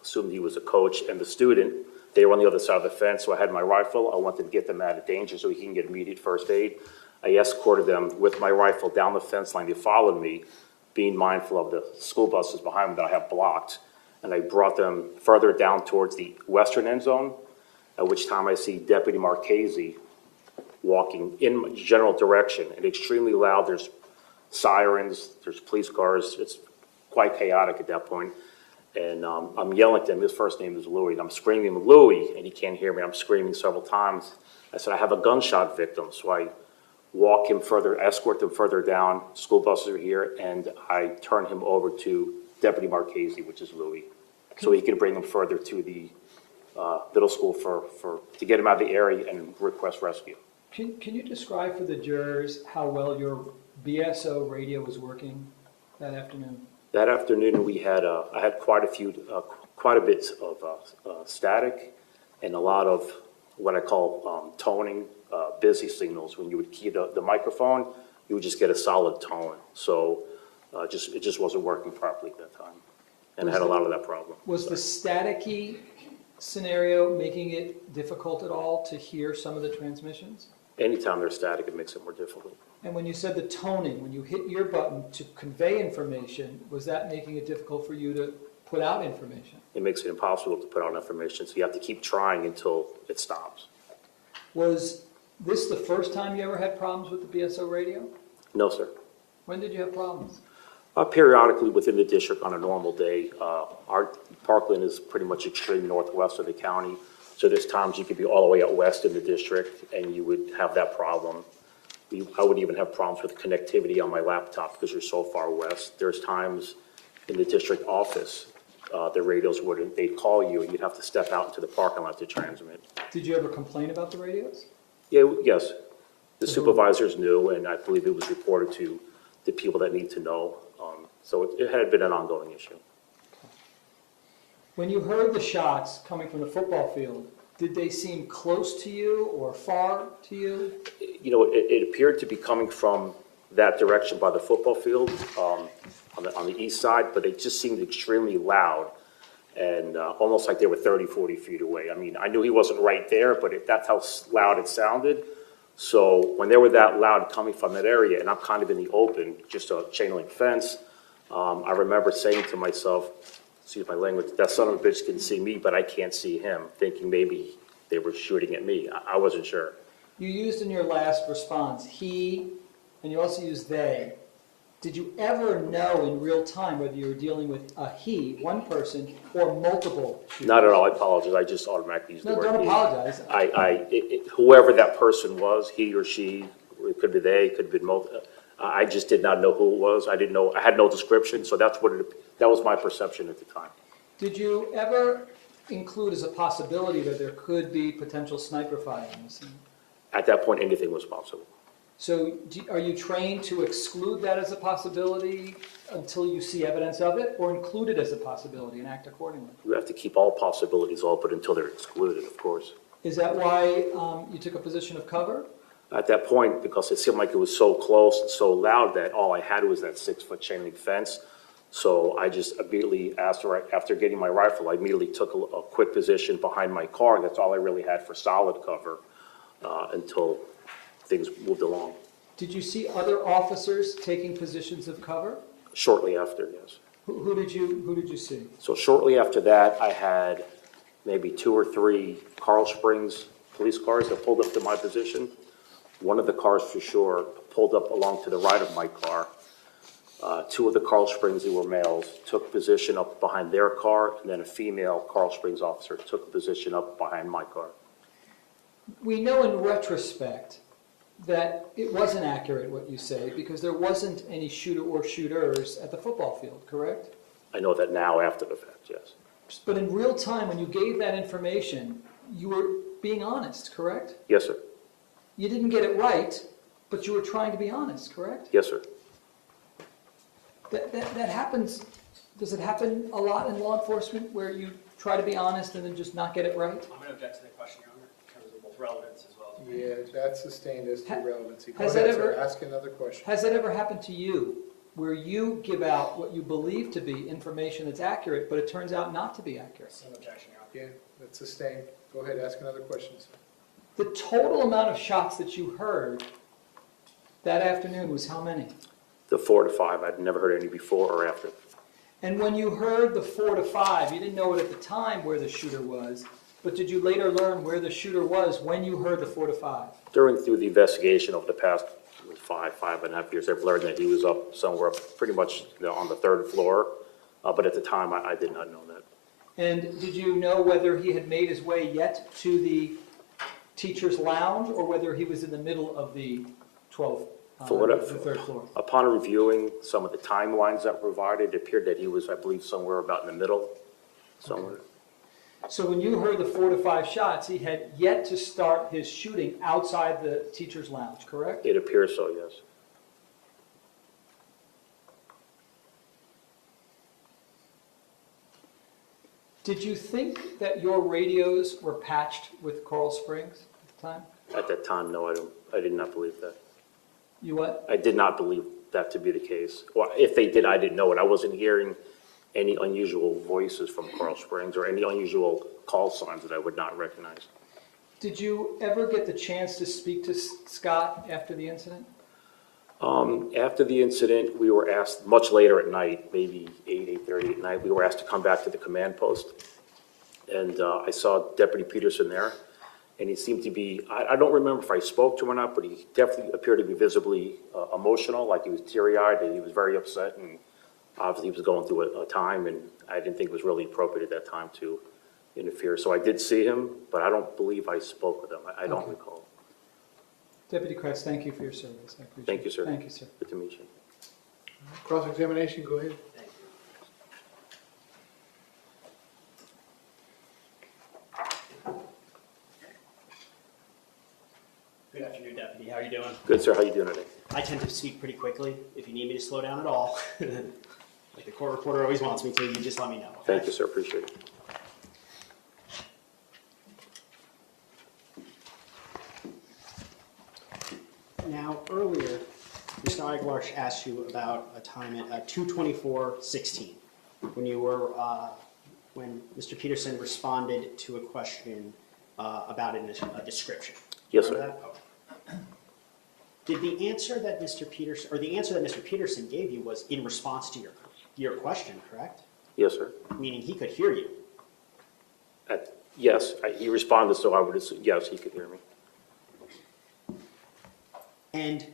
assumed he was a coach, and the student, they were on the other side of the fence, so I had my rifle. I wanted to get them out of danger so he can get immediate first aid. I escorted them with my rifle down the fence line. They followed me, being mindful of the school buses behind me that I have blocked. And I brought them further down towards the western end zone, at which time I see Deputy Marchese walking in my general direction, and extremely loud. There's sirens, there's police cars. It's quite chaotic at that point. And I'm yelling at him. His first name is Louis. And I'm screaming, Louis, and he can't hear me. I'm screaming several times. I said, I have a gunshot victim. So I walk him further, escort them further down. School buses are here, and I turn him over to Deputy Marchese, which is Louis, so he can bring him further to the middle school to get him out of the area and request rescue. Can you describe for the jurors how well your BSO radio was working that afternoon? That afternoon, we had I had quite a bit of static and a lot of what I call toning, busy signals. When you would key the microphone, you would just get a solid tone. So It just wasn't working properly at that time. And I had a lot of that problem. Was the staticky scenario making it difficult at all to hear some of the transmissions? Anytime they're static, it makes it more difficult. And when you said the toning, when you hit your button to convey information, was that making it difficult for you to put out information? It makes it impossible to put out information, so you have to keep trying until it stops. Was this the first time you ever had problems with the BSO radio? No, sir. When did you have problems? Periodically within the district on a normal day. Our Parkland is pretty much extreme northwest of the county, so there's times you could be all the way out west in the district and you would have that problem. I would even have problems with connectivity on my laptop because you're so far west. There's times in the district office, the radios wouldn't, they'd call you and you'd have to step out into the parking lot to transmit. Did you ever complain about the radios? Yeah, yes. The supervisors knew, and I believe it was reported to the people that need to know. So it had been an ongoing issue. When you heard the shots coming from the football field, did they seem close to you or far to you? You know, it appeared to be coming from that direction by the football field on the east side, but it just seemed extremely loud and almost like they were 30, 40 feet away. I mean, I knew he wasn't right there, but that's how loud it sounded. So when they were that loud coming from that area, and I'm kind of in the open, just a chain link fence, I remember saying to myself, excuse my language, that son of a bitch can see me, but I can't see him, thinking maybe they were shooting at me. I wasn't sure. You used in your last response, he, and you also used they. Did you ever know in real time whether you were dealing with a he, one person, or multiple shooters? Not at all. I apologize. I just automatically used the word he. No, don't apologize. Whoever that person was, he or she, it could be they, it could have been multiple. I just did not know who it was. I didn't know. I had no description, so that was my perception at the time. Did you ever include as a possibility that there could be potential sniper fire in the scene? At that point, anything was possible. So are you trained to exclude that as a possibility until you see evidence of it, or include it as a possibility and act accordingly? You have to keep all possibilities open until they're excluded, of course. Is that why you took a position of cover? At that point, because it seemed like it was so close and so loud that all I had was that 6-foot chain link fence. So I just immediately, after getting my rifle, I immediately took a quick position behind my car. That's all I really had for solid cover until things moved along. Did you see other officers taking positions of cover? Shortly after, yes. Who did you see? So shortly after that, I had maybe 2 or 3 Carl Springs police cars that pulled up to my position. One of the cars for sure pulled up along to the right of my car. 2 of the Carl Springs, who were males, took position up behind their car, and then a female Carl Springs officer took a position up behind my car. We know in retrospect that it wasn't accurate what you say because there wasn't any shooter or shooters at the football field, correct? I know that now after the fact, yes. But in real time, when you gave that information, you were being honest, correct? Yes, sir. You didn't get it right, but you were trying to be honest, correct? Yes, sir. That happens, does it happen a lot in law enforcement where you try to be honest and then just not get it right? I'm going to object to the question, Your Honor, in terms of both relevance as well as... Yeah, that's sustained as to relevancy. Go Has ahead, that sir. ever- Ask another question. Has that ever happened to you where you give out what you believe to be information that's accurate, but it turns out not to be accurate? Same objection, Your Honor. Yeah, that's sustained. Go ahead, ask another question, sir. The total amount of shots that you heard that afternoon was how many? The 4 to 5, I'd never heard any before or after. And when you heard the 4 to 5, you didn't know it at the time where the shooter was, but did you later learn where the shooter was when you heard the 4 to 5? Through the investigation of the past 5.5 years, I've learned that he was up somewhere up pretty much on the 3rd floor, but at the time I did not know that. And did you know whether he had made his way yet to the teacher's lounge or whether he was in the middle of the 12th? The 3rd floor. Upon reviewing some of the timelines that were provided, it appeared that he was, I believe, somewhere about in the middle, somewhere. Okay. So when you heard the 4 to 5 shots, he had yet to start his shooting outside the teacher's lounge, correct? It appears so, yes. Did you think that your radios were patched with Coral Springs at the time? At that time, no, I did not believe that. You what? I did not believe that to be the case. Well, if they did, I didn't know it. I wasn't hearing any unusual voices from Coral Springs or any unusual call signs that I would not recognize. Did you ever get the chance to speak to Scott after the incident? After the incident, we were asked, much later at night, maybe 8:30 at night, we were asked to come back to the command post. And I saw Deputy Peterson there, and he seemed to be, I don't remember if I spoke to him or not, but he definitely appeared to be visibly emotional, like he was teary-eyed, and he was very upset, and obviously he was going through a time, and I didn't think it was really appropriate at that time to interfere. So I did see him, but I don't believe I spoke with him. I don't Okay. recall. Deputy Kratz, thank you for your service. I appreciate it. Thank you, sir. Thank you, sir. Good to meet you. Cross-examination, go ahead. Good afternoon, Deputy. How are you doing? Good, sir. How you doing today? I tend to speak pretty quickly. If you need me to slow down at all, like the court reporter always wants me to, you just let me know. Okay? Thank you, sir. Appreciate it. Now, earlier, Mr. Eiglarsh asked you about a time at 2:24:16 when you were, when Mr. Peterson responded to a question about a description. Yes, Remember sir. that? Okay. Did the answer that Mr. Peterson, or the answer that Mr. Peterson gave you was in response to your question, correct? Yes, sir. Meaning he could hear you. Yes, he responded, so I would assume, yes, he could hear me. And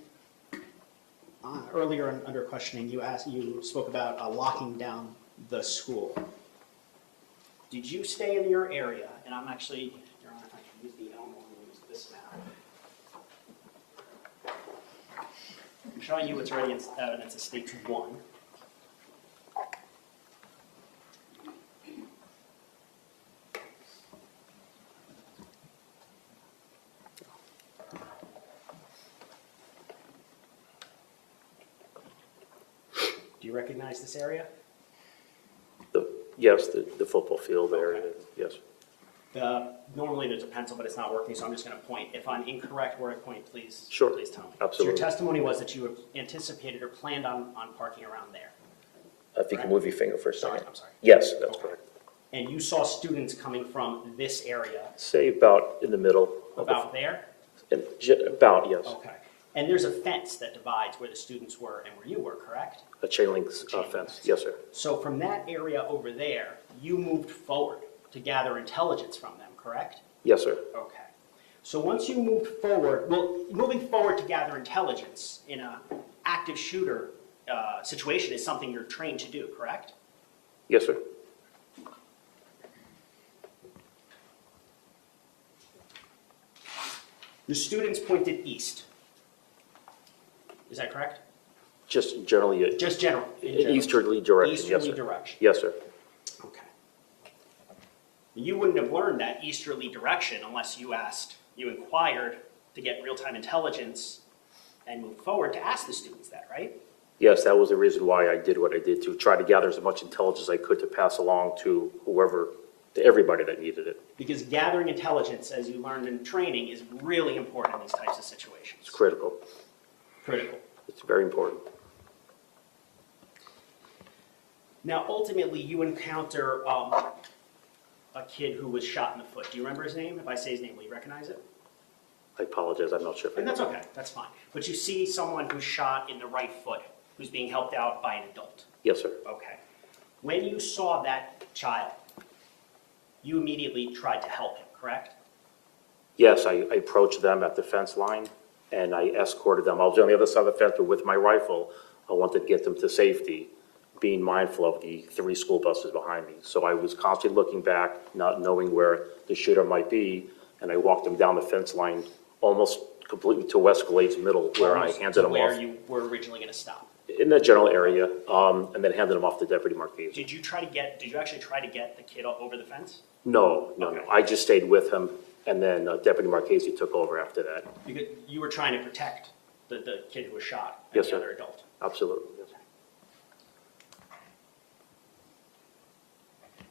earlier under questioning, you spoke about locking down the school. Did you stay in your area? And I'm actually, Your Honor, if I can use the Elmo and use this map. I'm showing you what's already in evidence of State 1. Do you recognize this area? Yes, the football field area, yes. Normally there's a pencil, but it's not working, so I'm just going to point. If I'm incorrect where I point, please, Sure. please tell me. Absolutely. So your testimony was that you anticipated or planned on parking around there. If you can move your finger for a second. I'm sorry. Yes, that's correct. And you saw students coming from this area, Say about in the middle. about there? About, yes. Okay. And there's a fence that divides where the students were and where you were, correct? A chain link fence. Yes, sir. So from that area over there, you moved forward to gather intelligence from them, correct? Yes, sir. Okay. So once you moved forward, well, moving forward to gather intelligence in an active shooter situation is something you're trained to do, correct? Yes, sir. The students pointed east. Is that correct? Just generally. Just general. in general. Easterly direction. Yes, Easterly sir. direction. Yes, sir. Okay. You wouldn't have learned that easterly direction unless you inquired to get real-time intelligence and moved forward to ask the students that, right? Yes, that was the reason why I did what I did, to try to gather as much intelligence as I could to pass along to whoever, to everybody that needed it. Because gathering intelligence, as you learned in training, is really important in these types of situations. It's critical. Critical. It's very important. Now, ultimately, you encounter a kid who was shot in the foot. Do you remember his name? If I say his name, will you recognize it? I apologize, I'm not sure. And that's okay, that's fine. But you see someone who's shot in the right foot, who's being helped out by an adult. Yes, sir. Okay. When you saw that child, you immediately tried to help him, correct? Yes, I approached them at the fence line, and I escorted them. I was on the other side of the fence, but with my rifle, I wanted to get them to safety, being mindful of the 3 school buses behind me. So I was constantly looking back, not knowing where the shooter might be, and I walked them down the fence line almost completely to West Glade's middle, where I handed them off. Where you were originally going to stop. In that general area, and then handed them off to Deputy Marquez. Did you actually try to get the kid over the fence? No. I just stayed with him, and then Deputy Marquez took over after that. Because you were trying to protect the kid who was shot and Yes, the sir. other adult. Absolutely. Yes.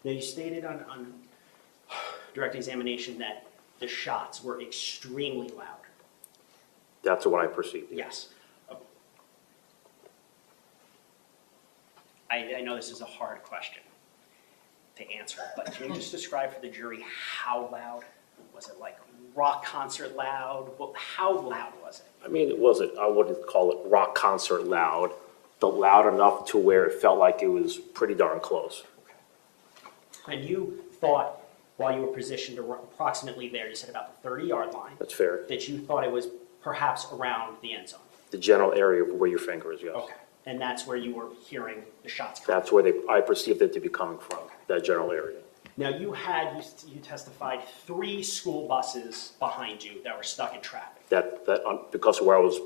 Now, you stated on direct examination that the shots were extremely loud. That's what I perceived. Yes. I know this is a hard question to answer, but can you just describe for the jury how loud? Was it like rock concert loud? How loud was it? I mean, it wasn't, I wouldn't call it rock concert loud, but loud enough to where it felt like it was pretty darn close. And you thought, while you were positioned approximately there, you said about the 30-yard line, That's fair. that you thought it was perhaps around the end zone. The general area of where your finger is, yes. Okay. And that's where you were hearing the shots coming That's where I perceived it to be coming from, that general area. Now, you testified 3 school buses behind you that were stuck in traffic. Because of where I was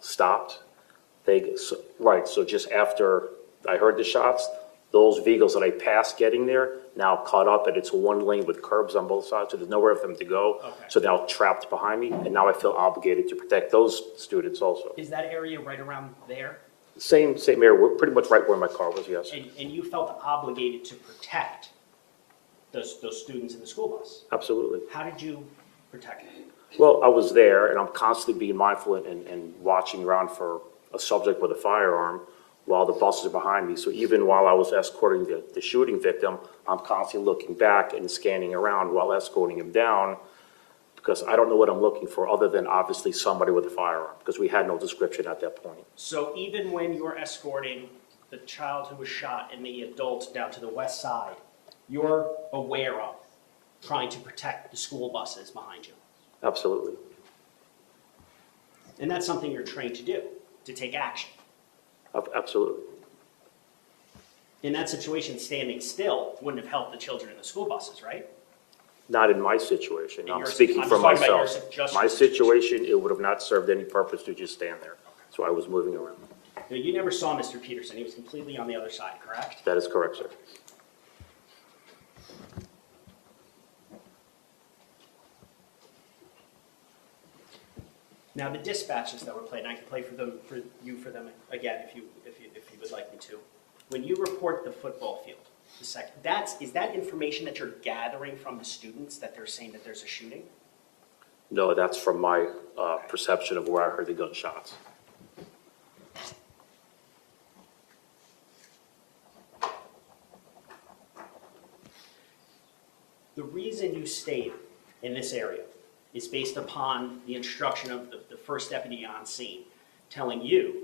stopped, so just after I heard the shots, those vehicles that I passed getting there now caught up, and it's one lane with curbs on both sides, so there's nowhere for them to go. Okay. So now trapped behind me, and now I feel obligated to protect those students also. Is that area right around there? Same area, we're pretty much right where my car was, yes. And you felt obligated to protect those students in the school bus? Absolutely. How did you protect them? Well, I was there, and I'm constantly being mindful and watching around for a subject with a firearm while the buses are behind me. So even while I was escorting the shooting victim, I'm constantly looking back and scanning around while escorting him down, because I don't know what I'm looking for other than obviously somebody with a firearm, because we had no description at that point. So even when you were escorting the child who was shot and the adult down to the west side, you're aware of trying to protect the school buses behind you? Absolutely. And that's something you're trained to do, to take action. Absolutely. In that situation, standing still wouldn't have helped the children in the school buses, right? Not in my situation. In I'm your- speaking I'm for just talking about myself. your- just My your situation, it would have not served any purpose to just stand there. So I was moving around. Now, you never saw Mr. Peterson. He was completely on the other side, correct? That is correct, sir. Now, the dispatches that were played, and I can play for them again if you would like me to. When you report the football field, is that information that you're gathering from the students that they're saying that there's a shooting? No, that's from my perception of where I heard the gunshots. The reason you stayed in this area is based upon the instruction of the first deputy on scene, telling you,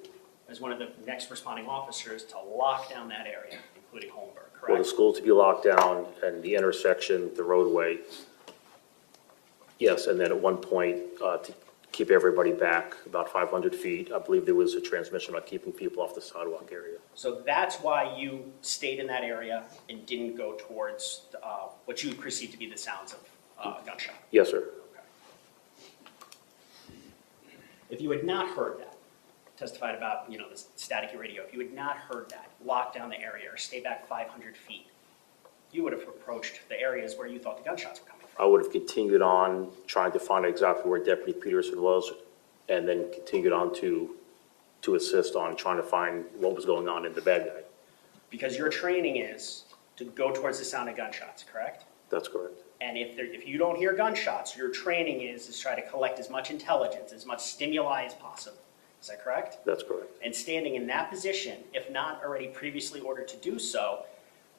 as one of the next responding officers, to lock down that area, including Holmberg, Well, the correct? school to be locked down and the intersection, the roadway. Yes, and then at one point, to keep everybody back about 500 feet. I believe there was a transmission about keeping people off the sidewalk area. So that's why you stayed in that area and didn't go towards what you perceived to be the sounds of gunshot. Yes, sir. If you had not heard that, testified about, the staticky radio, if you had not heard that, lock down the area or stay back 500 feet, you would have approached the areas where you thought the gunshots were coming from. I would have continued on trying to find exactly where Deputy Peterson was, and then continued on to assist on trying to find what was going on in the bad guy. Because your training is to go towards the sound of gunshots, correct? That's correct. And if you don't hear gunshots, your training is try to collect as much intelligence, as much stimuli as possible. Is that correct? That's correct. And standing in that position, if not already previously ordered to do so,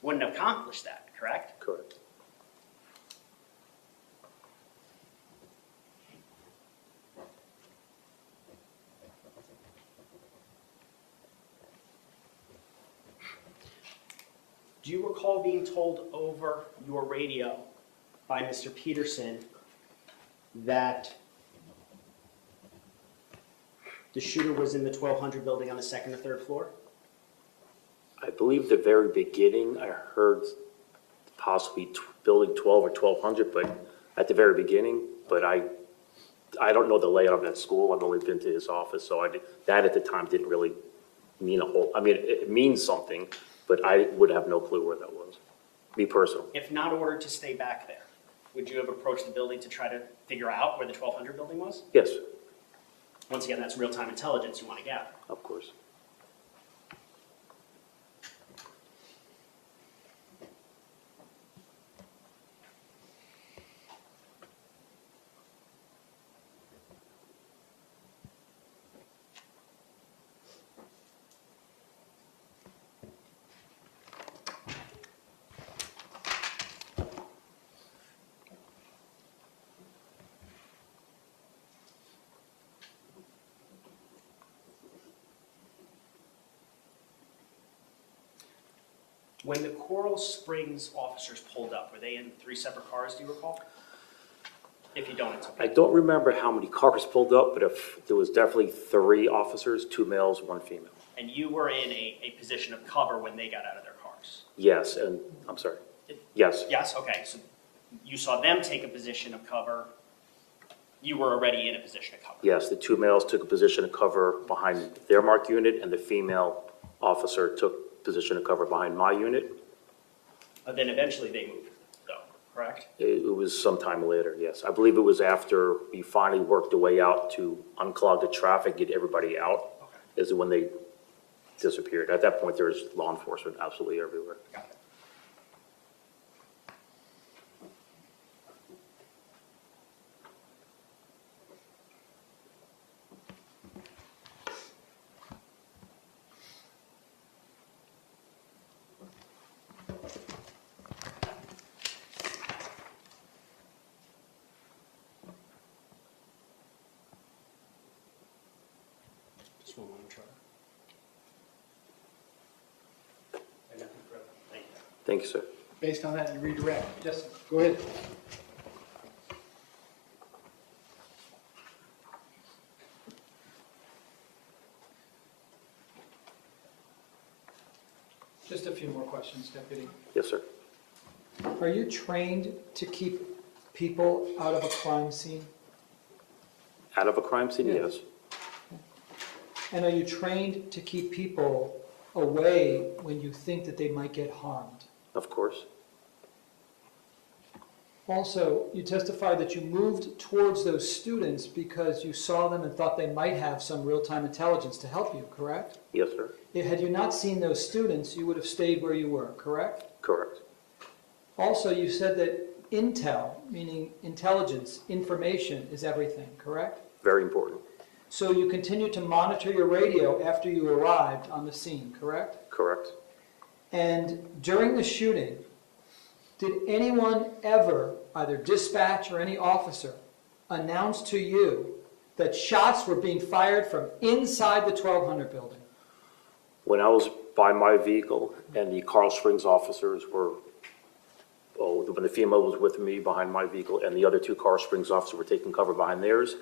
wouldn't have accomplished that, correct? Correct. Do you recall being told over your radio by Mr. Peterson that the shooter was in the 1200 building on the second or third floor? I believe the very beginning, I heard possibly building 12 or 1200, but at the very beginning, but I don't know the layout of that school. I've only been to his office, so that at the time didn't really mean a whole, it means something, but I would have no clue where that was, me personally. If not ordered to stay back there, would you have approached the building to try to figure out where the 1200 building was? Yes, Once again, that's real-time intelligence you want to gather. of course. When the Coral Springs officers pulled up, were they in 3 separate cars, do you recall? If you don't, it's okay. I don't remember how many cars pulled up, but there was definitely 3 officers, 2 males, 1 female. And you were in a position of cover when they got out of their cars? Yes, and, I'm sorry. Yes, Yes, okay, so you saw them take a position of cover, you were already in a position of cover? yes, the 2 males took a position of cover behind their marked unit, and the female officer took position of cover behind my unit. Then eventually they moved, though, correct? It was sometime later, yes. I believe it was after we finally worked the way out to unclog the traffic, get everybody out, is when they disappeared. At that point, there was law enforcement absolutely everywhere. Got it. Just one moment, Trevor. Thank you. Thank you, sir. Based on that, you redirect. Yes, go ahead. Just a few more questions, Deputy. Yes, sir. Are you trained to keep people out of a crime scene? Out of a crime scene, Yeah. yes. And are you trained to keep people away when you think that they might get harmed? Of course. Also, you testified that you moved towards those students because you saw them and thought they might have some real-time intelligence to help you, correct? Yes, sir. Had you not seen those students, you would have stayed where you were, correct? Correct. Also, you said that intel, meaning intelligence, information, is everything, correct? Very important. So you continued to monitor your radio after you arrived on the scene, correct? Correct. And during the shooting, did anyone ever, either dispatch or any officer, announce to you that shots were being fired from inside the 1200 building? When I was by my vehicle and the Carl Springs officers were, when the female was with me behind my vehicle and the other 2 Carl Springs officers were taking cover behind theirs,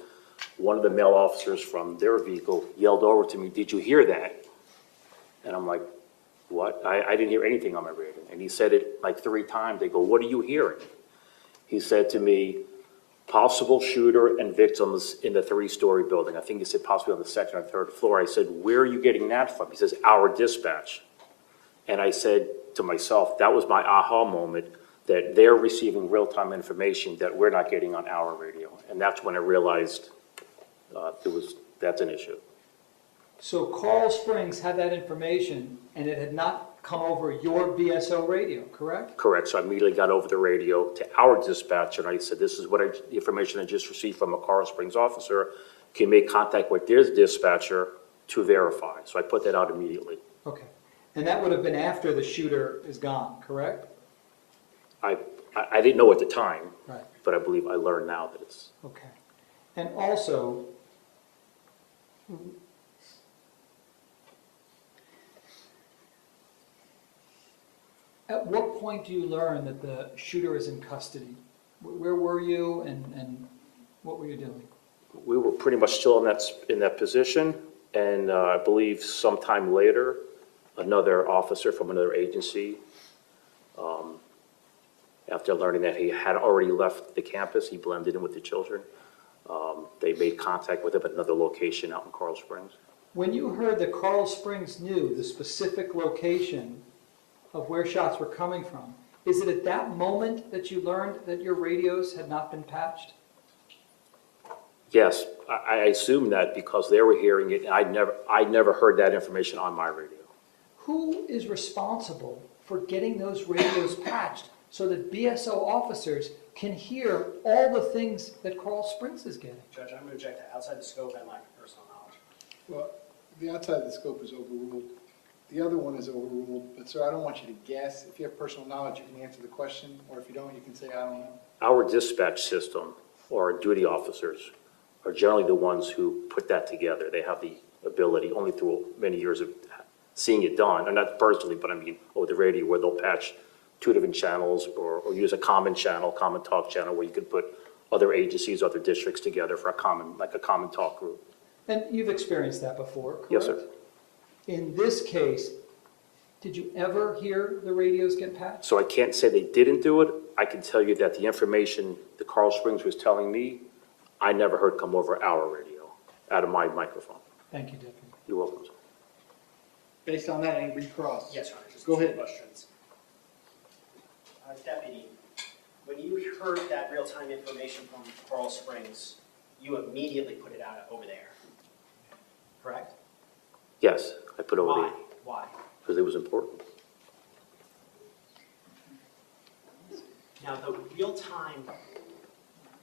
one of the male officers from their vehicle yelled over to me, "Did you hear that?" And I'm like, "What? I didn't hear anything on my radio." And he said it like 3 times. They go, "What are you hearing?" He said to me, "Possible shooter and victims in the 3-story building." I think he said possibly on the 2nd or 3rd floor. I said, "Where are you getting that from?" He says, "Our dispatch." And I said to myself, that was my aha moment, that they're receiving real-time information that we're not getting on our radio. And that's when I realized that's an issue. So Coral Springs had that information, and it had not come over your BSO radio, correct? Correct. So I immediately got over the radio to our dispatcher, and I said, "This is what the information I just received from a Coral Springs officer. Can you make contact with their dispatcher to verify?" So I put that out immediately. Okay. And that would have been after the shooter is gone, correct? I didn't know at the time, Right. but I believe I learned now that it's... Okay. And also, at what point do you learn that the shooter is in custody? Where were you and what were you doing? We were pretty much still in that position, and I believe sometime later, another officer from another agency, after learning that he had already left the campus, he blended in with the children. They made contact with him at another location out in Coral Springs. When you heard that Coral Springs knew the specific location of where shots were coming from, is it at that moment that you learned that your radios had not been patched? Yes, I assume that because they were hearing it, and I never heard that information on my radio. Who is responsible for getting those radios patched so that BSO officers can hear all the things that Coral Springs is getting? Judge, I'm going to object to outside the scope and lack of personal knowledge. Well, the outside of the scope is overruled. The other one is overruled, but sir, I don't want you to guess. If you have personal knowledge, you can answer the question, or if you don't, you can say, I don't know. Our dispatch system, or our duty officers, are generally the ones who put that together. They have the ability, only through many years of seeing it done, and not personally, but I mean, over the radio, where they'll patch two different channels, or use a common channel, common talk channel, where you could put other agencies, other districts together for a common talk group. And you've experienced that before, correct? Yes, sir. In this case, did you ever hear the radios get patched? So I can't say they didn't do it. I can tell you that the information that Carl Springs was telling me, I never heard come over our radio, out of my microphone. Thank you, Deputy. You're welcome, sir. Based on that, any recross? Yes, Your Honor, just Go two ahead. questions. Deputy, when you heard that real-time information from Coral Springs, you immediately put it out over there, correct? Yes, I put over Why? the, Why? because it was important. Now, the real-time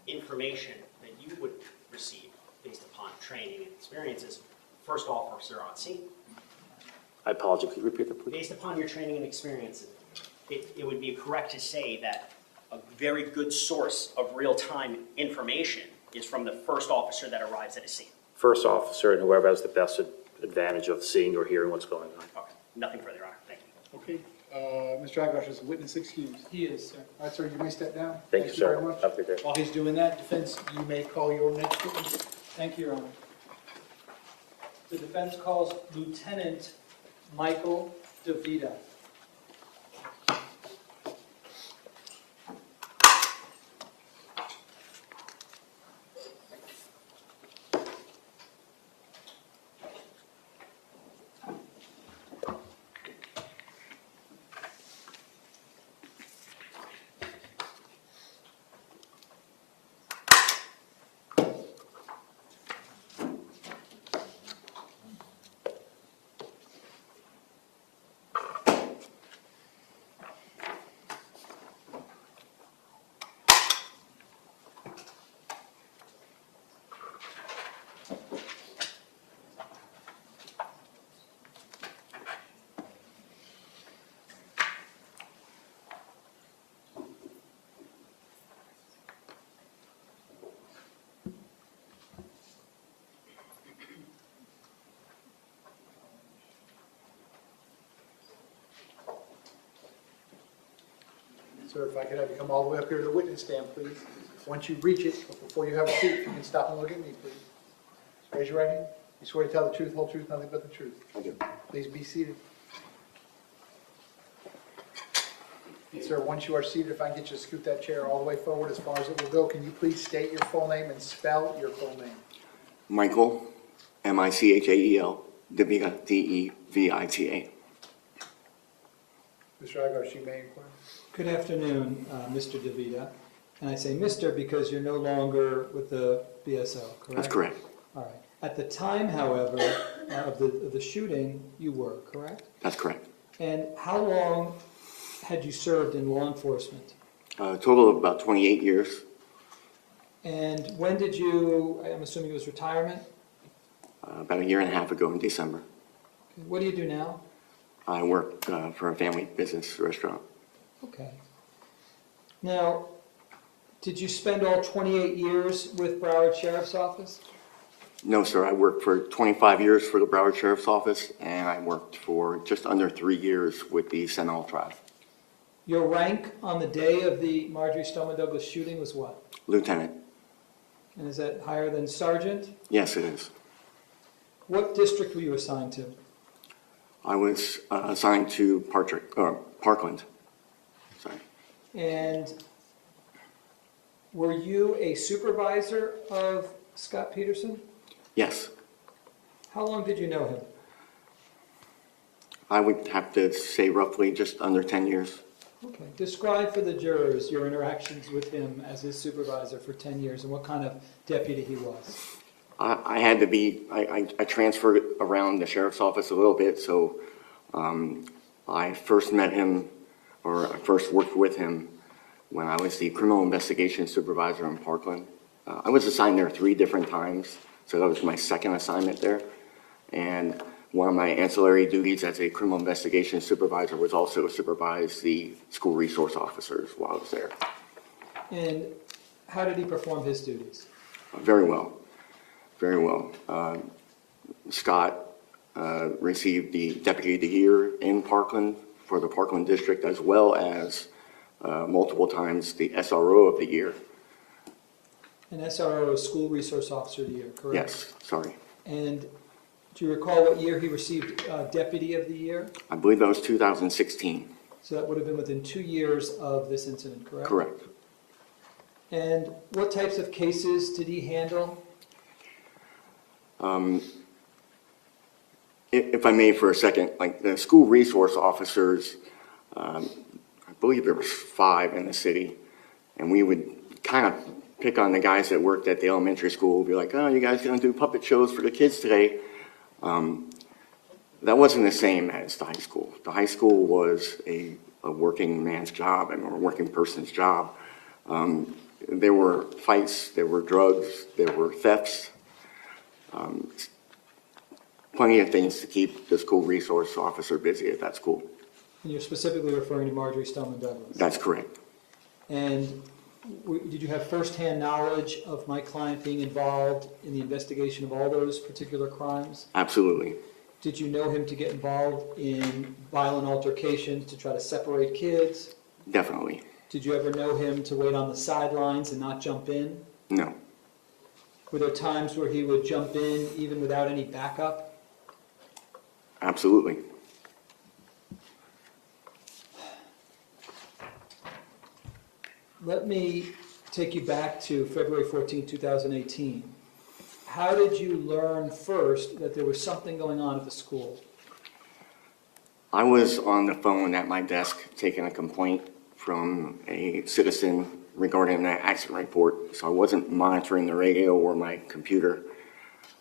information that you would receive based upon training and experiences, first officer on scene. I apologize, could you repeat that, please? Based upon your training and experiences, it would be correct to say that a very good source of real-time information is from the first officer that arrives at a scene. First officer and whoever has the best advantage of seeing or hearing what's going on. Okay, nothing further, Your Honor, thank you. Okay, Mr. Agash is a witness excused. He is, sir. All right, sir, you may step down. Thank you, sir. very much. Have a good day. While he's doing that, defense, you may call your next witness. Thank you, Your Honor. The defense calls Lieutenant Michael DeVita. Sir, if I could have you come all the way up here to the witness stand, please. Once you reach it, but before you have a seat, you can stop and look at me, please. Raise your right hand. You swear to tell the truth, whole truth, nothing but the truth. I do. Please be seated. Sir, once you are seated, if I can get you to scoot that chair all the way forward as far as it will go, can you please state your full name and spell your full name? Michael, Michael, DeVita, Devita. Mr. Agash, you may inquire. Good afternoon, Mr. DeVita. And I say Mr. because you're no longer with the BSO, correct? That's correct. All right. At the time, however, of the shooting, you were, correct? That's correct. And how long had you served in law enforcement? A total of about 28 years. And when did you, I'm assuming it was retirement? About a year and a half ago in December. What do you do now? I work for a family business restaurant. Okay. Now, did you spend all 28 years with Broward Sheriff's Office? No, sir. I worked for 25 years for the Broward Sheriff's Office, and I worked for just under 3 years with the Seminole Tribe. Your rank on the day of the Marjory Stoneman Douglas shooting was what? Lieutenant. And is that higher than sergeant? Yes, it is. What district were you assigned to? I was assigned to Parkland. Sorry. And were you a supervisor of Scot Peterson? Yes. How long did you know him? I would have to say roughly just under 10 years. Okay. Describe for the jurors your interactions with him as his supervisor for 10 years and what kind of deputy he was. I had to be, I transferred around the sheriff's office a little bit, so I first met him, or I first worked with him when I was the criminal investigation supervisor in Parkland. I was assigned there 3 different times, so that was my second assignment there. And one of my ancillary duties as a criminal investigation supervisor was also to supervise the school resource officers while I was there. And how did he perform his duties? Very well. Very well. Scott received the Deputy of the Year in Parkland for the Parkland District, as well as multiple times the SRO of the Year. An SRO is School Resource Officer of the Year, correct? Yes, sorry. And do you recall what year he received Deputy of the Year? I believe that was 2016. So that would have been within 2 years of this incident, correct? Correct. And what types of cases did he handle? If I may for a second, like the school resource officers, I believe there was 5 in the city, and we would kind of pick on the guys that worked at the elementary school, be like, oh, you guys gonna do puppet shows for the kids today? That wasn't the same as the high school. The high school was a working man's job and a working person's job. There were fights, there were drugs, there were thefts. Plenty of things to keep the school resource officer busy at that school. And you're specifically referring to Marjory Stoneman Douglas? That's correct. And did you have firsthand knowledge of my client being involved in the investigation of all those particular crimes? Absolutely. Did you know him to get involved in violent altercations to try to separate kids? Definitely. Did you ever know him to wait on the sidelines and not jump in? No. Were there times where he would jump in even without any backup? Absolutely. Let me take you back to February 14, 2018. How did you learn first that there was something going on at the school? I was on the phone at my desk taking a complaint from a citizen regarding an accident report, so I wasn't monitoring the radio or my computer.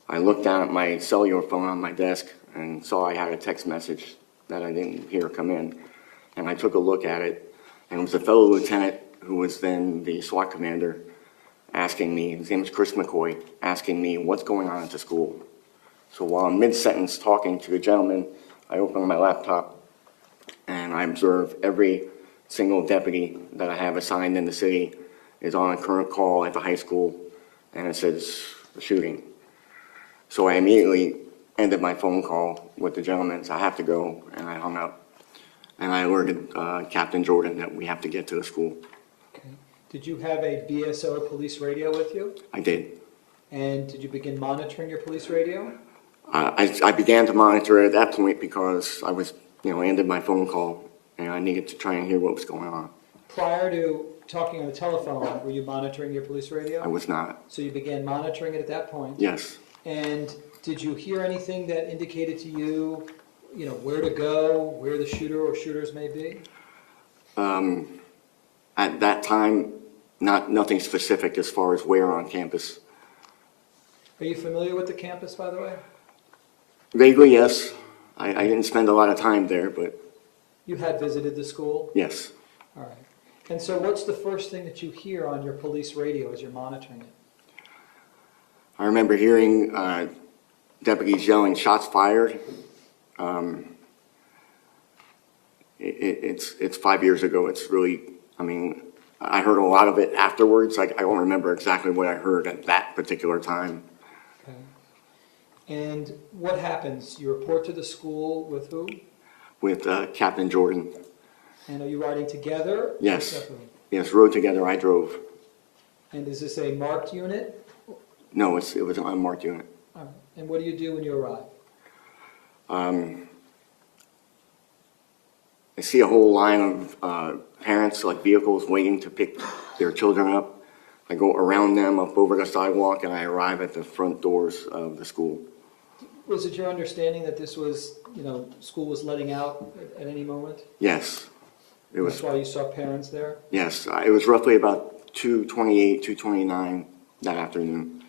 I looked down at my cellular phone on my desk and saw I had a text message that I didn't hear come in. And I took a look at it, and it was a fellow lieutenant who was then the SWAT commander asking me, his name is Chris McCoy, asking me what's going on at the school. So while I'm mid-sentence talking to the gentleman, I open my laptop and I observe every single deputy that I have assigned in the city is on a current call at the high school, and it says a shooting. So I immediately ended my phone call with the gentleman, so I have to go, and I hung up. And I alerted Captain Jordan that we have to get to the school. Okay. Did you have a BSO police radio with you? I did. And did you begin monitoring your police radio? I began to monitor it at that point because I was, ended my phone call, and I needed to try and hear what was going on. Prior to talking on the telephone, were you monitoring your police radio? I was not. So you began monitoring it at that point? Yes. And did you hear anything that indicated to you, where to go, where the shooter or shooters may be? At that time, nothing specific as far as where on campus. Are you familiar with the campus, by the way? Vaguely, yes. I didn't spend a lot of time there, but... You had visited the school? Yes. All right. And so what's the first thing that you hear on your police radio as you're monitoring it? I remember hearing deputies yelling, "Shots fired." It's 5 years ago. It's really, I heard a lot of it afterwards. I don't remember exactly what I heard at that particular time. Okay. And what happens? You report to the school with who? With Captain Jordan. And are you riding together? Yes. Or separately? Yes, rode together. I drove. And is this a marked unit? No, it was an unmarked unit. All right. And what do you do when you arrive? I see a whole line of parents, like vehicles, waiting to pick their children up. I go around them up over the sidewalk, and I arrive at the front doors of the school. Was it your understanding that this was, school was letting out at any moment? Yes. It was. That's why you saw parents there? Yes. It was roughly about 2:28, 2:29 that afternoon.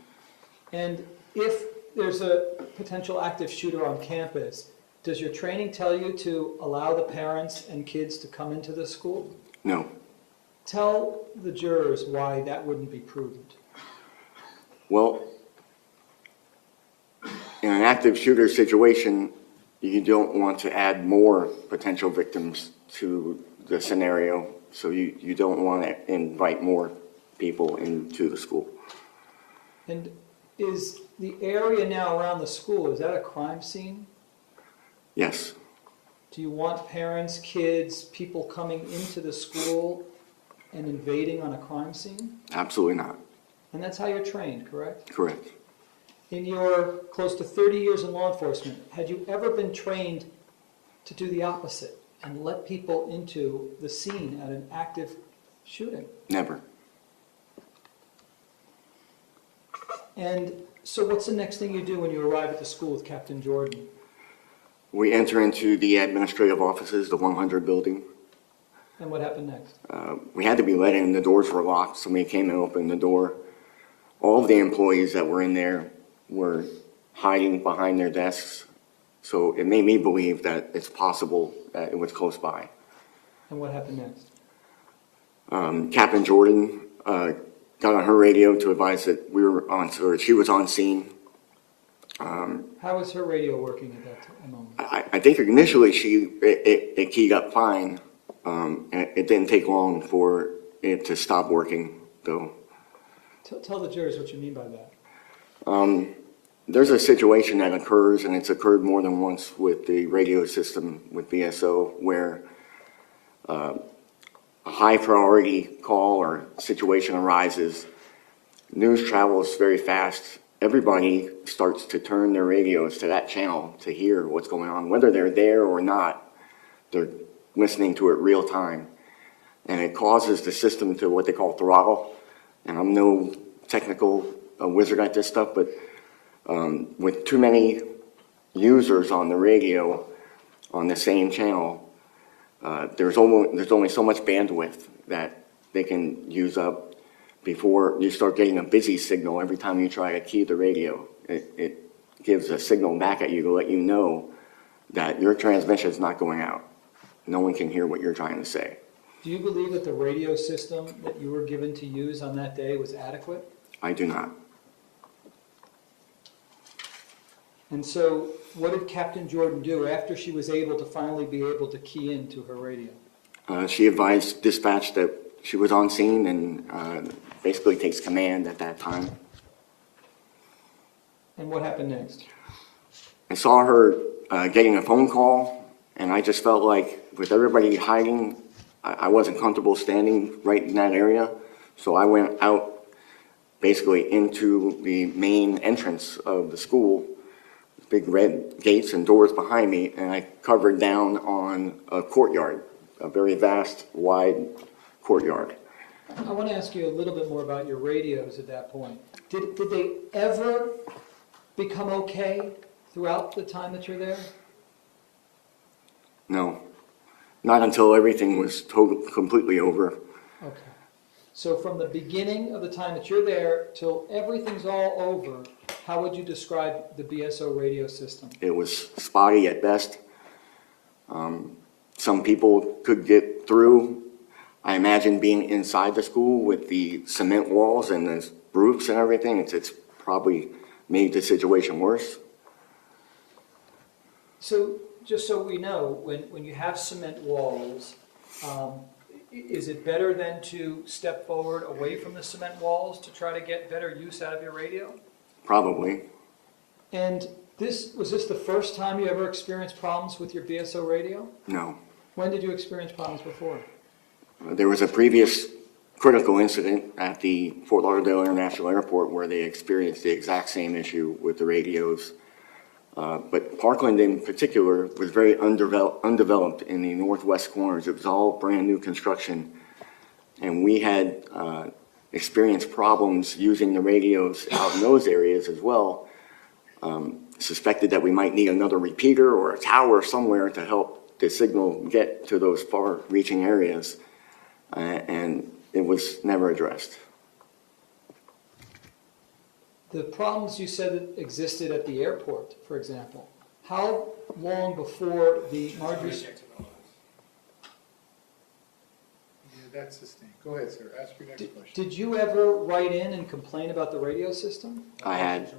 And if there's a potential active shooter on campus, does your training tell you to allow the parents and kids to come into the school? No. Tell the jurors why that wouldn't be prudent. Well, in an active shooter situation, you don't want to add more potential victims to the scenario, so you don't want to invite more people into the school. And is the area now around the school, is that a crime scene? Yes, Do you want parents, kids, people coming into the school and invading on a crime scene? absolutely not. And that's how you're trained, correct? Correct. In your close to 30 years in law enforcement, had you ever been trained to do the opposite and let people into the scene at an active shooting? Never. And so what's the next thing you do when you arrive at the school with Captain Jordan? We enter into the administrative offices, the 100 building. And what happened next? We had to be let in. The doors were locked. Somebody came and opened the door. All of the employees that were in there were hiding behind their desks. So it made me believe that it's possible that it was close by. And what happened next? Captain Jordan got on her radio to advise that we were on, or she was on scene. How was her radio working at that moment? I think initially it keyed up fine. And it didn't take long for it to stop working, though. Tell the jurors what you mean by that. There's a situation that occurs, and it's occurred more than once with the radio system with BSO, where a high priority call or situation arises. News travels very fast. Everybody starts to turn their radios to that channel to hear what's going on. Whether they're there or not, they're listening to it real time. And it causes the system to what they call throttle. And I'm no technical wizard at this stuff, but with too many users on the radio on the same channel, there's only so much bandwidth that they can use up before you start getting a busy signal every time you try to key the radio. It gives a signal back at you to let you know that your transmission is not going out. No one can hear what you're trying to say. Do you believe that the radio system that you were given to use on that day was adequate? I do not. And so what did Captain Jordan do after she was able to finally be able to key into her radio? She advised dispatch that she was on scene and basically takes command at that time. And what happened next? I saw her getting a phone call, and I just felt like with everybody hiding, I wasn't comfortable standing right in that area. So I went out basically into the main entrance of the school, big red gates and doors behind me, and I covered down on a courtyard, a very vast, wide courtyard. I want to ask you a little bit more about your radios at that point. Did they ever become okay throughout the time that you're there? No, not until everything was completely over. Okay. So from the beginning of the time that you're there till everything's all over, how would you describe the BSO radio system? It was spotty at best. Some people could get through. I imagine being inside the school with the cement walls and the roofs and everything, it's probably made the situation worse. So just so we know, when you have cement walls, is it better then to step forward away from the cement walls to try to get better use out of your radio? Probably. And was this the first time you ever experienced problems with your BSO radio? No. When did you experience problems before? There was a previous critical incident at the Fort Lauderdale International Airport where they experienced the exact same issue with the radios. But Parkland in particular was very undeveloped in the northwest corners. It was all brand new construction. And we had experienced problems using the radios out in those areas as well. Suspected that we might need another repeater or a tower somewhere to help the signal get to those far-reaching areas. And it was never addressed. The problems you said that existed at the airport, for example, how long before the Marjory... Yeah, that's sustained. Go ahead, sir. Ask your next question. Did you ever write in and complain about the radio system? I had.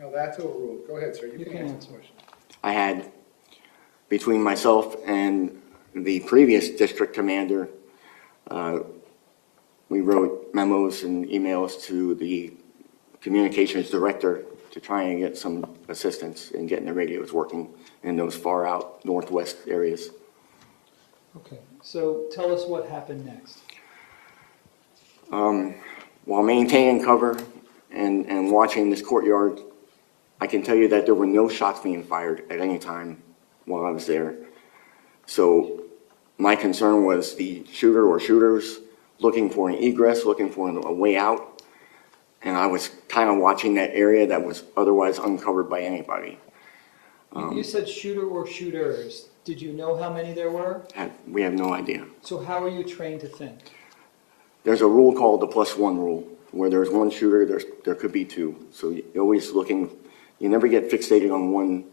No, that's overruled. Go ahead, sir. You can answer the question. I had, between myself and the previous district commander, we wrote memos and emails to the communications director to try and get some assistance in getting the radios working in those far out northwest areas. Okay, so tell us what happened next. While maintaining cover and watching this courtyard, I can tell you that there were no shots being fired at any time while I was there. So my concern was the shooter or shooters looking for an egress, looking for a way out. And I was kind of watching that area that was otherwise uncovered by anybody. You said shooter or shooters. Did you know how many there were? We have no idea. So how are you trained to think? There's a rule called the +1 rule, where there's one shooter, there could be two. So you're always looking, you never get fixated on one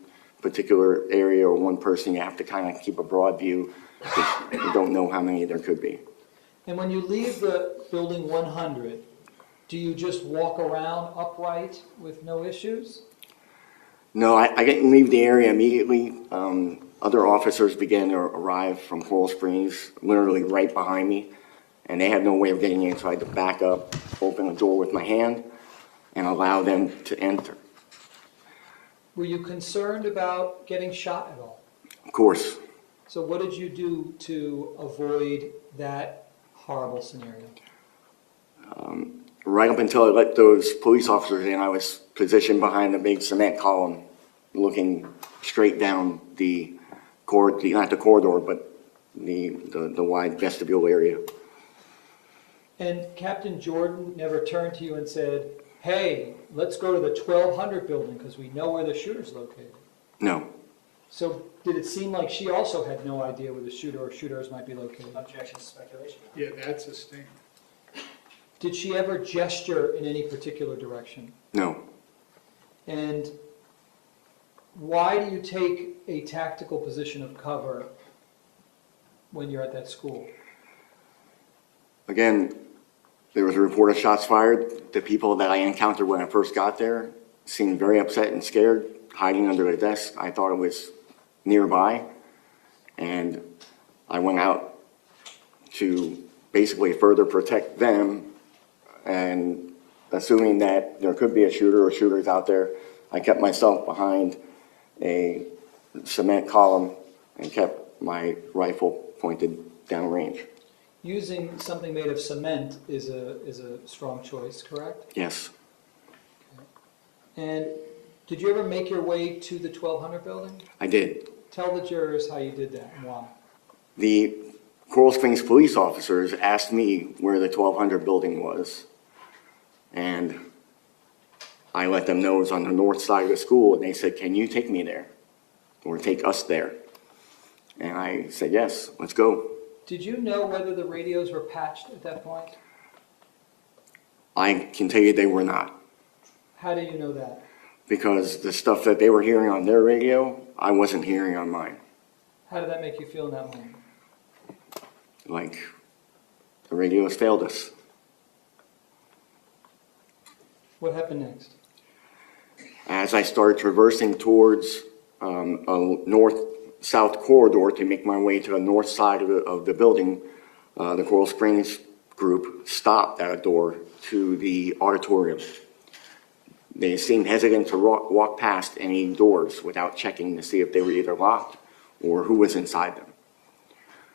particular area or one person. You have to kind of keep a broad view, because you don't know how many there could be. And when you leave the building 100, do you just walk around upright with no issues? No, I didn't leave the area immediately. Other officers began to arrive from Coral Springs, literally right behind me, and they had no way of getting in, so I had to back up, open the door with my hand, and allow them to enter. Were you concerned about getting shot at all? Of course. So what did you do to avoid that horrible scenario? Right up until I let those police officers in, I was positioned behind a big cement column, looking straight down the corridor, not the corridor, but the wide vestibule area. And Captain Jordan never turned to you and said, hey, let's go to the 1200 building because we know where the shooter's located? No. So did it seem like she also had no idea where the shooter or shooters might be located? Objection, speculation. Yeah, that's a sting. Did she ever gesture in any particular direction? No. And why do you take a tactical position of cover when you're at that school? Again, there was a report of shots fired. The people that I encountered when I first got there seemed very upset and scared, hiding under a desk. I thought it was nearby, and I went out to basically further protect them, and assuming that there could be a shooter or shooters out there, I kept myself behind a cement column and kept my rifle pointed downrange. Using something made of cement is a strong choice, correct? Yes. And did you ever make your way to the 1200 building? I did. Tell the jurors how you did that and why. The Coral Springs police officers asked me where the 1200 building was, and I let them know it was on the north side of the school, and they said, can you take me there, or take us there? And I said, yes, let's go. Did you know whether the radios were patched at that point? I can tell you they were not, How do you know that? because the stuff that they were hearing on their radio, I wasn't hearing on mine. How did that make you feel in that moment? Like, the radios failed us. What happened next? As I started traversing towards a north-south corridor to make my way to the north side of the building, the Coral Springs group stopped at a door to the auditorium. They seemed hesitant to walk past any doors without checking to see if they were either locked or who was inside them.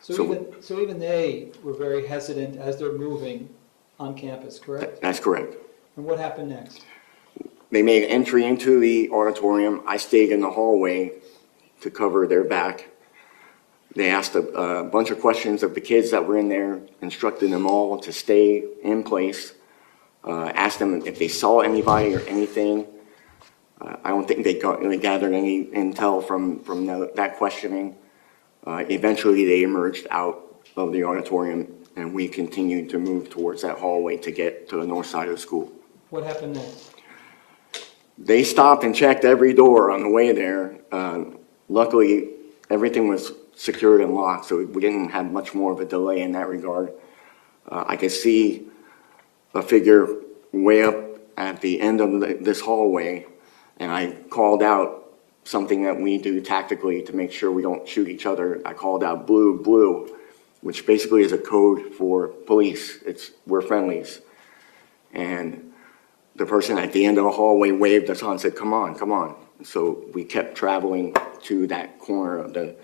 So even they were very hesitant as they're moving on campus, correct? That's correct. And what happened next? They made entry into the auditorium. I stayed in the hallway to cover their back. They asked a bunch of questions of the kids that were in there, instructed them all to stay in place, asked them if they saw anybody or anything. I don't think they gathered any intel from that questioning. Eventually, they emerged out of the auditorium, and we continued to move towards that hallway to get to the north side of the school. What happened next? They stopped and checked every door on the way there. Luckily, everything was secured and locked, so we didn't have much more of a delay in that regard. I could see a figure way up at the end of this hallway, and I called out something that we do tactically to make sure we don't shoot each other. I called out blue, blue, which basically is a code for police. We're friendlies. And the person at the end of the hallway waved us on and said, come on, come on. So we kept traveling to that corner of the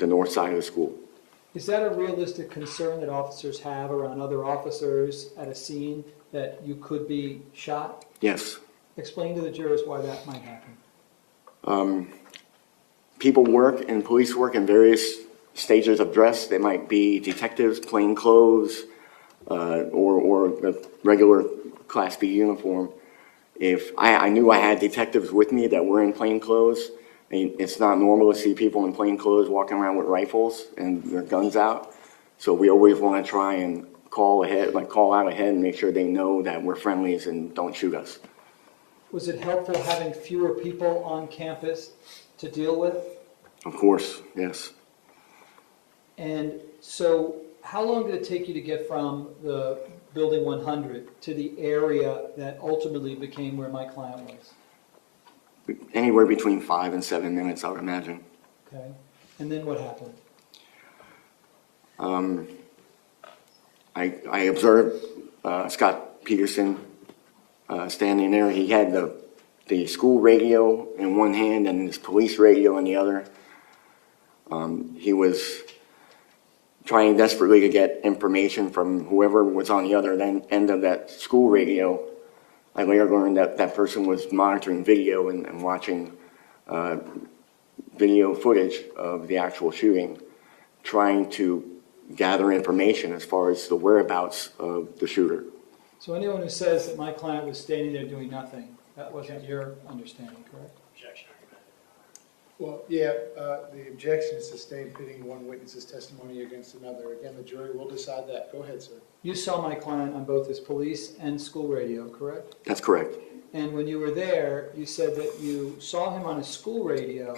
north side of the school. Is that a realistic concern that officers have around other officers at a scene, that you could be shot? Yes. Explain to the jurors why that might happen. People work and police work in various stages of dress. They might be detectives, plain clothes, or a regular Class B uniform. If I knew I had detectives with me that were in plain clothes, I mean, it's not normal to see people in plain clothes walking around with rifles and their guns out. So we always want to try and call out ahead and make sure they know that we're friendlies and don't shoot us. Was it helpful having fewer people on campus to deal with? Of course, yes. And so how long did it take you to get from the Building 100 to the area that ultimately became where my client was? Anywhere between 5 and 7 minutes, I would imagine. Okay. And then what happened? I observed Scot Peterson standing there. He had the school radio in one hand and his police radio in the other. He was trying desperately to get information from whoever was on the other end of that school radio. I later learned that that person was monitoring video and watching video footage of the actual shooting, trying to gather information as far as the whereabouts of the shooter. So anyone who says that my client was standing there doing nothing, that wasn't your understanding, correct? Well, yeah, the objection is sustained pitting one witness's testimony against another. Again, the jury will decide that. Go ahead, sir. You saw my client on both his police and school radio, correct? That's correct. And when you were there, you said that you saw him on his school radio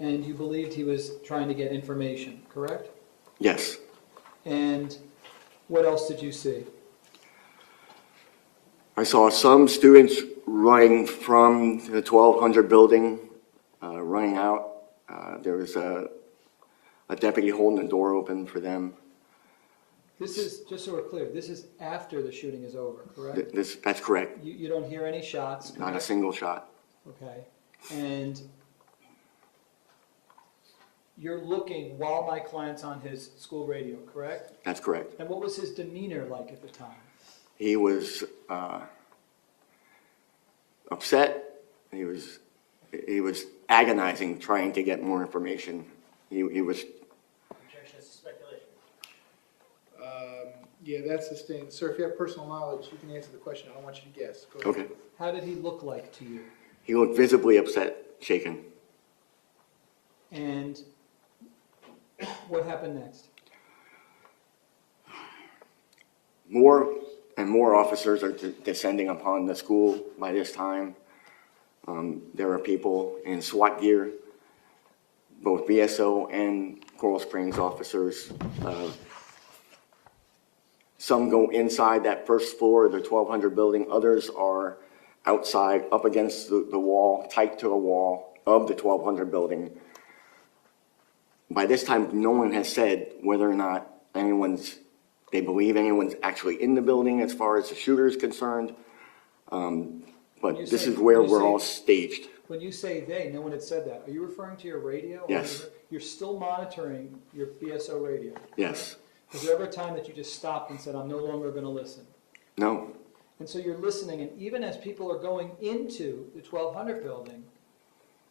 and you believed he was trying to get information, correct? Yes. And what else did you see? I saw some students running from the 1200 building, running out. There was a deputy holding the door open for them. This is, just so we're clear, this is after the shooting is over, correct? That's correct. You don't hear any shots? Correct? Not a single shot. Okay. And you're looking while my client's on his school radio, correct? That's correct. And what was his demeanor like at the time? He was upset. He was agonizing, trying to get more information. He was. Objection is speculation. Yeah, that's sustained. Sir, if you have personal knowledge, you can answer the question. I don't want you to guess. Go ahead. Okay. How did he look like to you? He looked visibly upset, shaken. And what happened next? More and more officers are descending upon the school by this time. There are people in SWAT gear, both VSO and Coral Springs officers. Some go inside that first floor of the 1200 building. Others are outside, up against the wall, tight to the wall of the 1200 building. By this time, no one has said whether or not they believe anyone's actually in the building as far as the shooter is concerned. But this is where we're all staged. When you say they, no one had said that. Are you referring to your radio? Yes. You're still monitoring your BSO radio? Yes. Was there ever a time that you just stopped and said, I'm no longer going to listen? No. And so you're listening, and even as people are going into the 1200 building,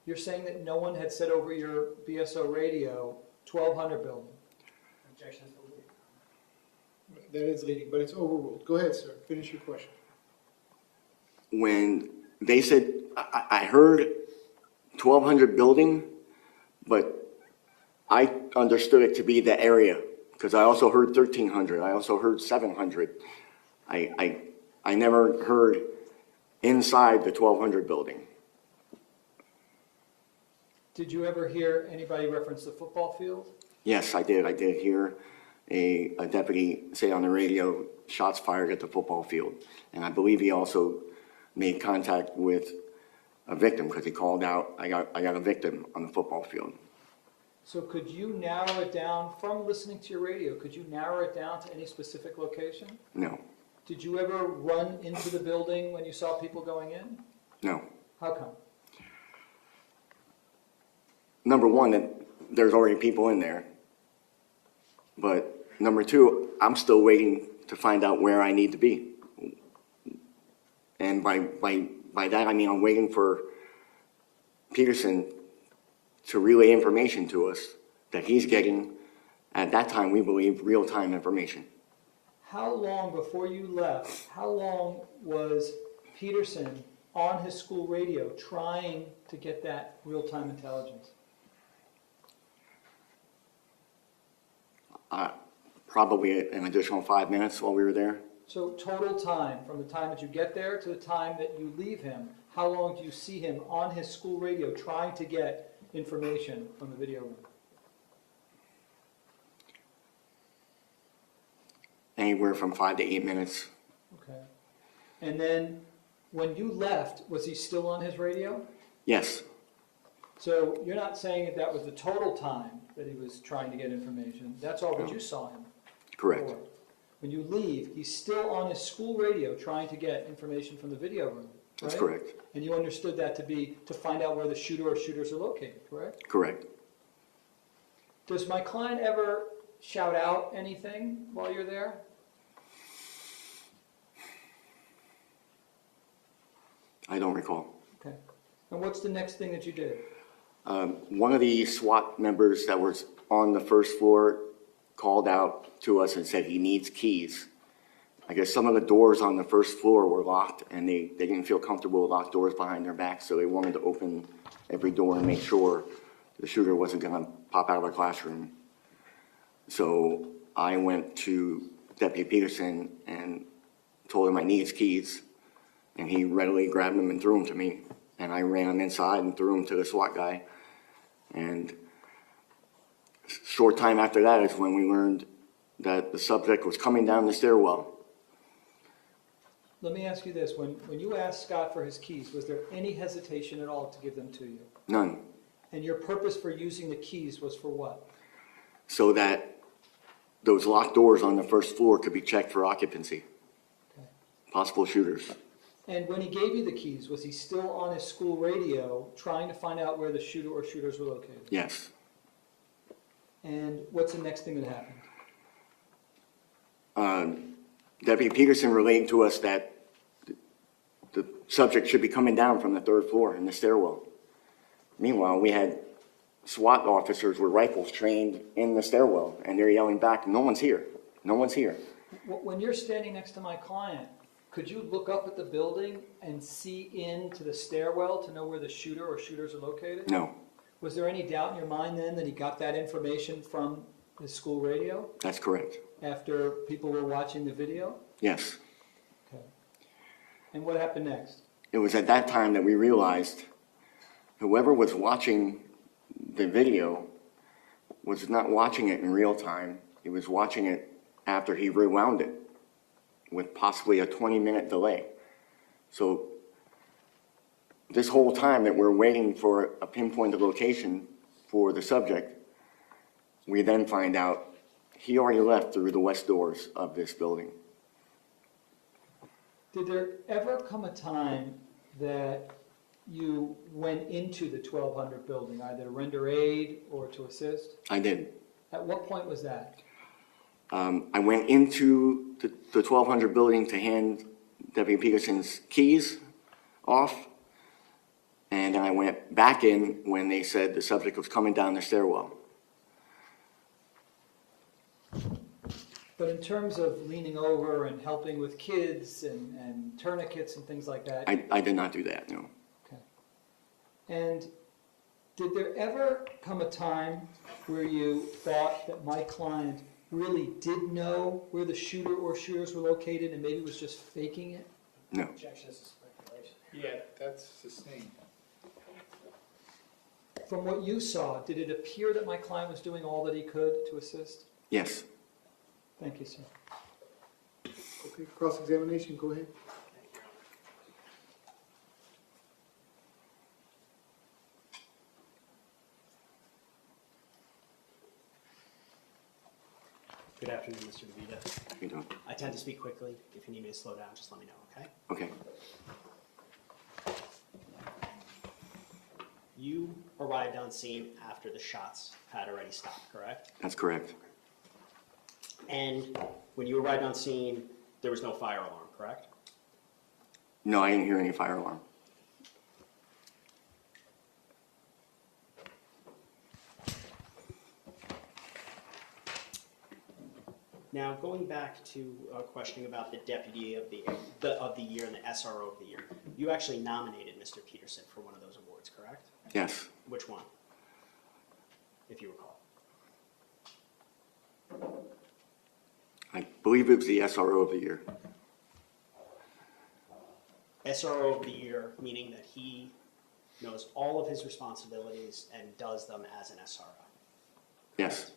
you're saying that no one had said over your BSO radio, 1200 building? Objection is leading. That is leading, but it's overruled. Go ahead, sir. Finish your question. When they said, I heard 1200 building, but I understood it to be the area, because I also heard 1300. I also heard 700. I never heard inside the 1200 building. Did you ever hear anybody reference the football field? Yes, I did. I did hear a deputy say on the radio, shots fired at the football field. And I believe he also made contact with a victim, because he called out, I got a victim on the football field. So could you narrow it down from listening to your radio? Could you narrow it down to any specific location? No. Did you ever run into the building when you saw people going in? No. How come? Number one, there's already people in there. But number two, I'm still waiting to find out where I need to be. And by that, I mean I'm waiting for Peterson to relay information to us that he's getting, at that time, we believe, real-time information. How long before you left, how long was Peterson on his school radio trying to get that real-time intelligence? Probably an additional 5 minutes while we were there. So total time, from the time that you get there to the time that you leave him, how long do you see him on his school radio trying to get information from the video room? Anywhere from 5 to 8 minutes. Okay. And then when you left, was he still on his radio? Yes. So you're not saying that that was the total time that he was trying to get information. That's all that you saw him Correct. for. When you leave, he's still on his school radio trying to get information from the video room, right? That's correct. And you understood that to be to find out where the shooter or shooters are located, correct? Correct. Does my client ever shout out anything while you're there? I don't recall. Okay. And what's the next thing that you did? One of the SWAT members that was on the first floor called out to us and said he needs keys. I guess some of the doors on the first floor were locked, and they didn't feel comfortable with locked doors behind their back, so they wanted to open every door and make sure the shooter wasn't going to pop out of the classroom. So I went to Deputy Peterson and told him I need his keys, and he readily grabbed them and threw them to me. And I ran them inside and threw them to the SWAT guy. And short time after that is when we learned that the subject was coming down the stairwell. Let me ask you this. When you asked Scott for his keys, was there any hesitation at all to give them to you? None. And your purpose for using the keys was for what? So that those locked doors on the first floor could be checked for occupancy. Okay. Possible shooters. And when he gave you the keys, was he still on his school radio trying to find out where the shooter or shooters were located? Yes. And what's the next thing that happened? Deputy Peterson relayed to us that the subject should be coming down from the third floor in the stairwell. Meanwhile, we had SWAT officers with rifles trained in the stairwell, and they're yelling back, "No one's here. No one's here." When you're standing next to my client, could you look up at the building and see into the stairwell to know where the shooter or shooters are located? No. Was there any doubt in your mind then that he got that information from the school radio That's correct. after people were watching the video? Yes. Okay. And what happened next? It was at that time that we realized whoever was watching the video was not watching it in real time. He was watching it after he rewound it with possibly a 20-minute delay. So this whole time that we're waiting for a pinpointed location for the subject, we then find out he already left through the west doors of this building. Did there ever come a time that you went into the 1200 building, either to render aid or to assist? I did. At what point was that? I went into the 1200 building to hand Deputy Peterson's keys off, and then I went back in when they said the subject was coming down the stairwell. But in terms of leaning over and helping with kids and tourniquets and things like that? I did not do that, no. Okay. And did there ever come a time where you thought that my client really did know where the shooter or shooters were located and maybe was just faking it? No. Objection is speculation. Yeah, that's sustained. From what you saw, did it appear that my client was doing all that he could to assist? Yes. Thank you, sir. Okay, cross-examination, go ahead. Good afternoon, Mr. DeVita. How you doing? I tend to speak quickly. If you need me to slow down, just let me know, okay? Okay. You arrived on scene after the shots had already stopped, correct? That's correct. And when you arrived on scene, there was no fire alarm, correct? No, I didn't hear any fire alarm. Now, going back to questioning about the deputy of the year and the SRO of the year, you actually nominated Mr. Peterson for one of those awards, correct? Yes. Which one, if you recall? I believe it was the SRO of the year. SRO of the year, meaning that he knows all of his responsibilities and does them as an SRO. Yes.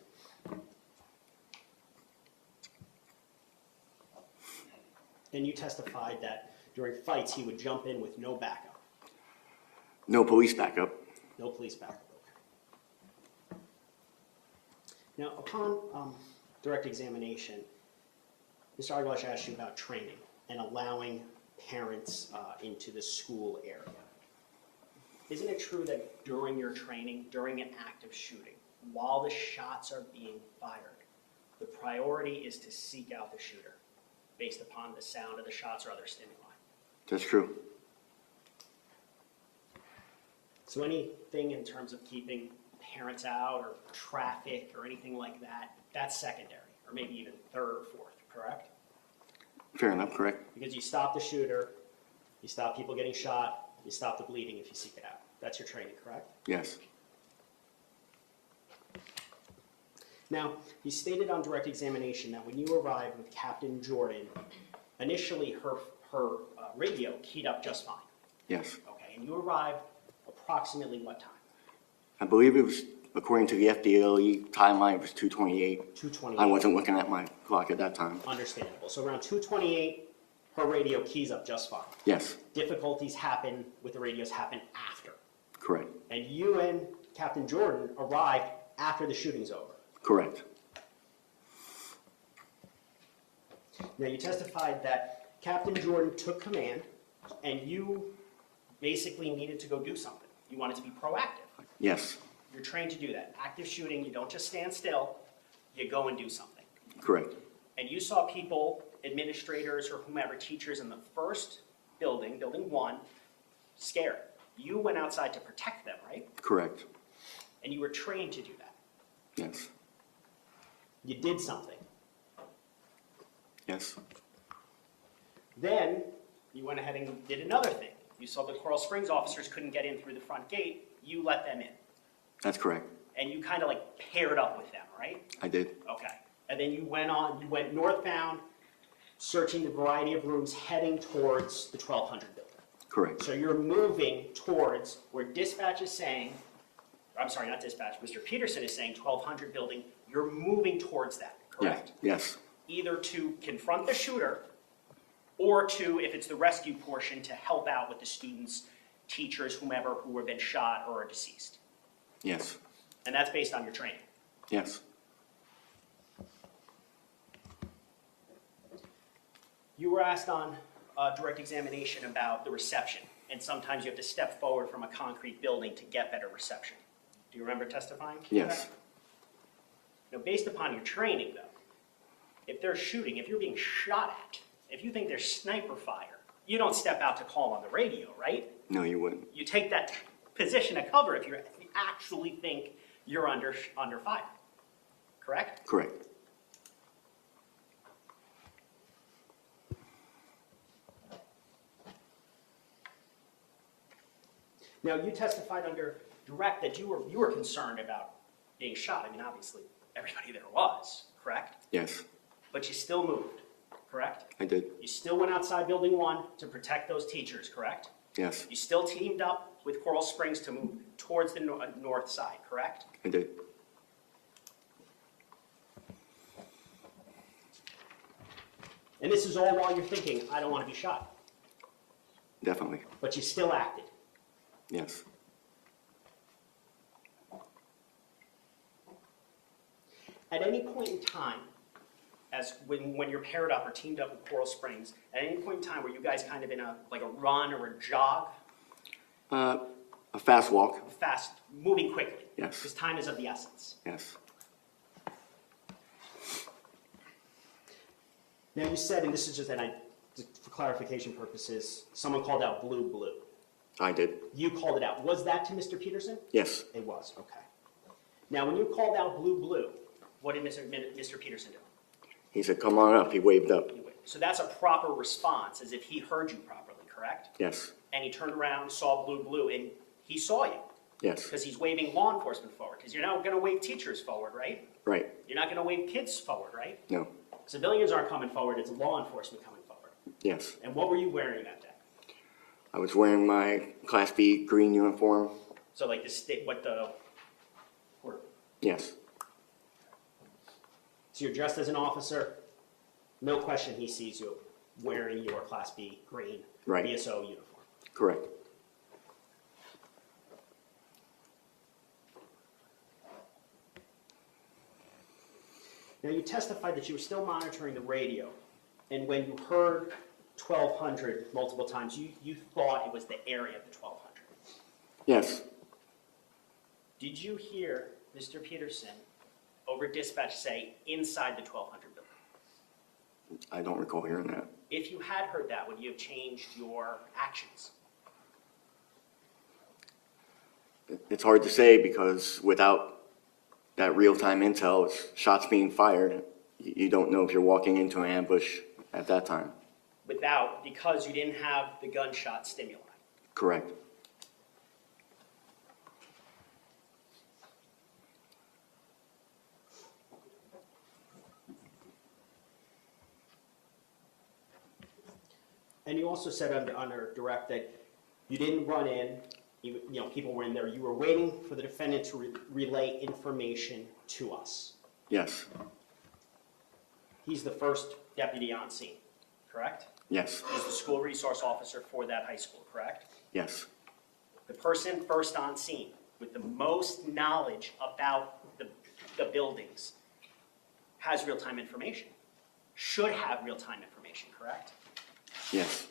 And you testified that during fights, he would jump in with no backup. No police backup. No police backup, okay. Now, upon direct examination, Mr. Argulash asked you about training and allowing parents into the school area. Isn't it true that during your training, during an active shooting, while the shots are being fired, the priority is to seek out the shooter based upon the sound of the shots or other stimuli? That's true. So anything in terms of keeping parents out or traffic or anything like that, that's secondary, or maybe even third or fourth, correct? Fair enough, correct? Because you stop the shooter, you stop people getting shot, you stop the bleeding if you seek it out. That's your training, correct? Yes. Now, you stated on direct examination that when you arrived with Captain Jordan, initially her radio keyed up just fine. Yes. Okay, and you arrived approximately what time? I believe it was, according to the FDLE timeline, it was 2:28. 2:28. I wasn't looking at my clock at that time. Understandable. So around 2:28, her radio keys up just fine. Yes. Difficulties happen with the radios happen after. Correct. And you and Captain Jordan arrived after the shooting's over. Correct. Now, you testified that Captain Jordan took command and you basically needed to go do something. You wanted to be proactive. Yes. You're trained to do that. Active shooting, you don't just stand still, you go and do something. Correct. And you saw people, administrators or whomever, teachers in the first building, building 1, scared. You went outside to protect them, right? Correct. And you were trained to do that. Yes. You did something. Yes. Then you went ahead and did another thing. You saw the Coral Springs officers couldn't get in through the front gate. You let them in. That's correct. And you kind of like paired up with them, right? I did. Okay. And then you went northbound, searching the variety of rooms, heading towards the 1200 building. Correct. So you're moving towards where dispatch is saying, I'm sorry, not dispatch, Mr. Peterson is saying 1200 building. You're moving towards that, correct? Yes. Either to confront the shooter or to, if it's the rescue portion, to help out with the students, teachers, whomever who have been shot or are deceased. Yes. And that's based on your training. Yes. You were asked on direct examination about the reception, and sometimes you have to step forward from a concrete building to get better reception. Do you remember testifying? Yes. Now, based upon your training, though, if they're shooting, if you're being shot at, if you think there's sniper fire, you don't step out to call on the radio, right? No, you wouldn't. You take that position of cover if you actually think you're under fire, correct? Correct. Now, you testified under direct that you were concerned about being shot. I mean, obviously, everybody there was, correct? Yes. But you still moved, correct? I did. You still went outside Building 1 to protect those teachers, correct? Yes. You still teamed up with Coral Springs to move towards the north side, correct? I did. And this is all while you're thinking, I don't want to be shot. Definitely. But you still acted. Yes. At any point in time, as when you're paired up or teamed up with Coral Springs, at any point in time were you guys kind of in a run or a jog? A fast walk, Fast, moving quickly? Yes. Because time is of the essence. yes. Now you said, and this is just for clarification purposes, someone called out blue. I did, You called it out. Was that to Mr. Peterson? yes. It was, okay. Now, when you called out blue, what did Mr. Peterson do? He said, come on up. He waved up. So that's a proper response, as if he heard you properly, correct? Yes, And he turned around, saw blue, and he saw you. yes, Because he's waving law enforcement forward. Because you're not going to wave teachers forward, right? right. You're not going to wave kids forward, right? No, Civilians aren't coming forward, it's law enforcement coming forward. yes. And what were you wearing that day? I was wearing my Class B green uniform. So like Yes, So you're dressed as an officer. No question he sees you wearing your Class B green Right. BSO uniform. correct. Now, you testified that you were still monitoring the radio, and when you heard 1200 multiple times, you thought it was the area of the 1200. Yes, Did you hear Mr. Peterson over dispatch say inside the 1200 building? I don't recall hearing that. If you had heard that, would you have changed your actions? It's hard to say because without that real-time intel, it's shots being fired. You don't know if you're walking into an ambush at that time. Because you didn't have the gunshot stimuli. Correct. And you also said under direct that you didn't run in, people were in there, you were waiting for the defendant to relay information to us. Yes, He's the first Deputy on scene, correct? yes, He's the school resource officer for that high school, correct? yes, The person first on scene with the most knowledge about the buildings has real-time information, should have real-time information, correct? yes.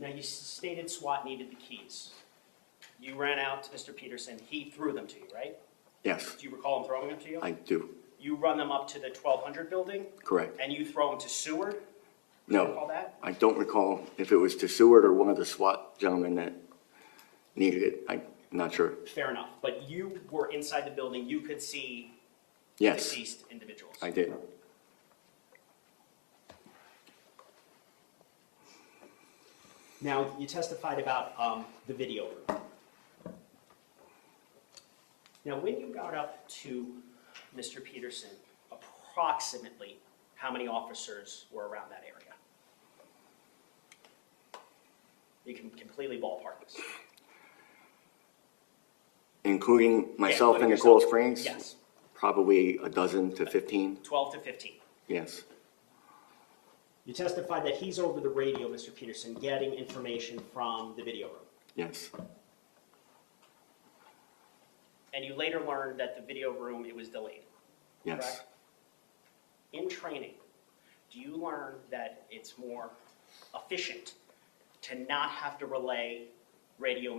Now, you stated SWAT needed the keys. You ran out to Mr. Peterson, he threw them to you, right? Yes, Do you recall him throwing them to you? I do. You run them up to the 1200 building, Correct. and you throw them to Seward? Do you No, recall that? I don't recall if it was to Seward or one of the SWAT gentlemen that needed it. I'm not sure. Fair enough, but you were inside the building, you could see Yes, deceased individuals. I did. Now, you testified about the video room. Now, when you got up to Mr. Peterson, approximately how many officers were around that area? You can completely ballpark this. Including myself including and yourself. Coral Springs? Yes, Probably a dozen to 15, 12 to 15. yes. You testified that he's over the radio, Mr. Peterson, getting information from the video room. Yes, And you later learned that the video room, it was delayed, yes, correct? In training, do you learn that it's more efficient to not have to relay radio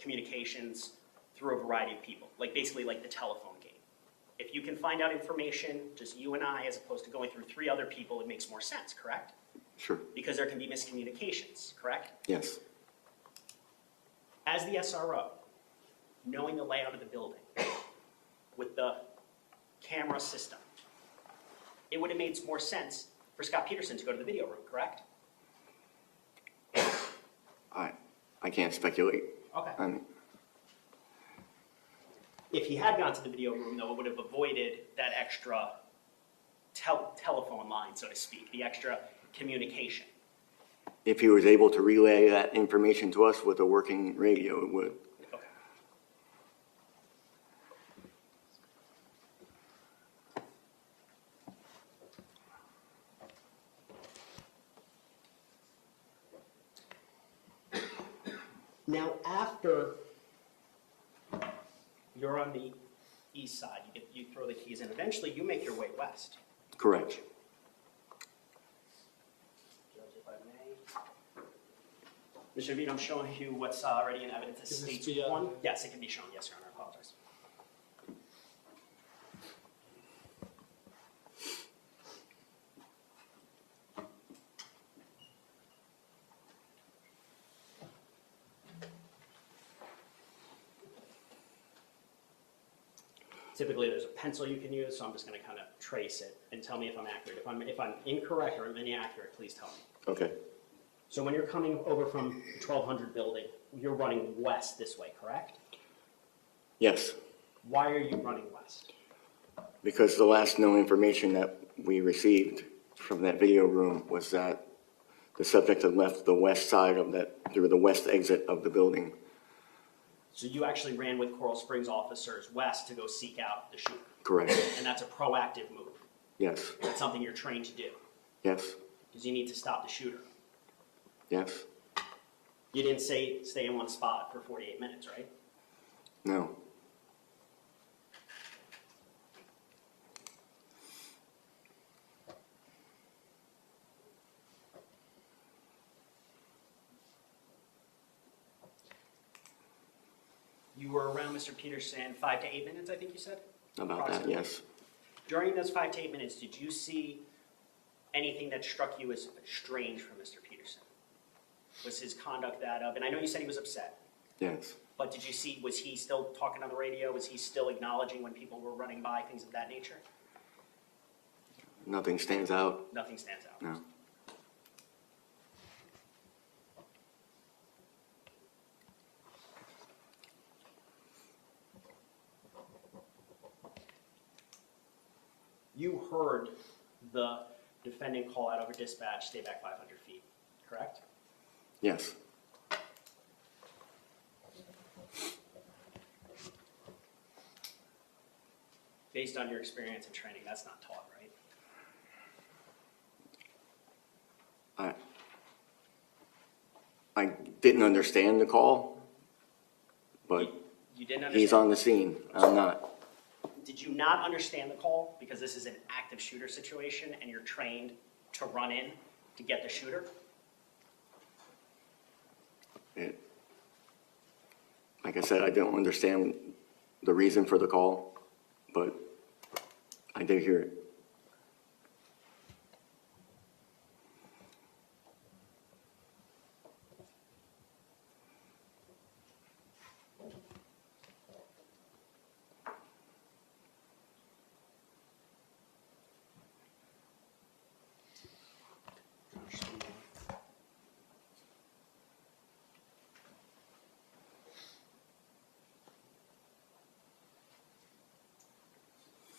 communications through a variety of people, like basically like the telephone game? If you can find out information, just you and I, as opposed to going through 3 other people, it makes more sense, correct? sure, Because there can be miscommunications, correct? yes, As the SRO, knowing the layout of the building, with the camera system, it would have made more sense for Scot Peterson to go to the video room, correct? I can't speculate. Okay. I mean, If he had gone to the video room, though, it would have avoided that extra telephone line, so to speak, the extra communication. if he was able to relay that information to us with a working radio, it would. Okay. Now, after you're on the east side, you throw the keys in, eventually you make your way west. Correct. Judge, if I may. Mr. Vito, I'm showing you what's already in evidence as Can this states be, one. Yes, it can be shown. Yes, Your Honor, I apologize. Typically, there's a pencil you can use, so I'm just going to kind of trace it and tell me if I'm accurate. If I'm incorrect or inaccurate, please tell me. Okay. So when you're coming over from the 1200 building, you're running west this way, correct? Yes, Why are you running west? because the last known information that we received from that video room was that the subject had left the west side of that, through the west exit of the building. So you actually ran with Coral Springs officers west to go seek out the shooter? Correct. And that's a proactive move? Yes, That's something you're trained to do? yes, Because you need to stop the shooter? yes, You didn't say stay in one spot for 48 minutes, right? no. You were around Mr. Peterson 5 to 8 minutes, I think you said? About that, Approximately. yes. During those 5 to 8 minutes, did you see anything that struck you as strange from Mr. Peterson? Was his conduct that of, and I know you said he was upset, Yes, but did you see, was he still talking on the radio? Was he still acknowledging when people were running by, things of that nature? nothing stands out, Nothing stands out. no. You heard the defendant call out over dispatch, stay back 500 feet, correct? Yes, Based on your experience and training, that's not taught, right? I didn't understand the call, but You didn't understand? he's on the scene, I'm not. Did you not understand the call? Because this is an active shooter situation and you're trained to run in to get the shooter? Like I said, I don't understand the reason for the call, but I did hear it.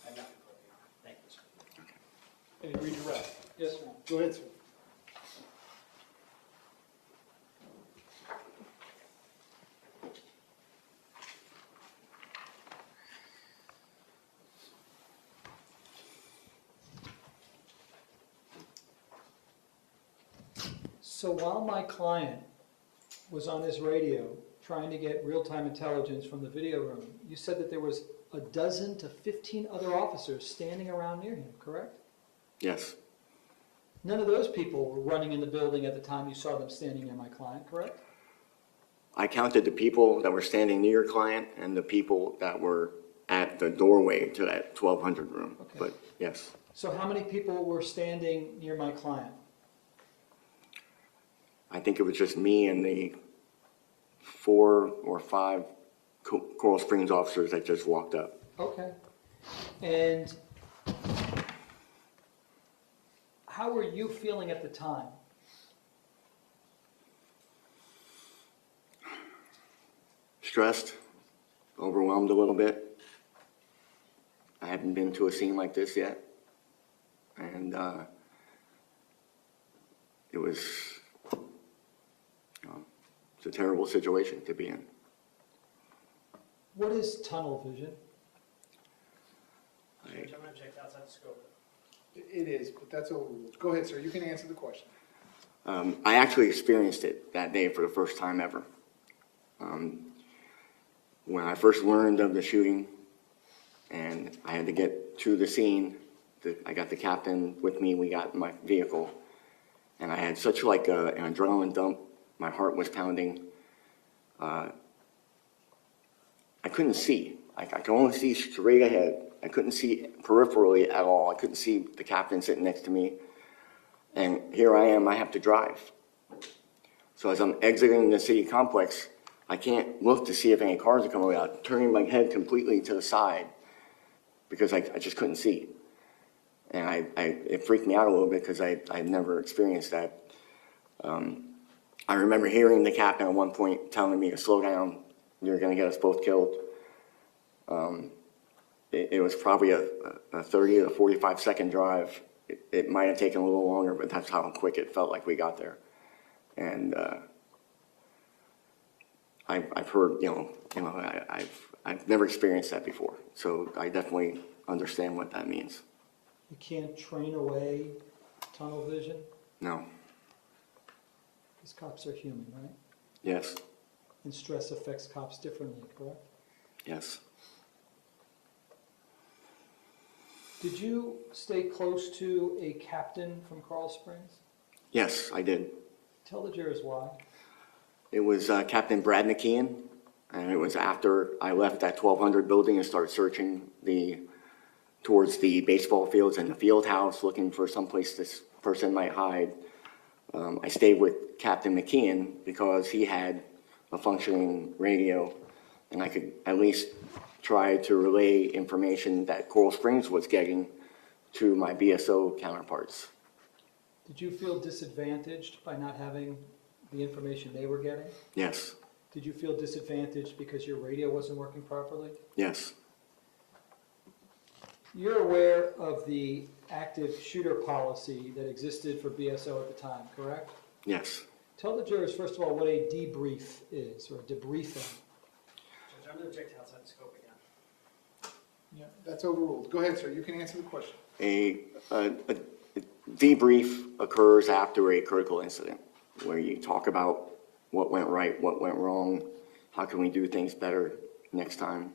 I have nothing further, Your Honor. Thank you, sir. Hey, redirect. Yes, ma'am. Go ahead, sir. So while my client was on his radio trying to get real-time intelligence from the video room, you said that there was a dozen to 15 other officers standing around near him, correct? Yes, None of those people were running in the building at the time you saw them standing near my client, correct? I counted the people that were standing near your client and the people that were at the doorway to that 1200 room, Okay. but yes. So how many people were standing near my client? I think it was just me and the 4 or 5 Coral Springs officers that just walked up. Okay. And how were you feeling at the time? Stressed, overwhelmed a little bit. I haven't been to a scene like this yet. And it was, it's a terrible situation to be in. What is tunnel vision? Judge, I'm going to object outside the scope. It is, but that's overruled. Go ahead, sir, you can answer the question. I actually experienced it that day for the first time ever. When I first learned of the shooting and I had to get to the scene, I got the captain with me, we got in my vehicle, and I had such like an adrenaline dump. My heart was pounding. I couldn't see. I could only see straight ahead. I couldn't see peripherally at all. I couldn't see the captain sitting next to me. And here I am, I have to drive. So as I'm exiting the city complex, I can't look to see if any cars are coming out, turning my head completely to the side because I just couldn't see. And it freaked me out a little bit because I'd never experienced that. I remember hearing the captain at one point telling me to slow down, you're gonna get us both killed. It was probably a 30 to 45 second drive. It might have taken a little longer, but that's how quick it felt like we got there. And I've heard, I've never experienced that before. So I definitely understand what that means. You can't train away tunnel vision? No. Because cops are human, right? Yes. And stress affects cops differently, correct? Yes. Did you stay close to a captain from Coral Springs? Yes, I did. Tell the jurors why. It was Captain Brad McKeon, and it was after I left that 1200 building and started searching towards the baseball fields and the field house, looking for someplace this person might hide. I stayed with Captain McKeon because he had a functioning radio, and I could at least try to relay information that Coral Springs was getting to my BSO counterparts. Did you feel disadvantaged by not having the information they were getting? Yes. Did you feel disadvantaged because your radio wasn't working properly? Yes. You're aware of the active shooter policy that existed for BSO at the time, correct? Yes. Tell the jurors, first of all, what a debrief is, or debriefing. Judge, I'm going to object to outside the scope again. Yeah, that's overruled. Go ahead, sir. You can answer the question. A debrief occurs after a critical incident where you talk about what went right, what went wrong, how can we do things better next time,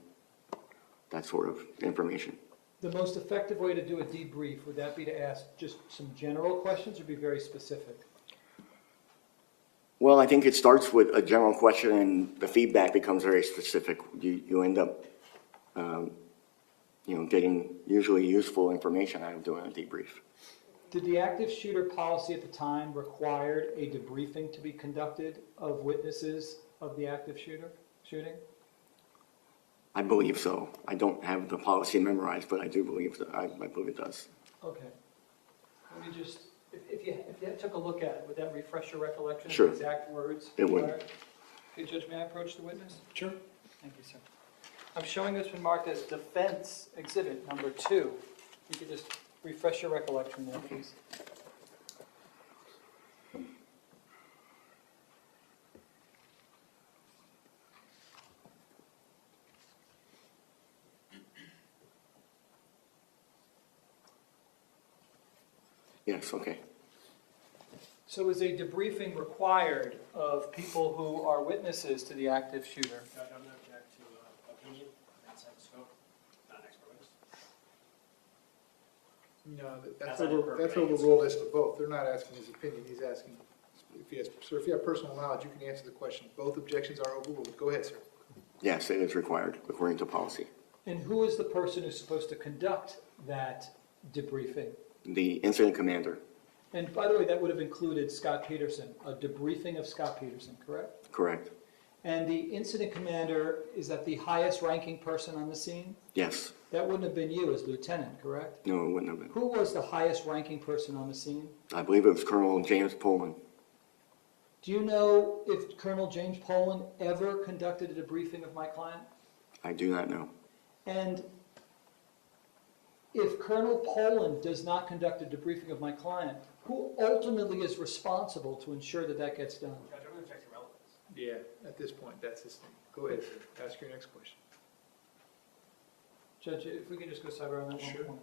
that sort of information. The most effective way to do a debrief, would that be to ask just some general questions or be very specific? Well, I think it starts with a general question and the feedback becomes very specific. You end up getting usually useful information out of doing a debrief. Did the active shooter policy at the time required a debriefing to be conducted of witnesses of the active shooting? I believe so. I don't have the policy memorized, but I do believe that. I believe it does. Okay. Let me just, if you took a look at it, would that refresh your recollection Sure. of the exact words? It would. Okay, Judge, may I approach the witness? Sure. Thank you, sir. I'm showing this one marked as defense exhibit number 2. You could just refresh your recollection there, please. Yes, okay. So is a debriefing required of people who are witnesses to the active shooter? Judge, I'm going to object to opinion outside the scope, not an expert witness. No, that's overruled as to both. They're not asking his opinion. He's asking, sir, if you have personal knowledge, you can answer the question. Both objections are overruled. Go ahead, sir. Yes, it is required according to policy. And who is the person who's supposed to conduct that debriefing? The incident commander. And by the way, that would have included Scot Peterson, a debriefing of Scot Peterson, correct? Correct. And the incident commander, is that the highest ranking person on the scene? Yes. That wouldn't have been you as lieutenant, correct? No, it wouldn't have been. Who was the highest ranking person on the scene? I believe it was Colonel James Pullman. Do you know if Colonel James Poland ever conducted a debriefing of my client? I do not know. And if Colonel Poland does not conduct a debriefing of my client, who ultimately is responsible to ensure that that gets done? Judge, I'm going to object to relevance. Yeah, at this point, that's his thing. Go ahead, sir. Ask your next question. Judge, if we can just go cyber on that one point.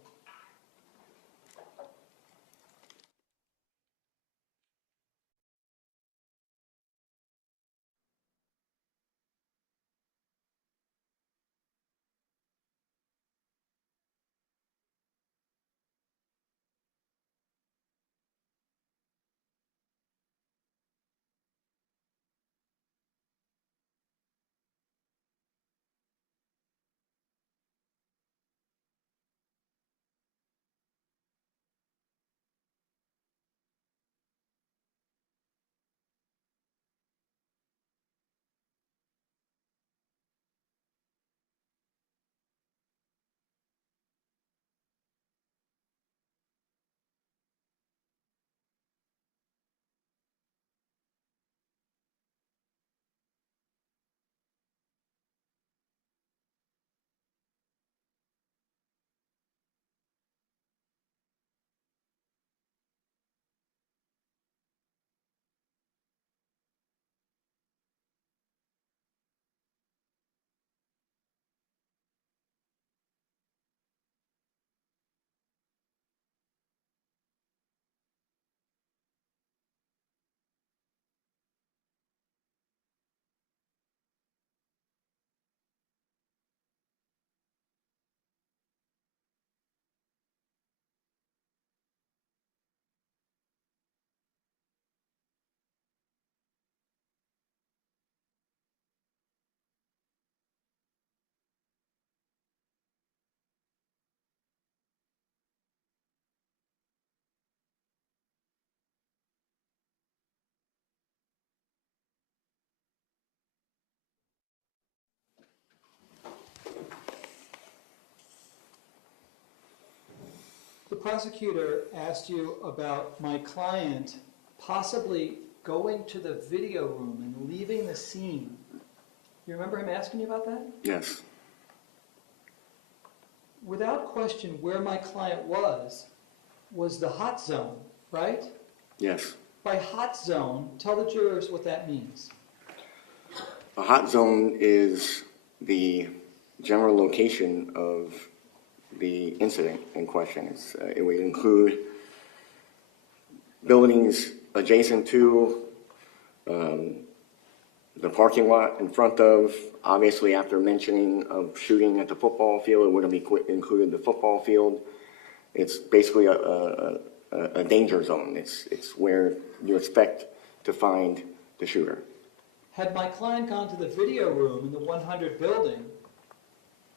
prosecutor asked you about my client possibly going to the video room and leaving the scene. You remember him asking you about that? Yes. Without question, where my client was the hot zone, right? Yes. By hot zone, tell the jurors what that means. A hot zone is the general location of the incident in question. It would include buildings adjacent to the parking lot in front of. Obviously, after mentioning of shooting at the football field, it would have included the football field. It's basically a danger zone. It's where you expect to find the shooter. Had my client gone to the video room in the 100 building,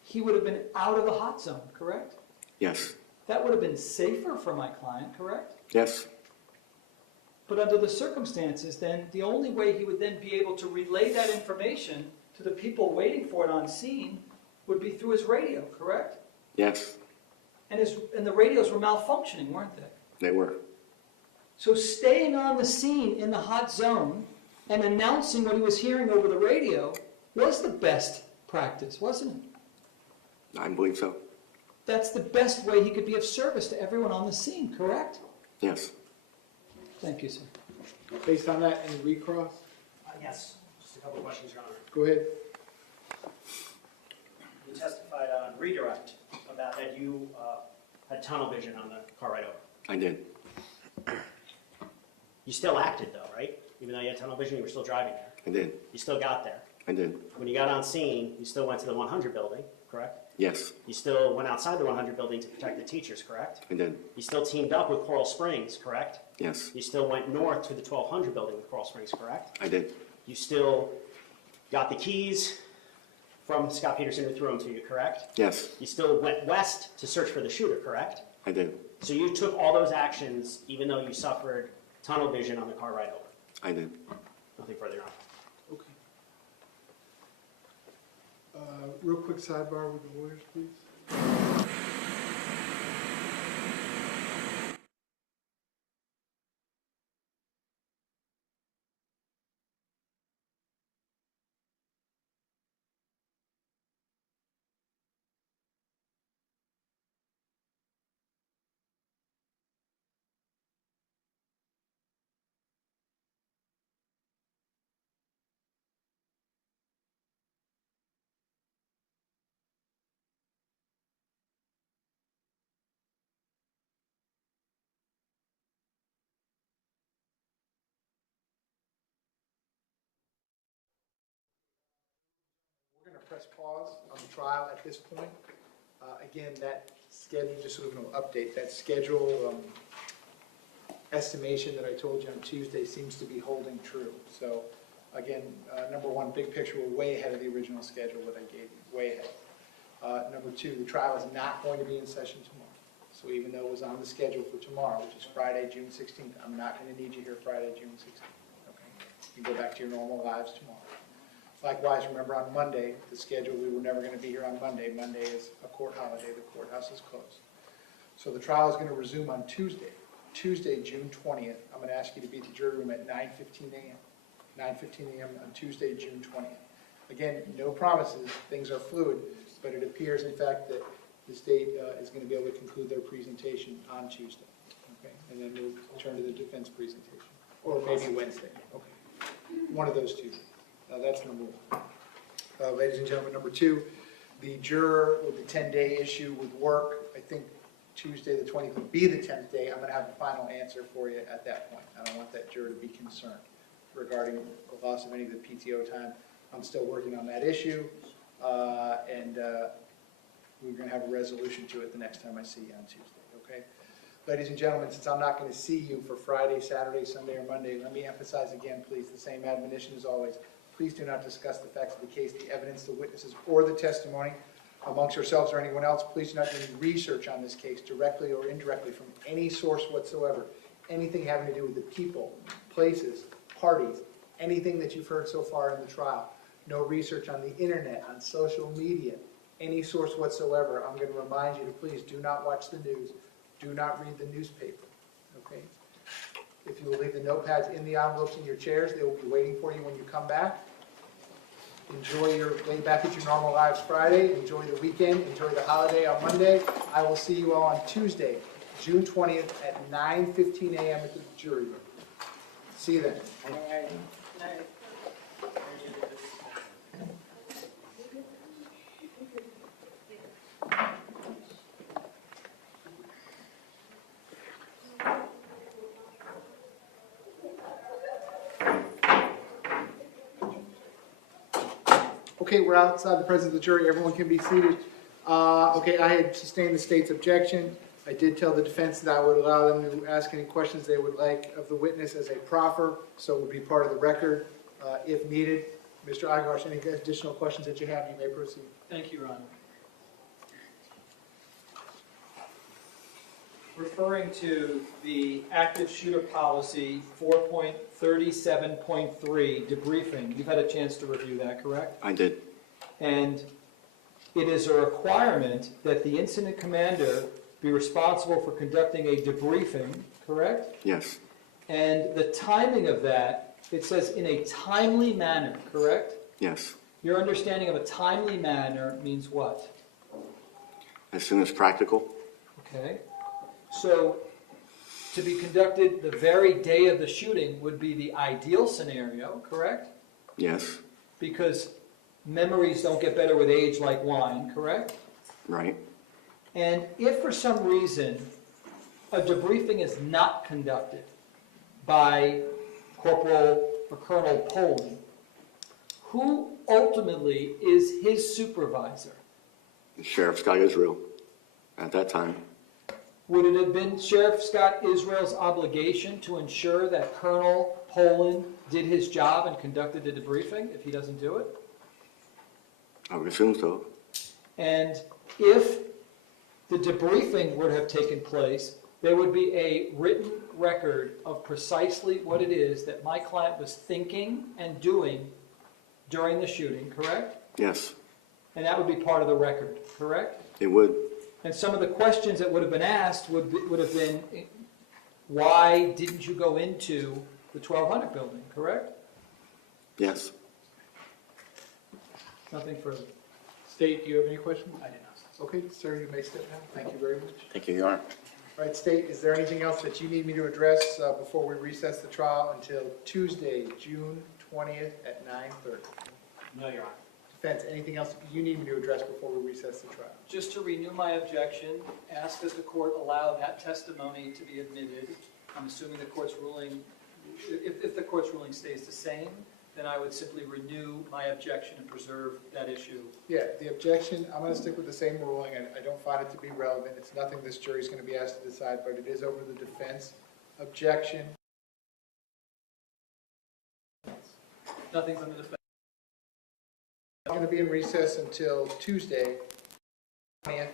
he would have been out of the hot zone, correct? Yes. That would have been safer for my client, correct? Yes. But under the circumstances, then, the only way he would then be able to relay that information to the people waiting for it on scene would be through his radio, correct? Yes. And the radios were malfunctioning, weren't they? They were. So staying on the scene in the hot zone and announcing what he was hearing over the radio was the best practice, wasn't it? I believe so. That's the best way he could be of service to everyone on the scene, correct? Yes. Thank you, sir. Based on that, any recross? Yes, just a couple of questions, Your Honor. Go ahead. You testified on redirect about that you had tunnel vision on the car ride over. I did. You still acted though, right? Even though you had tunnel vision, you were still driving there. I did. You still got there. I did. When you got on scene, you still went to the 100 building, correct? Yes. You still went outside the 100 building to protect the teachers, correct? I did. You still teamed up with Coral Springs, correct? Yes. You still went north to the 1200 building with Coral Springs, correct? I did. You still got the keys from Scot Peterson who threw them to you, correct? Yes. You still went west to search for the shooter, correct? I did. So you took all those actions even though you suffered tunnel vision on the car ride over? I did. Nothing further, Your Honor. Okay. Real quick sidebar with the lawyers, please. We're going to press pause on the trial at this point. Again, that schedule, just so we can update, that schedule estimation that I told you on Tuesday seems to be holding true. So again, number one, big picture, we're way ahead of the original schedule that I gave you, way ahead. Number two, the trial is not going to be in session tomorrow. So even though it was on the schedule for tomorrow, which is Friday, June 16th, I'm not going to need you here Friday, June 16th. Okay? You can go back to your normal lives tomorrow. Likewise, remember on Monday, the schedule, we were never going to be here on Monday. Monday is a court holiday. The courthouse is closed. So the trial is going to resume on Tuesday, June 20th. I'm going to ask you to be at the jury room at 9:15 a.m. 9:15 a.m. on Tuesday, June 20th. Again, no promises. Things are fluid, but it appears, in fact, that the state is going to be able to conclude their presentation on Tuesday. Okay? And then we'll turn to the defense presentation. Or maybe Wednesday. Okay. One of those two. That's number one. Ladies and gentlemen, number two, the juror with the 10-day issue with work, I think Tuesday the 20th would be the 10th day. I'm going to have a final answer for you at that point. I don't want that juror to be concerned regarding the loss of any of the PTO time. I'm still working on that issue, and we're going to have a resolution to it the next time I see you on Tuesday, okay? Ladies and gentlemen, since I'm not going to see you for Friday, Saturday, Sunday, or Monday, let me emphasize again, please, the same admonition as always. Please do not discuss the facts of the case, the evidence, the witnesses, or the testimony amongst yourselves or anyone else. Please do not do any research on this case, directly or indirectly, from any source whatsoever. Anything having to do with the people, places, parties, anything that you've heard so far in the trial. No research on the internet, on social media, any source whatsoever. I'm going to remind you to please do not watch the news. Do not read the newspaper, okay? If you will leave the notepads in the envelopes in your chairs, they will be waiting for you when you come back. Enjoy your day back at your normal lives Friday. Enjoy the weekend. Enjoy the holiday on Monday. I will see you all on Tuesday, June 20th at 9:15 a.m. at the jury room. See you then. Okay, we're outside the presence of the jury. Everyone can be seated. Okay, I had sustained the state's objection. I did tell the defense that I would allow them to ask any questions they would like of the witness as a proffer, so it would be part of the record if needed. Mr. Igosh, any additional questions that you have, you may proceed. Thank you, Your Honor. Referring to the active shooter policy 4.37.3 debriefing, you've had a chance to review that, correct? I did. And it is a requirement that the incident commander be responsible for conducting a debriefing, correct? Yes. And the timing of that, it says in a timely manner, correct? Yes. Your understanding of a timely manner means what? As soon as practical. Okay. So, to be conducted the very day of the shooting would be the ideal scenario, correct? Yes. Because memories don't get better with age like wine, correct? Right. And if for some reason a debriefing is not conducted by Corporal or Colonel Poland, who ultimately is his supervisor? Sheriff Scott Israel at that time. Would it have been Sheriff Scott Israel's obligation to ensure that Colonel Poland did his job and conducted the debriefing if he doesn't do it? I would assume so. And if the debriefing would have taken place, there would be a written record of precisely what it is that my client was thinking and doing during the shooting, correct? Yes. And that would be part of the record, correct? It would. And some of the questions that would have been asked would have been, why didn't you go into the 1200 building, correct? Yes. Nothing further. State, do you have any questions? I did not. Okay, sir, you may step down. Thank you very much. Thank you, Your Honor. All right, State, is there anything else that you need me to address before we recess the trial until Tuesday, June 20th at 9:30? No, Your Honor. Defense, anything else you need me to address before we recess the trial? Just to renew my objection, ask that the court allow that testimony to be admitted. I'm assuming the court's ruling, if the court's ruling stays the same, then I would simply renew my objection and preserve that issue. Yeah, the objection, I'm going to stick with the same ruling. I don't find it to be relevant. It's nothing this jury's going to be asked to decide, but it is over the defense objection. Nothing from the defense. I'm going to be in recess until Tuesday, 20th